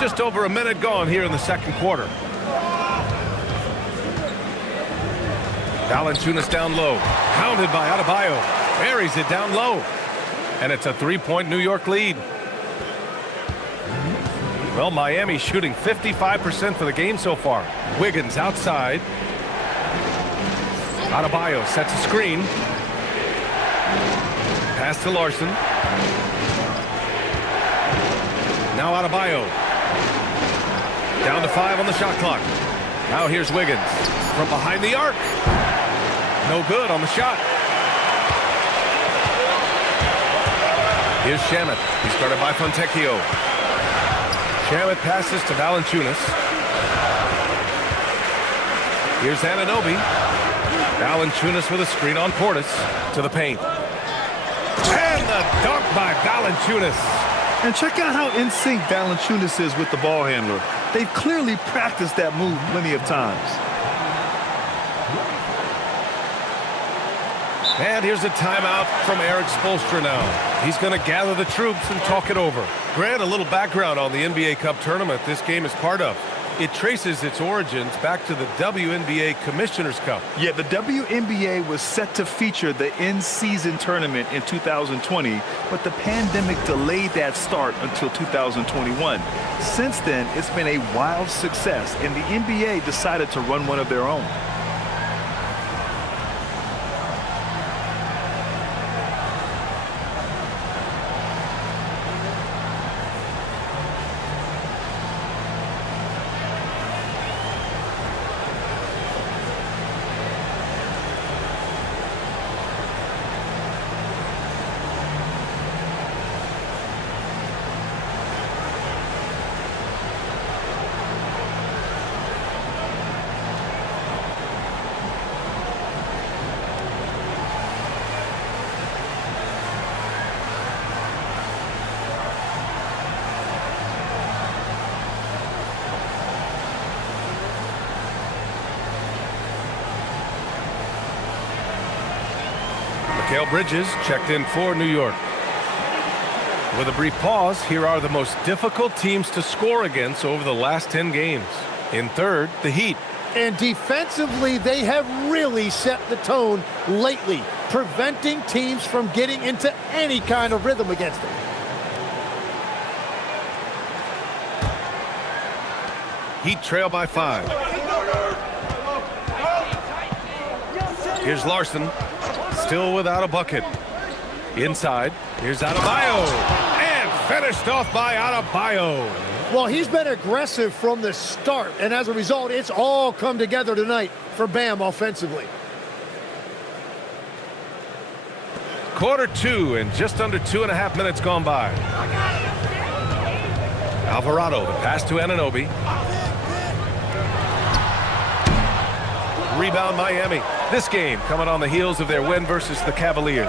Just over a minute gone here in the second quarter. Valanciunas down low. Pounded by Adebayo. Buries it down low. And it's a 3-point New York lead. Well, Miami shooting 55% for the game so far. Wiggins outside. Adebayo sets a screen. Pass to Larson. Now Adebayo. Down to 5 on the shot clock. Now here's Wiggins from behind the arc. No good on the shot. Here's Shamet. He's guarded by Fontecchio. Shamet passes to Valanciunas. Here's Anunoby. Valanciunas with a screen on Portis to the paint. And the dunk by Valanciunas. And check out how in sync Valanciunas is with the ball handler. They've clearly practiced that move plenty of times. And here's a timeout from Eric Spoelstra now. He's going to gather the troops and talk it over. Grant, a little background on the NBA Cup tournament this game is part of. It traces its origins back to the WNBA Commissioner's Cup. Yeah, the WNBA was set to feature the in-season tournament in 2020, but the pandemic delayed that start until 2021. Since then, it's been a wild success, and the NBA decided to run one of their own. Mikal Bridges checked in for New York. With a brief pause, here are the most difficult teams to score against over the last 10 games. In third, the Heat. And defensively, they have really set the tone lately, preventing teams from getting into any kind of rhythm against them. Heat trail by 5. Here's Larson, still without a bucket. Inside, here's Adebayo, and finished off by Adebayo. Well, he's been aggressive from the start, and as a result, it's all come together tonight for Bam offensively. Quarter 2 and just under 2.5 minutes gone by. Alvarado, the pass to Anunoby. Rebound Miami. This game coming on the heels of their win versus the Cavaliers.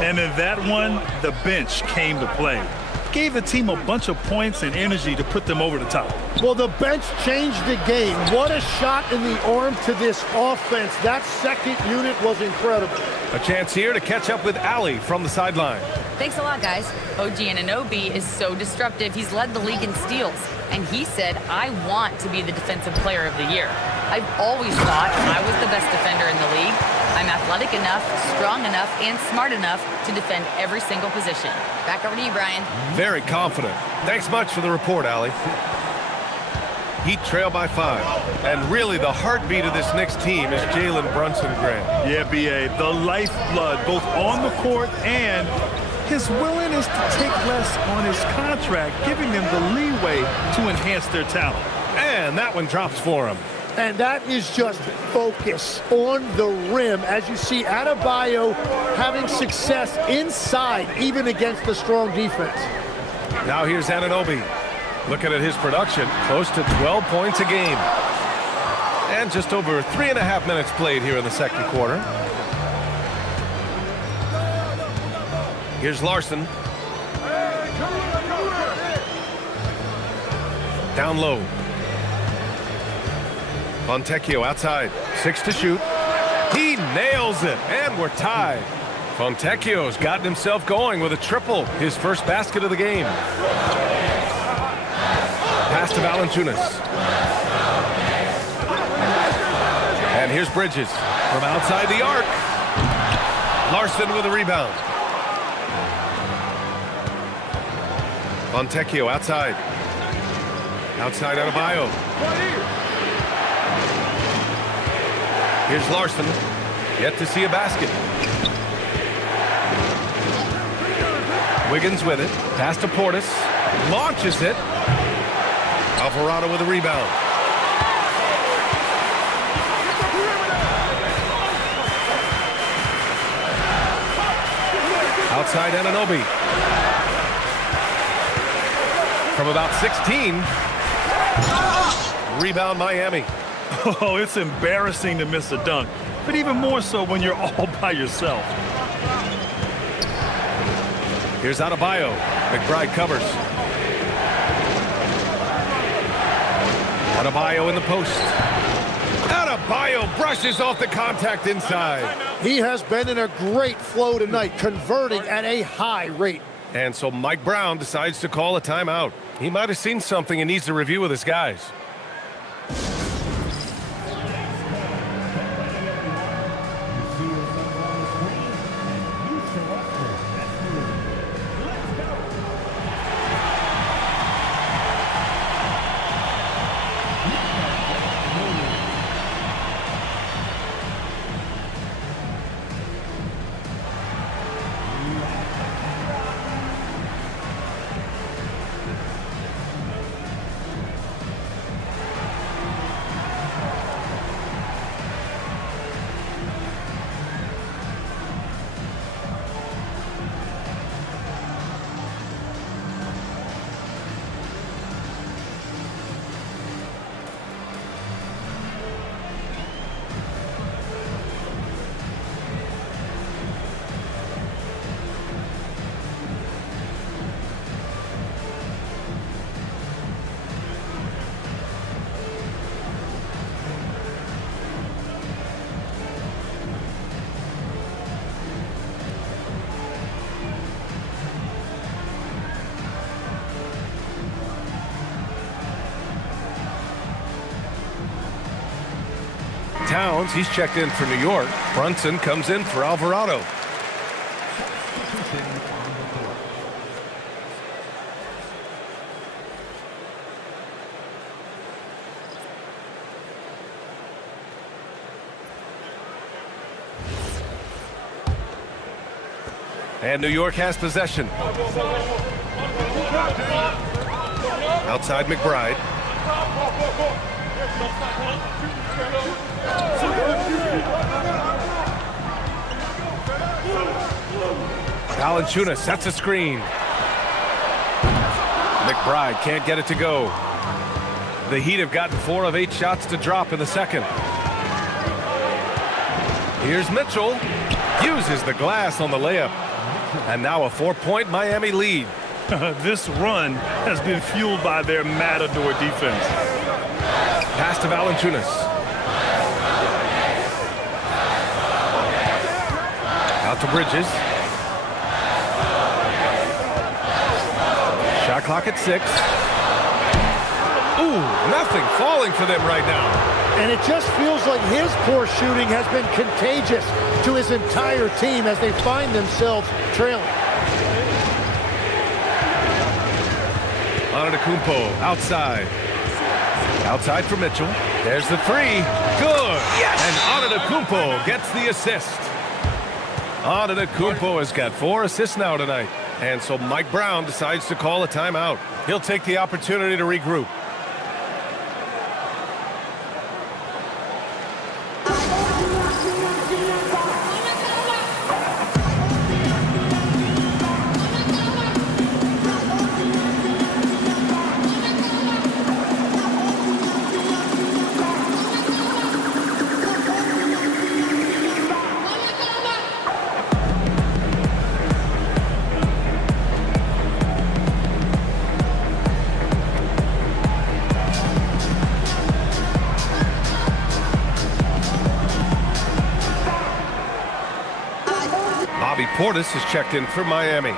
And in that one, the bench came to play. Gave the team a bunch of points and energy to put them over the top. Well, the bench changed the game. What a shot in the arm to this offense. That second unit was incredible. A chance here to catch up with Allie from the sideline. Thanks a lot, guys. OG Anunoby is so disruptive. He's led the league in steals. And he said, I want to be the defensive player of the year. I've always thought I was the best defender in the league. I'm athletic enough, strong enough, and smart enough to defend every single position. Back over to you, Brian. Very confident. Thanks much for the report, Allie. Heat trail by 5. And really the heartbeat of this Knicks team is Jalen Brunson, Grant. Yeah, B.A., the lifeblood both on the court and his willingness to take less on his contract, giving them the leeway to enhance their talent. And that one drops for him. And that is just focus on the rim. As you see, Adebayo having success inside, even against the strong defense. Now here's Anunoby. Looking at his production, close to 12 points a game. And just over 3.5 minutes played here in the second quarter. Here's Larson. Down low. Fontecchio outside. 6 to shoot. He nails it, and we're tied. Fontecchio's gotten himself going with a triple, his first basket of the game. Pass to Valanciunas. And here's Bridges from outside the arc. Larson with a rebound. Fontecchio outside. Outside Adebayo. Here's Larson. Yet to see a basket. Wiggins with it. Pass to Portis. Launches it. Alvarado with a rebound. Outside Anunoby. From about 16. Rebound Miami. Oh, it's embarrassing to miss a dunk, but even more so when you're all by yourself. Here's Adebayo. McBride covers. Adebayo in the post. Adebayo brushes off the contact inside. He has been in a great flow tonight, converting at a high rate. And so Mike Brown decides to call a timeout. He might have seen something and needs to review with his guys. Towns, he's checked in for New York. Brunson comes in for Alvarado. And New York has possession. Outside McBride. Valanciunas sets a screen. McBride can't get it to go. The Heat have gotten 4 of 8 shots to drop in the second. Here's Mitchell. Uses the glass on the layup. And now a 4-point Miami lead. This run has been fueled by their matador defense. Pass to Valanciunas. Out to Bridges. Shot clock at 6. Ooh, nothing falling for them right now. And it just feels like his poor shooting has been contagious to his entire team as they find themselves trailing. Antetokounmpo outside. Outside for Mitchell. There's the 3. Good. Yes. And Antetokounmpo gets the assist. Antetokounmpo has got 4 assists now tonight. And so Mike Brown decides to call a timeout. He'll take the opportunity to regroup. Portis is checked in for Miami.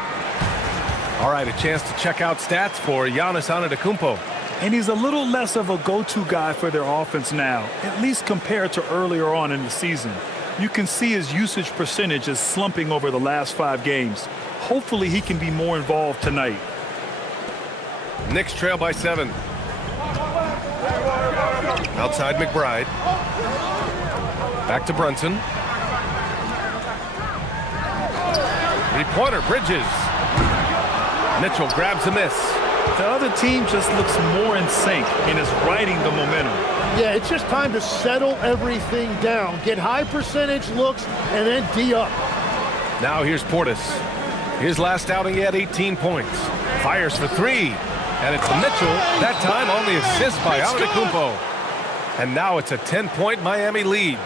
All right, a chance to check out stats for Giannis Antetokounmpo. And he's a little less of a go-to guy for their offense now, at least compared to earlier on in the season. You can see his usage percentage is slumping over the last 5 games. Hopefully he can be more involved tonight. Knicks trail by 7. Outside McBride. Back to Brunson. 3-pointer, Bridges. Mitchell grabs a miss. The other team just looks more in sync and is riding the momentum. Yeah, it's just time to settle everything down. Get high percentage looks and then D up. Now here's Portis. His last outing, he had 18 points. Fires for 3. And it's Mitchell, that time on the assist by Antetokounmpo. And now it's a 10-point Miami lead.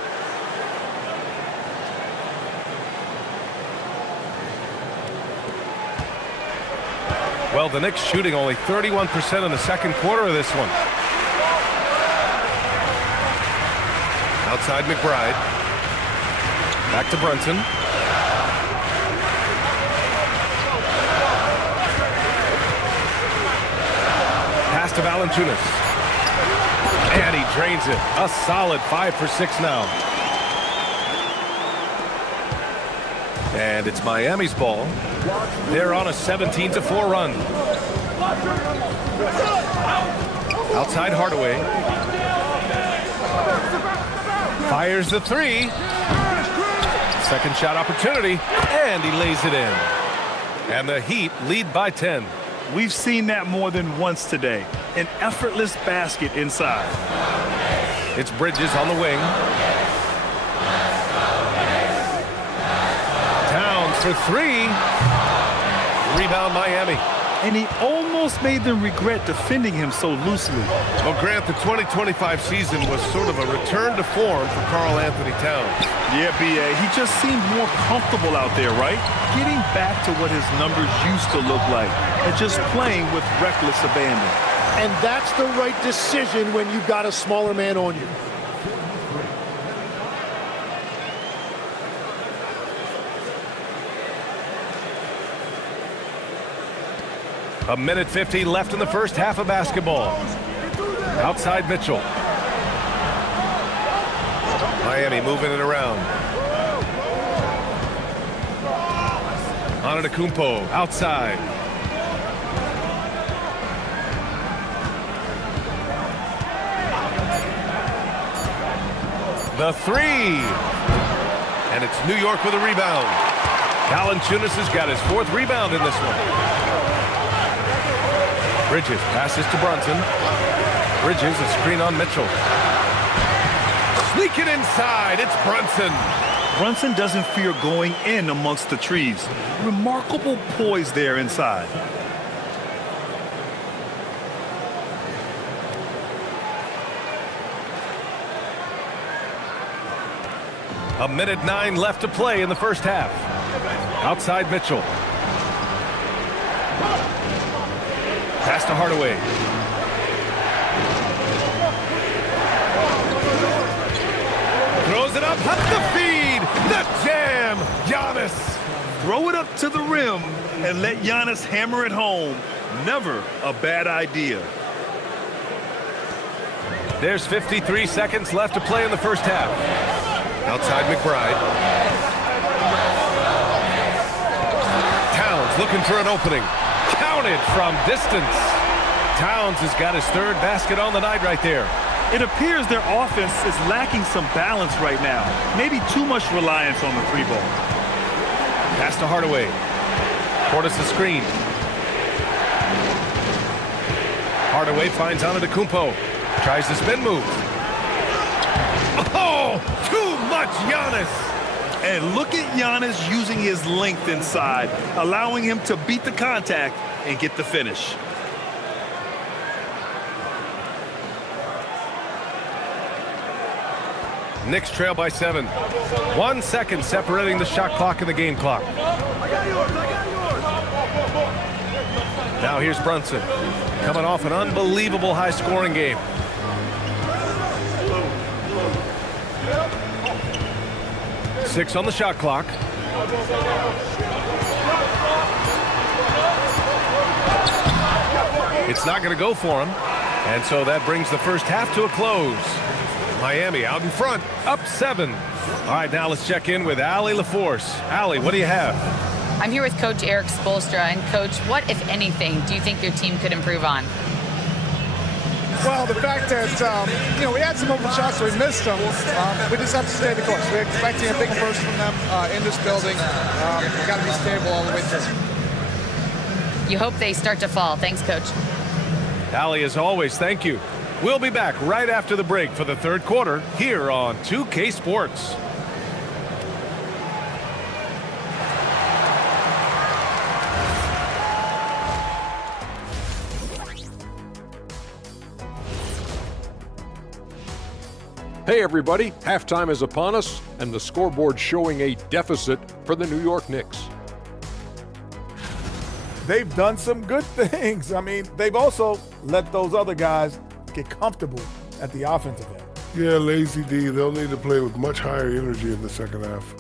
Well, the Knicks shooting only 31% in the second quarter of this one. Outside McBride. Back to Brunson. Pass to Valanciunas. And he drains it. A solid 5 for 6 now. And it's Miami's ball. They're on a 17-4 run. Outside Hardaway. Fires the 3. Second shot opportunity. And he lays it in. And the Heat lead by 10. We've seen that more than once today. An effortless basket inside. It's Bridges on the wing. Towns for 3. Rebound Miami. And he almost made them regret defending him so loosely. Well, Grant, the 2025 season was sort of a return to form for Karl Anthony Towns. Yeah, B.A. He just seemed more comfortable out there, right? Getting back to what his numbers used to look like and just playing with reckless abandon. And that's the right decision when you've got a smaller man on you. A minute 50 left in the first half of basketball. Outside Mitchell. Miami moving it around. Antetokounmpo outside. The three. And it's New York with a rebound. Valanciunas has got his 4th rebound in this one. Bridges passes to Brunson. Bridges, a screen on Mitchell. Sneaking inside, it's Brunson. Brunson doesn't fear going in amongst the trees. Remarkable poise there inside. A minute 9 left to play in the first half. Outside Mitchell. Pass to Hardaway. Throws it up the feed. The jam. Giannis. Throw it up to the rim and let Giannis hammer it home. Never a bad idea. There's 53 seconds left to play in the first half. Outside McBride. Towns looking for an opening. Counted from distance. Towns has got his 3rd basket on the night right there. It appears their offense is lacking some balance right now. Maybe too much reliance on the 3-ball. Pass to Hardaway. Portis the screen. Hardaway finds Antetokounmpo. Tries the spin move. Oh, too much Giannis. And look at Giannis using his length inside, allowing him to beat the contact and get the finish. Knicks trail by 7. 1 second separating the shot clock and the game clock. Now here's Brunson, coming off an unbelievable high-scoring game. Six on the shot clock. It's not going to go for him, and so that brings the first half to a close. Miami out in front, up 7. All right, now let's check in with Allie LaForce. Allie, what do you have? I'm here with Coach Eric Spoelstra. And, Coach, what, if anything, do you think your team could improve on? Well, the fact that, we had some open shots, so we missed them. We just have to stay the course. We're expecting a big burst from them in this building. We've got to be stable all the way through. You hope they start to fall. Thanks, Coach. Allie, as always, thank you. We'll be back right after the break for the 3rd quarter here on 2K Sports. Hey everybody, halftime is upon us and the scoreboard showing a deficit for the New York Knicks. They've done some good things. I mean, they've also let those other guys get comfortable at the offensive end. Yeah, Lazy D, they'll need to play with much higher energy in the second half.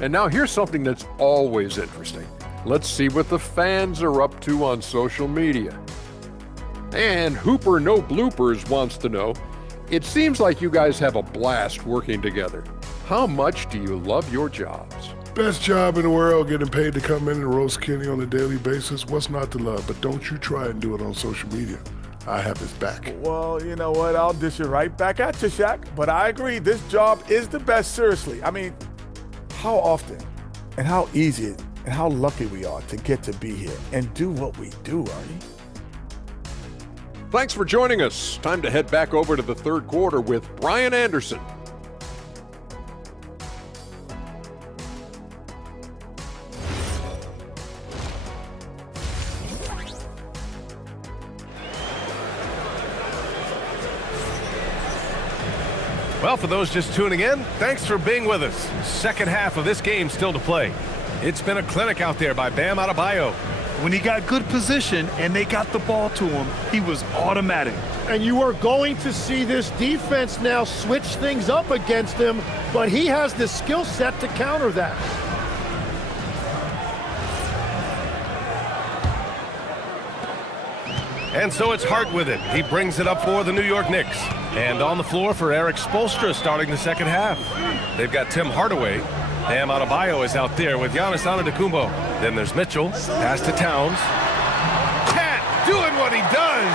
And now here's something that's always interesting. Let's see what the fans are up to on social media. And Hooper No Bloopers wants to know, it seems like you guys have a blast working together. How much do you love your jobs? Best job in the world, getting paid to come in and roast Kenny on a daily basis. What's not to love? But don't you try and do it on social media. I have his back. Well, you know what? I'll dish it right back at you, Shaq. But I agree, this job is the best, seriously. I mean, how often and how easy and how lucky we are to get to be here and do what we do, Arnie. Thanks for joining us. Time to head back over to the 3rd quarter with Brian Anderson. Well, for those just tuning in, thanks for being with us. Second half of this game still to play. It's been a clinic out there by Bam Adebayo. When he got good position and they got the ball to him, he was automatic. And you are going to see this defense now switch things up against him, but he has the skill set to counter that. And so it's Hart with it. He brings it up for the New York Knicks. And on the floor for Eric Spoelstra starting the second half. They've got Tim Hardaway. Bam Adebayo is out there with Giannis Antetokounmpo. Then there's Mitchell. Pass to Towns. Cat doing what he does.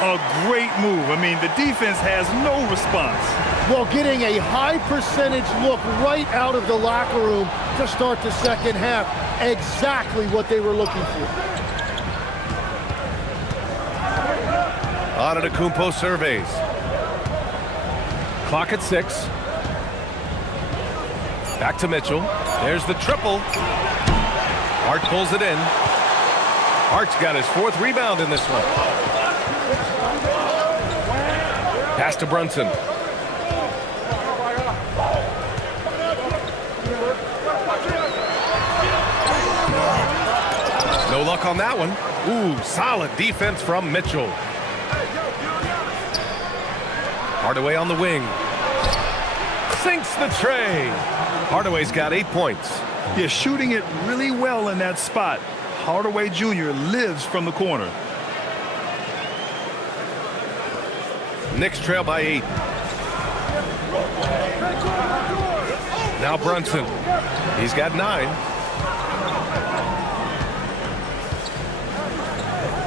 A great move. I mean, the defense has no response. Well, getting a high percentage look right out of the locker room to start the second half. Exactly what they were looking for. Antetokounmpo surveys. Clock at 6. Back to Mitchell. There's the triple. Hart pulls it in. Hart's got his 4th rebound in this one. Pass to Brunson. No luck on that one. Ooh, solid defense from Mitchell. Hardaway on the wing. Sinks the tray. Hardaway's got 8 points. Yeah, shooting it really well in that spot. Hardaway Jr. lives from the corner. Knicks trail by 8. Now Brunson. He's got 9.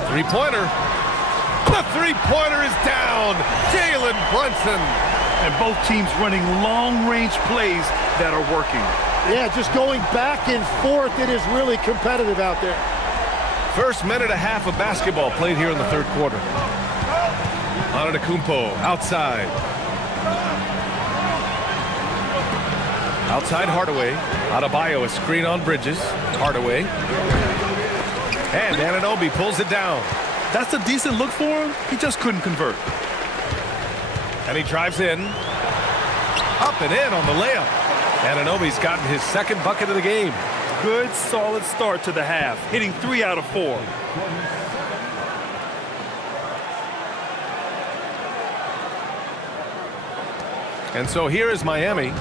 Three-pointer. The three-pointer is down. Jalen Brunson. And both teams running long-range plays that are working. Yeah, just going back and forth. It is really competitive out there. First minute and a half of basketball played here in the third quarter. Antetokounmpo outside. Outside Hardaway. Adebayo a screen on Bridges. Hardaway. And Anunoby pulls it down. That's a decent look for him. He just couldn't convert. And he drives in. Up and in on the layup. Anunoby's gotten his 2nd bucket of the game. Good, solid start to the half, hitting 3 out of 4. And so here is Miami.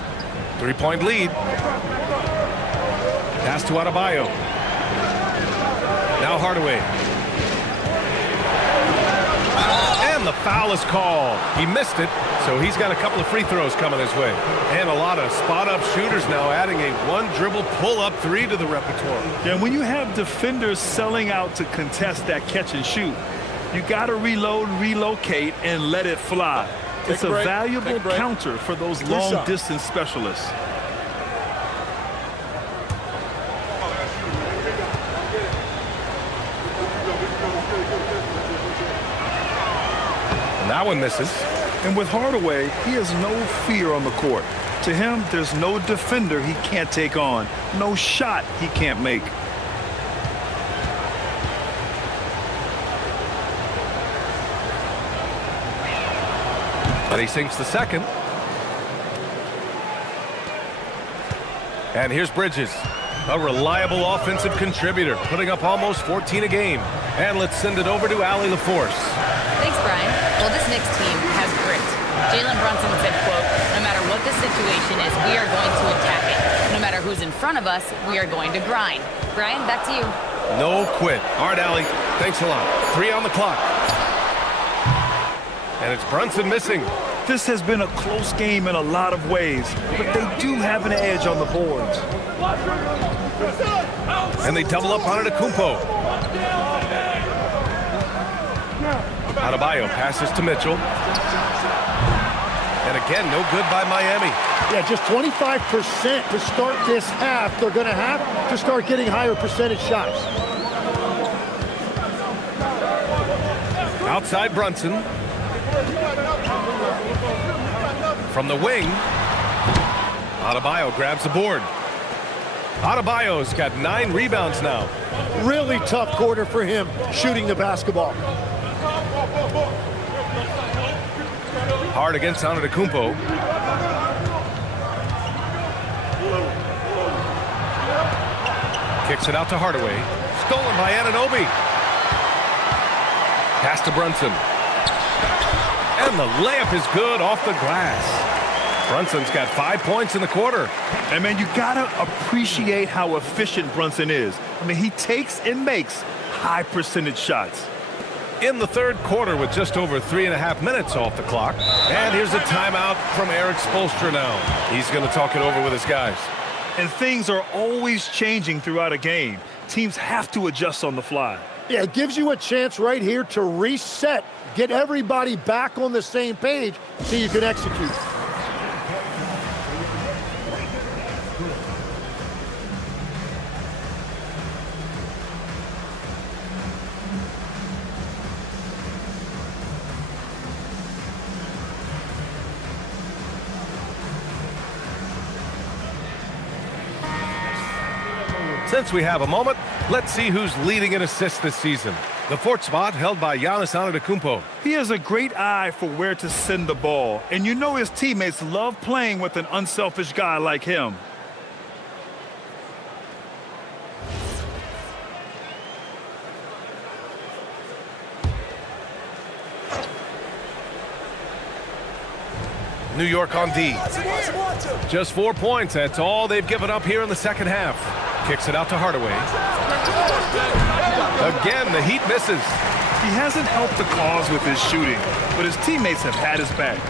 3-point lead. Pass to Adebayo. Now Hardaway. And the foul is called. He missed it, so he's got a couple of free throws coming his way. And a lot of spot-up shooters now, adding a 1-dribble pull-up 3 to the repertoire. Yeah, when you have defenders selling out to contest that catch and shoot, you got to reload, relocate, and let it fly. It's a valuable counter for those long-distance specialists. That one misses. And with Hardaway, he has no fear on the court. To him, there's no defender he can't take on, no shot he can't make. And he sinks the 2nd. And here's Bridges, a reliable offensive contributor, putting up almost 14 a game. And let's send it over to Allie LaForce. Thanks, Brian. Well, this Knicks team has grit. Jalen Brunson said, quote, no matter what the situation is, we are going to attack it. No matter who's in front of us, we are going to grind. Brian, back to you. No quit. All right, Allie. Thanks a lot. 3 on the clock. And it's Brunson missing. This has been a close game in a lot of ways, but they do have an edge on the boards. And they double up on Antetokounmpo. Adebayo passes to Mitchell. And again, no good by Miami. Yeah, just 25% to start this half. They're going to have to start getting higher percentage shots. Outside Brunson. From the wing, Adebayo grabs the board. Adebayo's got 9 rebounds now. Really tough quarter for him shooting the basketball. Hard against Antetokounmpo. Kicks it out to Hardaway. Stolen by Anunoby. Pass to Brunson. And the layup is good off the glass. Brunson's got 5 points in the quarter. And, man, you got to appreciate how efficient Brunson is. I mean, he takes and makes high percentage shots. in the third quarter with just over 3.5 minutes off the clock. And here's a timeout from Eric Spoelstra now. He's going to talk it over with his guys. And things are always changing throughout a game. Teams have to adjust on the fly. Yeah, it gives you a chance right here to reset, get everybody back on the same page so you can execute. Since we have a moment, let's see who's leading in assists this season. The fourth spot held by Giannis Antetokounmpo. He has a great eye for where to send the ball, and you know his teammates love playing with an unselfish guy like him. New York on D. Just 4 points. That's all they've given up here in the second half. Kicks it out to Hardaway. Again, the Heat misses. He hasn't helped the cause with his shooting, but his teammates have had his back.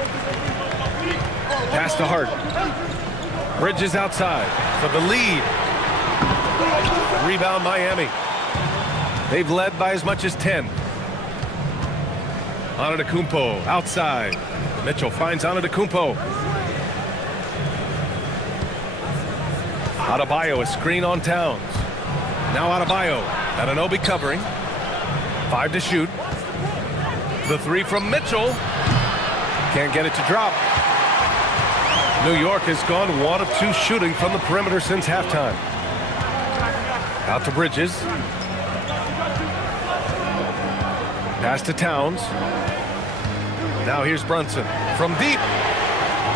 Pass to Hart. Bridges outside for the lead. Rebound Miami. They've led by as much as 10. Antetokounmpo outside. Mitchell finds Antetokounmpo. Adebayo, a screen on Towns. Now Adebayo. Anunoby covering. 5 to shoot. The 3 from Mitchell. Can't get it to drop. New York has gone 1 of 2 shooting from the perimeter since halftime. Out to Bridges. Pass to Towns. Now here's Brunson from deep.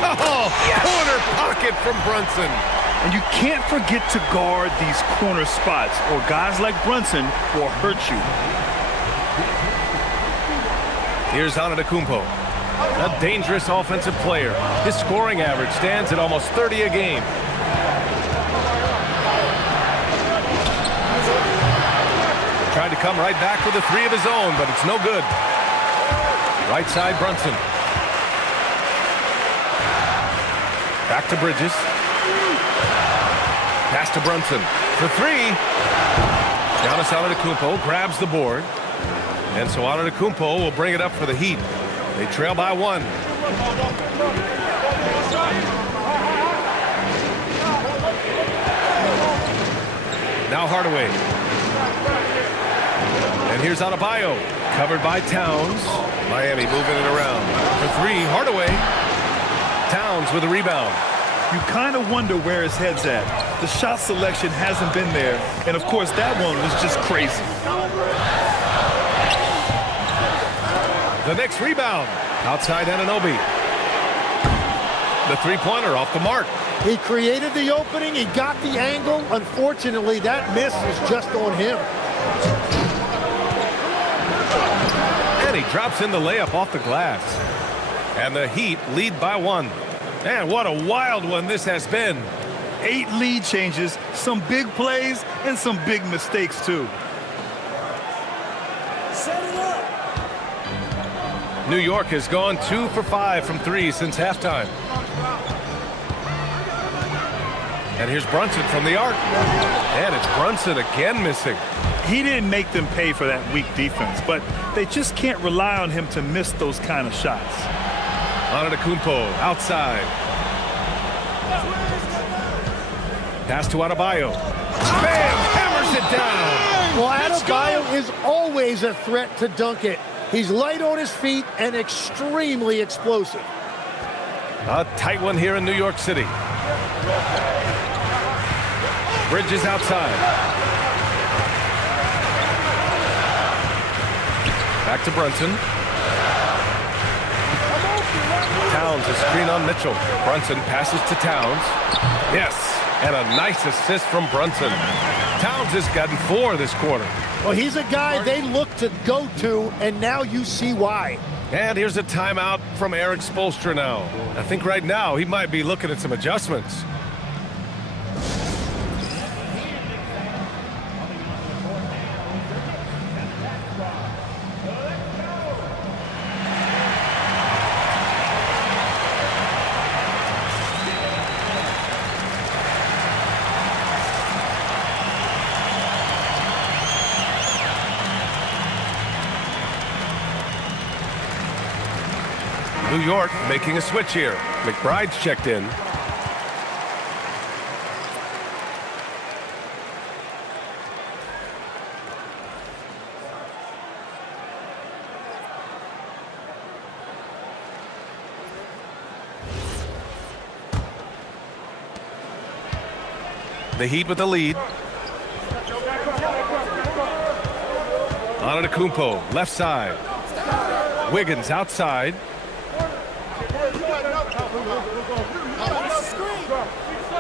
Oh, yes. Corner pocket from Brunson. And you can't forget to guard these corner spots, or guys like Brunson will hurt you. Here's Antetokounmpo, a dangerous offensive player. His scoring average stands at almost 30 a game. Tried to come right back with a 3 of his own, but it's no good. Right side, Brunson. Back to Bridges. Pass to Brunson for 3. Giannis Antetokounmpo grabs the board. And so Antetokounmpo will bring it up for the Heat. They trail by 1. Now Hardaway. And here's Adebayo. Covered by Towns. Miami moving it around. For 3, Hardaway. Towns with a rebound. You kind of wonder where his head's at. The shot selection hasn't been there. And, of course, that one was just crazy. The next rebound. Outside Anunoby. The three-pointer off the mark. He created the opening. He got the angle. Unfortunately, that miss is just on him. And he drops in the layup off the glass. And the Heat lead by 1. Man, what a wild one this has been. 8 lead changes, some big plays, and some big mistakes, too. Set it up. New York has gone 2 for 5 from 3 since halftime. And here's Brunson from the arc. And it's Brunson again missing. He didn't make them pay for that weak defense, but they just can't rely on him to miss those kind of shots. Antetokounmpo outside. Pass to Adebayo. Bam! Hammers it down. Well, Adebayo is always a threat to dunk it. He's light on his feet and extremely explosive. A tight one here in New York City. Bridges outside. Back to Brunson. Towns, a screen on Mitchell. Brunson passes to Towns. Yes, and a nice assist from Brunson. Towns has gotten 4 this quarter. Well, he's a guy they look to go to, and now you see why. And here's a timeout from Eric Spoelstra now. I think right now he might be looking at some adjustments. New York making a switch here. McBride's checked in. The Heat with the lead. Antetokounmpo, left side. Wiggins outside.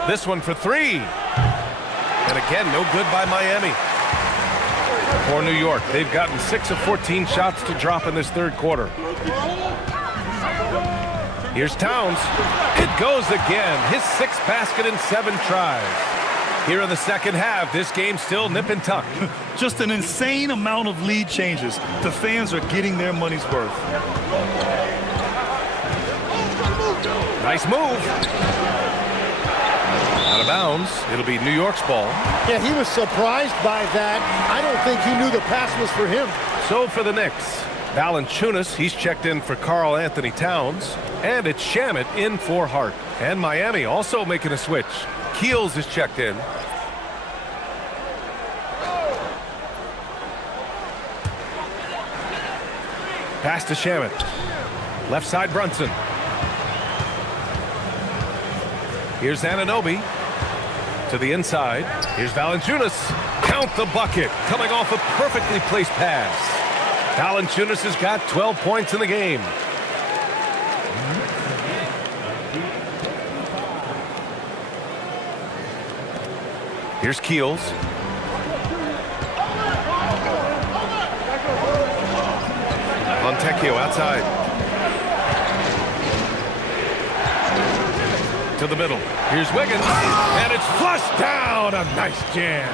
This one for three. And again, no good by Miami. For New York, they've gotten 6 of 14 shots to drop in this third quarter. Here's Towns. It goes again. His 6th basket in 7 tries. Here in the second half, this game still nip and tuck. Just an insane amount of lead changes. The fans are getting their money's worth. Nice move. Out of bounds. It'll be New York's ball. Yeah, he was surprised by that. I don't think he knew the pass was for him. So for the Knicks, Valanciunas, he's checked in for Karl Anthony Towns. And it's Shamet in for Hart. And Miami also making a switch. Keels is checked in. Pass to Shamet. Left side Brunson. Here's Anunoby. To the inside. Here's Valanciunas. Count the bucket. Coming off a perfectly placed pass. Valanciunas has got 12 points in the game. Here's Keels. Fontecchio outside. To the middle. Here's Wiggins. And it's flushed down. A nice jam.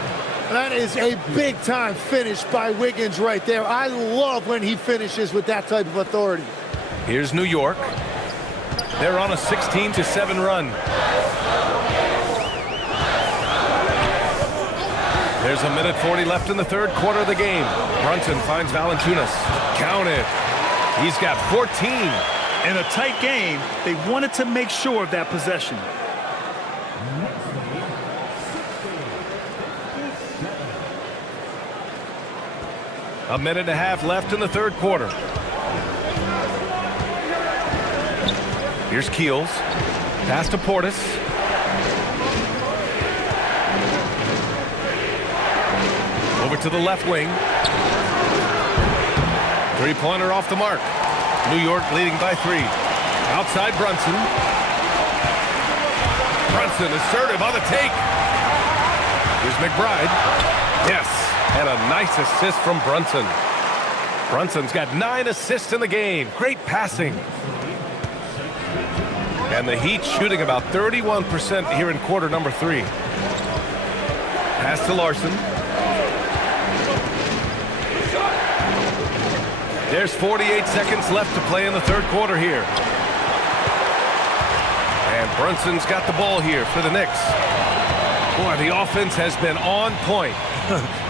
That is a big-time finish by Wiggins right there. I love when he finishes with that type of authority. Here's New York. They're on a 16-7 run. There's a minute 40 left in the third quarter of the game. Brunson finds Valanciunas. Count it. He's got 14. In a tight game, they wanted to make sure of that possession. A minute and a half left in the third quarter. Here's Keels. Pass to Portis. Over to the left wing. Three-pointer off the mark. New York leading by 3. Outside Brunson. Brunson assertive on the take. Here's McBride. Yes, and a nice assist from Brunson. Brunson's got 9 assists in the game. Great passing. And the Heat shooting about 31% here in quarter number 3. Pass to Larson. There's 48 seconds left to play in the third quarter here. And Brunson's got the ball here for the Knicks. Boy, the offense has been on point.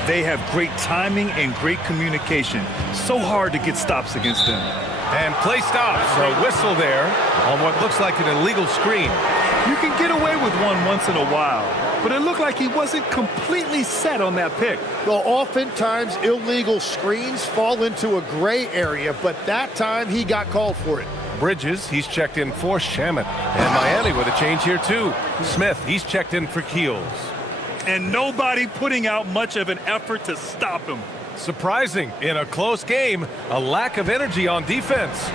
They have great timing and great communication. So hard to get stops against them. And play stops. A whistle there on what looks like an illegal screen. You can get away with one once in a while, but it looked like he wasn't completely set on that pick. Well, oftentimes illegal screens fall into a gray area, but that time he got called for it. Bridges, he's checked in for Shamet. And Miami with a change here too. Smith, he's checked in for Keels. And nobody putting out much of an effort to stop him. Surprising, in a close game, a lack of energy on defense.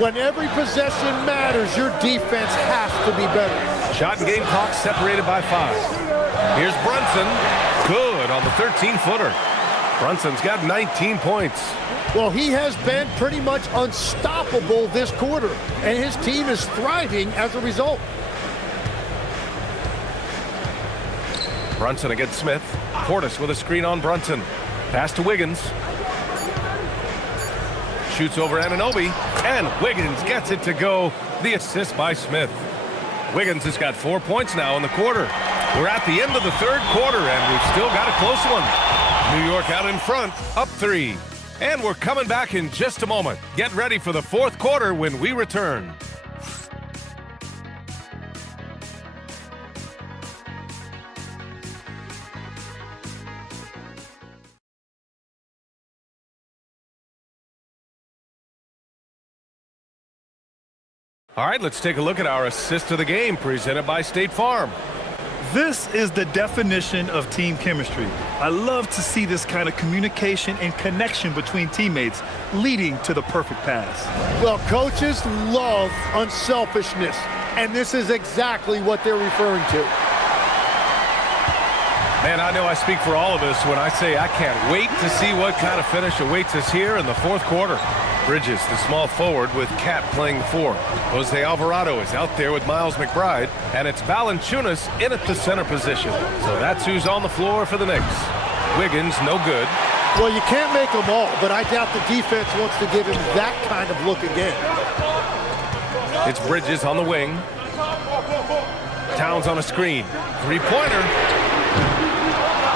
When every possession matters, your defense has to be better. Shot and game clock separated by 5. Here's Brunson. Good on the 13-footer. Brunson's got 19 points. Well, he has been pretty much unstoppable this quarter, and his team is thriving as a result. Brunson against Smith. Portis with a screen on Brunson. Pass to Wiggins. Shoots over Anunoby, and Wiggins gets it to go. The assist by Smith. Wiggins has got 4 points now in the quarter. We're at the end of the third quarter, and we've still got a close one. New York out in front, up 3. And we're coming back in just a moment. Get ready for the fourth quarter when we return. All right, let's take a look at our assist of the game presented by State Farm. This is the definition of team chemistry. I love to see this kind of communication and connection between teammates leading to the perfect pass. Well, coaches love unselfishness, and this is exactly what they're referring to. Man, I know I speak for all of us when I say I can't wait to see what kind of finish awaits us here in the fourth quarter. Bridges, the small forward, with Cat playing the 4. Jose Alvarado is out there with Miles McBride, and it's Valanciunas in at the center position. So that's who's on the floor for the Knicks. Wiggins, no good. Well, you can't make them all, but I doubt the defense wants to give him that kind of look again. It's Bridges on the wing. Towns on a screen. Three-pointer.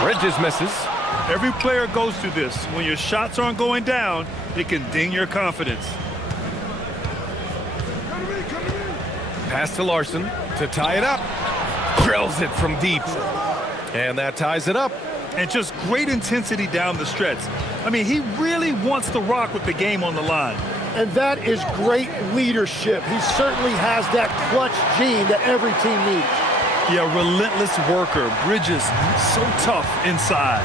Bridges misses. Every player goes through this. When your shots aren't going down, it can ding your confidence. Pass to Larson to tie it up. Drills it from deep. And that ties it up. And just great intensity down the stretch. I mean, he really wants to rock with the game on the line. And that is great leadership. He certainly has that clutch gene that every team needs. Yeah, relentless worker. Bridges, so tough inside.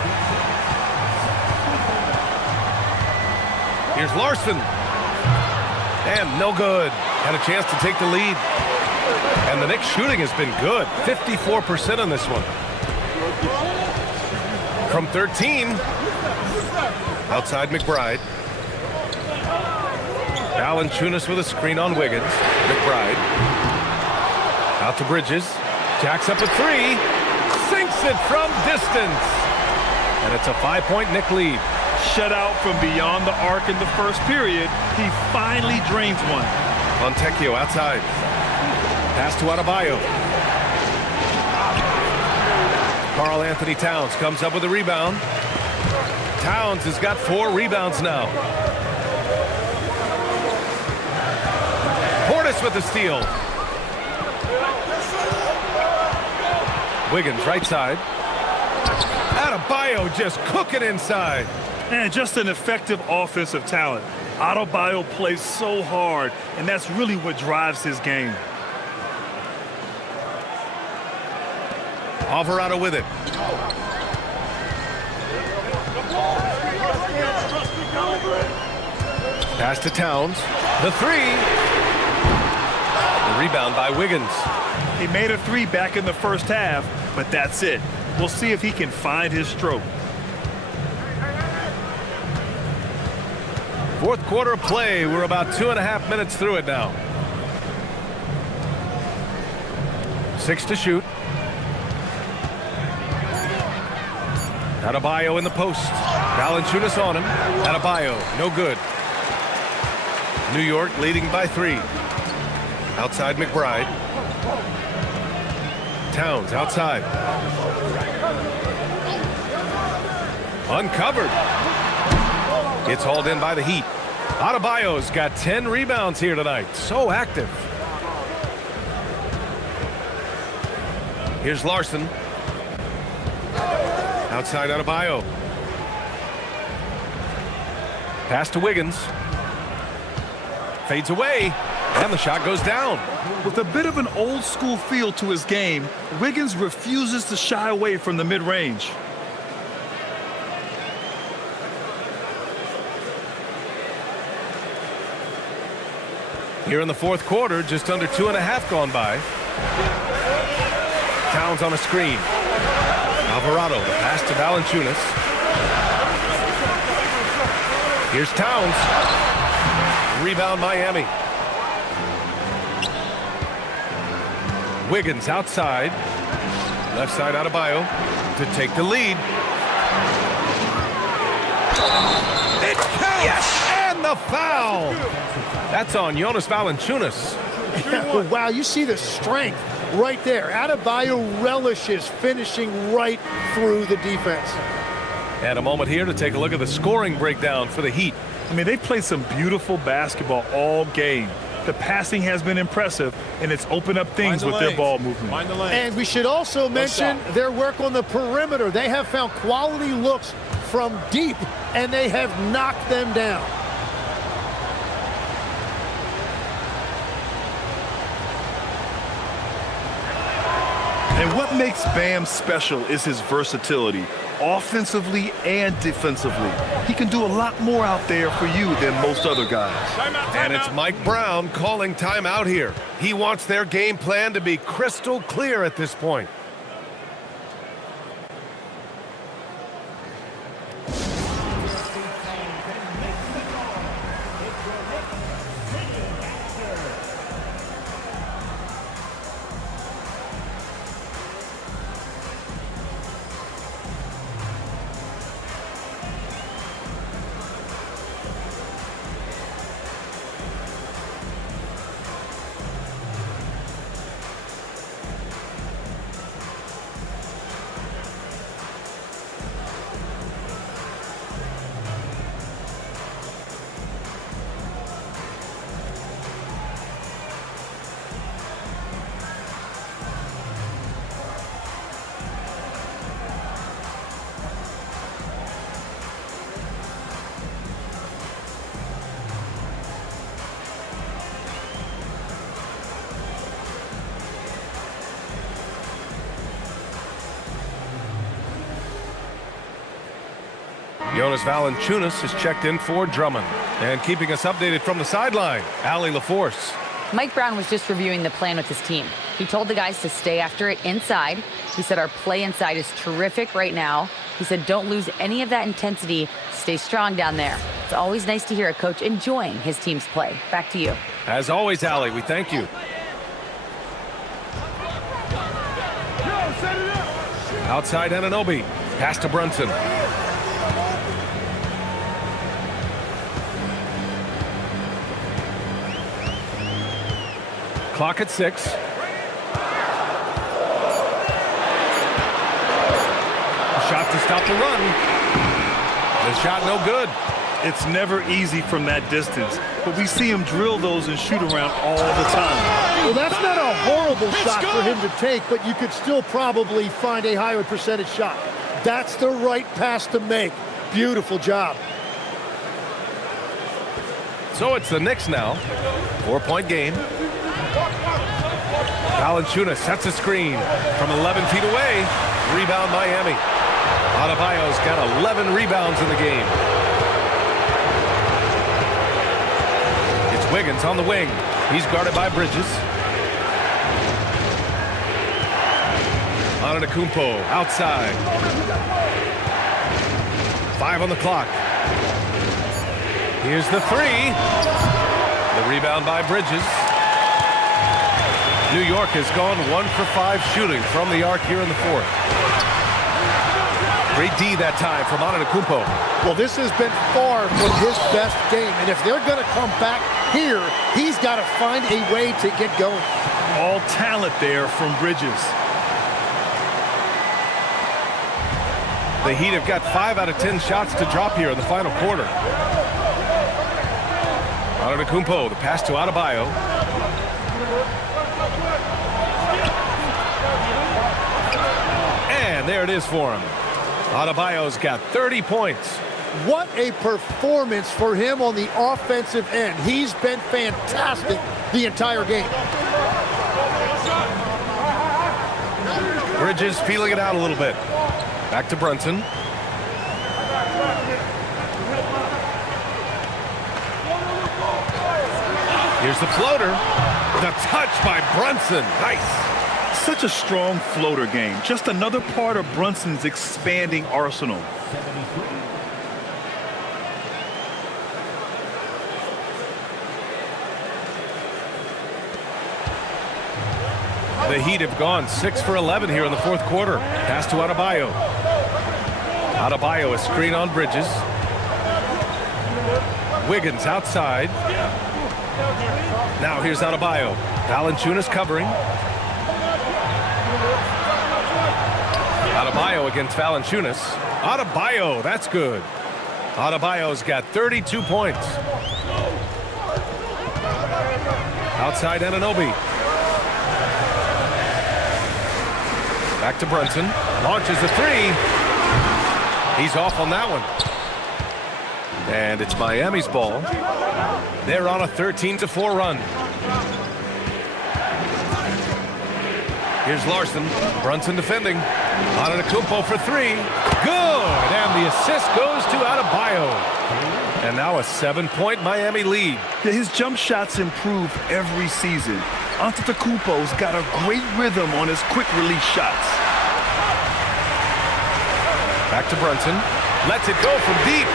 Here's Larson. And no good. Had a chance to take the lead. And the Knicks shooting has been good. 54% on this one. From 13. Outside McBride. Valanciunas with a screen on Wiggins. McBride. Out to Bridges. Jacks up a 3. Sinks it from distance. And it's a 5-point Knick lead. Shutout from beyond the arc in the first period. He finally drains one. Fontecchio outside. Pass to Adebayo. Karl Anthony Towns comes up with a rebound. Towns has got 4 rebounds now. Portis with the steal. Wiggins right side. Adebayo just cooking inside. And just an effective offensive talent. Adebayo plays so hard, and that's really what drives his game. Alvarado with it. Pass to Towns. The 3. The rebound by Wiggins. He made a 3 back in the first half, but that's it. We'll see if he can find his stroke. Fourth quarter play. We're about 2.5 minutes through it now. 6 to shoot. Adebayo in the post. Valanciunas on him. Adebayo, no good. New York leading by 3. Outside McBride. Towns outside. Uncovered. It's hauled in by the Heat. Adebayo's got 10 rebounds here tonight. So active. Here's Larson. Outside Adebayo. Pass to Wiggins. Fades away. And the shot goes down. With a bit of an old school feel to his game, Wiggins refuses to shy away from the mid-range. Here in the fourth quarter, just under 2.5 gone by. Towns on a screen. Alvarado, the pass to Valanciunas. Here's Towns. Rebound Miami. Wiggins outside. Left side Adebayo to take the lead. It counts! Yes! And the foul! That's on Jonas Valanciunas. Wow, you see the strength right there. Adebayo relishes finishing right through the defense. And a moment here to take a look at the scoring breakdown for the Heat. I mean, they played some beautiful basketball all game. The passing has been impressive, and it's opened up things with their ball movement. And we should also mention their work on the perimeter. They have found quality looks from deep, and they have knocked them down. And what makes Bam special is his versatility, offensively and defensively. He can do a lot more out there for you than most other guys. And it's Mike Brown calling timeout here. He wants their game plan to be crystal clear at this point. Jonas Valanciunas has checked in for Drummond. And keeping us updated from the sideline, Allie LaForce. Mike Brown was just reviewing the plan with his team. He told the guys to stay after it inside. He said our play inside is terrific right now. He said don't lose any of that intensity. Stay strong down there. It's always nice to hear a coach enjoying his team's play. Back to you. As always, Allie, we thank you. Outside Anunoby. Pass to Brunson. Clock at 6. A shot to stop the run. The shot no good. It's never easy from that distance, but we see him drill those and shoot around all the time. Well, that's not a horrible shot for him to take, but you could still probably find a higher percentage shot. That's the right pass to make. Beautiful job. So it's the Knicks now. 4-point game. Valanciunas sets a screen from 11 feet away. Rebound Miami. Adebayo's got 11 rebounds in the game. It's Wiggins on the wing. He's guarded by Bridges. Antetokounmpo outside. 5 on the clock. Here's the 3. The rebound by Bridges. New York has gone 1 for 5 shooting from the arc here in the 4th. Great D that time from Antetokounmpo. Well, this has been far from his best game, and if they're going to come back here, he's got to find a way to get going. All talent there from Bridges. The Heat have got 5 out of 10 shots to drop here in the final quarter. Antetokounmpo, the pass to Adebayo. And there it is for him. Adebayo's got 30 points. What a performance for him on the offensive end. He's been fantastic the entire game. Bridges feeling it out a little bit. Back to Brunson. Here's the floater. The touch by Brunson. Nice. Such a strong floater game. Just another part of Brunson's expanding arsenal. The Heat have gone 6 for 11 here in the 4th quarter. Pass to Adebayo. Adebayo, a screen on Bridges. Wiggins outside. Now here's Adebayo. Valanciunas covering. Adebayo against Valanciunas. Adebayo, that's good. Adebayo's got 32 points. Outside Anunoby. Back to Brunson. Launches a three. He's off on that one. And it's Miami's ball. They're on a 13-4 run. Here's Larson. Brunson defending. Antetokounmpo for three. Good. And the assist goes to Adebayo. And now a 7-point Miami lead. Yeah, his jump shots improve every season. Antetokounmpo's got a great rhythm on his quick release shots. Back to Brunson. Lets it go from deep.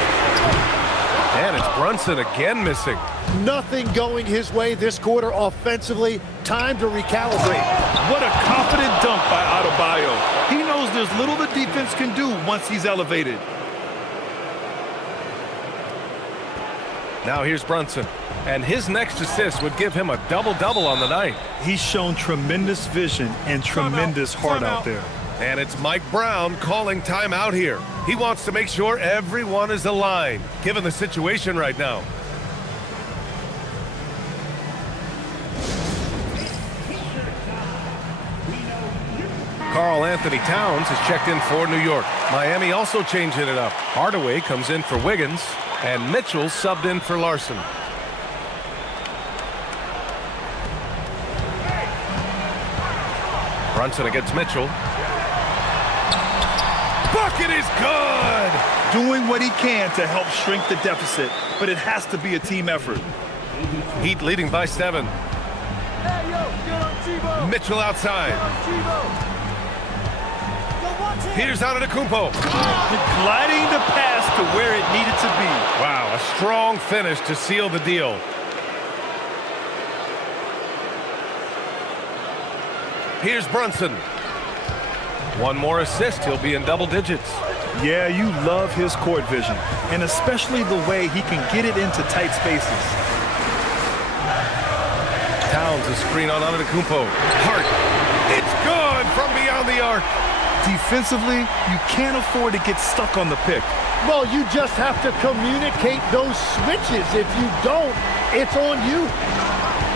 And it's Brunson again missing. Nothing going his way this quarter offensively. Time to recalibrate. What a confident dunk by Adebayo. He knows there's little the defense can do once he's elevated. Now here's Brunson. And his next assist would give him a double-double on the night. He's shown tremendous vision and tremendous heart out there. And it's Mike Brown calling timeout here. He wants to make sure everyone is aligned, given the situation right now. Karl Anthony Towns is checked in for New York. Miami also changing it up. Hardaway comes in for Wiggins, and Mitchell subbed in for Larson. Brunson against Mitchell. Bucket is good! Doing what he can to help shrink the deficit, but it has to be a team effort. Heat leading by 7. Mitchell outside. Here's Antetokounmpo. Gliding the pass to where it needed to be. Wow, a strong finish to seal the deal. Here's Brunson. One more assist, he'll be in double digits. Yeah, you love his court vision, and especially the way he can get it into tight spaces. Towns a screen on Antetokounmpo. Hart. It's good from beyond the arc. Defensively, you can't afford to get stuck on the pick. Well, you just have to communicate those switches. If you don't, it's on you.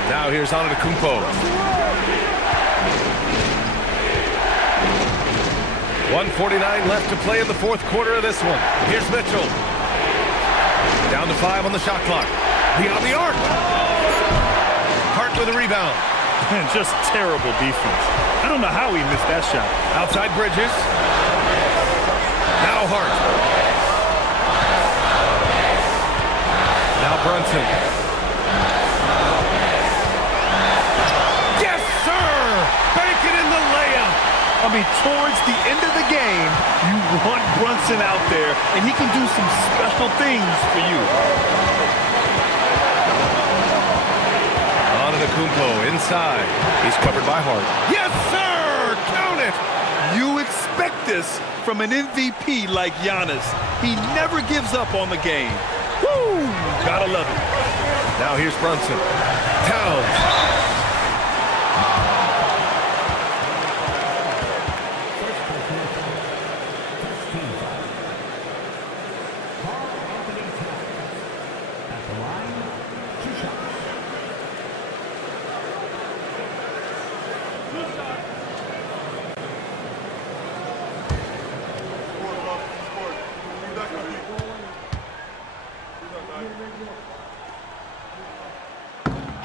Now here's Antetokounmpo. 1:49 left to play in the fourth quarter of this one. Here's Mitchell. Down to 5 on the shot clock. Beyond the arc. Hart with a rebound. And just terrible defense. I don't know how he missed that shot. Outside Bridges. Now Hart. Now Brunson. Yes, sir! Bank it in the layup. I mean, towards the end of the game, you want Brunson out there, and he can do some special things for you. Antetokounmpo inside. He's covered by Hart. Yes, sir! Count it! You expect this from an MVP like Giannis. He never gives up on the game. Woo! Gotta love it. Now here's Brunson. Towns.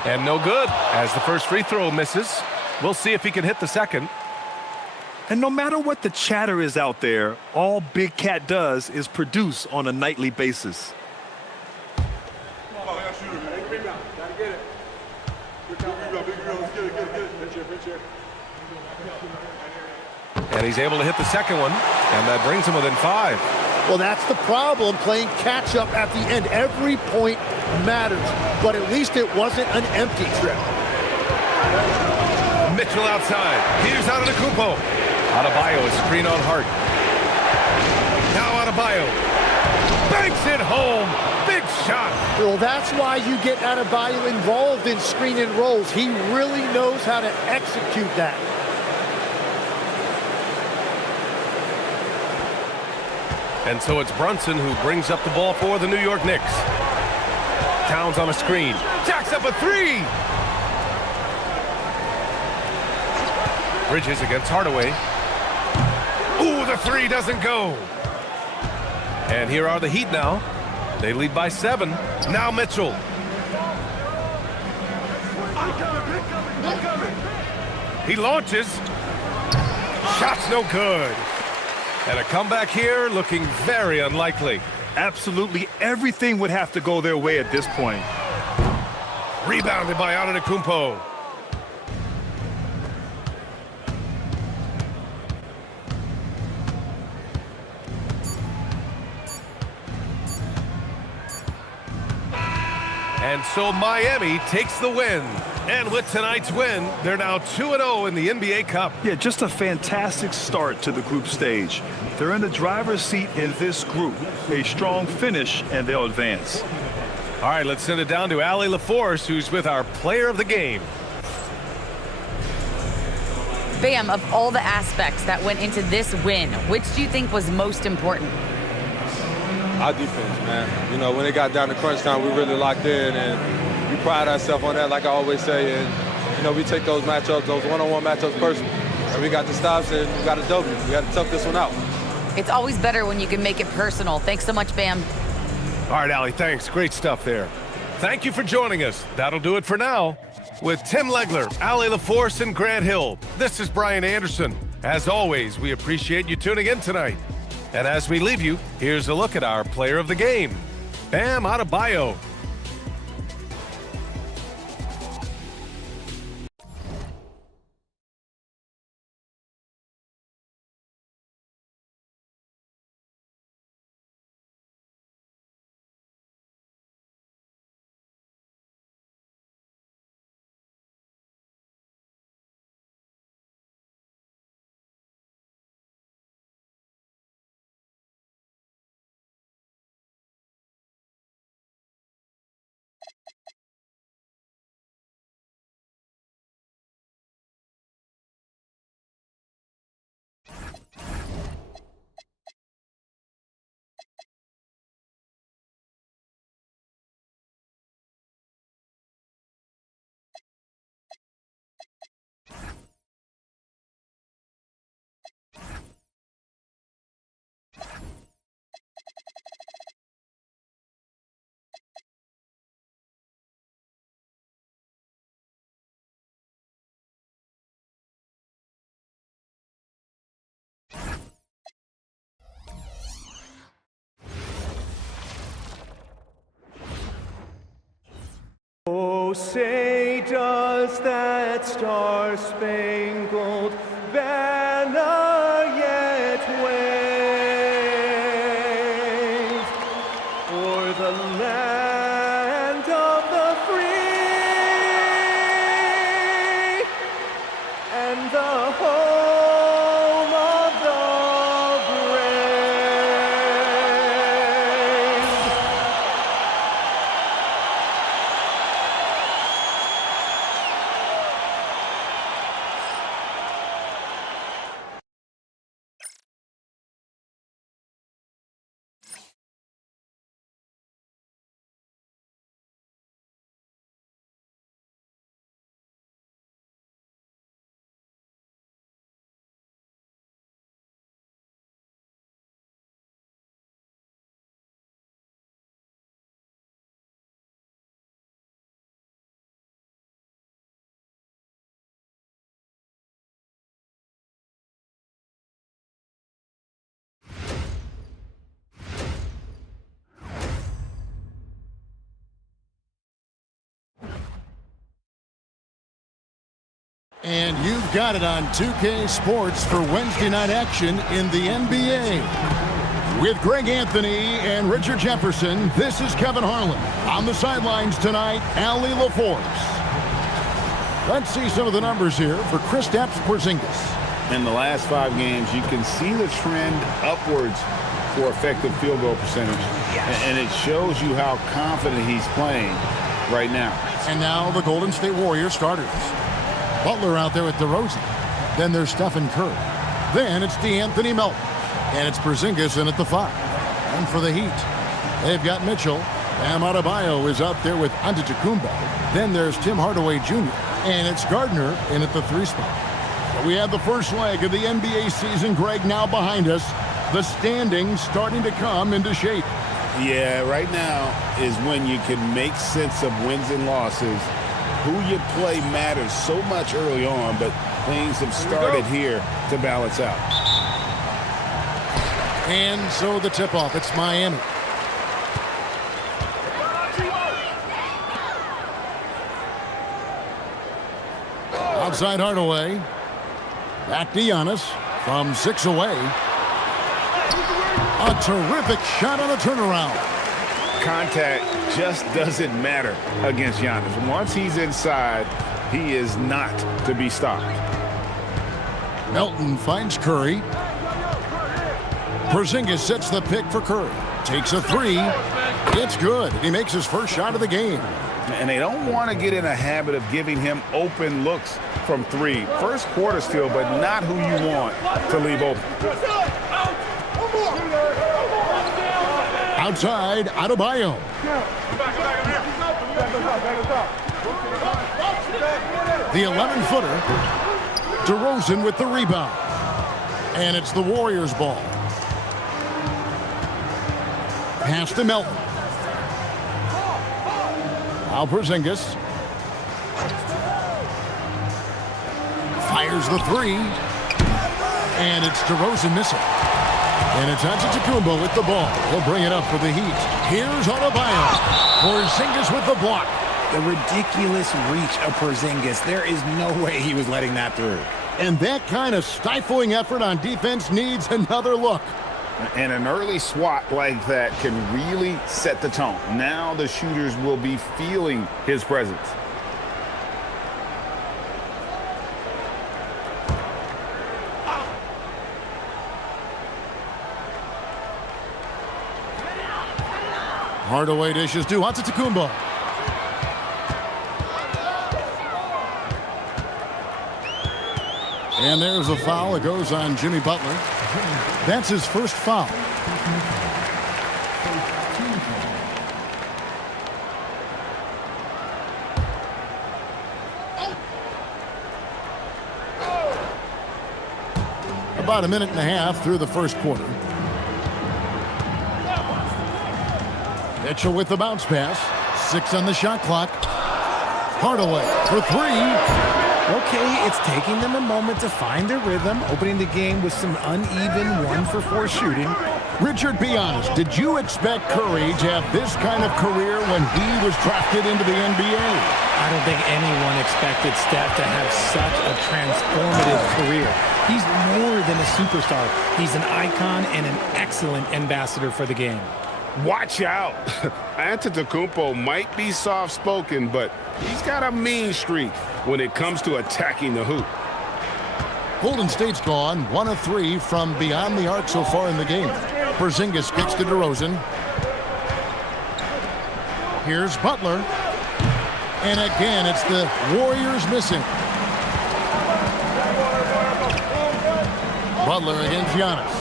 And no good, as the first free throw misses. We'll see if he can hit the second. And no matter what the chatter is out there, all Big Cat does is produce on a nightly basis. And he's able to hit the second one, and that brings him within 5. Well, that's the problem, playing catch-up at the end. Every point matters, but at least it wasn't an empty trip. Mitchell outside. Here's Antetokounmpo. Adebayo is screen on Hart. Now Adebayo. Banks it home. Big shot. Well, that's why you get Adebayo involved in screen and rolls. He really knows how to execute that. And so it's Brunson who brings up the ball for the New York Knicks. Towns on a screen. Jacks up a three. Bridges against Hardaway. Ooh, the three doesn't go. And here are the Heat now. They lead by 7. Now Mitchell. He launches. Shot's no good. And a comeback here looking very unlikely. Absolutely everything would have to go their way at this point. Rebounded by Antetokounmpo. And so Miami takes the win. And with tonight's win, they're now 2-0 in the NBA Cup. Yeah, just a fantastic start to the group stage. They're in the driver's seat in this group. A strong finish, and they'll advance. All right, let's send it down to Allie LaForce, who's with our player of the game. Bam, of all the aspects that went into this win, which do you think was most important? Our defense, man. You know, when it got down to crunch time, we really locked in, and we pride ourselves on that, like I always say. And, you know, we take those matchups, those one-on-one matchups personal. And we got the stops, and we got a W. We got to tough this one out. It's always better when you can make it personal. Thanks so much, Bam. All right, Allie, thanks. Great stuff there. Thank you for joining us. That'll do it for now. With Tim Legler, Allie LaForce, and Grant Hill, this is Brian Anderson. As always, we appreciate you tuning in tonight. And as we leave you, here's a look at our player of the game, Bam Adebayo. Oh, say does that star-spangled banner yet wave o'er the land of the free and the home of the brave? And you've got it on 2K Sports for Wednesday night action in the NBA. With Greg Anthony and Richard Jefferson, this is Kevin Harlan. On the sidelines tonight, Allie LaForce. Let's see some of the numbers here for Kristaps Porzingis. In the last 5 games, you can see the trend upwards for effective field goal percentage. And it shows you how confident he's playing right now. And now the Golden State Warriors starters. Butler out there with DeRozan. Then there's Stephen Curry. Then it's DeAnthony Melton. And it's Porzingis in at the 5. And for the Heat, they've got Mitchell. Bam Adebayo is out there with Antetokounmpo. Then there's Tim Hardaway Jr. And it's Gardner in at the 3 spot. So we have the first leg of the NBA season, Greg, now behind us. The standings starting to come into shape. Yeah, right now is when you can make sense of wins and losses. Who you play matters so much early on, but things have started here to balance out. And so the tip-off, it's Miami. Outside Hardaway. Back to Giannis from 6 away. A terrific shot on a turnaround. Contact just doesn't matter against Giannis. Once he's inside, he is not to be stopped. Melton finds Curry. Porzingis sets the pick for Curry. Takes a 3. It's good. He makes his first shot of the game. And they don't want to get in a habit of giving him open looks from 3. First quarter still, but not who you want to leave open. Outside, Adebayo. The 11-footer. DeRozan with the rebound. And it's the Warriors' ball. Pass to Melton. Now Porzingis. Fires the 3. And it's DeRozan missing. And it's Antetokounmpo with the ball. He'll bring it up for the Heat. Here's Adebayo. Porzingis with the block. The ridiculous reach of Porzingis. There is no way he was letting that through. And that kind of stifling effort on defense needs another look. And an early swat like that can really set the tone. Now the shooters will be feeling his presence. Hardaway dishes to Antetokounmpo. And there's a foul. It goes on Jimmy Butler. That's his first foul. About a minute and a half through the first quarter. Mitchell with the bounce pass. 6 on the shot clock. Hardaway for 3. Okay, it's taking them a moment to find their rhythm, opening the game with some uneven 1-for-4 shooting. Richard, be honest, did you expect Curry to have this kind of career when he was drafted into the NBA? I don't think anyone expected Steph to have such a transformative career. He's more than a superstar. He's an icon and an excellent ambassador for the game. Watch out. Antetokounmpo might be soft-spoken, but he's got a mean streak when it comes to attacking the hoop. Golden State's gone 1 of 3 from beyond the arc so far in the game. Porzingis kicks to DeRozan. Here's Butler. And again, it's the Warriors missing. Butler against Giannis.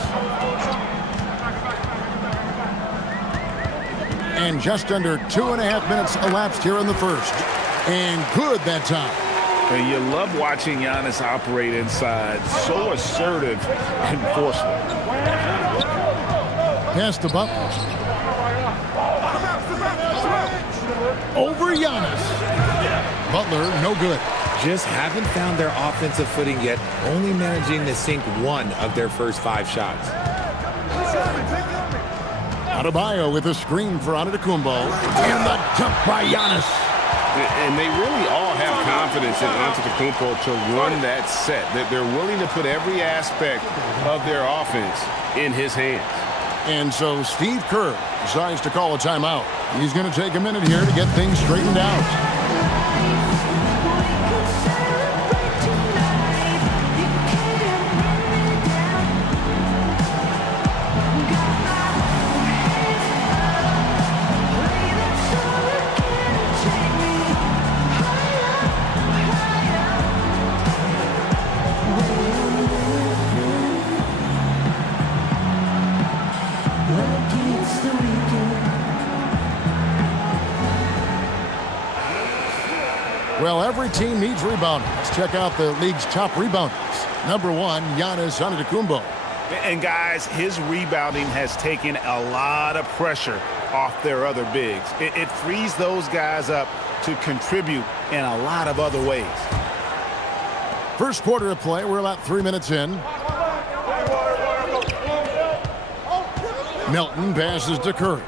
And just under 2.5 minutes elapsed here in the first. And good that time. And you love watching Giannis operate inside. So assertive and forceful. Pass to Butler. Over Giannis. Butler, no good. Just haven't found their offensive footing yet, only managing to sink 1 of their first 5 shots. Adebayo with a screen for Antetokounmpo. And the jump by Giannis. And they really all have confidence in Antetokounmpo to run that set. They're willing to put every aspect of their offense in his hands. And so Steve Kerr decides to call a timeout. He's going to take a minute here to get things straightened out. Well, every team needs rebounding. Let's check out the league's top rebounders. Number 1, Giannis Antetokounmpo. And guys, his rebounding has taken a lot of pressure off their other bigs. It frees those guys up to contribute in a lot of other ways. First quarter of play. We're about 3 minutes in. Milton passes to Curry.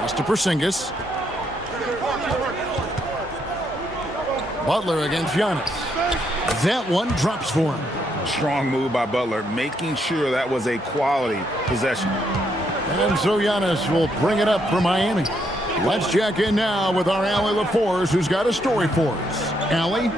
Pass to Porzingis. Butler against Giannis. That one drops for him. Strong move by Butler, making sure that was a quality possession. And so Giannis will bring it up for Miami. Let's check in now with our Allie LaForce, who's got a story for us. Allie?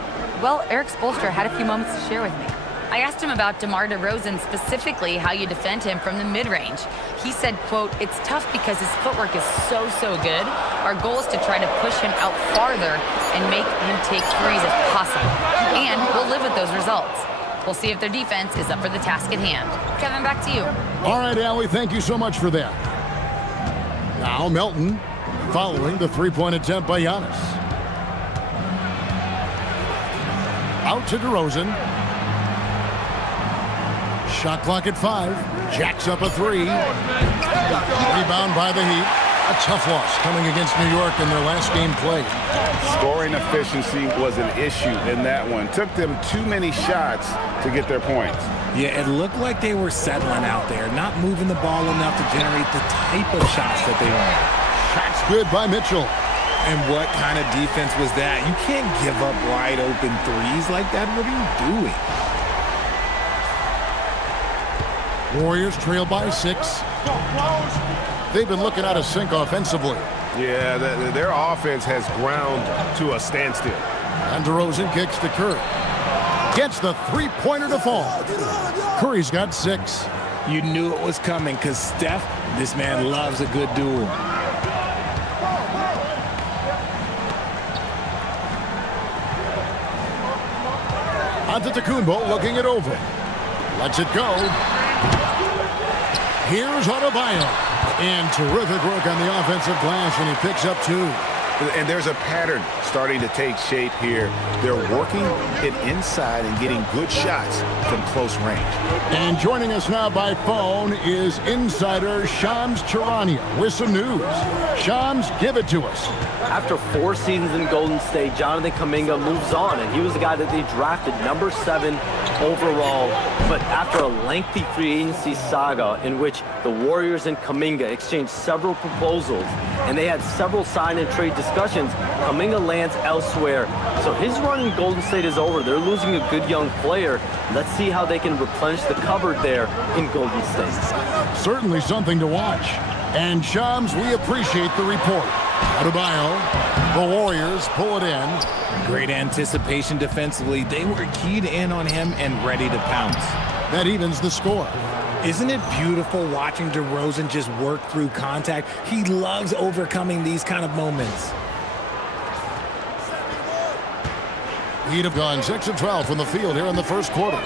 Well, Eric Spoelstra had a few moments to share with me. I asked him about DeMar DeRozan, specifically how you defend him from the mid-range. He said, quote, "It's tough because his footwork is so good. Our goal is to try to push him out farther and make him take threes if possible. And we'll live with those results. We'll see if their defense is up for the task at hand." Kevin, back to you. All right, Allie, thank you so much for that. Now Melton following the three-point attempt by Giannis. Out to DeRozan. Shot clock at 5. Jacks up a 3. Rebound by the Heat. A tough loss coming against New York in their last game played. Scoring efficiency was an issue in that one. Took them too many shots to get their points. Yeah, it looked like they were settling out there, not moving the ball enough to generate the type of shots that they wanted. Shots good by Mitchell. And what kind of defense was that? You can't give up wide open threes like that. What are you doing? Warriors trail by 6. They've been looking out of sync offensively. Yeah, their offense has ground to a standstill. And DeRozan kicks to Curry. Gets the three-pointer to fall. Curry's got 6. You knew it was coming because Steph, this man loves a good duel. Antetokounmpo looking it over. Lets it go. Here's Adebayo. And terrific work on the offensive glass, and he picks up 2. And there's a pattern starting to take shape here. They're working it inside and getting good shots from close range. And joining us now by phone is insider Shams Charania with some news. Shams, give it to us. After 4 seasons in Golden State, Jonathan Kuminga moves on, and he was the guy that they drafted number 7 overall. But after a lengthy free agency saga in which the Warriors and Kuminga exchanged several proposals, and they had several sign and trade discussions, Kuminga lands elsewhere. So his run in Golden State is over. They're losing a good young player. Let's see how they can replenish the cupboard there in Golden State. Certainly something to watch. And Shams, we appreciate the report. Adebayo, the Warriors pull it in. Great anticipation defensively. They were keyed in on him and ready to pounce. That evens the score. Isn't it beautiful watching DeRozan just work through contact? He loves overcoming these kind of moments. Heat have gone 6 of 12 from the field here in the first quarter.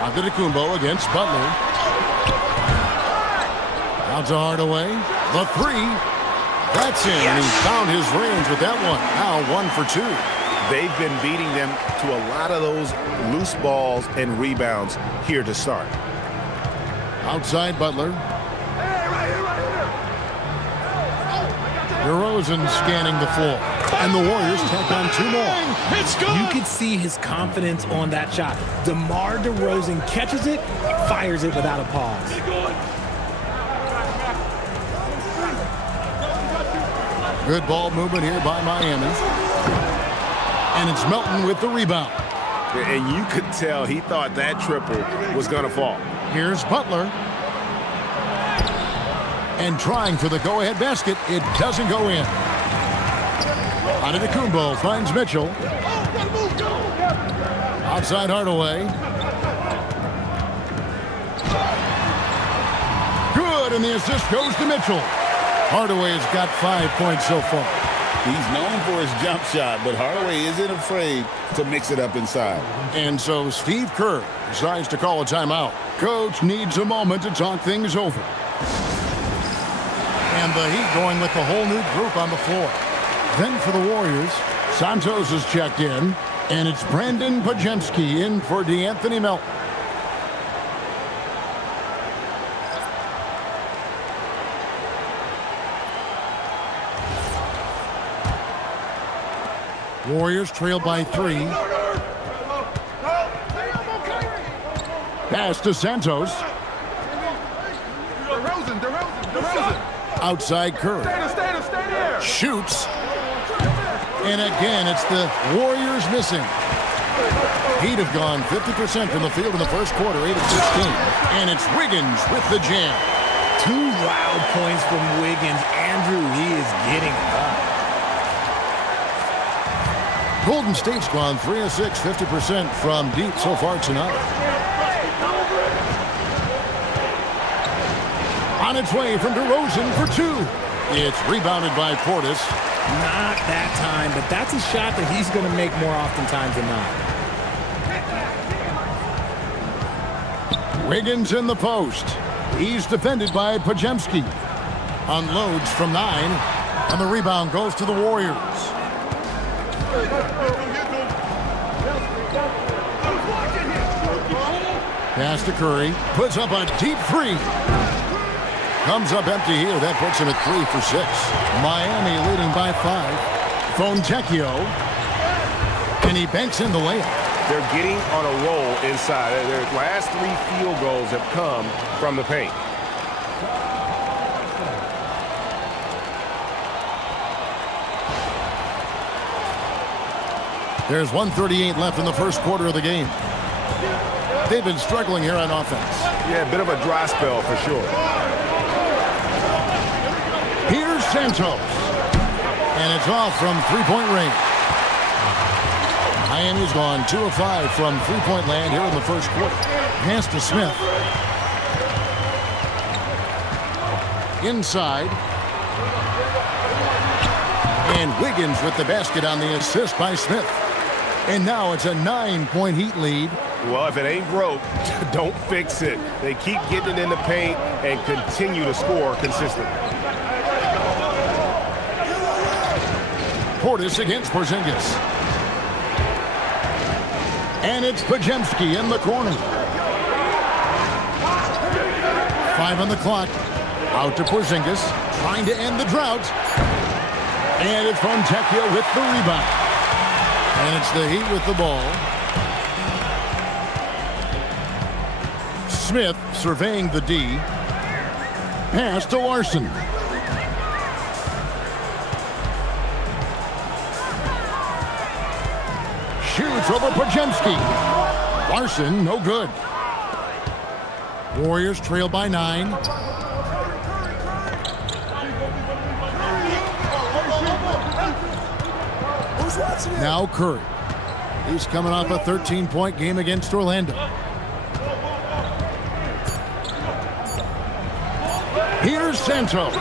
Antetokounmpo against Butler. Out to Hardaway. The 3. That's in. And he found his range with that one. Now 1 for 2. They've been beating them to a lot of those loose balls and rebounds here to start. Outside Butler. DeRozan scanning the floor. And the Warriors tack on 2 more. It's good. You could see his confidence on that shot. DeMar DeRozan catches it, fires it without a pause. Good ball movement here by Miami. And it's Melton with the rebound. And you could tell he thought that triple was going to fall. Here's Butler. And trying for the go-ahead basket. It doesn't go in. Antetokounmpo finds Mitchell. Outside Hardaway. Good, and the assist goes to Mitchell. Hardaway's got 5 points so far. He's known for his jump shot, but Hardaway isn't afraid to mix it up inside. And so Steve Kerr decides to call a timeout. Coach needs a moment to talk things over. And the Heat going with the whole new group on the floor. Then for the Warriors, Santos is checked in, and it's Brandon Podziemski in for DeAnthony Melton. Warriors trail by 3. Pass to Santos. Outside Curry. Shoots. And again, it's the Warriors missing. Heat have gone 50% from the field in the first quarter, 8 of 16. And it's Wiggins with the jam. 2 wild points from Wiggins. Andrew, he is getting up. Golden State's gone 3 of 6, 50% from deep so far tonight. On its way from DeRozan for 2. It's rebounded by Portis. Not that time, but that's a shot that he's going to make more oftentimes than not. Wiggins in the post. He's defended by Podziemski. Unloads from 9, and the rebound goes to the Warriors. Pass to Curry. Puts up a deep 3. Comes up empty here. That puts him at 3 for 6. Miami leading by 5. Fontecchio. And he banks in the layup. They're getting on a roll inside. Their last 3 field goals have come from the paint. There's 1:38 left in the first quarter of the game. They've been struggling here on offense. Yeah, a bit of a dry spell for sure. Here's Santos. And it's off from three-point range. Miami's gone 2 of 5 from three-point land here in the first quarter. Pass to Smith. Inside. And Wiggins with the basket on the assist by Smith. And now it's a 9-point Heat lead. Well, if it ain't broke, don't fix it. They keep getting it in the paint and continue to score consistently. Portis against Porzingis. And it's Podziemski in the corner. 5 on the clock. Out to Porzingis. Trying to end the drought. And it's Fontecchio with the rebound. And it's the Heat with the ball. Smith surveying the D. Pass to Larson. Shoots over Podziemski. Larson, no good. Warriors trail by 9. Now Curry. He's coming off a 13-point game against Orlando. Here's Santos.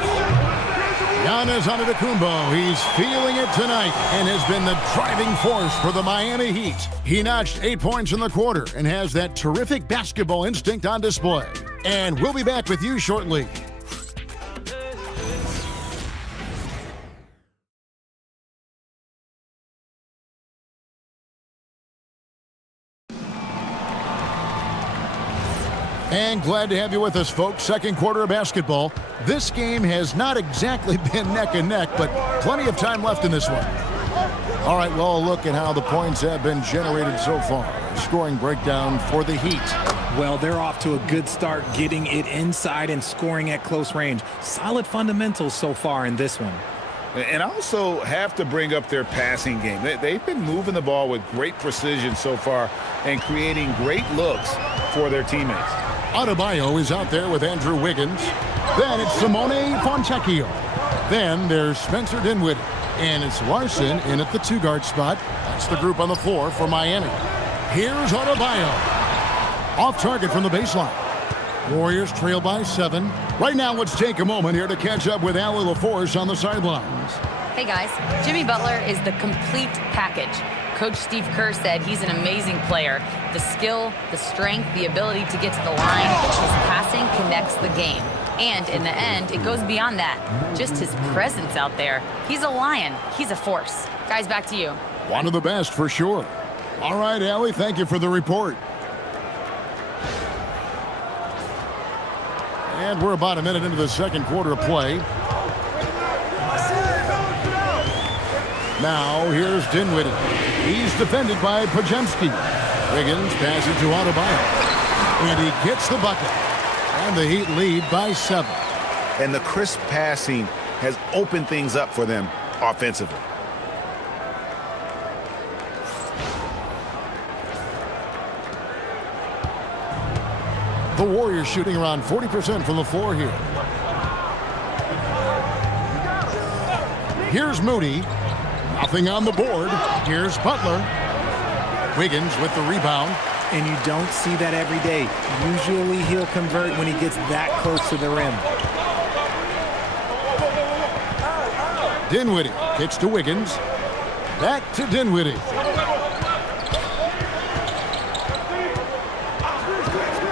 Giannis Antetokounmpo. He's feeling it tonight and has been the driving force for the Miami Heat. He notched 8 points in the quarter and has that terrific basketball instinct on display. And we'll be back with you shortly. And glad to have you with us, folks. Second quarter of basketball. This game has not exactly been neck and neck, but plenty of time left in this one. All right, well, look at how the points have been generated so far. A scoring breakdown for the Heat. Well, they're off to a good start getting it inside and scoring at close range. Solid fundamentals so far in this one. And also have to bring up their passing game. They've been moving the ball with great precision so far and creating great looks for their teammates. Adebayo is out there with Andrew Wiggins. Then it's Simone Fontecchio. Then there's Spencer Dinwiddie. And it's Larson in at the 2-guard spot. That's the group on the floor for Miami. Here's Adebayo. Off target from the baseline. Warriors trail by 7. Right now, let's take a moment here to catch up with Allie LaForce on the sidelines. Hey guys, Jimmy Butler is the complete package. Coach Steve Kerr said he's an amazing player. The skill, the strength, the ability to get to the line, his passing connects the game. And in the end, it goes beyond that. Just his presence out there. He's a lion. He's a force. Guys, back to you. One of the best for sure. All right, Allie, thank you for the report. And we're about a minute into the second quarter of play. Now, here's Dinwiddie. He's defended by Pajemski. Wiggins passes to Adebayo. And he gets the bucket. And the Heat lead by 7. And the crisp passing has opened things up for them offensively. The Warriors shooting around 40% from the floor here. Here's Moody. Nothing on the board. Here's Butler. Wiggins with the rebound. And you don't see that every day. Usually he'll convert when he gets that close to the rim. Dinwiddie kicks to Wiggins. Back to Dinwiddie.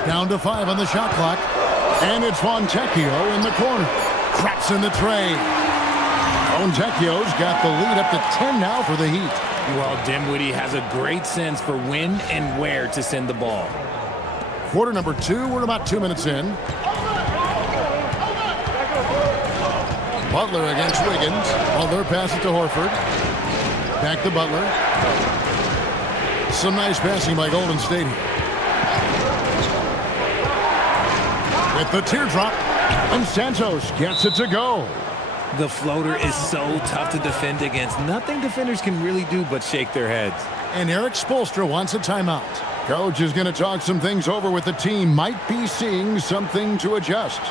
Down to 5 on the shot clock. And it's Fontecchio in the corner. Traps in the tray. Fontecchio's got the lead up to 10 now for the Heat. Well, Dinwiddie has a great sense for when and where to send the ball. Quarter number 2, we're about 2 minutes in. Butler against Wiggins. Butler passes to Horford. Back to Butler. Some nice passing by Golden State here. With the teardrop, and Santos gets it to go. The floater is so tough to defend against. Nothing defenders can really do but shake their heads. And Eric Spoelstra wants a timeout. Coach is going to talk some things over with the team. Might be seeing something to adjust.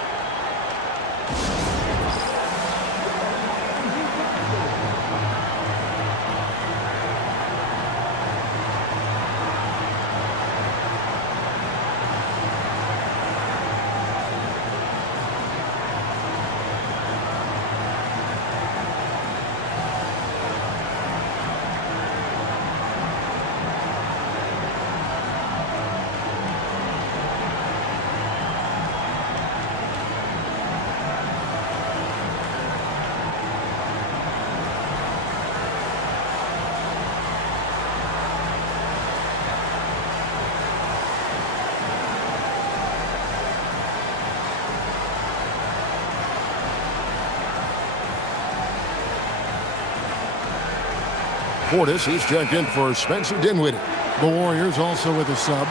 Portis is checked in for Spencer Dinwiddie. The Warriors also with a sub.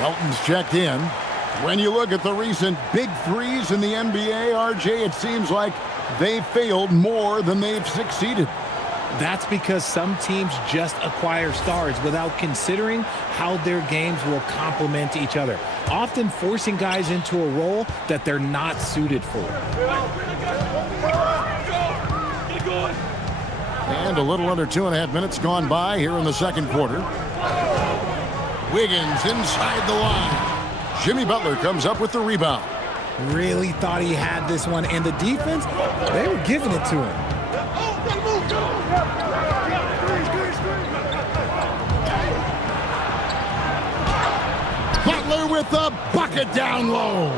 Melton's checked in. When you look at the recent big threes in the NBA, RJ, it seems like they failed more than they've succeeded. That's because some teams just acquire stars without considering how their games will complement each other, often forcing guys into a role that they're not suited for. And a little under 2.5 minutes gone by here in the second quarter. Wiggins inside the line. Jimmy Butler comes up with the rebound. Really thought he had this one, and the defense, they were giving it to him. Butler with the bucket down low.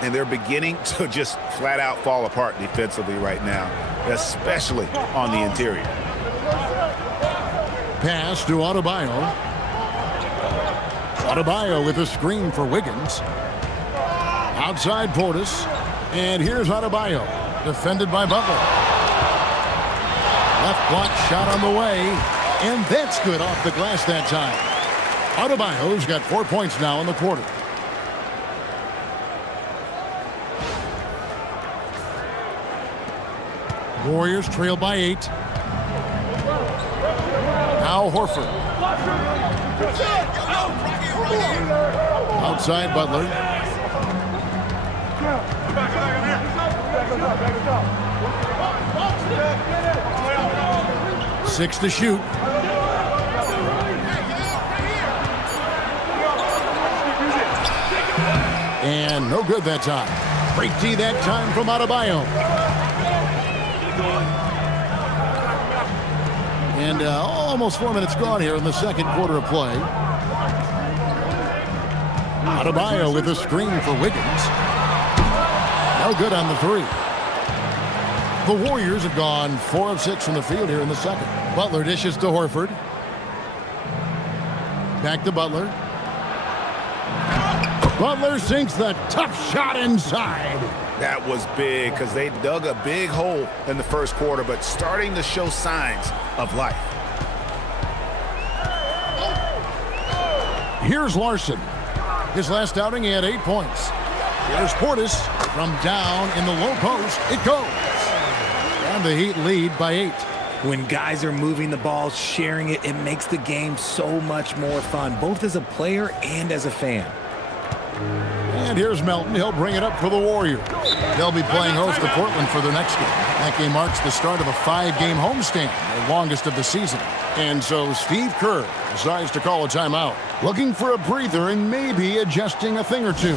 And they're beginning to just flat out fall apart defensively right now, especially on the interior. Pass to Adebayo. Adebayo with a screen for Wiggins. Outside Portis. And here's Adebayo, defended by Butler. Left block shot on the way. And that's good off the glass that time. Adebayo's got 4 points now in the quarter. Warriors trail by 8. Now Horford. Outside Butler. Six to shoot. And no good that time. Break D that time from Adebayo. And almost 4 minutes gone here in the second quarter of play. Adebayo with a screen for Wiggins. No good on the three. The Warriors have gone 4 of 6 from the field here in the second. Butler dishes to Horford. Back to Butler. Butler sinks the tough shot inside. That was big because they dug a big hole in the first quarter, but starting to show signs of life. Here's Larson. His last outing, he had 8 points. Here's Portis from down in the low post. It goes. And the Heat lead by 8. When guys are moving the ball, sharing it, it makes the game so much more fun, both as a player and as a fan. And here's Melton. He'll bring it up for the Warriors. They'll be playing host to Portland for their next game. That game marks the start of a 5-game homestand, the longest of the season. And so Steve Kerr decides to call a timeout, looking for a breather and maybe adjusting a thing or two.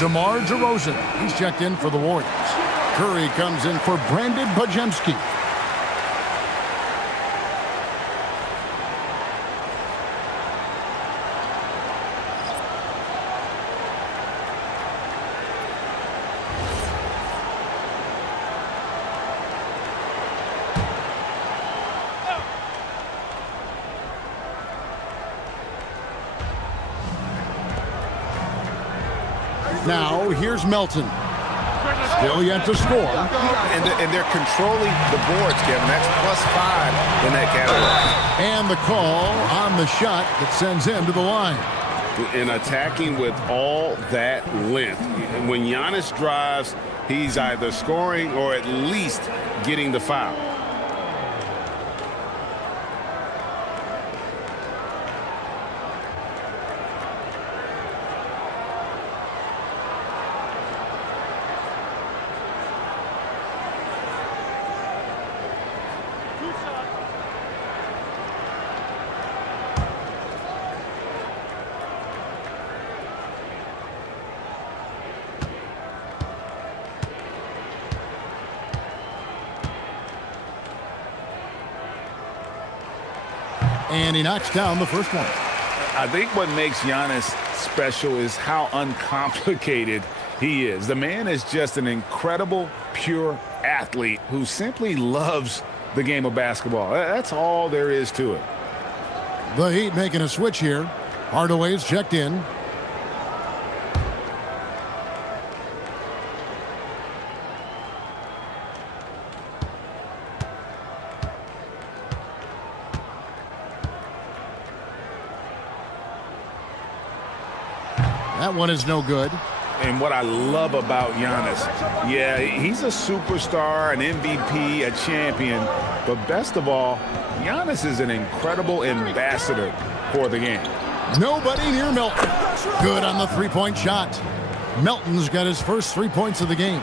DeMar DeRozan, he's checked in for the Warriors. Curry comes in for Brandon Bajemski. Now, here's Melton. Still yet to score. And they're controlling the boards, Kevin. That's +5 in that category. And the call on the shot that sends him to the line. And attacking with all that length. When Giannis drives, he's either scoring or at least getting the foul. And he knocks down the first one. I think what makes Giannis special is how uncomplicated he is. The man is just an incredible, pure athlete who simply loves the game of basketball. That's all there is to it. The Heat making a switch here. Hardaway's checked in. That one is no good. And what I love about Giannis, yeah, he's a superstar, an MVP, a champion, but best of all, Giannis is an incredible ambassador for the game. Nobody near Melton. Good on the three-point shot. Melton's got his first 3 points of the game.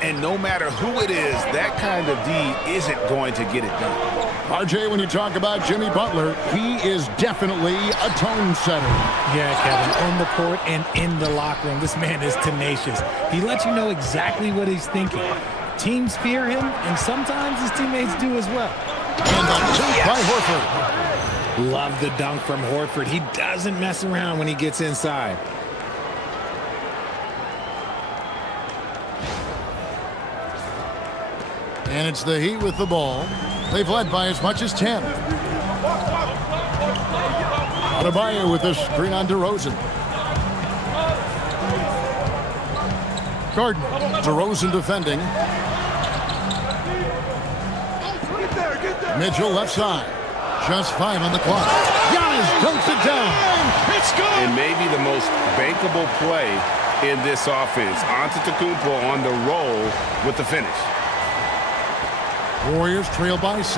And no matter who it is, that kind of D isn't going to get it done. RJ, when you talk about Jimmy Butler, he is definitely a tone setter. Yeah, Kevin, on the court and in the locker room, this man is tenacious. He lets you know exactly what he's thinking. Teams fear him, and sometimes his teammates do as well. And the dunk by Horford. Love the dunk from Horford. He doesn't mess around when he gets inside. And it's the Heat with the ball. They've led by as much as 10. Adebayo with a screen on DeRozan. Garden. DeRozan defending. Mitchell left side. Just 5 on the clock. Giannis dunks it down. It's good. And maybe the most bankable play in this offense. Antetokounmpo on the roll with the finish. Warriors trail by 6.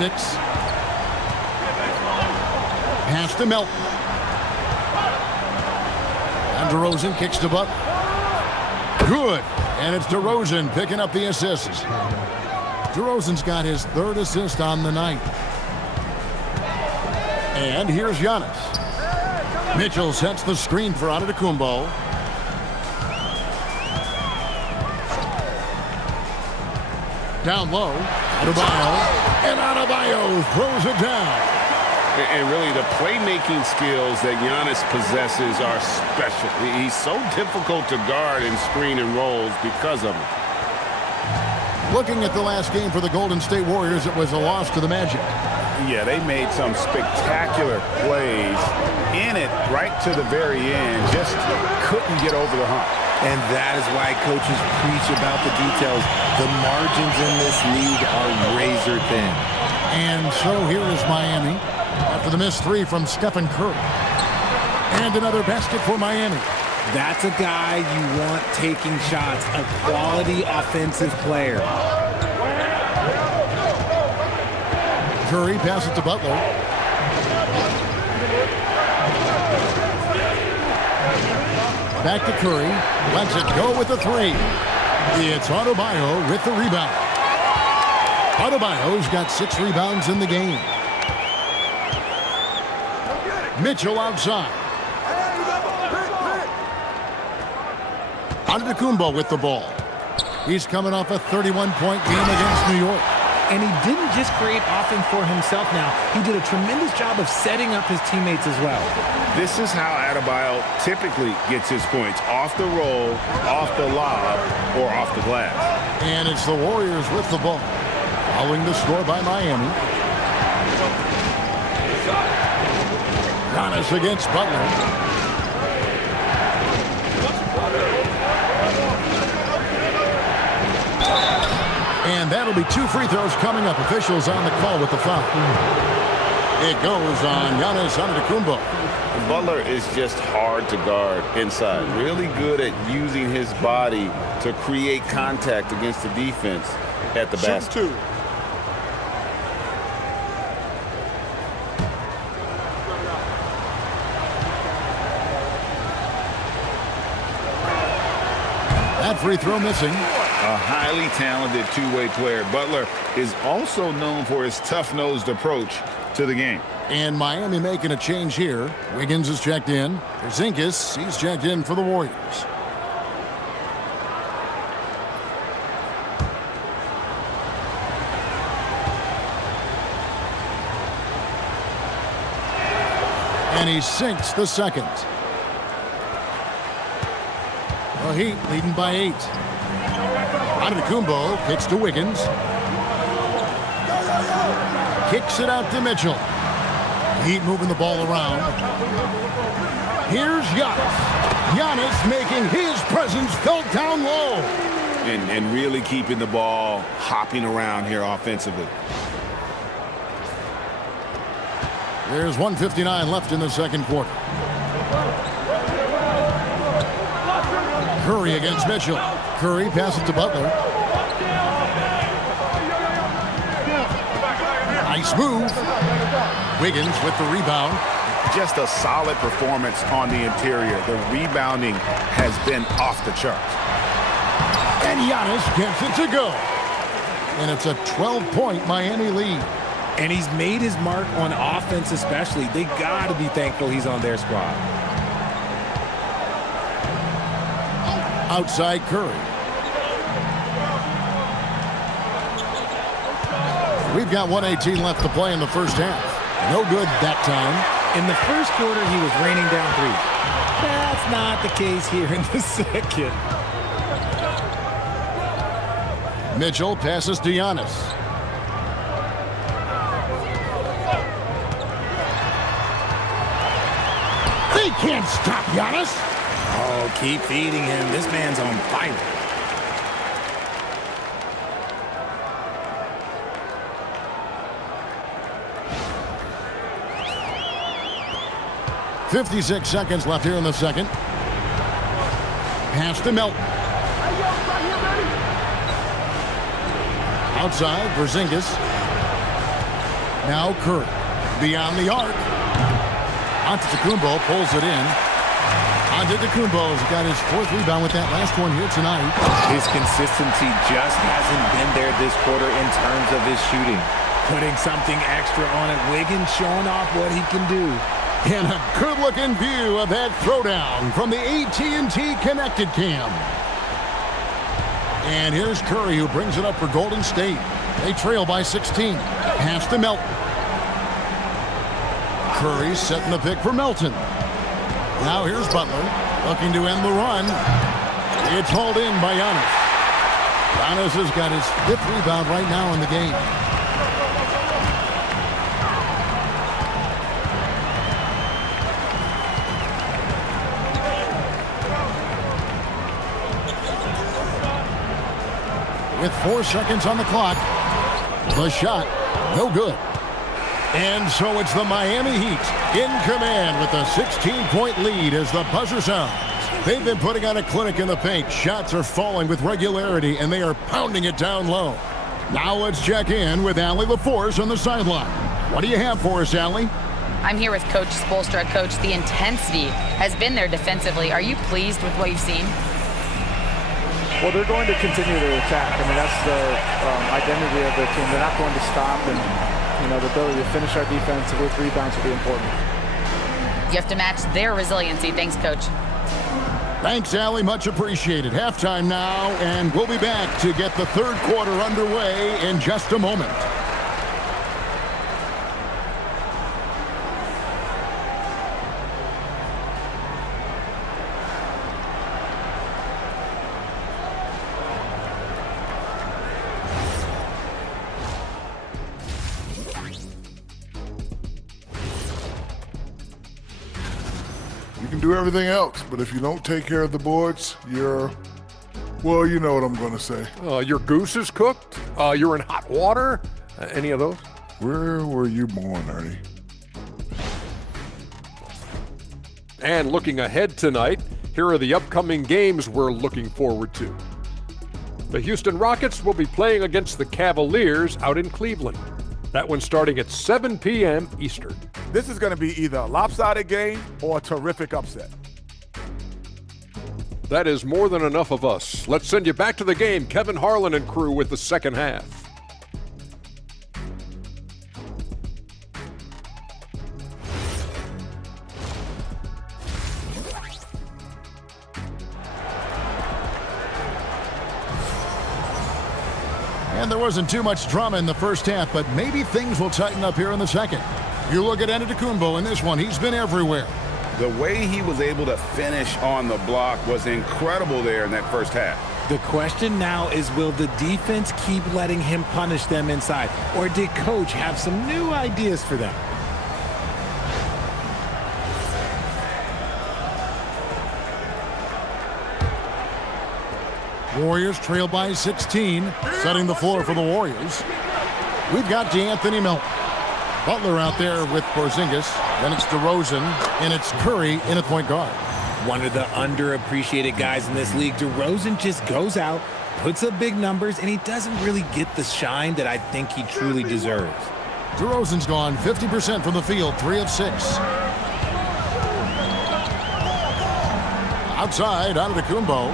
Pass to Melton. DeRozan kicks to Butler. Good. And it's DeRozan picking up the assist. DeRozan's got his third assist on the night. And here's Giannis. Mitchell sets the screen for Antetokounmpo. Down low, Adebayo, and Adebayo throws it down. And really, the playmaking skills that Giannis possesses are special. He's so difficult to guard and screen and rolls because of it. Looking at the last game for the Golden State Warriors, it was a loss to the Magic. Yeah, they made some spectacular plays in it right to the very end. Just couldn't get over the hump. And that is why coaches preach about the details. The margins in this league are razor thin. And so here is Miami after the missed three from Stephen Curry. And another basket for Miami. That's a guy you want taking shots, a quality offensive player. Curry passes to Butler. Back to Curry. Lets it go with the three. It's Adebayo with the rebound. Adebayo's got 6 rebounds in the game. Mitchell outside. Antetokounmpo with the ball. He's coming off a 31-point game against New York. And he didn't just create offense for himself now. He did a tremendous job of setting up his teammates as well. This is how Adebayo typically gets his points. Off the roll, off the lob, or off the glass. And it's the Warriors with the ball. Following the score by Miami. Giannis against Butler. And that'll be 2 free throws coming up. Officials on the call with the foul. It goes on Giannis Antetokounmpo. Butler is just hard to guard inside. Really good at using his body to create contact against the defense at the basket. Shoot 2. That free throw missing. A highly talented two-way player. Butler is also known for his tough-nosed approach to the game. And Miami making a change here. Wiggins is checked in. Porzingis, he's checked in for the Warriors. And he sinks the second. The Heat leading by 8. Antetokounmpo kicks to Wiggins. Kicks it out to Mitchell. Heat moving the ball around. Here's Giannis. Giannis making his presence felt down low. And really keeping the ball hopping around here offensively. There's 1:59 left in the second quarter. Curry against Mitchell. Curry passes to Butler. Nice move. Wiggins with the rebound. Just a solid performance on the interior. The rebounding has been off the charts. And Giannis gets it to go. And it's a 12-point Miami lead. And he's made his mark on offense especially. They got to be thankful he's on their squad. Outside Curry. We've got 1:18 left to play in the first half. No good that time. In the first quarter, he was raining down threes. That's not the case here in the second. Mitchell passes to Giannis. They can't stop Giannis. Oh, keep feeding him. This man's on fire. .56 seconds left here in the second. Pass to Melton. Outside, Porzingis. Now Curry. Beyond the arc. Antetokounmpo pulls it in. Antetokounmpo's got his 4th rebound with that last one here tonight. His consistency just hasn't been there this quarter in terms of his shooting. Putting something extra on it. Wiggins showing off what he can do. And a good-looking view of that throwdown from the AT&T Connected Cam. And here's Curry, who brings it up for Golden State. They trail by 16. Pass to Melton. Curry setting the pick for Melton. Now here's Butler, looking to end the run. It's hauled in by Giannis. Giannis has got his 5th rebound right now in the game. With 4 seconds on the clock, the shot, no good. And so it's the Miami Heat in command with a 16-point lead as the buzzer sounds. They've been putting on a clinic in the paint. Shots are falling with regularity, and they are pounding it down low. Now let's check in with Allie LaForce on the sideline. What do you have for us, Allie? I'm here with Coach Spoelstra. Coach, the intensity has been there defensively. Are you pleased with what you've seen? Well, they're going to continue to attack. I mean, that's the identity of their team. They're not going to stop, and the ability to finish our defense with rebounds will be important. You have to match their resiliency. Thanks, Coach. Thanks, Allie. Much appreciated. Halftime now, and we'll be back to get the 3rd quarter underway in just a moment. You can do everything else, but if you don't take care of the boards, well, you know what I'm going to say. Your goose is cooked? You're in hot water? Any of those? Where were you born, Ernie? And looking ahead tonight, here are the upcoming games we're looking forward to. The Houston Rockets will be playing against the Cavaliers out in Cleveland. That one starting at 7 p.m. Eastern. This is going to be either a lopsided game or a terrific upset. That is more than enough of us. Let's send you back to the game. Kevin Harlan and crew with the second half. And there wasn't too much drama in the first half, but maybe things will tighten up here in the second. You look at Antetokounmpo in this one. He's been everywhere. The way he was able to finish on the block was incredible there in that first half. The question now is, will the defense keep letting him punish them inside? Or did Coach have some new ideas for them? Warriors trail by 16, setting the floor for the Warriors. We've got DeAnthony Melton. Butler out there with Porzingis. Then it's DeRozan, and it's Curry in a point guard. One of the underappreciated guys in this league. DeRozan just goes out, puts up big numbers, and he doesn't really get the shine that I think he truly deserves. DeRozan's gone 50% from the field, 3 of 6. Outside, Antetokounmpo.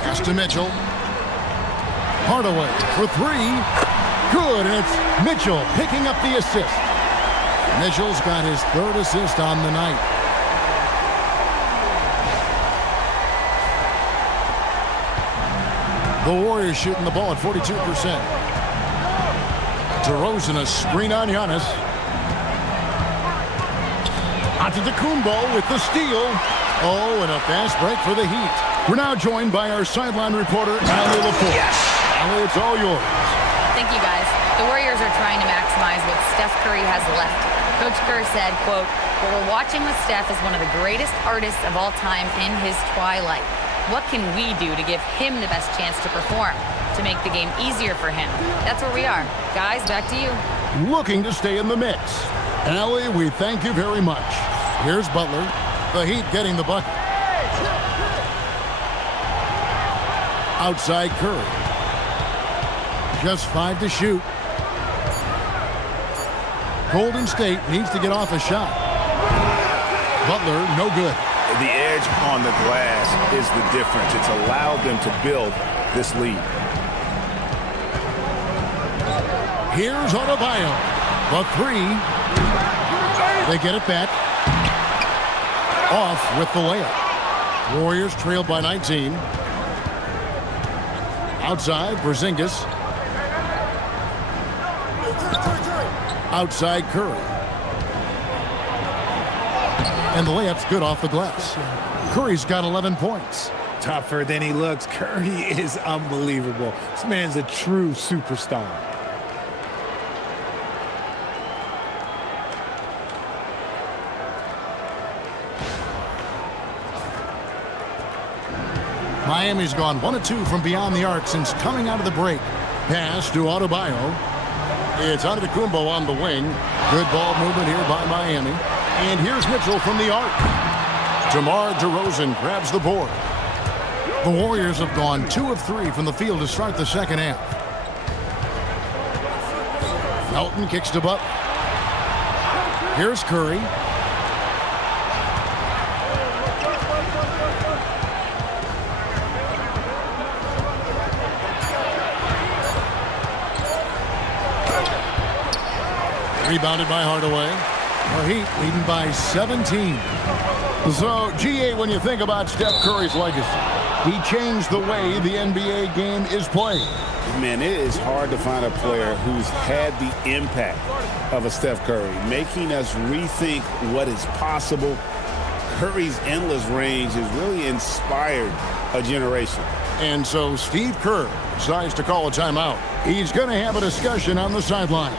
Pass to Mitchell. Hardaway for 3. Good, and it's Mitchell picking up the assist. Mitchell's got his 3rd assist on the night. The Warriors shooting the ball at 42%. DeRozan a screen on Giannis. Antetokounmpo with the steal. Oh, and a fast break for the Heat. We're now joined by our sideline reporter, Allie LaForce. Yes. Allie, it's all yours. Thank you, guys. The Warriors are trying to maximize what Steph Curry has left. Coach Kerr said, quote, "What we're watching with Steph is one of the greatest artists of all time in his twilight. What can we do to give him the best chance to perform, to make the game easier for him?" That's where we are. Guys, back to you. Looking to stay in the mix. Allie, we thank you very much. Here's Butler. The Heat getting the bucket. Outside Curry. Just 5 to shoot. Golden State needs to get off a shot. Butler, no good. The edge on the glass is the difference. It's allowed them to build this lead. Here's Adebayo. The three. They get it back. Off with the layup. Warriors trailed by 19. Outside, Porzingis. Outside, Curry. And the layup's good off the glass. Curry's got 11 points. Tougher than he looks. Curry is unbelievable. This man's a true superstar. Miami's gone 1 of 2 from beyond the arc since coming out of the break. Pass to Adebayo. It's Antetokounmpo on the wing. Good ball movement here by Miami. And here's Mitchell from the arc. DeMar DeRozan grabs the board. The Warriors have gone 2 of 3 from the field to start the second half. Melton kicks to Butler. Here's Curry. Rebounded by Hardaway. The Heat leading by 17. So, GA, when you think about Steph Curry's legacy, he changed the way the NBA game is played. Man, it is hard to find a player who's had the impact of a Steph Curry, making us rethink what is possible. Curry's endless range has really inspired a generation. And so Steve Kerr decides to call a timeout. He's going to have a discussion on the sideline.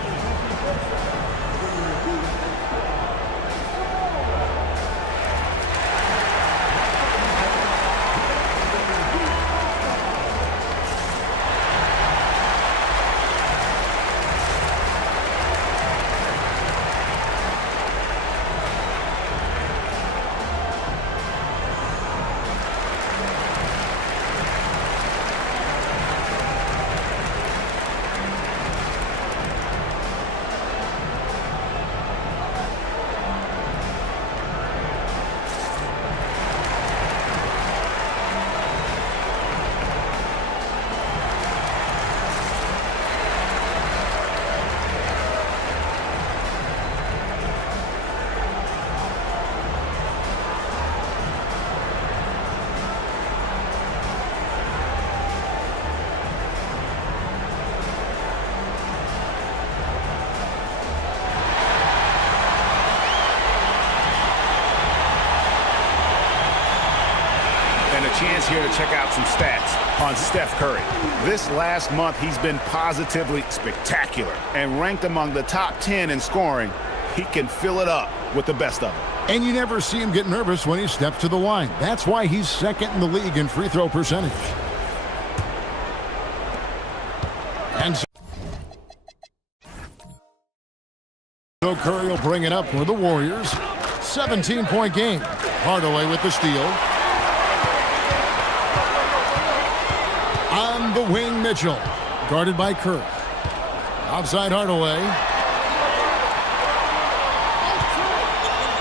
Chance here to check out some stats on Steph Curry. This last month, he's been positively spectacular and ranked among the top 10 in scoring. He can fill it up with the best of them. And you never see him get nervous when he steps to the line. That's why he's second in the league in free throw percentage. And so Curry will bring it up for the Warriors. 17-point game. Hardaway with the steal. On the wing, Mitchell. Guarded by Kerr. Outside Hardaway.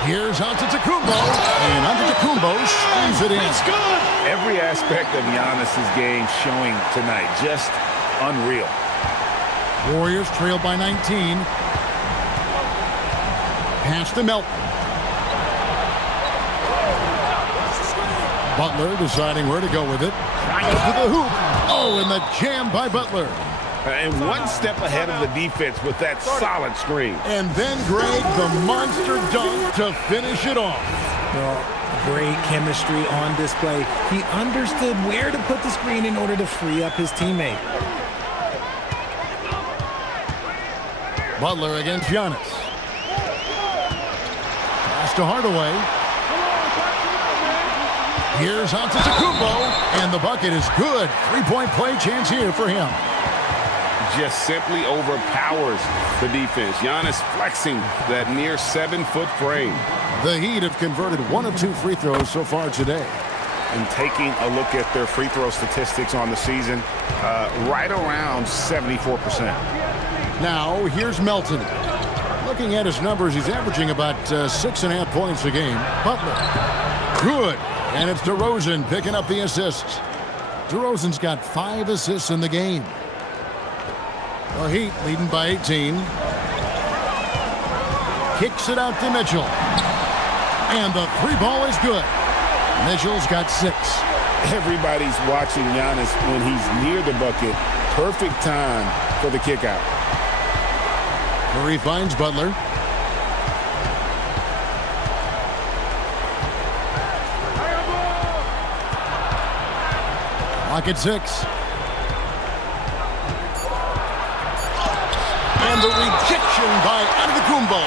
Here's Antetokounmpo. And Antetokounmpo swings it in. It's good. Every aspect of Giannis's game showing tonight. Just unreal. Warriors trail by 19. Pass to Melton. Butler deciding where to go with it. To the hoop. Oh, and the jam by Butler. And one step ahead of the defense with that solid screen. And then Greg, the monster dunk to finish it off. Well, great chemistry on display. He understood where to put the screen in order to free up his teammate. Butler against Giannis. Pass to Hardaway. Here's Antetokounmpo, and the bucket is good. Three-point play chance here for him. Just simply overpowers the defense. Giannis flexing that near 7-foot frame. The Heat have converted 1 of 2 free throws so far today. And taking a look at their free throw statistics on the season, right around 74%. Now, here's Melton. Looking at his numbers, he's averaging about 6.5 points a game. Butler. Good. And it's DeRozan picking up the assists. DeRozan's got 5 assists in the game. The Heat leading by 18. Kicks it out to Mitchell. And the 3-ball is good. Mitchell's got 6. Everybody's watching Giannis when he's near the bucket. Perfect time for the kick out. Curry finds Butler. Clock at 6. And the rejection by Antetokounmpo.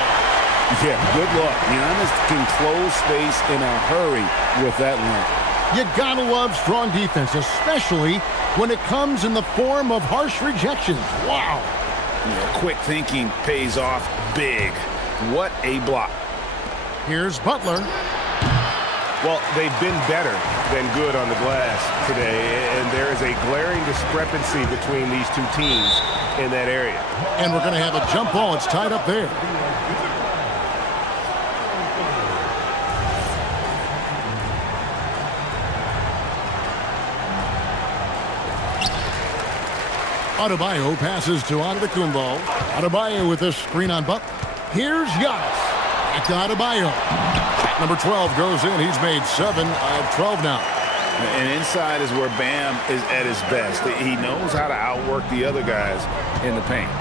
Yeah, good luck. Giannis can close space in a hurry with that length. You gotta love strong defense, especially when it comes in the form of harsh rejections. Wow. Yeah, quick thinking pays off big. What a block. Here's Butler. Well, they've been better than good on the glass today, and there is a glaring discrepancy between these two teams in that area. And we're going to have a jump ball. It's tied up there. Adebayo passes to Antetokounmpo. Adebayo with a screen on Butler. Here's Giannis. Back to Adebayo. Number 12 goes in. He's made 7 of 12 now. And inside is where Bam is at his best. He knows how to outwork the other guys in the paint.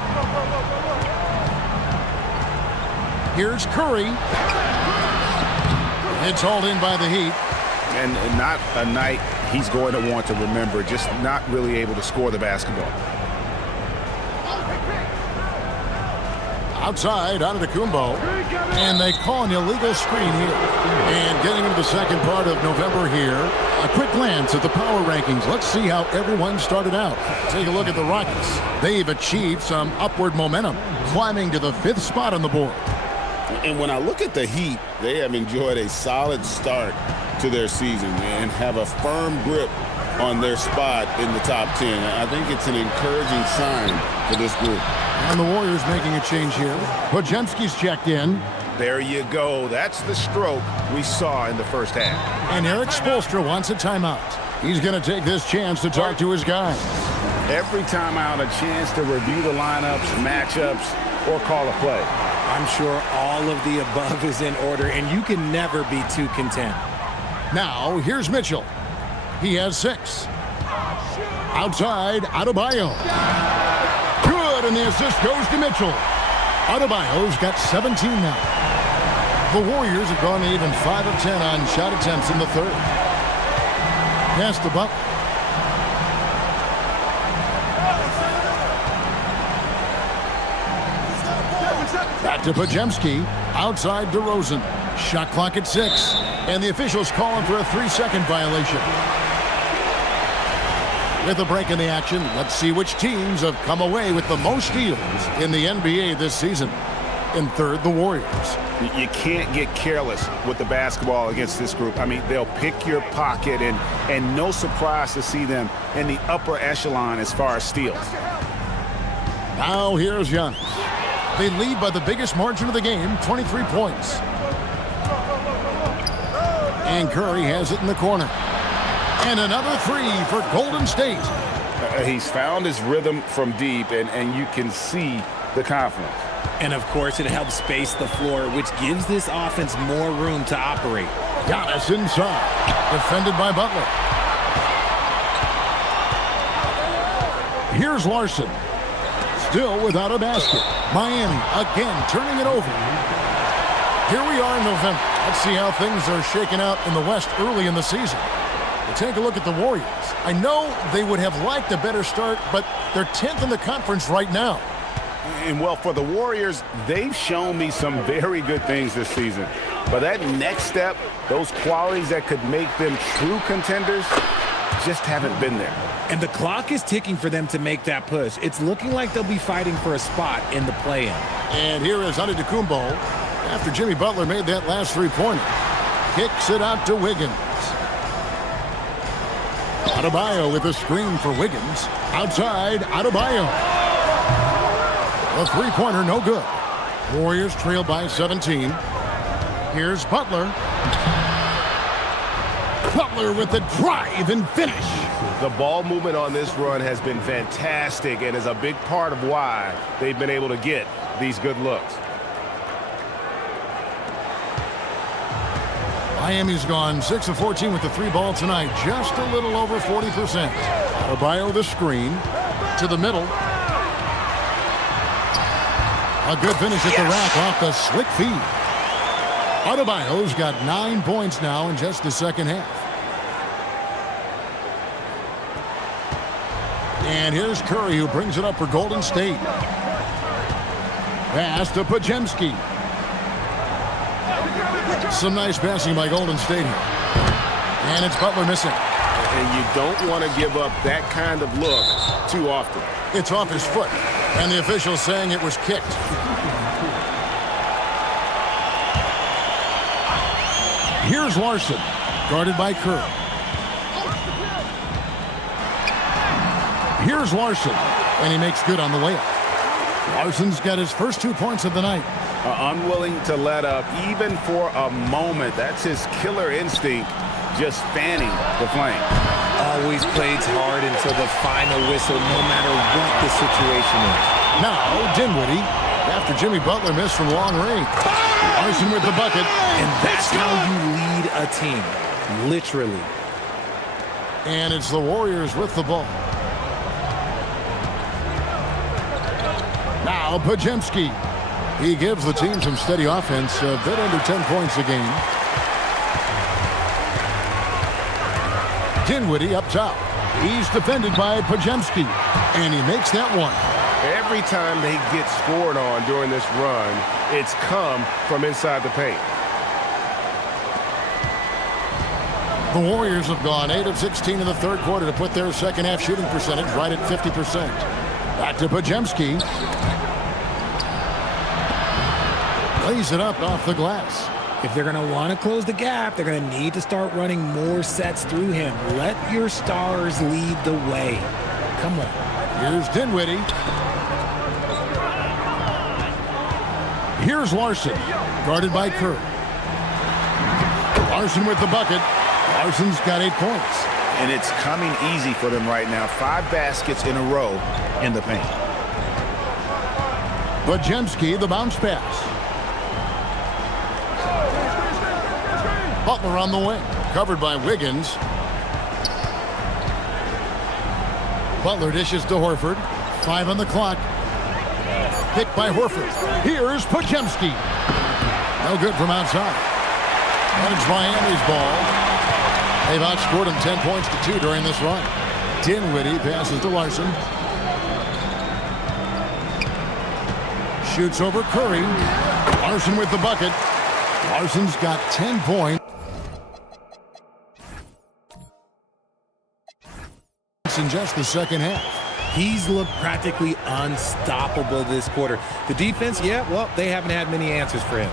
Here's Curry. It's hauled in by the Heat. And not a night he's going to want to remember, just not really able to score the basketball. Outside, Antetokounmpo, and they call an illegal screen here. And getting into the second part of November here, a quick glance at the power rankings. Let's see how everyone started out. Take a look at the Rockets. They've achieved some upward momentum, climbing to the 5th spot on the board. And when I look at the Heat, they have enjoyed a solid start to their season and have a firm grip on their spot in the top 10. I think it's an encouraging sign for this group. And the Warriors making a change here. Podziemski's checked in. There you go. That's the stroke we saw in the first half. And Eric Spoelstra wants a timeout. He's going to take this chance to talk to his guys. Every timeout, a chance to review the lineups, matchups, or call a play. I'm sure all of the above is in order, and you can never be too content. Now, here's Mitchell. He has 6. Outside, Adebayo. Good, and the assist goes to Mitchell. Adebayo's got 17 now. The Warriors have gone to even 5 of 10 on shot attempts in the third. Pass to Butler. Back to Podziemski. Outside DeRozan. Shot clock at 6. And the officials calling for a 3-second violation. With a break in the action, let's see which teams have come away with the most steals in the NBA this season. In third, the Warriors. You can't get careless with the basketball against this group. I mean, they'll pick your pocket, and no surprise to see them in the upper echelon as far as steals. Now here's Giannis. They lead by the biggest margin of the game, 23 points. And Curry has it in the corner. And another 3 for Golden State. He's found his rhythm from deep, and you can see the confidence. And, of course, it helps space the floor, which gives this offense more room to operate. Giannis inside. Defended by Butler. Here's Larson. Still without a basket. Miami again turning it over. Here we are in November. Let's see how things are shaking out in the West early in the season. We'll take a look at the Warriors. I know they would have liked a better start, but they're 10th in the conference right now. And, well, for the Warriors, they've shown me some very good things this season. But that next step, those qualities that could make them true contenders, just haven't been there. And the clock is ticking for them to make that push. It's looking like they'll be fighting for a spot in the play-in. And here is Antetokounmpo after Jimmy Butler made that last 3-pointer. Kicks it out to Wiggins. Adebayo with a screen for Wiggins. Outside, Adebayo. The 3-pointer, no good. Warriors trail by 17. Here's Butler. Butler with the drive and finish. The ball movement on this run has been fantastic and is a big part of why they've been able to get these good looks. Miami's gone 6 of 14 with the 3-ball tonight. Just a little over 40%. Adebayo the screen to the middle. A good finish at the rack off the slick feed. Adebayo's got 9 points now in just the second half. And here's Curry, who brings it up for Golden State. Pass to Podziemski. Some nice passing by Golden State here. And it's Butler missing. And you don't want to give up that kind of look too often. It's off his foot. And the official saying it was kicked. Here's Larson, guarded by Curry. Here's Larson, and he makes good on the layup. Larson's got his first 2 points of the night. Unwilling to let up even for a moment. That's his killer instinct, just fanning the flame. Always plays hard until the final whistle, no matter what the situation is. Now, Dinwiddie, after Jimmy Butler missed from long range. Larson with the bucket. And that's how you lead a team, literally. And it's the Warriors with the ball. Now, Podziemski. He gives the team some steady offense, a bit under 10 points a game. Dinwiddie up top. He's defended by Podziemski, and he makes that one. Every time they get scored on during this run, it's come from inside the paint. The Warriors have gone 8 of 16 in the third quarter to put their second half shooting percentage right at 50%. Back to Podziemski. Lays it up off the glass. If they're going to want to close the gap, they're going to need to start running more sets through him. Let your stars lead the way. Come on. Here's Dinwiddie. Here's Larson, guarded by Curry. Larson with the bucket. Larson's got 8 points. And it's coming easy for them right now. 5 baskets in a row in the paint. Podziemski, the bounce pass. Butler on the wing, covered by Wiggins. Butler dishes to Horford. 5 on the clock. Picked by Horford. Here's Podziemski. No good from outside. And it's Miami's ball. They've outscored him 10 points to 2 during this run. Dinwiddie passes to Larson. Shoots over Curry. Larson with the bucket. Larson's got 10 points in just the second half. He's looked practically unstoppable this quarter. The defense, yeah, well, they haven't had many answers for him.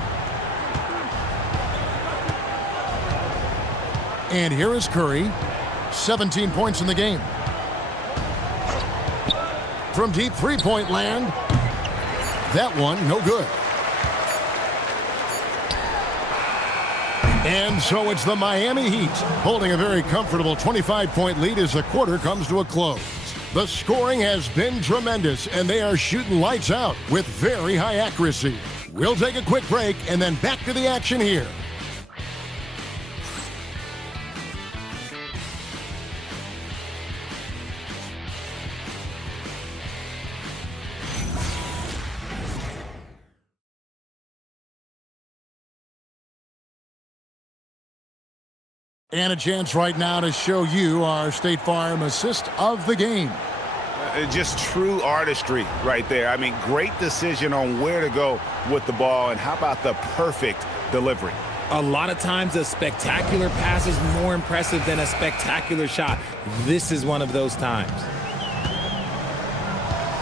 And here is Curry. 17 points in the game. From deep three-point land. That one, no good. And so it's the Miami Heat holding a very comfortable 25-point lead as the quarter comes to a close. The scoring has been tremendous, and they are shooting lights out with very high accuracy. We'll take a quick break and then back to the action here. And a chance right now to show you our State Farm assist of the game. Just true artistry right there. I mean, great decision on where to go with the ball, and how about the perfect delivery? A lot of times a spectacular pass is more impressive than a spectacular shot. This is one of those times.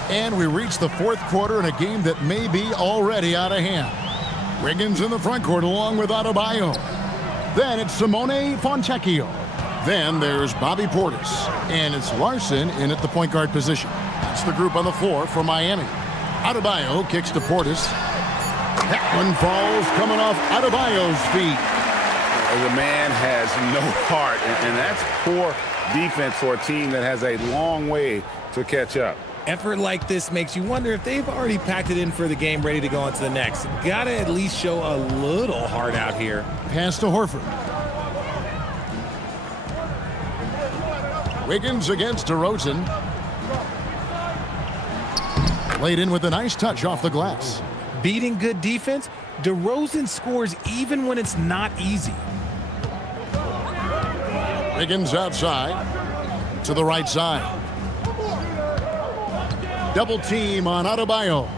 And we reach the fourth quarter in a game that may be already out of hand. Wiggins in the front court along with Adebayo. Then it's Simone Fontecchio. Then there's Bobby Portis. And it's Larson in at the point guard position. That's the group on the floor for Miami. Adebayo kicks to Portis. That one falls coming off Adebayo's feet. The man has no heart, and that's poor defense for a team that has a long way to catch up. Effort like this makes you wonder if they've already packed it in for the game, ready to go on to the next. Gotta at least show a little heart out here. Pass to Horford. Wiggins against DeRozan. Laid in with a nice touch off the glass. Beating good defense, DeRozan scores even when it's not easy. Wiggins outside to the right side. Double team on Adebayo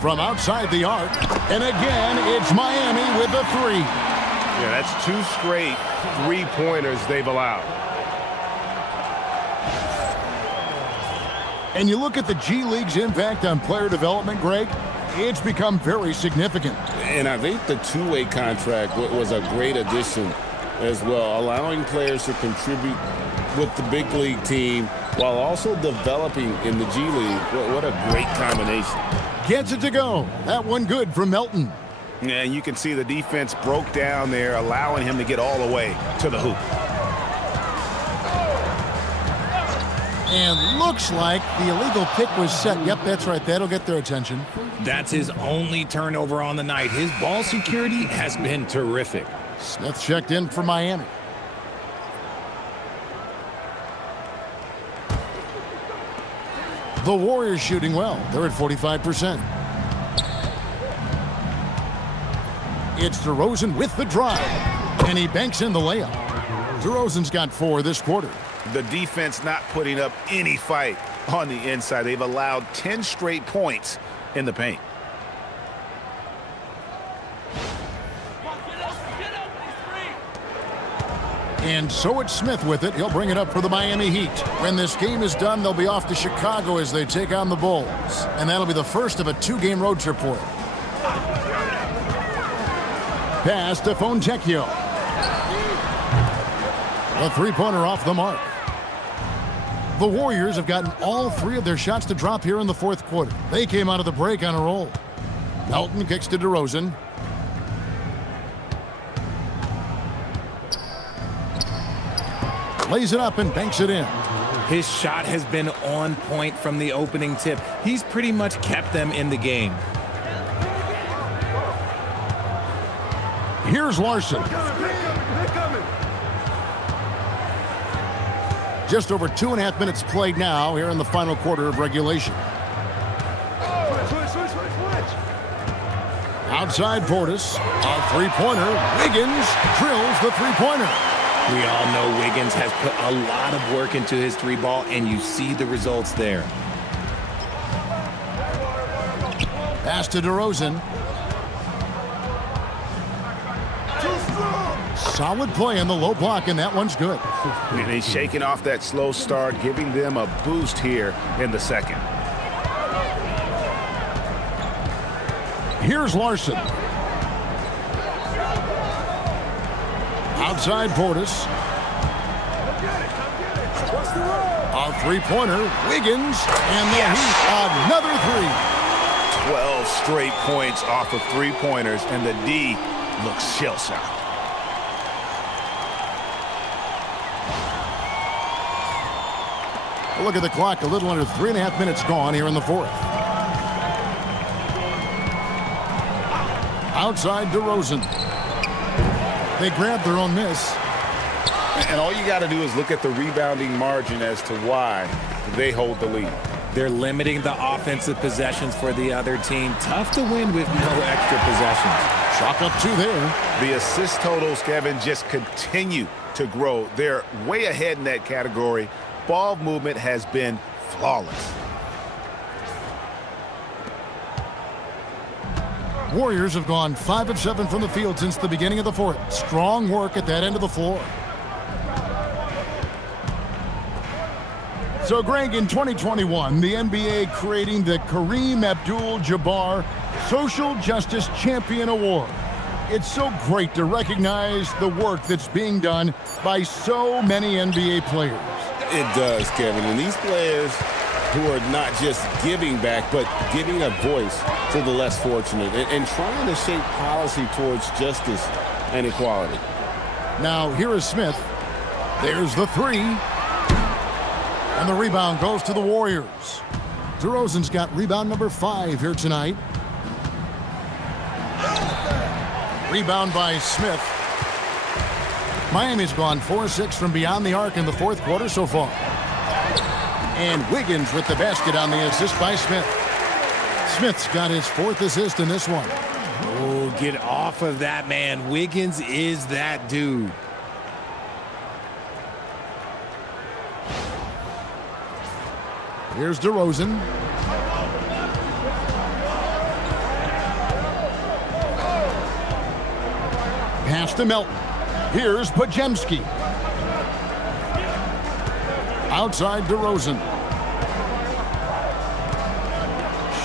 from outside the arc. And again, it's Miami with the three. Yeah, that's 2 straight three-pointers they've allowed. And you look at the G League's impact on player development, Greg, it's become very significant. And I think the two-way contract was a great addition as well, allowing players to contribute with the big league team while also developing in the G League. What a great combination. Gets it to go. That one good from Melton. Yeah, and you can see the defense broke down there, allowing him to get all the way to the hoop. And looks like the illegal pick was set. Yep, that's right. That'll get their attention. That's his only turnover on the night. His ball security has been terrific. Smith checked in for Miami. The Warriors shooting well. They're at 45%. It's DeRozan with the drive. And he banks in the layup. DeRozan's got 4 this quarter. The defense not putting up any fight on the inside. They've allowed 10 straight points in the paint. And so it's Smith with it. He'll bring it up for the Miami Heat. When this game is done, they'll be off to Chicago as they take on the Bulls. And that'll be the first of a 2-game road trip for it. Pass to Fontecchio. A three-pointer off the mark. The Warriors have gotten all 3 of their shots to drop here in the fourth quarter. They came out of the break on a roll. Melton kicks to DeRozan. Lays it up and banks it in. His shot has been on point from the opening tip. He's pretty much kept them in the game. Here's Larson. Just over 2.5 minutes played now here in the final quarter of regulation. Outside Portis, a three-pointer. Wiggins drills the three-pointer. We all know Wiggins has put a lot of work into his 3-ball, and you see the results there. Pass to DeRozan. Solid play in the low block, and that one's good. And he's shaking off that slow start, giving them a boost here in the second. Here's Larson. Outside Portis. A three-pointer. Wiggins. And the Heat, another 3. 12 straight points off of three-pointers, and the D looks shell-shocked. Look at the clock, a little under 3.5 minutes gone here in the fourth. Outside DeRozan. They grabbed their own miss. And all you got to do is look at the rebounding margin as to why they hold the lead. They're limiting the offensive possessions for the other team. Tough to win with no extra possessions. Chalk up 2 there. The assist totals, Kevin, just continue to grow. They're way ahead in that category. Ball movement has been flawless. Warriors have gone 5 of 7 from the field since the beginning of the fourth. Strong work at that end of the floor. So, Greg, in 2021, the NBA creating the Kareem Abdul-Jabbar Social Justice Champion Award. It's so great to recognize the work that's being done by so many NBA players. It does, Kevin. And these players who are not just giving back, but giving a voice to the less fortunate and trying to shape policy towards justice and equality. Now, here is Smith. There's the three. And the rebound goes to the Warriors. DeRozan's got rebound number 5 here tonight. Rebound by Smith. Miami's gone 4-6 from beyond the arc in the fourth quarter so far. And Wiggins with the basket on the assist by Smith. Smith's got his 4th assist in this one. Oh, get off of that, man. Wiggins is that dude. Here's DeRozan. Pass to Melton. Here's Pajemski. Outside DeRozan.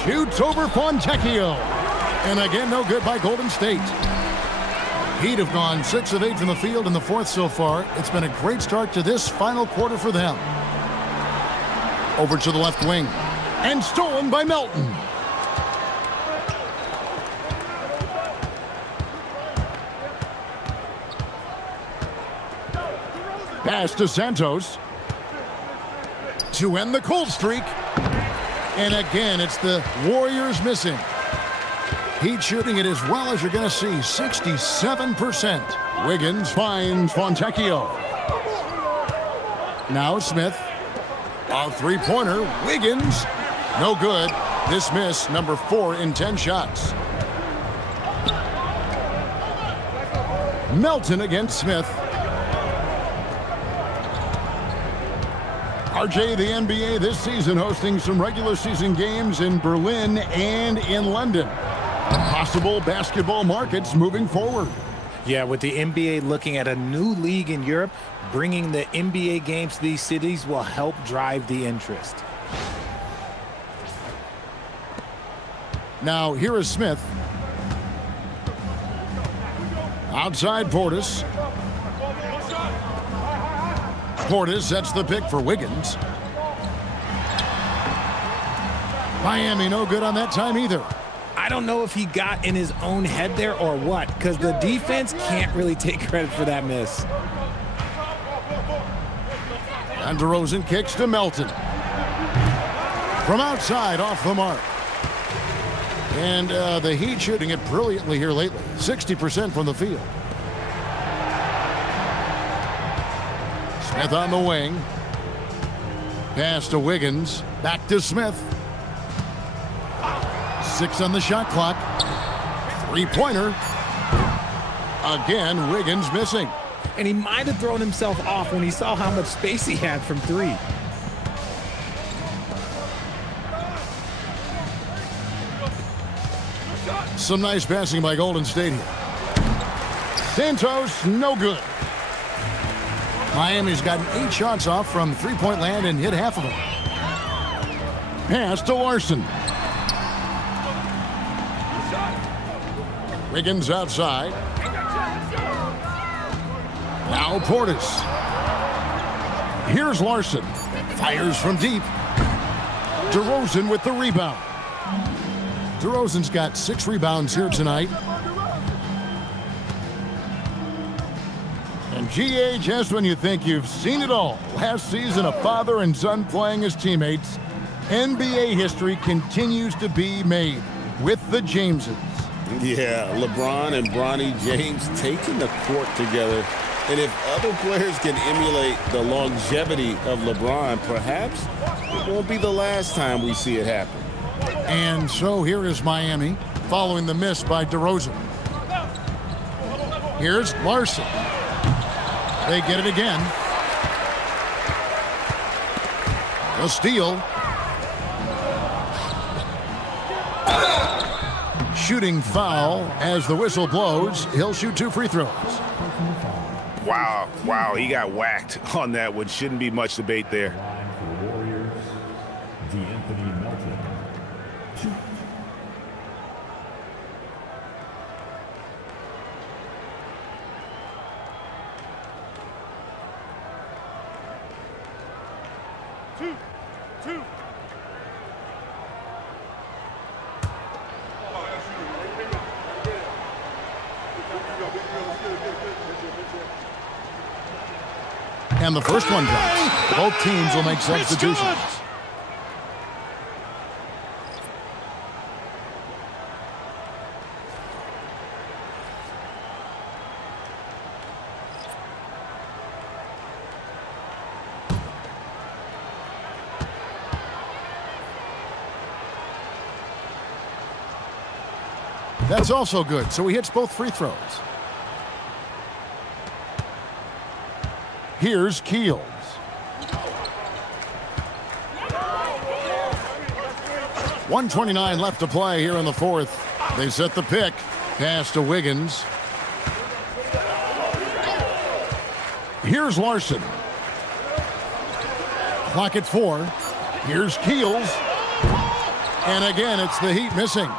Shoots over Fontecchio. And again, no good by Golden State. Heat have gone 6 of 8 from the field in the fourth so far. It's been a great start to this final quarter for them. Over to the left wing. And stolen by Melton. Pass to Santos. To end the cold streak. And again, it's the Warriors missing. Heat shooting it as well as you're going to see, 67%. Wiggins finds Fontecchio. Now Smith. A three-pointer. Wiggins. No good. This miss, number 4 in 10 shots. Melton against Smith. RJ, the NBA this season hosting some regular season games in Berlin and in London. Possible basketball markets moving forward. Yeah, with the NBA looking at a new league in Europe, bringing the NBA games to these cities will help drive the interest. Now, here is Smith. Outside Portis. Portis sets the pick for Wiggins. Miami no good on that time either. I don't know if he got in his own head there or what, because the defense can't really take credit for that miss. And DeRozan kicks to Melton. From outside, off the mark. And the Heat shooting it brilliantly here lately. 60% from the field. Smith on the wing. Pass to Wiggins. Back to Smith. 6 on the shot clock. Three-pointer. Again, Wiggins missing. And he might have thrown himself off when he saw how much space he had from 3. Some nice passing by Golden State here. Santos, no good. Miami's gotten 8 shots off from three-point land and hit half of them. Pass to Larson. Wiggins outside. Now Portis. Here's Larson. Fires from deep. DeRozan with the rebound. DeRozan's got 6 rebounds here tonight. And GA, just when you think you've seen it all, last season a father and son playing as teammates, NBA history continues to be made with the Jameses. Yeah, LeBron and Bronny James taking the court together. And if other players can emulate the longevity of LeBron, perhaps it won't be the last time we see it happen. And so here is Miami following the miss by DeRozan. Here's Larson. They get it again. A steal. Shooting foul as the whistle blows. He'll shoot 2 free throws. Wow, he got whacked on that one. Shouldn't be much debate there. And the first one drops. Both teams will make substitutions. That's also good, so he hits both free throws. Here's Keels. .129 left to play here in the fourth. They set the pick. Pass to Wiggins. Here's Larson. Clock at 4. Here's Keels. And again, it's the Heat missing.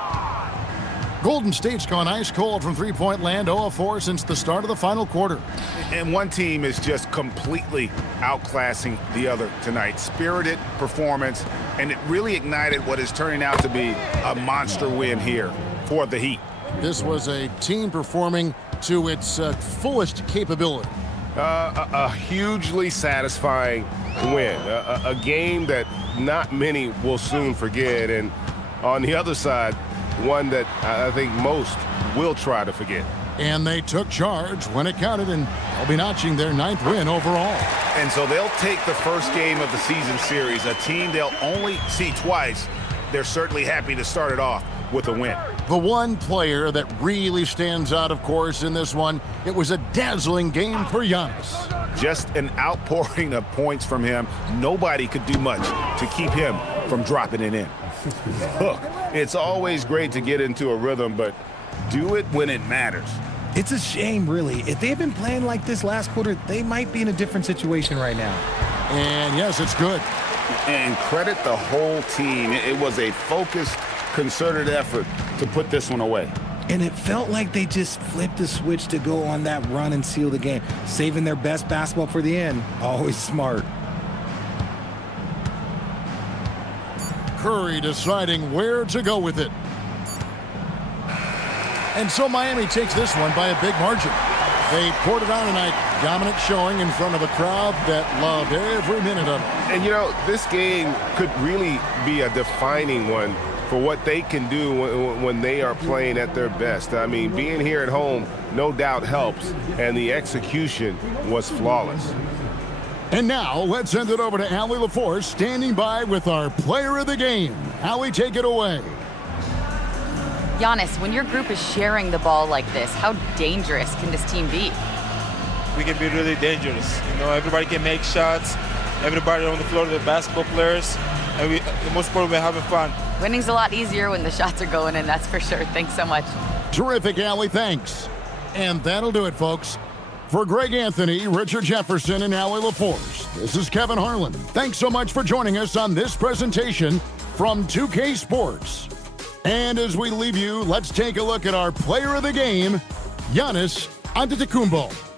Golden State's gone ice cold from three-point land, 0 of 4 since the start of the final quarter. And one team is just completely outclassing the other tonight. Spirited performance, and it really ignited what is turning out to be a monster win here for the Heat. This was a team performing to its fullest capability. A hugely satisfying win. A game that not many will soon forget. And on the other side, one that I think most will try to forget. And they took charge when it counted, and they'll be notching their 9th win overall. And so they'll take the first game of the season series, a team they'll only see twice. They're certainly happy to start it off with a win. The one player that really stands out, of course, in this one, it was a dazzling game for Giannis. Just an outpouring of points from him. Nobody could do much to keep him from dropping it in. Look, it's always great to get into a rhythm, but do it when it matters. It's a shame, really. If they had been playing like this last quarter, they might be in a different situation right now. And yes, it's good. And credit the whole team. It was a focused, concerted effort to put this one away. And it felt like they just flipped the switch to go on that run and seal the game, saving their best basketball for the end. Always smart. Curry deciding where to go with it. And so Miami takes this one by a big margin. They poured it on tonight. Dominant showing in front of a crowd that loved every minute of it. And, you know, this game could really be a defining one for what they can do when they are playing at their best. I mean, being here at home no doubt helps, and the execution was flawless. And now, let's send it over to Allie LaForce, standing by with our player of the game. Allie, take it away. Giannis, when your group is sharing the ball like this, how dangerous can this team be? We can be really dangerous. You know, everybody can make shots. Everybody on the floor, the basketball players. And the most important, we're having fun. Winning's a lot easier when the shots are going in, that's for sure. Thanks so much. Terrific, Allie. Thanks. And that'll do it, folks. For Greg Anthony, Richard Jefferson, and Allie LaForce, this is Kevin Harlan. Thanks so much for joining us on this presentation from 2K Sports. And as we leave you, let's take a look at our player of the game, Giannis Antetokounmpo.